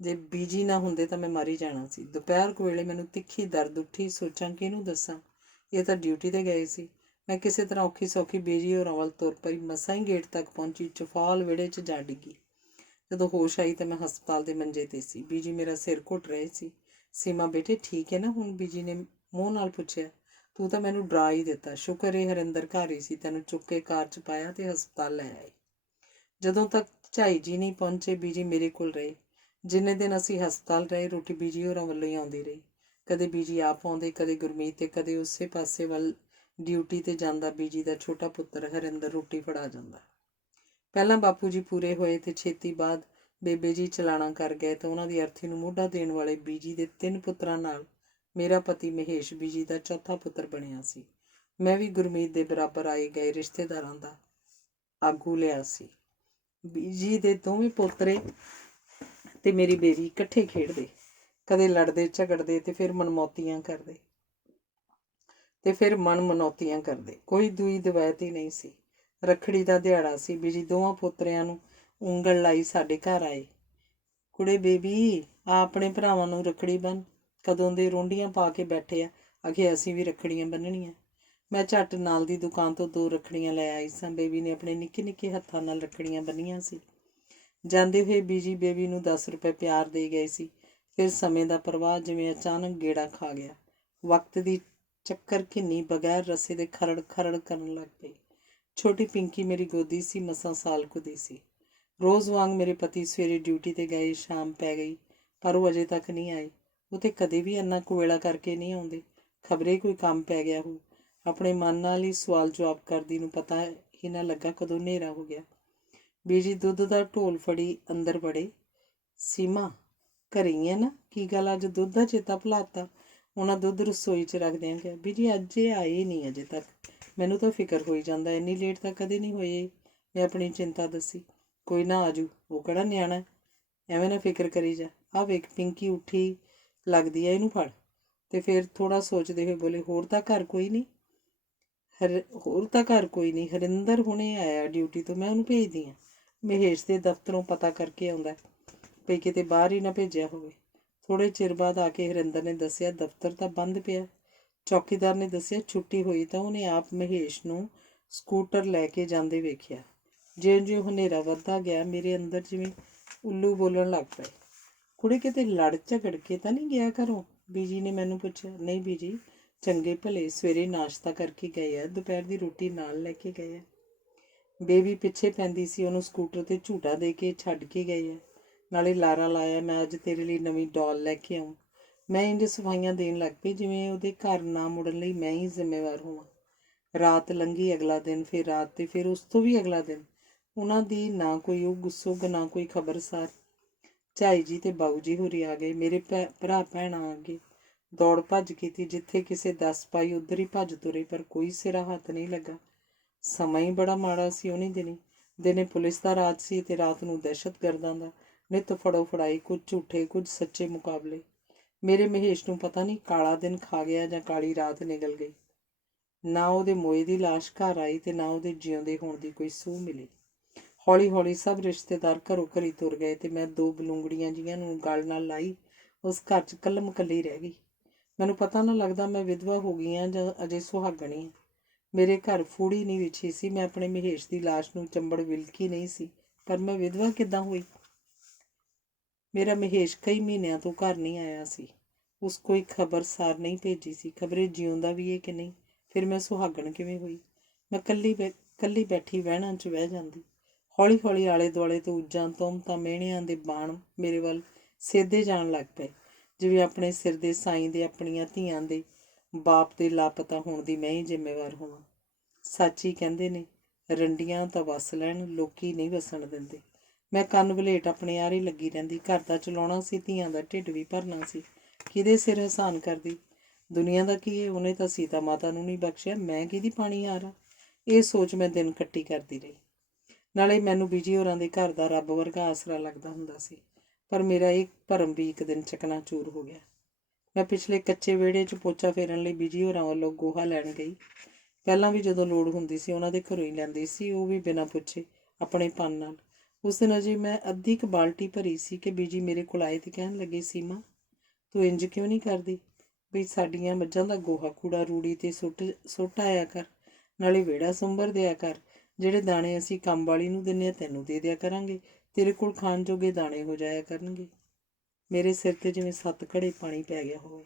ਜੇ ਬੀਜੀ ਨਾ ਹੁੰਦੇ ਤਾਂ ਮੈਂ ਮਰ ਹੀ ਜਾਣਾ ਸੀ। ਦੁਪਹਿਰ ਕੁ ਵੇਲੇ ਮੈਨੂੰ ਤਿੱਖੀ ਦਰਦ ਉੱਠੀ। ਸੋਚਾਂ ਕਿਹਨੂੰ ਦੱਸਾਂ, ਇਹ ਤਾਂ ਡਿਊਟੀ 'ਤੇ ਗਏ ਸੀ। ਮੈਂ ਕਿਸੇ ਤਰ੍ਹਾਂ ਔਖੀ ਸੌਖੀ ਬੀਜੀ ਹੋਰਾਂ ਵੱਲ ਤੁਰ ਪਈ। ਮਸਾਂ ਹੀ ਗੇਟ ਤੱਕ ਪਹੁੰਚੀ, ਚੁਫਾਲ ਵਿਹੜੇ 'ਚ ਜਾ ਡਿੱਗੀ। ਜਦੋਂ ਹੋਸ਼ ਆਈ ਤਾਂ ਮੈਂ ਹਸਪਤਾਲ ਦੇ ਮੰਜੇ 'ਤੇ ਸੀ। ਬੀਜੀ ਮੇਰਾ ਸਿਰ ਘੁੱਟ ਰਹੇ ਸੀ। ਸੀਮਾ ਬੇਟੇ ਠੀਕ ਹੈ ਨਾ ਹੁਣ? ਬੀਜੀ ਨੇ ਮੂੰਹ ਨਾਲ ਪੁੱਛਿਆ। ਤੂੰ ਤਾਂ ਮੈਨੂੰ ਡਰਾ ਹੀ ਦਿੱਤਾ। ਸ਼ੁਕਰ ਇਹ ਹਰਿੰਦਰ ਘਰ ਹੀ ਸੀ, ਤੈਨੂੰ ਚੁੱਕ ਕੇ ਕਾਰ 'ਚ ਪਾਇਆ ਤੇ ਹਸਪਤਾਲ ਲੈ ਆਏ। ਜਦੋਂ ਤੱਕ ਝਾਈ ਜੀ ਨਹੀਂ ਪਹੁੰਚੇ ਬੀਜੀ ਮੇਰੇ ਕੋਲ ਰਹੇ। ਜਿੰਨੇ ਦਿਨ ਅਸੀਂ ਹਸਪਤਾਲ ਰਹੇ, ਰੋਟੀ ਬੀਜੀ ਹੋਰਾਂ ਵੱਲੋਂ ਹੀ ਆਉਂਦੀ ਰਹੀ। ਕਦੇ ਬੀਜੀ ਆਪ ਆਉਂਦੇ, ਕਦੇ ਗੁਰਮੀਤ, ਤੇ ਕਦੇ ਉਸੇ ਪਾਸੇ ਵੱਲ ਡਿਊਟੀ 'ਤੇ ਜਾਂਦਾ ਬੀਜੀ ਦਾ ਛੋਟਾ ਪੁੱਤਰ ਹਰਿੰਦਰ ਰੋਟੀ ਫੜਾ ਜਾਂਦਾ। ਪਹਿਲਾਂ ਬਾਪੂ ਜੀ ਪੂਰੇ ਹੋਏ ਤੇ ਛੇਤੀ ਬਾਅਦ ਬੇਬੇ ਜੀ ਚਲਾਣਾ ਕਰ ਗਏ ਤਾਂ ਉਹਨਾਂ ਦੀ ਅਰਥੀ ਨੂੰ ਮੋਢਾ ਦੇਣ ਵਾਲੇ ਬੀਜੀ ਦੇ 3 ਪੁੱਤਰਾਂ ਨਾਲ ਮੇਰਾ ਪਤੀ ਮਹੇਸ਼ ਬੀਜੀ ਦਾ ਚੌਥਾ ਪੁੱਤਰ ਬਣਿਆ ਸੀ। ਮੈਂ ਵੀ ਗੁਰਮੀਤ ਦੇ ਬਰਾਬਰ ਆਏ ਗਏ ਰਿਸ਼ਤੇਦਾਰਾਂ ਦਾ ਆਗੂ ਲਿਆ ਸੀ। ਬੀਜੀ ਦੇ ਦੋਵੇਂ ਪੋਤਰੇ ਤੇ ਮੇਰੀ ਬੇਬੀ ਇਕੱਠੇ ਖੇਡਦੇ, ਕਦੇ ਲੜਦੇ ਝਗੜਦੇ ਤੇ ਫਿਰ ਮਨਮਨੌਤੀਆਂ ਕਰਦੇ। ਕੋਈ ਦੂਈ ਦਵੈਤ ਹੀ ਨਹੀਂ ਸੀ। ਰੱਖੜੀ ਦਾ ਦਿਹਾੜਾ ਸੀ। ਬੀਜੀ ਦੋਵਾਂ ਪੋਤਰਿਆਂ ਨੂੰ ਉਂਗਲ ਲਾਈ ਸਾਡੇ ਘਰ ਆਏ। ਕੁੜੇ ਬੇਬੀ ਆ ਆਪਣੇ ਭਰਾਵਾਂ ਨੂੰ ਰੱਖੜੀ ਬੰਨ। ਕਦੋਂ ਦੇ ਰੋਂਡੀਆਂ ਪਾ ਕੇ ਬੈਠੇ ਆ, ਆਖੇ ਅਸੀਂ ਵੀ ਰੱਖੜੀਆਂ ਬੰਨਣੀਆਂ। ਮੈਂ ਝੱਟ ਨਾਲ ਦੀ ਦੁਕਾਨ ਤੋਂ 2 ਰੱਖੜੀਆਂ ਲੈ ਆਈ ਸਾਂ। ਬੇਬੀ ਨੇ ਆਪਣੇ ਨਿੱਕੇ ਨਿੱਕੇ ਹੱਥਾਂ ਨਾਲ ਰੱਖੜੀਆਂ ਬੰਨੀਆਂ ਸੀ। ਜਾਂਦੇ ਹੋਏ ਬੀਜੀ ਬੇਬੀ ਨੂੰ 10 ਰੁਪਏ ਪਿਆਰ ਦੇ ਗਏ ਸੀ। ਫਿਰ ਸਮੇਂ ਦਾ ਪ੍ਰਵਾਹ ਜਿਵੇਂ ਅਚਾਨਕ ਗੇੜਾ ਖਾ ਗਿਆ। ਵਕਤ ਦੀ ਚੱਕਰ ਘਿੰਨੀ ਬਗੈਰ ਰਸੇ ਦੇ ਖਰੜ ਖਰੜ ਕਰਨ ਲੱਗ ਪਈ। ਛੋਟੀ ਪਿੰਕੀ ਮੇਰੀ ਗੋਦੀ ਸੀ, ਮਸਾਂ ਸਾਲ ਕੁ ਦੀ ਸੀ। ਰੋਜ਼ ਵਾਂਗ ਮੇਰੇ ਪਤੀ ਸਵੇਰੇ ਡਿਊਟੀ 'ਤੇ ਗਏ, ਸ਼ਾਮ ਪੈ ਗਈ ਪਰ ਉਹ ਅਜੇ ਤੱਕ ਨਹੀਂ ਆਏ। ਉਹ ਤਾਂ ਕਦੇ ਵੀ ਇੰਨਾ ਕੁਵੇਲਾ ਕਰਕੇ ਨਹੀਂ ਆਉਂਦੇ। ਖਬਰੇ ਕੋਈ ਕੰਮ ਪੈ ਗਿਆ ਹੋ। ਆਪਣੇ ਮਨ ਨਾਲ ਹੀ ਸਵਾਲ ਜਵਾਬ ਕਰਦੀ ਨੂੰ ਪਤਾ ਹੀ ਨਾ ਲੱਗਾ ਕਦੋਂ ਹਨੇਰਾ ਹੋ ਗਿਆ। ਬੀਜੀ ਦੁੱਧ ਦਾ ਢੋਲ ਫੜੀ ਅੰਦਰ ਵੜੇ। ਸੀਮਾ ਘਰੇ ਹੀ ਹੈ ਨਾ? ਕੀ ਗੱਲ ਅੱਜ ਦੁੱਧ ਦਾ ਚੇਤਾ ਭੁਲਾਤਾ? ਉਹਨਾਂ ਦੁੱਧ ਰਸੋਈ 'ਚ ਰੱਖਦਿਆਂ ਕਿਹਾ। ਬੀਜੀ ਅੱਜ ਇਹ ਆਏ ਨਹੀਂ ਅਜੇ ਤੱਕ। ਮੈਨੂੰ ਤਾਂ ਫਿਕਰ ਹੋਈ ਜਾਂਦਾ, ਇੰਨੀ ਲੇਟ ਤਾਂ ਕਦੇ ਨਹੀਂ ਹੋਏ। ਮੈਂ ਆਪਣੀ ਚਿੰਤਾ ਦੱਸੀ। ਕੋਈ ਨਾ ਆਜੂ, ਉਹ ਕਿਹੜਾ ਨਿਆਣਾ, ਐਵੇਂ ਨਾ ਫਿਕਰ ਕਰੀ ਜਾ। ਆਹ ਵੇਖ ਪਿੰਕੀ ਉੱਠੀ ਲੱਗਦੀ ਹੈ, ਇਹਨੂੰ ਫੜ। ਤੇ ਫਿਰ ਥੋੜ੍ਹਾ ਸੋਚਦੇ ਹੋਏ ਬੋਲੇ, ਹੋਰ ਤਾਂ ਘਰ ਕੋਈ ਨਹੀਂ? ਹਰਿੰਦਰ ਹੁਣੇ ਆਇਆ ਡਿਊਟੀ ਤੋਂ, ਮੈਂ ਉਹਨੂੰ ਭੇਜਦੀ ਹਾਂ। ਮਹੇਸ਼ ਦੇ ਦਫ਼ਤਰੋਂ ਪਤਾ ਕਰਕੇ ਆਉਂਦਾ ਵੀ ਕਿਤੇ ਬਾਹਰ ਹੀ ਨਾ ਭੇਜਿਆ ਹੋਵੇ। ਥੋੜ੍ਹੇ ਚਿਰ ਬਾਅਦ ਆ ਕੇ ਹਰਿੰਦਰ ਨੇ ਦੱਸਿਆ ਦਫ਼ਤਰ ਤਾਂ ਬੰਦ ਪਿਆ। ਚੌਕੀਦਾਰ ਨੇ ਦੱਸਿਆ ਛੁੱਟੀ ਹੋਈ ਤਾਂ ਉਹਨੇ ਆਪ ਮਹੇਸ਼ ਨੂੰ ਸਕੂਟਰ ਲੈ ਕੇ ਜਾਂਦੇ ਵੇਖਿਆ। ਜਿਉਂ-ਜਿਉਂ ਹਨੇਰਾ ਵੱਧਦਾ ਗਿਆ ਮੇਰੇ ਅੰਦਰ ਜਿਵੇਂ ਉੱਲੂ ਬੋਲਣ ਲੱਗ ਪਏ। ਕੁੜੇ ਕਿਤੇ ਲੜ ਝਗੜ ਕੇ ਤਾਂ ਨਹੀਂ ਗਿਆ ਘਰੋਂ? ਬੀਜੀ ਨੇ ਮੈਨੂੰ ਪੁੱਛਿਆ। ਨਹੀਂ ਬੀਜੀ, ਚੰਗੇ ਭਲੇ ਸਵੇਰੇ ਨਾਸ਼ਤਾ ਕਰਕੇ ਗਏ ਆ, ਦੁਪਹਿਰ ਦੀ ਰੋਟੀ ਨਾਲ ਲੈ ਕੇ ਗਏ ਆ। ਬੇਬੀ ਪਿੱਛੇ ਪੈਂਦੀ ਸੀ, ਉਹਨੂੰ ਸਕੂਟਰ 'ਤੇ ਝੂਟਾ ਦੇ ਕੇ ਛੱਡ ਕੇ ਗਏ ਆ। ਨਾਲੇ ਲਾਰਾ ਲਾਇਆ, ਮੈਂ ਅੱਜ ਤੇਰੇ ਲਈ ਨਵੀਂ ਡਾਲ ਲੈ ਕੇ ਆਊਂ। ਮੈਂ ਇੰਝ ਸਫਾਈਆਂ ਦੇਣ ਲੱਗ ਪਈ ਜਿਵੇਂ ਉਹਦੇ ਘਰ ਨਾ ਮੁੜਨ ਲਈ ਮੈਂ ਹੀ ਜ਼ਿੰਮੇਵਾਰ ਹੋਵਾਂ। ਰਾਤ ਲੰਘੀ, ਅਗਲਾ ਦਿਨ, ਫਿਰ ਰਾਤ ਤੇ ਫਿਰ ਉਸ ਤੋਂ ਵੀ ਅਗਲਾ ਦਿਨ। ਉਹਨਾਂ ਦੀ ਨਾ ਕੋਈ ਉਹ ਗੁੱਸੁਗ, ਨਾ ਕੋਈ ਖਬਰਸਾਰ। ਝਾਈ ਜੀ ਤੇ ਬਾਊ ਜੀ ਹੋਰੀ ਆ ਗਏ। ਮੇਰੇ ਭਰਾ ਭੈਣਾਂ ਅੱਗੇ ਦੌੜ ਭੱਜ ਕੀਤੀ। ਜਿੱਥੇ ਕਿਸੇ ਦੱਸ ਪਾਈ ਉੱਧਰ ਹੀ ਭੱਜ ਤੁਰੇ, ਪਰ ਕੋਈ ਸਿਰਾ ਹੱਥ ਨਹੀਂ ਲੱਗਾ। ਸਮਾਂ ਹੀ ਬੜਾ ਮਾੜਾ ਸੀ ਉਹਨੀ ਦਿਨੇ ਪੁਲਿਸ ਦਾ ਰਾਜ ਸੀ ਤੇ ਰਾਤ ਨੂੰ ਦਹਿਸ਼ਤਗਰਦਾਂ ਦਾ। ਨਿੱਤ ਫੜੋ ਫੜਾਈ, ਕੁਝ ਝੂਠੇ ਕੁਝ ਸੱਚੇ ਮੁਕਾਬਲੇ। ਮੇਰੇ ਮਹੇਸ਼ ਨੂੰ ਪਤਾ ਨਹੀਂ ਕਾਲਾ ਦਿਨ ਖਾ ਗਿਆ ਜਾਂ ਕਾਲੀ ਰਾਤ ਨਿਕਲ ਗਈ। ਨਾ ਉਹਦੇ ਮੋਏ ਦੀ ਲਾਸ਼ ਘਰ ਆਈ ਤੇ ਨਾ ਉਹਦੇ ਜਿਉਂਦੇ ਹੋਣ ਦੀ ਕੋਈ ਸੂਹ ਮਿਲੀ। ਹੌਲੀ ਹੌਲੀ ਸਭ ਰਿਸ਼ਤੇਦਾਰ ਘਰੋਂ ਘਰੀ ਤੁਰ ਗਏ ਤੇ ਮੈਂ 2 ਬਲੂੰਗੜੀਆਂ ਜਿਹੀਆਂ ਨੂੰ ਗਲ ਨਾਲ ਲਾਈ ਉਸ ਘਰ 'ਚ ਕੱਲਮ ਕੱਲੀ ਰਹਿ ਗਈ। ਮੈਨੂੰ ਪਤਾ ਨਾ ਲੱਗਦਾ ਮੈਂ ਵਿਧਵਾ ਹੋ ਗਈ ਹਾਂ ਜਾਂ ਅਜੇ ਸੁਹਾਗਣੀ ਹਾਂ। ਮੇਰੇ ਘਰ ਫੂੜੀ ਨਹੀਂ ਵਿਛੀ ਸੀ। ਮੈਂ ਆਪਣੇ ਮਹੇਸ਼ ਦੀ ਲਾਸ਼ ਨੂੰ ਚੰਬੜ ਵਿਲਕੀ ਨਹੀਂ ਸੀ ਪਰ ਮੈਂ ਵਿਧਵਾ ਕਿੱਦਾਂ ਹੋਈ? ਮੇਰਾ ਮਹੇਸ਼ ਕਈ ਮਹੀਨਿਆਂ ਤੋਂ ਘਰ ਨਹੀਂ ਆਇਆ ਸੀ। ਉਸ ਕੋਈ ਖਬਰਸਾਰ ਨਹੀਂ ਭੇਜੀ ਸੀ। ਖਬਰੇ ਜਿਉਂਦਾ ਵੀ ਹੈ ਕਿ ਨਹੀਂ। ਫਿਰ ਮੈਂ ਸੁਹਾਗਣ ਕਿਵੇਂ ਹੋਈ? ਮੈਂ ਕੱਲੀ ਬੈਠੀ ਵਹਿਣਾਂ 'ਚ ਵਹਿ ਜਾਂਦੀ। ਹੌਲੀ ਹੌਲੀ ਆਲੇ ਦੁਆਲੇ ਤੋਂ ਉੱਜਾਂ ਤੁਹਮਤਾਂ ਮਿਹਣਿਆਂ ਦੇ ਬਾਣ ਮੇਰੇ ਵੱਲ ਸੇਧੇ ਜਾਣ ਲੱਗ ਪਏ, ਜਿਵੇਂ ਆਪਣੇ ਸਿਰ ਦੇ ਸਾਈਂ ਦੇ ਆਪਣੀਆਂ ਧੀਆਂ ਦੇ ਬਾਪ ਦੇ ਲਾਪਤਾ ਹੋਣ ਦੀ ਮੈਂ ਹੀ ਜ਼ਿੰਮੇਵਾਰ ਹੋਵਾਂ। ਸੱਚ ਹੀ ਕਹਿੰਦੇ ਨੇ, ਰੰਡੀਆਂ ਤਾਂ ਵਸ ਲੈਣ, ਲੋਕੀ ਨਹੀਂ ਵਸਣ ਦਿੰਦੇ। ਮੈਂ ਕੰਨ ਵਲੇਟ ਆਪਣੇ ਆਰੇ ਲੱਗੀ ਰਹਿੰਦੀ। ਘਰ ਦਾ ਚਲਾਉਣਾ ਸੀ, ਧੀਆਂ ਦਾ ਢਿੱਡ ਵੀ ਭਰਨਾ ਸੀ। ਕਿਹਦੇ ਸਿਰ ਅਹਿਸਾਨ ਕਰਦੀ? ਦੁਨੀਆ ਦਾ ਕੀ ਹੈ? ਉਹਨੇ ਤਾਂ ਸੀਤਾ ਮਾਤਾ ਨੂੰ ਨਹੀਂ ਬਖਸ਼ਿਆ, ਮੈਂ ਕਿਹਦੀ ਪਾਣੀ ਹਾਰਾਂ? ਇਹ ਸੋਚ ਮੈਂ ਦਿਨ ਕੱਟੀ ਕਰਦੀ ਰਹੀ। ਨਾਲੇ ਮੈਨੂੰ ਬੀਜੀ ਹੋਰਾਂ ਦੇ ਘਰ ਦਾ ਰੱਬ ਵਰਗਾ ਆਸਰਾ ਲੱਗਦਾ ਹੁੰਦਾ ਸੀ। ਪਰ ਮੇਰਾ ਇਹ ਭਰਮ ਵੀ ਇੱਕ ਦਿਨ ਚਕਨਾਚੂਰ ਹੋ ਗਿਆ। ਮੈਂ ਪਿਛਲੇ ਕੱਚੇ ਵਿਹੜੇ 'ਚ ਪੋਚਾ ਫੇਰਨ ਲਈ ਬੀਜੀ ਹੋਰਾਂ ਵੱਲੋਂ ਗੋਹਾ ਲੈਣ ਗਈ। ਪਹਿਲਾਂ ਵੀ ਜਦੋਂ ਲੋੜ ਹੁੰਦੀ ਸੀ ਉਹਨਾਂ ਦੇ ਘਰੋਂ ਹੀ ਲੈਂਦੀ ਸੀ, ਉਹ ਵੀ ਬਿਨਾਂ ਪੁੱਛੇ, ਆਪਣੇ ਪਨ ਨਾਲ। ਉਸ ਦਿਨ ਅਜੇ ਮੈਂ ਅੱਧੀ ਕੁ ਬਾਲਟੀ ਭਰੀ ਸੀ ਕਿ ਬੀਜੀ ਮੇਰੇ ਕੋਲ ਆਏ ਤੇ ਕਹਿਣ ਲੱਗੇ, ਸੀਮਾ, ਤੂੰ ਇੰਜ ਕਿਉਂ ਨਹੀਂ ਕਰਦੀ? ਵੀ ਸਾਡੀਆਂ ਮੱਝਾਂ ਦਾ ਗੋਹਾ ਕੂੜਾ ਰੂੜੀ 'ਤੇ ਸੁੱਟ ਆਇਆ ਕਰ, ਨਾਲੇ ਵਿਹੜਾ ਸੁੰਬਰ ਦਿਆ ਕਰ। ਜਿਹੜੇ ਦਾਣੇ ਅਸੀਂ ਕੰਮ ਵਾਲੀ ਨੂੰ ਦਿੰਦੇ ਹਾਂ ਤੈਨੂੰ ਦੇ ਦਿਆ ਕਰਾਂਗੇ, ਤੇਰੇ ਕੋਲ ਖਾਣ ਜੋਗੇ ਦਾਣੇ ਹੋ ਜਾਇਆ ਕਰਨਗੇ। ਮੇਰੇ ਸਿਰ 'ਤੇ ਜਿਵੇਂ 7 ਘੜੇ ਪਾਣੀ ਪੈ ਗਿਆ ਹੋਵੇ।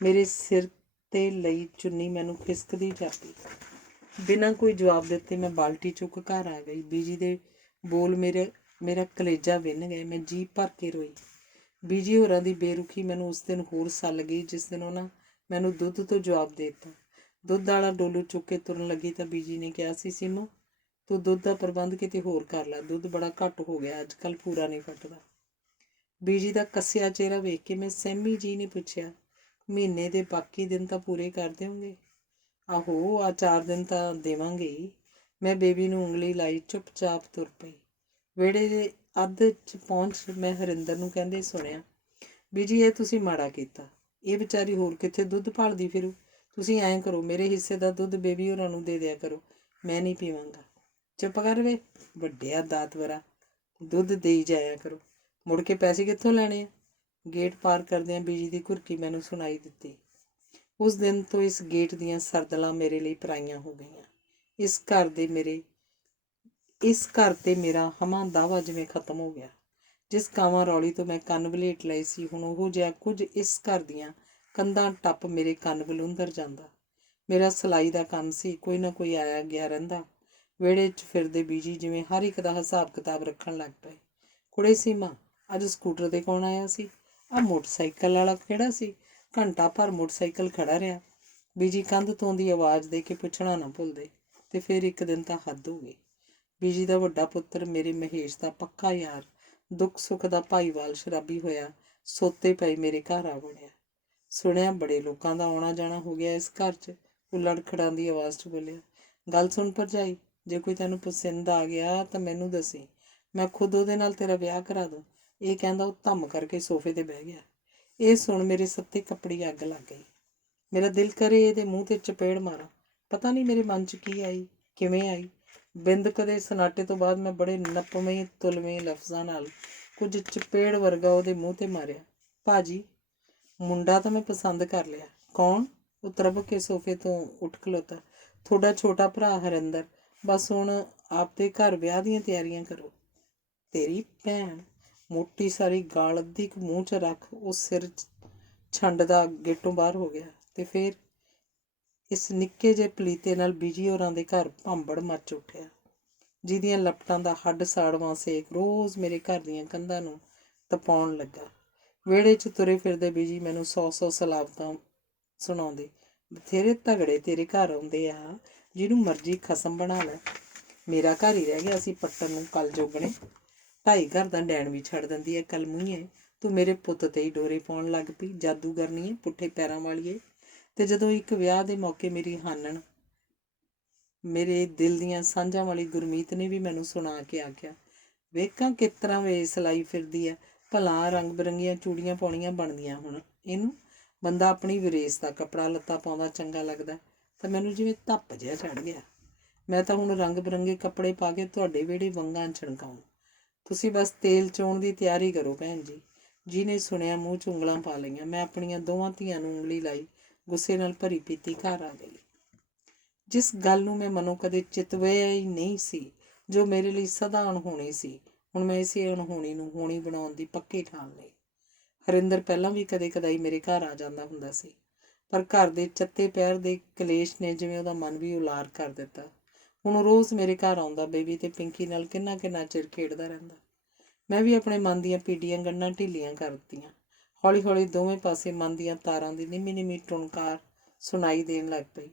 ਮੇਰੇ ਸਿਰ 'ਤੇ ਲਈ ਚੁੰਨੀ ਮੈਨੂੰ ਖਿਸਕਦੀ ਜਾਂਦੀ। ਬਿਨਾਂ ਕੋਈ ਜਵਾਬ ਦਿੱਤੇ ਮੈਂ ਬਾਲਟੀ ਚੁੱਕ ਘਰ ਆ ਗਈ। ਬੀਜੀ ਦੇ ਬੋਲ ਮੇਰਾ ਕਲੇਜਾ ਵਿੰਨ ਗਏ। ਮੈਂ ਜੀਭ ਭਰ ਕੇ ਰੋਈ। ਬੀਜੀ ਹੋਰਾਂ ਦੀ ਬੇਰੁਖੀ ਮੈਨੂੰ ਉਸ ਦਿਨ ਹੋਰ ਸੱਲ ਗਈ, ਜਿਸ ਦਿਨ ਉਹਨਾਂ ਮੈਨੂੰ ਦੁੱਧ ਤੋਂ ਜਵਾਬ ਦੇ ਦਿੱਤਾ। ਦੁੱਧ ਵਾਲਾ ਡੋਲੂ ਚੁੱਕ ਕੇ ਤੁਰਨ ਲੱਗੀ ਤਾਂ ਬੀਜੀ ਨੇ ਕਿਹਾ ਸੀ, ਸੀਮਾ, ਤੂੰ ਦੁੱਧ ਦਾ ਪ੍ਰਬੰਧ ਕਿਤੇ ਹੋਰ ਕਰ ਲੈ, ਦੁੱਧ ਬੜਾ ਘੱਟ ਹੋ ਗਿਆ, ਅੱਜ ਕੱਲ੍ਹ ਪੂਰਾ ਨਹੀਂ ਫੱਟਦਾ। ਬੀਜੀ ਦਾ ਕੱਸਿਆ ਚਿਹਰਾ ਵੇਖ ਕੇ ਮੈਂ ਸਹਿਮੀ ਜੀ ਨੇ ਪੁੱਛਿਆ, ਮਹੀਨੇ ਦੇ ਬਾਕੀ ਦਿਨ ਤਾਂ ਪੂਰੇ ਕਰ ਦਿਓਗੇ? ਆਹੋ, ਆ 4 ਦਿਨ ਤਾਂ ਦੇਵਾਂਗੇ ਹੀ। ਮੈਂ ਬੇਬੀ ਨੂੰ ਉਂਗਲੀ ਲਾਈ, ਚੁੱਪਚਾਪ ਤੁਰ ਪਈ। ਵਿਹੜੇ ਦੇ ਅੱਧ 'ਚ ਪਹੁੰਚ ਮੈਂ ਹਰਿੰਦਰ ਨੂੰ ਕਹਿੰਦੇ ਸੁਣਿਆ, ਬੀਜੀ, ਇਹ ਤੁਸੀਂ ਮਾੜਾ ਕੀਤਾ। ਇਹ ਵਿਚਾਰੀ ਹੋਰ ਕਿੱਥੇ ਦੁੱਧ ਭਾਲਦੀ ਫਿਰੂ। ਤੁਸੀਂ ਐਂ ਕਰੋ, ਮੇਰੇ ਹਿੱਸੇ ਦਾ ਦੁੱਧ ਬੇਬੀ ਹੋਰਾਂ ਨੂੰ ਦੇ ਦਿਆ ਕਰੋ, ਮੈਂ ਨਹੀਂ ਪੀਵਾਂਗਾ। ਚੁੱਪ ਕਰ ਵੇ, ਵੱਡਿਆ ਦਾਤਵਰਾ, ਦੁੱਧ ਦੇਈ ਜਾਇਆ ਕਰੋ, ਮੁੜ ਕੇ ਪੈਸੇ ਕਿੱਥੋਂ ਲੈਣੇ ਆ? ਗੇਟ ਪਾਰ ਕਰਦਿਆਂ ਬੀਜੀ ਦੀ ਘੁਰਕੀ ਮੈਨੂੰ ਸੁਣਾਈ ਦਿੱਤੀ। ਉਸ ਦਿਨ ਤੋਂ ਇਸ ਗੇਟ ਦੀਆਂ ਸਰਦਲਾਂ ਮੇਰੇ ਲਈ ਪਰਾਈਆਂ ਹੋ ਗਈਆਂ। ਇਸ ਘਰ ਤੇ ਮੇਰਾ ਹਮਾ ਦਾਵਾ ਜਿਵੇਂ ਖਤਮ ਹੋ ਗਿਆ। ਜਿਸ ਕਾਵਾਂ ਰੌਲੀ ਤੋਂ ਮੈਂ ਕੰਨ ਵਲੇਟ ਲਏ ਸੀ, ਹੁਣ ਉਹੋ ਜਿਹਾ ਕੁਝ ਇਸ ਘਰ ਦੀਆਂ ਕੰਧਾਂ ਟੱਪ ਮੇਰੇ ਕੰਨ ਵਲੂੰਦਰ ਜਾਂਦਾ। ਮੇਰਾ ਸਿਲਾਈ ਦਾ ਕੰਮ ਸੀ, ਕੋਈ ਨਾ ਕੋਈ ਆਇਆ ਗਿਆ ਰਹਿੰਦਾ। ਵਿਹੜੇ 'ਚ ਫਿਰਦੇ ਬੀਜੀ ਜਿਵੇਂ ਹਰ ਇੱਕ ਦਾ ਹਿਸਾਬ ਕਿਤਾਬ ਰੱਖਣ ਲੱਗ ਪਏ। ਕੁੜੇ ਸੀਮਾ, ਅੱਜ ਸਕੂਟਰ 'ਤੇ ਕੌਣ ਆਇਆ ਸੀ? ਆਹ ਮੋਟਰਸਾਈਕਲ ਵਾਲਾ ਕਿਹੜਾ ਸੀ? ਘੰਟਾ ਭਰ ਮੋਟਰਸਾਈਕਲ ਖੜਾ ਰਿਹਾ। ਬੀਜੀ ਕੰਧ ਤੋਂ ਦੀ ਆਵਾਜ਼ ਦੇ ਕੇ ਪੁੱਛਣਾ ਨਾ ਭੁੱਲਦੇ। ਤੇ ਫਿਰ ਇੱਕ ਦਿਨ ਤਾਂ ਹੱਦ ਹੋ ਗਈ। ਬੀਜੀ ਦਾ ਵੱਡਾ ਪੁੱਤਰ, ਮੇਰੇ ਮਹੇਸ਼ ਦਾ ਪੱਕਾ ਯਾਰ, ਦੁੱਖ ਸੁੱਖ ਦਾ ਭਾਈਵਾਲ, ਸ਼ਰਾਬੀ ਹੋਇਆ ਸੋਤੇ ਪਏ ਮੇਰੇ ਘਰ ਆ ਵੜਿਆ। ਸੁਣਿਆ ਬੜੇ ਲੋਕਾਂ ਦਾ ਆਉਣਾ ਜਾਣਾ ਹੋ ਗਿਆ ਇਸ ਘਰ 'ਚ। ਉਹ ਲੜਖੜਾਉਂਦੀ ਆਵਾਜ਼ 'ਚ ਬੋਲਿਆ, ਗੱਲ ਸੁਣ ਭਰਜਾਈ, ਜੇ ਕੋਈ ਤੈਨੂੰ ਪਸੰਦ ਆ ਗਿਆ ਤਾਂ ਮੈਨੂੰ ਦੱਸੀ, ਮੈਂ ਖੁਦ ਉਹਦੇ ਨਾਲ ਤੇਰਾ ਵਿਆਹ ਕਰਾ ਦੂੰ। ਇਹ ਕਹਿੰਦਾ ਉਹ ਧੰਮ ਕਰਕੇ ਸੋਫੇ 'ਤੇ ਬਹਿ ਗਿਆ। ਇਹ ਸੁਣ ਮੇਰੇ ਸੱਤੇ ਕੱਪੜੀ ਅੱਗ ਲੱਗ ਗਈ। ਮੇਰਾ ਦਿਲ ਕਰੇ ਇਹਦੇ ਮੂੰਹ 'ਤੇ ਚਪੇੜ ਮਾਰਾਂ। ਪਤਾ ਨਹੀਂ ਮੇਰੇ ਮਨ 'ਚ ਕੀ ਆਈ, ਕਿਵੇਂ ਆਈ। ਬਿੰਦ ਕਦੇ ਸਨਾਟੇ ਤੋਂ ਬਾਅਦ ਮੈਂ ਬੜੇ ਨਪਵੇਂ ਤੁਲਵੇਂ ਲਫ਼ਜ਼ਾਂ ਨਾਲ ਕੁਝ ਚਪੇੜ ਵਰਗਾ ਉਹਦੇ ਮੂੰਹ 'ਤੇ ਮਾਰਿਆ। ਭਾਜੀ, ਮੁੰਡਾ ਤਾਂ ਮੈਂ ਪਸੰਦ ਕਰ ਲਿਆ। ਕੌਣ? ਉਹ ਤਰਬ ਕੇ ਸੋਫੇ ਤੋਂ ਉੱਠ ਖਲੋਤਾ। ਤੁਹਾਡਾ ਛੋਟਾ ਭਰਾ ਹਰਿੰਦਰ। ਬਸ ਹੁਣ ਆਪਦੇ ਘਰ ਵਿਆਹ ਦੀਆਂ ਤਿਆਰੀਆਂ ਕਰੋ। ਤੇਰੀ ਭੈਣ, ਮੋਟੀ ਸਾਰੀ ਗਾਲ ਅੱਧੀ ਕੁ ਮੂੰਹ 'ਚ ਰੱਖ ਉਹ ਸਿਰ ਛੰਡ ਦਾ ਗੇਟੋਂ ਬਾਹਰ ਹੋ ਗਿਆ। ਤੇ ਫਿਰ ਇਸ ਨਿੱਕੇ ਜਿਹੇ ਪਲੀਤੇ ਨਾਲ ਬੀਜੀ ਹੋਰਾਂ ਦੇ ਘਰ ਭਾਂਬੜ ਮੱਚ ਉੱਠਿਆ, ਜਿਹਦੀਆਂ ਲਪਟਾਂ ਦਾ ਹੱਡ ਸਾੜਵਾਂ ਸੇਕ ਰੋਜ਼ ਮੇਰੇ ਘਰ ਦੀਆਂ ਕੰਧਾਂ ਨੂੰ ਤਪਾਉਣ ਲੱਗਾ। ਵਿਹੜੇ 'ਚ ਤੁਰੇ ਫਿਰਦੇ ਬੀਜੀ ਮੈਨੂੰ 100 ਸਲਾਬਤਾਂ ਸੁਣਾਉਂਦੇ। ਬਥੇਰੇ ਤਗੜੇ ਤੇਰੇ ਘਰ ਆਉਂਦੇ ਆ, ਜਿਹਨੂੰ ਮਰਜ਼ੀ ਖਸਮ ਬਣਾ ਲੈ। ਮੇਰਾ ਘਰ ਹੀ ਰਹਿ ਗਿਆ ਸੀ ਪੱਟਣ ਨੂੰ, ਕਲ ਜੋਗਣੇ। 2.5 ਘਰ ਦਾ ਡੈਣ ਵੀ ਛੱਡ ਦਿੰਦੀ ਹੈ। ਕੱਲ ਮੂੰਹੀਏ ਤੂੰ ਮੇਰੇ ਪੁੱਤ 'ਤੇ ਹੀ ਡੋਰੇ ਪਾਉਣ ਲੱਗ ਪਈ, ਜਾਦੂਗਰਨੀ, ਪੁੱਠੇ ਪੈਰਾਂ ਵਾਲੀਏ। ਤੇ ਜਦੋਂ ਇੱਕ ਵਿਆਹ ਦੇ ਮੌਕੇ ਮੇਰੀ ਹਾਨਣ, ਮੇਰੇ ਦਿਲ ਦੀਆਂ ਸਾਂਝਾਂ ਵਾਲੀ ਗੁਰਮੀਤ ਨੇ ਵੀ ਮੈਨੂੰ ਸੁਣਾ ਕੇ ਆਖਿਆ, ਵੇਖਾਂ ਕਿਸ ਤਰ੍ਹਾਂ ਵੇਸ ਲਾਈ ਫਿਰਦੀ ਆ, ਭਲਾ ਰੰਗ ਬਿਰੰਗੀਆਂ ਚੂੜੀਆਂ ਪਾਉਣੀਆਂ ਬਣਦੀਆਂ ਹੁਣ ਇਹਨੂੰ। ਬੰਦਾ ਆਪਣੀ ਵਿਰੇਸ ਦਾ ਕੱਪੜਾ ਲੱਤਾ ਪਾਉਂਦਾ ਚੰਗਾ ਲੱਗਦਾ, ਤਾਂ ਮੈਨੂੰ ਜਿਵੇਂ ਧੱਪ ਜਿਹਾ ਚੜ੍ਹ ਗਿਆ। ਮੈਂ ਤਾਂ ਹੁਣ ਰੰਗ ਬਿਰੰਗੇ ਕੱਪੜੇ ਪਾ ਕੇ ਤੁਹਾਡੇ ਵਿਹੜੇ ਵੰਗਾਂ ਛਣਕਾਉਂ। ਤੁਸੀਂ ਬਸ ਤੇਲ ਚੋਣ ਦੀ ਤਿਆਰੀ ਕਰੋ ਭੈਣ ਜੀ। ਜਿਹਨੇ ਸੁਣਿਆ ਮੂੰਹ 'ਚ ਉਂਗਲਾਂ ਪਾ ਲਈਆਂ। ਮੈਂ ਆਪਣੀਆਂ ਦੋਵਾਂ ਧੀਆਂ ਨੂੰ ਉਂਗਲੀ ਲਾਈ, ਗੁੱਸੇ ਨਾਲ ਭਰੀ ਪੀਤੀ ਘਰ ਆ ਗਈ। ਜਿਸ ਗੱਲ ਨੂੰ ਮੈਂ ਮਨੋਂ ਕਦੇ ਚਿਤਵਿਆ ਹੀ ਨਹੀਂ ਸੀ, ਜੋ ਮੇਰੇ ਲਈ ਸਦਾ ਅਣਹੋਣੀ ਸੀ, ਹੁਣ ਮੈਂ ਇਸੇ ਅਣਹੋਣੀ ਨੂੰ ਹੋਣੀ ਬਣਾਉਣ ਦੀ ਪੱਕੀ ਠਾਣ ਲਈ। ਹਰਿੰਦਰ ਪਹਿਲਾਂ ਵੀ ਕਦੇ ਕਦਾਈ ਮੇਰੇ ਘਰ ਆ ਜਾਂਦਾ ਹੁੰਦਾ ਸੀ, ਪਰ ਘਰ ਦੇ ਚੱਤੇ ਪਹਿਰ ਦੇ ਕਲੇਸ਼ ਨੇ ਜਿਵੇਂ ਉਹਦਾ ਮਨ ਵੀ ਉਲਾਰ ਕਰ ਦਿੱਤਾ। ਹੁਣ ਉਹ ਰੋਜ਼ ਮੇਰੇ ਘਰ ਆਉਂਦਾ, ਬੇਬੀ ਤੇ ਪਿੰਕੀ ਨਾਲ ਕਿੰਨਾ ਕਿੰਨਾ ਚਿਰ ਖੇਡਦਾ ਰਹਿੰਦਾ। ਮੈਂ ਵੀ ਆਪਣੇ ਮਨ ਦੀਆਂ ਪੀੜੀਆਂ ਗੰਢਾਂ ਢਿੱਲੀਆਂ ਕਰ ਦਿੱਤੀਆਂ। ਹੌਲੀ ਹੌਲੀ ਦੋਵੇਂ ਪਾਸੇ ਮਨ ਦੀਆਂ ਤਾਰਾਂ ਦੀ ਨਿੰਮੀ ਨਿੰਮੀ ਟੁਣਕਾਰ ਸੁਣਾਈ ਦੇਣ ਲੱਗ ਪਈ।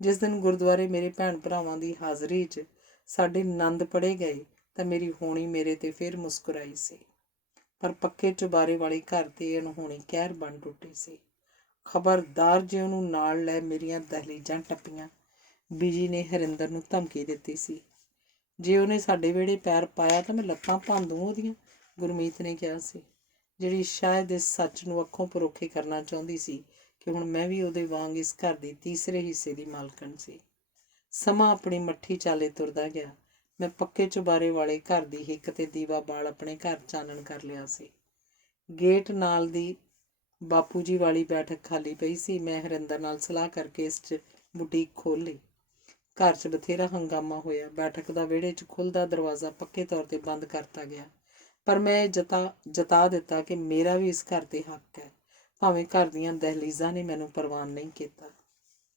ਜਿਸ ਦਿਨ ਗੁਰਦੁਆਰੇ ਮੇਰੇ ਭੈਣ ਭਰਾਵਾਂ ਦੀ ਹਾਜ਼ਰੀ 'ਚ ਸਾਡੇ ਨੰਦ ਪੜ੍ਹੇ ਗਏ ਤਾਂ ਮੇਰੀ ਹੋਣੀ ਮੇਰੇ ਤੇ ਫਿਰ ਮੁਸਕਰਾਈ ਸੀ। ਪਰ ਪੱਕੇ ਚੁਬਾਰੇ ਵਾਲੀ ਘਰ ਤੇ ਅਣਹੋਣੀ ਕਹਿਰ ਬਣ ਟੁੱਟੀ ਸੀ। ਖਬਰਦਾਰ ਜੇ ਉਹਨੂੰ ਨਾਲ ਲੈ ਮੇਰੀਆਂ ਦਹਲੀਜ਼ਾਂ ਟੱਪੀਆਂ, ਬੀਜੀ ਨੇ ਹਰਿੰਦਰ ਨੂੰ ਧਮਕੀ ਦਿੱਤੀ ਸੀ। ਜੇ ਉਹਨੇ ਸਾਡੇ ਵਿਹੜੇ ਪੈਰ ਪਾਇਆ ਤਾਂ ਮੈਂ ਲੱਤਾਂ ਭੰਨ ਦੂੰ ਉਹਦੀਆਂ, ਗੁਰਮੀਤ ਨੇ ਕਿਹਾ ਸੀ, ਜਿਹੜੀ ਸ਼ਾਇਦ ਇਸ ਸੱਚ ਨੂੰ ਅੱਖੋਂ ਪਰੋਖੇ ਕਰਨਾ ਚਾਹੁੰਦੀ ਸੀ ਕਿ ਹੁਣ ਮੈਂ ਵੀ ਉਹਦੇ ਵਾਂਗ ਇਸ ਘਰ ਦੀ ਤੀਸਰੇ ਹਿੱਸੇ ਦੀ ਮਾਲਕਣ ਸੀ। ਸਮਾਂ ਆਪਣੀ ਮੱਠੀ ਚਾਲੇ ਤੁਰਦਾ ਗਿਆ। ਮੈਂ ਪੱਕੇ ਚੁਬਾਰੇ ਵਾਲੇ ਘਰ ਦੀ ਹਿੱਕ ਤੇ ਦੀਵਾ ਬਾਲ ਆਪਣੇ ਘਰ ਚਾਨਣ ਕਰ ਲਿਆ ਸੀ। ਗੇਟ ਨਾਲ ਦੀ ਬਾਪੂ ਜੀ ਵਾਲੀ ਬੈਠਕ ਖਾਲੀ ਪਈ ਸੀ। ਮੈਂ ਹਰਿੰਦਰ ਨਾਲ ਸਲਾਹ ਕਰਕੇ ਇਸ 'ਚ ਬੁਟੀਕ ਖੋਲ੍ਹ ਲਈ। ਘਰ 'ਚ ਬਥੇਰਾ ਹੰਗਾਮਾ ਹੋਇਆ। ਬੈਠਕ ਦਾ ਵਿਹੜੇ 'ਚ ਖੁੱਲ੍ਹਦਾ ਦਰਵਾਜ਼ਾ ਪੱਕੇ ਤੌਰ 'ਤੇ ਬੰਦ ਕਰਤਾ ਗਿਆ, ਪਰ ਮੈਂ ਇਹ ਜਤਾ ਦਿੱਤਾ ਕਿ ਮੇਰਾ ਵੀ ਇਸ ਘਰ 'ਤੇ ਹੱਕ ਹੈ, ਭਾਵੇਂ ਘਰ ਦੀਆਂ ਦਹਲੀਜ਼ਾਂ ਨੇ ਮੈਨੂੰ ਪ੍ਰਵਾਨ ਨਹੀਂ ਕੀਤਾ।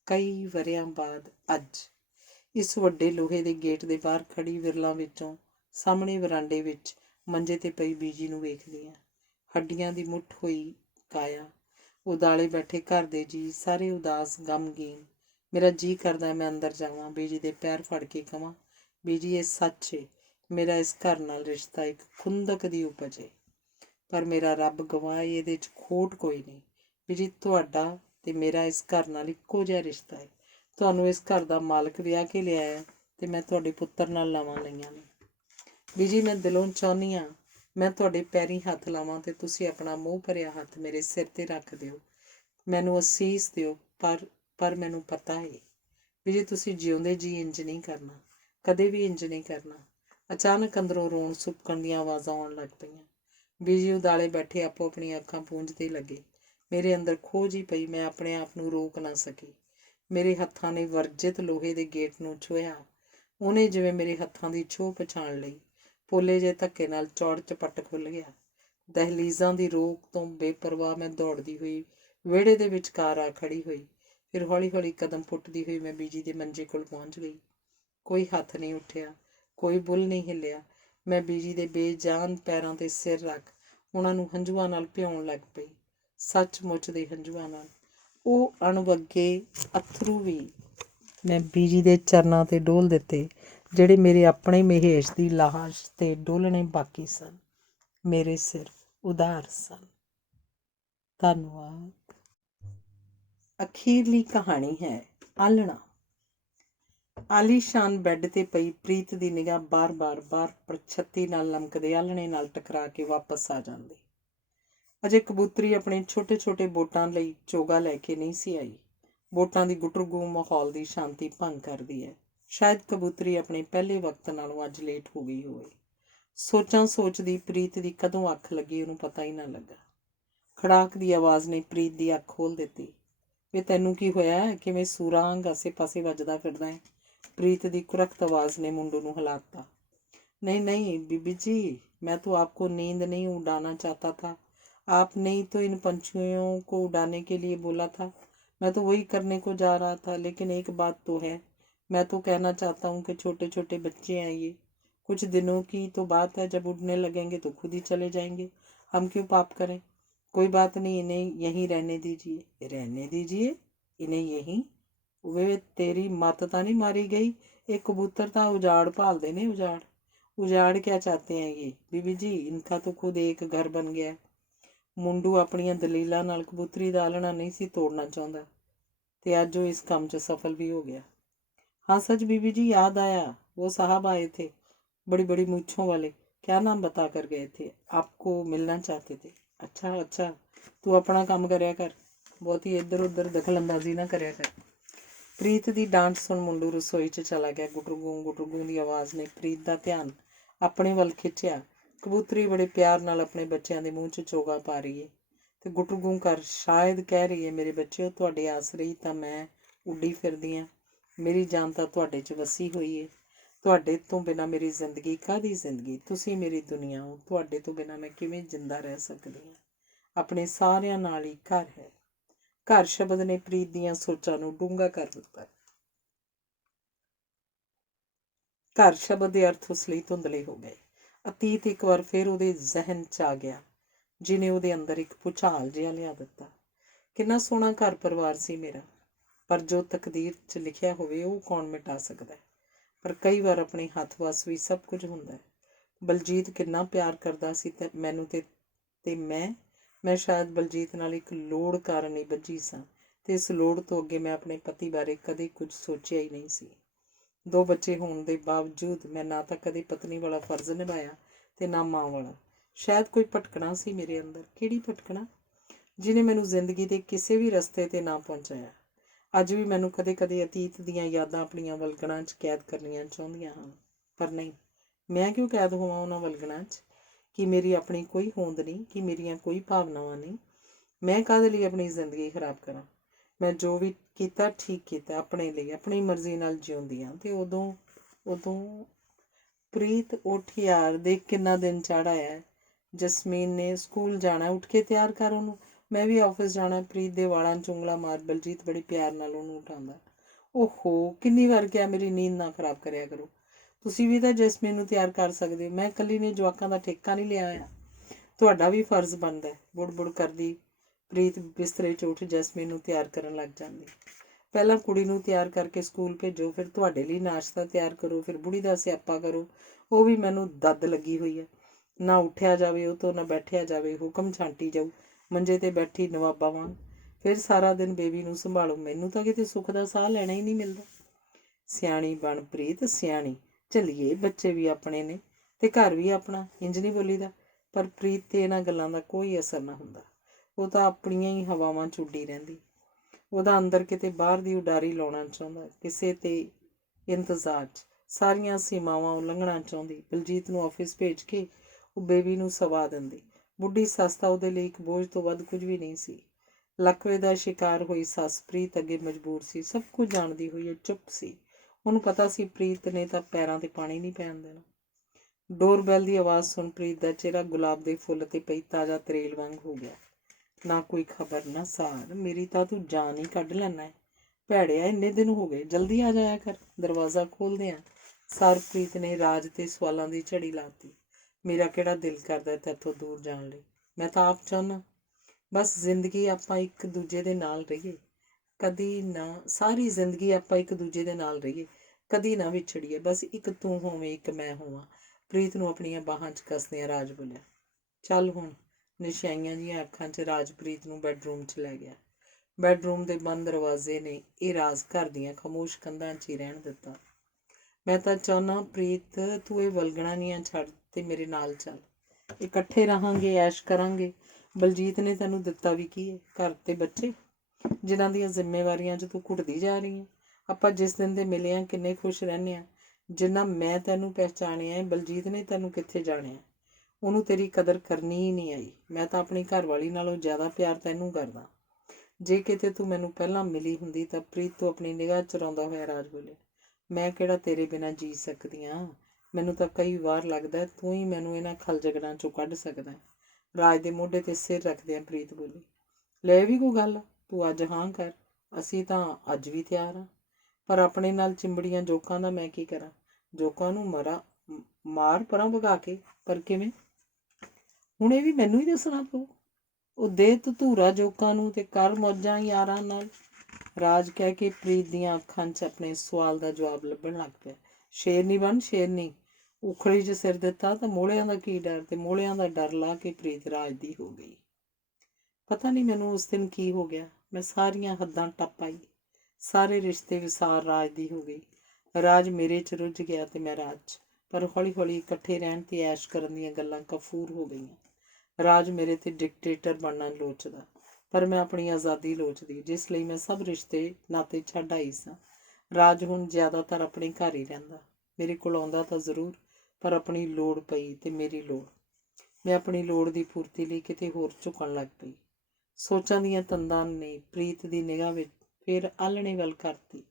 ਕਈ ਵਰ੍ਹਿਆਂ ਬਾਅਦ ਅੱਜ ਇਸ ਵੱਡੇ ਲੋਹੇ ਦੇ ਗੇਟ ਦੇ ਬਾਹਰ ਖੜੀ ਵਿਰਲਾਂ ਵਿੱਚੋਂ ਸਾਹਮਣੇ ਵਰਾਂਡੇ ਵਿੱਚ ਮੰਜੇ 'ਤੇ ਪਈ ਬੀਜੀ ਨੂੰ ਵੇਖਦੀ ਹਾਂ। ਹੱਡੀਆਂ ਦੀ ਮੁੱਠ ਹੋਈ ਕਾਇਆ, ਉਦਾਲੇ ਬੈਠੇ ਘਰ ਦੇ ਜੀ ਸਾਰੇ ਉਦਾਸ ਗਮਗੀਨ। ਮੇਰਾ ਜੀਅ ਕਰਦਾ ਮੈਂ ਅੰਦਰ ਜਾਵਾਂ, ਬੀਜੀ ਦੇ ਪੈਰ ਫੜ ਕੇ ਕਵਾਂ, ਬੀਜੀ ਇਹ ਸੱਚ ਏ, ਮੇਰਾ ਇਸ ਘਰ ਨਾਲ ਰਿਸ਼ਤਾ ਇੱਕ ਖੁੰਦਕ ਦੀ ਉਪਜ ਏ, ਪਰ ਮੇਰਾ ਰੱਬ ਗਵਾਹ ਇਹਦੇ 'ਚ ਖੋਟ ਕੋਈ ਨਹੀਂ। ਬੀਜੀ ਤੁਹਾਡਾ ਤੇ ਮੇਰਾ ਇਸ ਘਰ ਨਾਲ ਇੱਕੋ ਜਿਹਾ ਰਿਸ਼ਤਾ ਹੈ। ਤੁਹਾਨੂੰ ਇਸ ਘਰ ਦਾ ਮਾਲਕ ਵਿਆਹ ਕੇ ਲਿਆਇਆ ਤੇ ਮੈਂ ਤੁਹਾਡੇ ਪੁੱਤਰ ਨਾਲ ਲਾਵਾਂ ਲਈਆਂ ਨੇ। ਬੀਜੀ ਮੈਂ ਦਿਲੋਂ ਚਾਹੁੰਦੀ ਹਾਂ ਮੈਂ ਤੁਹਾਡੇ ਪੈਰੀਂ ਹੱਥ ਲਾਵਾਂ ਤੇ ਤੁਸੀਂ ਆਪਣਾ ਮੋਹ ਭਰਿਆ ਹੱਥ ਮੇਰੇ ਸਿਰ 'ਤੇ ਰੱਖ ਦਿਓ, ਮੈਨੂੰ ਅਸੀਸ ਦਿਓ, ਪਰ ਮੈਨੂੰ ਪਤਾ ਹੈ ਬੀਜੀ ਤੁਸੀਂ ਜਿਉਂਦੇ ਜੀ ਇੰਜ ਨਹੀਂ ਕਰਨਾ, ਕਦੇ ਵੀ ਇੰਜ ਨਹੀਂ ਕਰਨਾ। ਅਚਾਨਕ ਅੰਦਰੋਂ ਰੋਣ ਸੁੱਕਣ ਦੀਆਂ ਆਵਾਜ਼ਾਂ ਆਉਣ ਲੱਗ ਪਈਆਂ। ਬੀਜੀ ਉਦਾਲੇ ਬੈਠੇ ਆਪੋ ਆਪਣੀਆਂ ਅੱਖਾਂ ਪੂੰਝਦੇ ਲੱਗੇ। ਮੇਰੇ ਅੰਦਰ ਖੋਜ ਹੀ ਪਈ, ਮੈਂ ਆਪਣੇ ਆਪ ਨੂੰ ਰੋਕ ਨਾ ਸਕੀ। ਮੇਰੇ ਹੱਥਾਂ ਨੇ ਵਰਜਿਤ ਲੋਹੇ ਦੇ ਗੇਟ ਨੂੰ ਛੂਹਿਆ। ਉਹਨੇ ਜਿਵੇਂ ਮੇਰੇ ਹੱਥਾਂ ਦੀ ਛੋਹ ਪਛਾਣ ਲਈ। ਪੋਲੇ ਜਿਹੇ ਧੱਕੇ ਨਾਲ ਚੌੜ ਚਪੱਟ ਖੁੱਲ੍ਹ ਗਿਆ। ਦਹਲੀਜ਼ਾਂ ਦੀ ਰੋਕ ਤੋਂ ਬੇਪਰਵਾਹ ਮੈਂ ਦੌੜਦੀ ਹੋਈ ਵਿਹੜੇ ਦੇ ਵਿਚਕਾਰ ਆ ਖੜੀ ਹੋਈ। ਫਿਰ ਹੌਲੀ ਹੌਲੀ ਕਦਮ ਪੁੱਟਦੀ ਹੋਈ ਮੈਂ ਬੀਜੀ ਦੇ ਮੰਜੇ ਕੋਲ ਪਹੁੰਚ ਗਈ। ਕੋਈ ਹੱਥ ਨਹੀਂ ਉੱਠਿਆ, ਕੋਈ ਬੁੱਲ੍ਹ ਨਹੀਂ ਹਿੱਲਿਆ। ਮੈਂ ਬੀਜੀ ਦੇ ਬੇਜਾਨ ਪੈਰਾਂ 'ਤੇ ਸਿਰ ਰੱਖ ਉਹਨਾਂ ਨੂੰ ਹੰਝੂਆਂ ਨਾਲ ਭਿਉਣ ਲੱਗ ਪਈ, ਸੱਚਮੁੱਚ ਦੇ ਹੰਝੂਆਂ ਨਾਲ। ਉਹ ਅਣਵੱਗੇ ਅੱਥਰੂ ਵੀ ਮੈਂ ਬੀਜੀ ਦੇ ਚਰਨਾਂ 'ਤੇ ਡੋਲ ਦਿੱਤੇ, ਜਿਹੜੇ ਮੇਰੇ ਆਪਣੇ ਮਹੇਸ਼ ਦੀ ਲਾਸ਼ 'ਤੇ ਡੋਲਣੇ ਬਾਕੀ ਸਨ। ਮੇਰੇ ਸਿਰ ਉਦਾਰ ਸਨ। ਧੰਨਵਾਦ। ਅਖੀਰਲੀ ਕਹਾਣੀ ਹੈ ਆਲ੍ਹਣਾ। ਆਲੀਸ਼ਾਨ ਬੈੱਡ 'ਤੇ ਪਈ ਪ੍ਰੀਤ ਦੀ ਨਿਗਾਹ ਬਾਰ-ਬਾਰ ਬਾਹਰ ਪ੍ਰਛੱਤੀ ਨਾਲ ਲਮਕਦੇ ਆਲ੍ਹਣੇ ਨਾਲ ਟਕਰਾ ਕੇ ਵਾਪਸ ਆ ਜਾਂਦੀ। ਅਜੇ ਕਬੂਤਰੀ ਆਪਣੇ ਛੋਟੇ ਛੋਟੇ ਬੋਟਾਂ ਲਈ ਚੋਗਾ ਲੈ ਕੇ ਨਹੀਂ ਸੀ ਆਈ। ਬੋਟਾਂ ਦੀ ਗੁਟਰਗੂ ਮਾਹੌਲ ਦੀ ਸ਼ਾਂਤੀ ਭੰਗ ਕਰਦੀ ਹੈ। ਸ਼ਾਇਦ ਕਬੂਤਰੀ ਆਪਣੇ ਪਹਿਲੇ ਵਕਤ ਨਾਲੋਂ ਅੱਜ ਲੇਟ ਹੋ ਗਈ ਹੋਵੇ। ਸੋਚਾਂ ਸੋਚਦੀ ਪ੍ਰੀਤ ਦੀ ਕਦੋਂ ਅੱਖ ਲੱਗੀ ਉਹਨੂੰ ਪਤਾ ਹੀ ਨਾ ਲੱਗਾ। ਖੜਾਕ ਦੀ ਆਵਾਜ਼ ਨੇ ਪ੍ਰੀਤ ਦੀ ਅੱਖ ਖੋਲ੍ਹ ਦਿੱਤੀ। ਵੇ ਤੈਨੂੰ ਕੀ ਹੋਇਆ, ਕਿਵੇਂ ਸੂਰਾਂ ਆਸੇ ਪਾਸੇ ਵੱਜਦਾ ਫਿਰਦਾ ਹੈ? ਪ੍ਰੀਤ ਦੀ ਕੁਰਖਤ ਆਵਾਜ਼ ਨੇ ਮੁੰਡੂ ਨੂੰ ਹਿਲਾਤਾ। नहीं नहीं बीबी जी, मैं तो आपको नींद नहीं उड़ाना चाहता था। आपने ही तो इन पंछियों को उड़ाने के लिए बोला था। मैं तो वही करने को जा रहा था, लेकिन एक बात तो है, मैं तो कहना चाहता हूँ कि छोटे छोटे बच्चे हैं ये, कुछ दिनों की तो बात है, जब उड़ने लगेंगे तो खुद ही चले जाएंगे। हम क्यों पाप करें? कोई बात नहीं, इन्हें यहीं रहने दीजिए। रहने दीजिए इन्हें यहीं? वे तेरी मत ਤਾਂ नहीं मारी गई? ये कबूतर ਤਾਂ उजाड़ भालते ने, उजाड़। उजाड़ क्या चाहते हैं ये बीबी जी? इनका तो खुद एक घर बन गया। ਮੁੰਡੂ ਆਪਣੀਆਂ ਦਲੀਲਾਂ ਨਾਲ ਕਬੂਤਰੀ ਦਾ ਆਲ੍ਹਣਾ ਨਹੀਂ ਸੀ ਤੋੜਨਾ ਚਾਹੁੰਦਾ ਤੇ ਅੱਜ ਉਹ ਇਸ ਕੰਮ 'ਚ ਸਫਲ ਵੀ ਹੋ ਗਿਆ। हाँ सच बीबी जी, याद आया, वो साहब आए थे, बड़ी बड़ी मूँछों वाले, क्या नाम बता कर गए थे, आपको मिलना चाहते थे। अच्छा अच्छा, तू अपना काम करिया कर, ਬਹੁਤੀ ਇੱਧਰ ਉੱਧਰ ਦਖਲਅੰਦਾਜ਼ੀ ਨਾ ਕਰਿਆ ਕਰ। ਪ੍ਰੀਤ ਦੀ ਡਾਂਟ ਸੁਣ ਮੁੰਡੂ ਰਸੋਈ 'ਚ ਚਲਾ ਗਿਆ। ਗੁਟਰਗੂੰ ਦੀ ਆਵਾਜ਼ ਨੇ ਪ੍ਰੀਤ ਦਾ ਧਿਆਨ ਆਪਣੇ ਵੱਲ ਖਿੱਚਿਆ। ਕਬੂਤਰੀ ਬੜੇ ਪਿਆਰ ਨਾਲ ਆਪਣੇ ਬੱਚਿਆਂ ਦੇ ਮੂੰਹ 'ਚ ਚੋਗਾ ਪਾ ਰਹੀ ਹੈ ਤੇ ਗੁਟਰਗੂੰ ਕਰ ਸ਼ਾਇਦ ਕਹਿ ਰਹੀ ਹੈ, ਮੇਰੇ ਬੱਚਿਓ, ਤੁਹਾਡੇ ਆਸਰੇ ਹੀ ਤਾਂ ਮੈਂ ਉੱਡੀ ਫਿਰਦੀ ਹਾਂ, ਮੇਰੀ ਜਾਨ ਤਾਂ ਤੁਹਾਡੇ 'ਚ ਵਸੀ ਹੋਈ ਹੈ। ਤੁਹਾਡੇ ਤੋਂ ਬਿਨਾਂ ਮੇਰੀ ਜ਼ਿੰਦਗੀ ਕਾਹਦੀ ਜ਼ਿੰਦਗੀ? ਤੁਸੀਂ ਮੇਰੀ ਦੁਨੀਆ ਹੋ। ਤੁਹਾਡੇ ਤੋਂ ਬਿਨਾਂ ਮੈਂ ਕਿਵੇਂ ਜਿੰਦਾ ਰਹਿ ਸਕਦੀ ਹਾਂ? ਆਪਣੇ ਸਾਰਿਆਂ ਨਾਲ ਹੀ ਘਰ ਹੈ। ਘਰ ਸ਼ਬਦ ਨੇ ਪ੍ਰੀਤ ਦੀਆਂ ਸੋਚਾਂ ਨੂੰ ਡੂੰਘਾ ਕਰ ਦਿੱਤਾ। ਘਰ ਸ਼ਬਦ ਦੇ ਅਰਥ ਉਸ ਲਈ ਧੁੰਦਲੇ ਹੋ ਗਏ। ਅਤੀਤ ਇੱਕ ਵਾਰ ਫਿਰ ਉਹਦੇ ਜ਼ਿਹਨ 'ਚ ਆ ਗਿਆ, ਜਿਹਨੇ ਉਹਦੇ ਅੰਦਰ ਇੱਕ ਭੁਚਾਲ ਜਿਹਾ ਲਿਆ ਦਿੱਤਾ। ਕਿੰਨਾ ਸੋਹਣਾ ਘਰ ਪਰਿਵਾਰ ਸੀ ਮੇਰਾ, ਪਰ ਜੋ ਤਕਦੀਰ 'ਚ ਲਿਖਿਆ ਹੋਵੇ ਉਹ ਕੌਣ ਮਿਟਾ ਸਕਦਾ? ਪਰ ਕਈ ਵਾਰ ਆਪਣੇ ਹੱਥ ਵੱਸ ਵੀ ਸਭ ਕੁਝ ਹੁੰਦਾ ਹੈ। ਬਲਜੀਤ ਕਿੰਨਾ ਪਿਆਰ ਕਰਦਾ ਸੀ ਤੇ ਮੈਨੂੰ ਤੇ ਮੈਂ ਸ਼ਾਇਦ ਬਲਜੀਤ ਨਾਲ ਇੱਕ ਲੋੜ ਕਾਰਨ ਹੀ ਬੱਝੀ ਸਾਂ, ਤੇ ਇਸ ਲੋੜ ਤੋਂ ਅੱਗੇ ਮੈਂ ਆਪਣੇ ਪਤੀ ਬਾਰੇ ਕਦੇ ਕੁਝ ਸੋਚਿਆ ਹੀ ਨਹੀਂ ਸੀ। 2 ਬੱਚੇ ਹੋਣ ਦੇ ਬਾਵਜੂਦ ਮੈਂ ਨਾ ਤਾਂ ਕਦੇ ਪਤਨੀ ਵਾਲਾ ਫਰਜ਼ ਨਿਭਾਇਆ ਤੇ ਨਾ ਮਾਂ ਵਾਲਾ। ਸ਼ਾਇਦ ਕੋਈ ਭਟਕਣਾ ਸੀ ਮੇਰੇ ਅੰਦਰ। ਕਿਹੜੀ ਭਟਕਣਾ? ਜਿਹਨੇ ਮੈਨੂੰ ਜ਼ਿੰਦਗੀ ਦੇ ਕਿਸੇ ਵੀ ਰਸਤੇ 'ਤੇ ਨਾ ਪਹੁੰਚਾਇਆ। ਅੱਜ ਵੀ ਮੈਨੂੰ ਕਦੇ ਕਦੇ ਅਤੀਤ ਦੀਆਂ ਯਾਦਾਂ ਆਪਣੀਆਂ ਵਲਗਣਾਂ 'ਚ ਕੈਦ ਕਰਨੀਆਂ ਚਾਹੁੰਦੀਆਂ ਹਨ, ਪਰ ਨਹੀਂ। ਮੈਂ ਕਿਉਂ ਕੈਦ ਹੋਵਾਂ ਉਹਨਾਂ ਵਲਗਣਾਂ 'ਚ? ਕਿ ਮੇਰੀ ਆਪਣੀ ਕੋਈ ਹੋਂਦ ਨਹੀਂ? ਕਿ ਮੇਰੀਆਂ ਕੋਈ ਭਾਵਨਾਵਾਂ ਨਹੀਂ? ਮੈਂ ਕਾਹਦੇ ਲਈ ਆਪਣੀ ਜ਼ਿੰਦਗੀ ਖਰਾਬ ਕਰਾਂ? ਮੈਂ ਜੋ ਵੀ ਕੀਤਾ ਠੀਕ ਕੀਤਾ, ਆਪਣੇ ਲਈ, ਆਪਣੀ ਮਰਜ਼ੀ ਨਾਲ ਜਿਉਂਦੀ ਹਾਂ। ਅਤੇ ਉਦੋਂ ਪ੍ਰੀਤ ਉੱਠ ਯਾਰ, ਦੇਖ ਕਿੰਨਾ ਦਿਨ ਚੜ੍ਹ ਆਇਆ ਹੈ। ਜਸਮੀਨ ਨੇ ਸਕੂਲ ਜਾਣਾ, ਉੱਠ ਕੇ ਤਿਆਰ ਕਰ ਉਹਨੂੰ। ਮੈਂ ਵੀ ਆਫਿਸ ਜਾਣਾ। ਪ੍ਰੀਤ ਦੇ ਵਾਲਾਂ 'ਚ ਉਂਗਲਾਂ ਮਾਰ ਬਲਜੀਤ ਬੜੀ ਪਿਆਰ ਨਾਲ ਉਹਨੂੰ ਉਠਾਉਂਦਾ। ਓਹੋ, ਕਿੰਨੀ ਵਾਰ ਕਿਹਾ ਮੇਰੀ ਨੀਂਦ ਨਾ ਖਰਾਬ ਕਰਿਆ ਕਰੋ। ਤੁਸੀਂ ਵੀ ਤਾਂ ਜਸਮੀਨ ਨੂੰ ਤਿਆਰ ਕਰ ਸਕਦੇ ਹੋ। ਮੈਂ ਇਕੱਲੀ ਨੇ ਜਵਾਕਾਂ ਦਾ ਠੇਕਾ ਨਹੀਂ ਲਿਆ ਹੋਇਆ। ਤੁਹਾਡਾ ਵੀ ਫਰਜ਼ ਬਣਦਾ। ਬੁੜ ਕਰਦੀ ਪ੍ਰੀਤ ਬਿਸਤਰੇ 'ਚ ਉੱਠ ਜਸਮੀਨ ਨੂੰ ਤਿਆਰ ਕਰਨ ਲੱਗ ਜਾਂਦੀ। ਪਹਿਲਾਂ ਕੁੜੀ ਨੂੰ ਤਿਆਰ ਕਰਕੇ ਸਕੂਲ ਭੇਜੋ, ਫਿਰ ਤੁਹਾਡੇ ਲਈ ਨਾਸ਼ਤਾ ਤਿਆਰ ਕਰੋ, ਫਿਰ ਬੁੜੀ ਦਾ ਸਿਆਪਾ ਕਰੋ। ਉਹ ਵੀ ਮੈਨੂੰ ਦੱਦ ਲੱਗੀ ਹੋਈ ਹੈ। ਨਾ ਉੱਠਿਆ ਜਾਵੇ ਉਹ ਤੋਂ, ਨਾ ਬੈਠਿਆ ਜਾਵੇ। ਹੁਕਮ ਛਾਂਟੀ ਜਾਊ ਮੰਜੇ 'ਤੇ ਬੈਠੀ ਨਵਾਬਾਂ ਵਾਂਗ। ਫਿਰ ਸਾਰਾ ਦਿਨ ਬੇਬੀ ਨੂੰ ਸੰਭਾਲੋ। ਮੈਨੂੰ ਤਾਂ ਕਿਤੇ ਸੁੱਖ ਦਾ ਸਾਹ ਲੈਣਾ ਹੀ ਨਹੀਂ ਮਿਲਦਾ। ਸਿਆਣੀ ਬਣ ਪ੍ਰੀਤ, ਸਿਆਣੀ। ਚੱਲੀਏ, ਬੱਚੇ ਵੀ ਆਪਣੇ ਨੇ ਤੇ ਘਰ ਵੀ ਆਪਣਾ। ਇੰਜ ਨਹੀਂ ਬੋਲੀਦਾ। ਪਰ ਪ੍ਰੀਤ 'ਤੇ ਇਹਨਾਂ ਗੱਲਾਂ ਦਾ ਕੋਈ ਅਸਰ ਨਾ ਹੁੰਦਾ। ਉਹ ਤਾਂ ਆਪਣੀਆਂ ਹੀ ਹਵਾਵਾਂ 'ਚ ਉੱਡੀ ਰਹਿੰਦੀ। ਉਹਦਾ ਅੰਦਰ ਕਿਤੇ ਬਾਹਰ ਦੀ ਉਡਾਰੀ ਲਾਉਣਾ ਚਾਹੁੰਦਾ, ਕਿਸੇ 'ਤੇ ਇੰਤਜ਼ਾਰ 'ਚ। ਸਾਰੀਆਂ ਸੀਮਾਵਾਂ ਉਲੰਘਣਾ ਚਾਹੁੰਦੀ। ਬਲਜੀਤ ਨੂੰ ਆਫਿਸ ਭੇਜ ਕੇ ਉਹ ਬੇਬੀ ਨੂੰ ਸਵਾ ਦਿੰਦੀ। ਬੁੱਢੀ ਸੱਸ ਤਾਂ ਉਹਦੇ ਲਈ ਇੱਕ ਬੋਝ ਤੋਂ ਵੱਧ ਕੁਝ ਵੀ ਨਹੀਂ ਸੀ। ਲਕਵੇ ਦਾ ਸ਼ਿਕਾਰ ਹੋਈ ਸੱਸ ਪ੍ਰੀਤ ਅੱਗੇ ਮਜਬੂਰ ਸੀ। ਸਭ ਕੁਝ ਜਾਣਦੀ ਹੋਈ ਉਹ ਚੁੱਪ ਸੀ। ਉਹਨੂੰ ਪਤਾ ਸੀ ਪ੍ਰੀਤ ਨੇ ਤਾਂ ਪੈਰਾਂ 'ਤੇ ਪਾਣੀ ਨਹੀਂ ਪੈਣ ਦੇਣਾ। ਡੋਰਬੈਲ ਦੀ ਆਵਾਜ਼ ਸੁਣ ਪ੍ਰੀਤ ਦਾ ਚਿਹਰਾ ਗੁਲਾਬ ਦੇ ਫੁੱਲ 'ਤੇ ਪਈ ਤਾਜ਼ਾ ਤਰੇਲ ਵਾਂਗ ਹੋ ਗਿਆ। ਨਾ ਕੋਈ ਖਬਰ, ਨਾ ਸਾਰ। ਮੇਰੀ ਤਾਂ ਤੂੰ ਜਾਨ ਹੀ ਕੱਢ ਲੈਣਾ ਹੈ। ਭੈੜਿਆ, ਇੰਨੇ ਦਿਨ ਹੋ ਗਏ, ਜਲਦੀ ਆ ਜਾਇਆ ਕਰ। ਦਰਵਾਜ਼ਾ ਖੋਲ੍ਹਦਿਆਂ ਸਰਪ੍ਰੀਤ ਨੇ ਰਾਜ 'ਤੇ ਸਵਾਲਾਂ ਦੀ ਝੜੀ ਲਾਤੀ। ਮੇਰਾ ਕਿਹੜਾ ਦਿਲ ਕਰਦਾ ਤੇਥੋਂ ਦੂਰ ਜਾਣ ਲਈ? ਮੈਂ ਤਾਂ ਆਪ ਚਾਹੁੰਦਾ ਬਸ ਜ਼ਿੰਦਗੀ ਆਪਾਂ ਇੱਕ ਦੂਜੇ ਦੇ ਨਾਲ ਰਹੀਏ। ਕਦੀ ਨਾ, ਸਾਰੀ ਜ਼ਿੰਦਗੀ ਆਪਾਂ ਇੱਕ ਦੂਜੇ ਦੇ ਨਾਲ ਰਹੀਏ, ਕਦੀ ਨਾ ਵਿਛੜੀਏ। ਬਸ ਇੱਕ ਤੂੰ ਹੋਵੇਂ, ਇੱਕ ਮੈਂ ਹੋਵਾਂ। ਪ੍ਰੀਤ ਨੂੰ ਆਪਣੀਆਂ ਬਾਹਾਂ 'ਚ ਕੱਸਦਿਆਂ ਰਾਜ ਬੋਲਿਆ। ਚੱਲ ਹੁਣ। ਨਿਸ਼ਾਈਆਂ ਜਿਹੀਆਂ ਅੱਖਾਂ 'ਚ ਰਾਜਪ੍ਰੀਤ ਨੂੰ ਬੈੱਡਰੂਮ 'ਚ ਲੈ ਗਿਆ। ਬੈੱਡਰੂਮ ਦੇ ਬੰਦ ਦਰਵਾਜ਼ੇ ਨੇ ਇਹ ਰਾਜ਼ ਘਰ ਦੀਆਂ ਖਾਮੋਸ਼ ਕੰਧਾਂ 'ਚ ਹੀ ਰਹਿਣ ਦਿੱਤਾ। ਮੈਂ ਤਾਂ ਚਾਹੁੰਦਾ ਪ੍ਰੀਤ, ਤੂੰ ਇਹ ਵਲਗਣਾ ਨਹੀਂ ਛੱਡ ਤੇ ਮੇਰੇ ਨਾਲ ਚੱਲ। ਇਕੱਠੇ ਰਹਾਂਗੇ, ਐਸ਼ ਕਰਾਂਗੇ। ਬਲਜੀਤ ਨੇ ਤੈਨੂੰ ਦਿੱਤਾ ਵੀ ਕੀ ਹੈ? ਘਰ ਤੇ ਬੱਚੇ, ਜਿਨ੍ਹਾਂ ਦੀਆਂ ਜ਼ਿੰਮੇਵਾਰੀਆਂ 'ਚ ਤੂੰ ਘੁੱਟਦੀ ਜਾ ਰਹੀ ਹੈ। ਆਪਾਂ ਜਿਸ ਦਿਨ ਦੇ ਮਿਲੇ ਹਾਂ ਕਿੰਨੇ ਖੁਸ਼ ਰਹਿੰਦੇ ਹਾਂ। ਜਿੰਨਾ ਮੈਂ ਤੈਨੂੰ ਪਹਿਚਾਣਿਆ ਹੈ, ਬਲਜੀਤ ਨੇ ਤੈਨੂੰ ਕਿੱਥੇ ਜਾਣਿਆ? ਉਹਨੂੰ ਤੇਰੀ ਕਦਰ ਕਰਨੀ ਹੀ ਨਹੀਂ ਆਈ। ਮੈਂ ਤਾਂ ਆਪਣੀ ਘਰਵਾਲੀ ਨਾਲੋਂ ਜ਼ਿਆਦਾ ਪਿਆਰ ਤੈਨੂੰ ਕਰਦਾ। ਜੇ ਕਿਤੇ ਤੂੰ ਮੈਨੂੰ ਪਹਿਲਾਂ ਮਿਲੀ ਹੁੰਦੀ ਤਾਂ ਪ੍ਰੀਤ ਤੋਂ ਆਪਣੀ ਨਿਗਾਹ ਚੁਰਾਉਂਦਾ ਹੋਇਆ ਰਾਜ ਬੋਲਿਆ। ਮੈਂ ਕਿਹੜਾ ਤੇਰੇ ਬਿਨਾਂ ਜੀ ਸਕਦੀ ਹਾਂ? ਮੈਨੂੰ ਤਾਂ ਕਈ ਵਾਰ ਲੱਗਦਾ ਤੂੰ ਹੀ ਮੈਨੂੰ ਇਹਨਾਂ ਖਲਜਗੜਾਂ 'ਚੋਂ ਕੱਢ ਸਕਦਾ। ਰਾਜ ਦੇ ਮੋਢੇ 'ਤੇ ਸਿਰ ਰੱਖਦਿਆਂ ਪ੍ਰੀਤ ਬੋਲੀ। ਲੈ ਵੀ ਕੋਈ ਗੱਲ? ਤੂੰ ਅੱਜ ਹਾਂ ਕਰ, ਅਸੀਂ ਤਾਂ ਅੱਜ ਵੀ ਤਿਆਰ ਹਾਂ। ਪਰ ਆਪਣੇ ਨਾਲ ਚਿੰਬੜੀਆਂ ਜੋਕਾਂ ਦਾ ਮੈਂ ਕੀ ਕਰਾਂ? ਜੋਕਾਂ ਨੂੰ ਮਾਰ ਪਰਾਂ ਭਗਾ ਕੇ। ਪਰ ਕਿਵੇਂ? ਹੁਣ ਇਹ ਵੀ ਮੈਨੂੰ ਹੀ ਦੱਸਣਾ ਪਊ। ਉਹ ਦੇ ਧਤੂਰਾ ਜੋਕਾਂ ਨੂੰ ਤੇ ਕਰ ਮੌਜਾਂ ਯਾਰਾਂ ਨਾਲ। ਰਾਜ ਕਹਿ ਕੇ ਪ੍ਰੀਤ ਦੀਆਂ ਅੱਖਾਂ 'ਚ ਆਪਣੇ ਸਵਾਲ ਦਾ ਜਵਾਬ ਲੱਭਣ ਲੱਗ ਪਿਆ। ਸ਼ੇਰਨੀ ਬਣ, ਸ਼ੇਰਨੀ। ਉਖਲੀ 'ਚ ਸਿਰ ਦਿੱਤਾ ਤਾਂ ਮੋਹਲਿਆਂ ਦਾ ਕੀ ਡਰ? ਤੇ ਮੋਹਲਿਆਂ ਦਾ ਡਰ ਲਾ ਕੇ ਪ੍ਰੀਤ ਰਾਜ ਦੀ ਹੋ ਗਈ। ਪਤਾ ਨਹੀਂ ਮੈਨੂੰ ਉਸ ਦਿਨ ਕੀ ਹੋ ਗਿਆ। ਮੈਂ ਸਾਰੀਆਂ ਹੱਦਾਂ ਟੱਪ ਆਈ। ਸਾਰੇ ਰਿਸ਼ਤੇ ਵਿਸਾਰ ਰਾਜ ਦੀ ਹੋ ਗਈ। ਰਾਜ ਮੇਰੇ 'ਚ ਰੁੱਝ ਗਿਆ ਤੇ ਮੈਂ ਰਾਜ 'ਚ। ਪਰ ਹੌਲੀ ਹੌਲੀ ਇਕੱਠੇ ਰਹਿਣ ਤੇ ਐਸ਼ ਕਰਨ ਦੀਆਂ ਗੱਲਾਂ ਕਫੂਰ ਹੋ ਗਈਆਂ। ਰਾਜ ਮੇਰੇ 'ਤੇ ਡਿਕਟੇਟਰ ਬਣਨਾ ਲੋਚਦਾ, ਪਰ ਮੈਂ ਆਪਣੀ ਆਜ਼ਾਦੀ ਲੋਚਦੀ, ਜਿਸ ਲਈ ਮੈਂ ਸਭ ਰਿਸ਼ਤੇ ਨਾਤੇ ਛੱਡ ਆਈ ਸਾਂ। ਰਾਜ ਹੁਣ ਜ਼ਿਆਦਾਤਰ ਆਪਣੇ ਘਰ ਹੀ ਰਹਿੰਦਾ। ਮੇਰੇ ਕੋਲ ਆਉਂਦਾ ਤਾਂ ਜ਼ਰੂਰ, ਪਰ ਆਪਣੀ ਲੋੜ ਪਈ ਤੇ ਮੇਰੀ ਲੋੜ। ਮੈਂ ਆਪਣੀ ਲੋੜ ਦੀ ਪੂਰਤੀ ਲਈ ਕਿਤੇ ਹੋਰ ਝੁਕਣ ਲੱਗ ਪਈ। ਸੋਚਾਂ ਦੀਆਂ ਤੰਦਾਂ ਨੇ ਪ੍ਰੀਤ ਦੀ ਨਿਗਾਹ ਵਿੱਚ ਫਿਰ ਆਲ੍ਹਣੇ ਵੱਲ ਕਰਤੀ।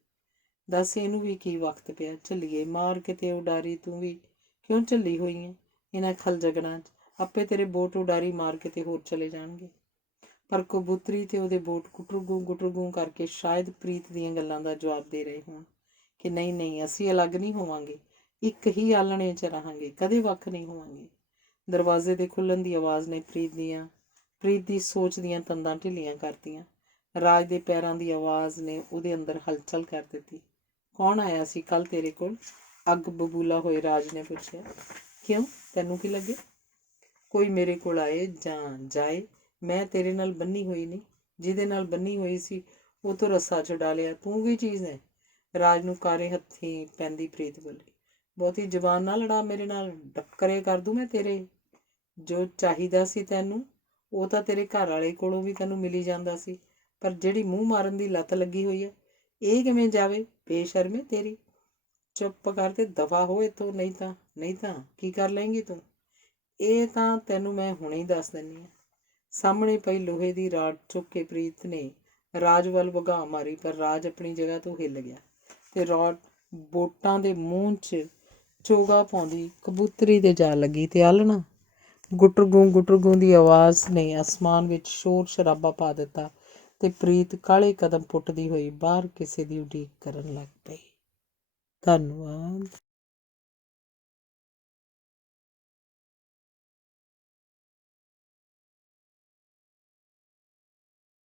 ਦੱਸ ਇਹਨੂੰ ਵੀ ਕੀ ਵਕਤ ਪਿਆ, ਝੱਲੀਏ ਮਾਰ ਕਿਤੇ ਉਡਾਰੀ, ਤੂੰ ਵੀ ਕਿਉਂ ਝੱਲੀ ਹੋਈ ਹੈ ਇਹਨਾਂ ਖਲ ਜਗਣਾ 'ਚ। ਆਪੇ ਤੇਰੇ ਬੋਟ ਉਡਾਰੀ ਮਾਰ ਕਿਤੇ ਹੋਰ ਚਲੇ ਜਾਣਗੇ। ਪਰ ਕਬੂਤਰੀ ਤੇ ਉਹਦੇ ਬੋਟ ਗੁਟਰਗੂ ਕਰਕੇ ਸ਼ਾਇਦ ਪ੍ਰੀਤ ਦੀਆਂ ਗੱਲਾਂ ਦਾ ਜਵਾਬ ਦੇ ਰਹੇ ਹੋਣ ਕਿ ਨਹੀਂ ਨਹੀਂ, ਅਸੀਂ ਅਲੱਗ ਨਹੀਂ ਹੋਵਾਂਗੇ, ਇੱਕ ਹੀ ਆਲਣੇ 'ਚ ਰਹਾਂਗੇ, ਕਦੇ ਵੱਖ ਨਹੀਂ ਹੋਵਾਂਗੇ। ਦਰਵਾਜ਼ੇ ਦੇ ਖੁੱਲ੍ਹਣ ਦੀ ਆਵਾਜ਼ ਨੇ ਪ੍ਰੀਤ ਦੀ ਸੋਚ ਦੀਆਂ ਤੰਦਾਂ ਢਿੱਲੀਆਂ ਕਰਤੀਆਂ। ਰਾਜ ਦੇ ਪੈਰਾਂ ਦੀ ਆਵਾਜ਼ ਨੇ ਉਹਦੇ ਅੰਦਰ ਹਲਚਲ ਕਰ ਦਿੱਤੀ। ਕੌਣ ਆਇਆ ਸੀ ਕੱਲ੍ਹ ਤੇਰੇ ਕੋਲ? ਅੱਗ ਬਬੂਲਾ ਹੋਏ ਰਾਜ ਨੇ ਪੁੱਛਿਆ। ਕਿਉਂ, ਤੈਨੂੰ ਕੀ ਲੱਗੇ? ਕੋਈ ਮੇਰੇ ਕੋਲ ਆਏ ਜਾਂ ਜਾਏ, ਮੈਂ ਤੇਰੇ ਨਾਲ ਬੰਨੀ ਹੋਈ ਨਹੀਂ। ਜਿਹਦੇ ਨਾਲ ਬੰਨੀ ਹੋਈ ਸੀ ਉਹ ਤੋਂ ਰੱਸਾ ਛੁਡਾ ਲਿਆ। ਤੂੰ ਕੀ ਚੀਜ਼ ਹੈ? ਰਾਜ ਨੂੰ ਕਾਰੇ ਹੱਥੀਂ ਪੈਂਦੀ ਪ੍ਰੀਤ ਬੋਲੀ। ਬਹੁਤੀ ਜ਼ੁਬਾਨ ਨਾ ਲੜਾ ਮੇਰੇ ਨਾਲ, ਡੱਕਰੇ ਕਰ ਦੂੰ ਮੈਂ ਤੇਰੇ। ਜੋ ਚਾਹੀਦਾ ਸੀ ਤੈਨੂੰ ਉਹ ਤਾਂ ਤੇਰੇ ਘਰ ਵਾਲੇ ਕੋਲੋਂ ਵੀ ਤੈਨੂੰ ਮਿਲੀ ਜਾਂਦਾ ਸੀ, ਪਰ ਜਿਹੜੀ ਮੂੰਹ ਮਾਰਨ ਦੀ ਲੱਤ ਲੱਗੀ ਹੋਈ ਹੈ, ਇਹ ਕਿਵੇਂ ਜਾਵੇ? ਬੇਸ਼ਰਮੇ ਤੇਰੀ। ਚੁੱਪ ਕਰ ਤੇ ਦਫਾ ਹੋ ਇੱਥੋਂ, ਨਹੀਂ ਤਾਂ ਕੀ ਕਰ ਲਏਂਗੀ ਤੂੰ? ਇਹ ਤਾਂ ਤੈਨੂੰ ਮੈਂ ਹੁਣੇ ਹੀ ਦੱਸ ਦਿੰਦੀ ਹਾਂ। ਸਾਹਮਣੇ ਪਈ ਲੋਹੇ ਦੀ ਰਾਡ ਚੁੱਕ ਕੇ ਪ੍ਰੀਤ ਨੇ ਰਾਜ ਵੱਲ ਵਗਾਹ ਮਾਰੀ, ਪਰ ਰਾਜ ਆਪਣੀ ਜਗ੍ਹਾ ਤੋਂ ਹਿੱਲ ਗਿਆ ਤੇ ਰਾਡ ਬੋਟਾਂ ਦੇ ਮੂੰਹ 'ਚ ਚੋਗਾ ਪਾਉਂਦੀ ਕਬੂਤਰੀ ਦੇ ਜਾ ਲੱਗੀ ਤੇ ਆਲਣਾ। ਗੁਟਰਗੂ ਦੀ ਆਵਾਜ਼ ਨੇ ਅਸਮਾਨ ਵਿੱਚ ਸ਼ੋਰ ਸ਼ਰਾਬਾ ਪਾ ਦਿੱਤਾ ਤੇ ਪ੍ਰੀਤ ਕਾਲੇ ਕਦਮ ਪੁੱਟਦੀ ਹੋਈ ਬਾਹਰ ਕਿਸੇ ਦੀ ਉਡੀਕ ਕਰਨ ਲੱਗ ਪਈ। ਧੰਨਵਾਦ।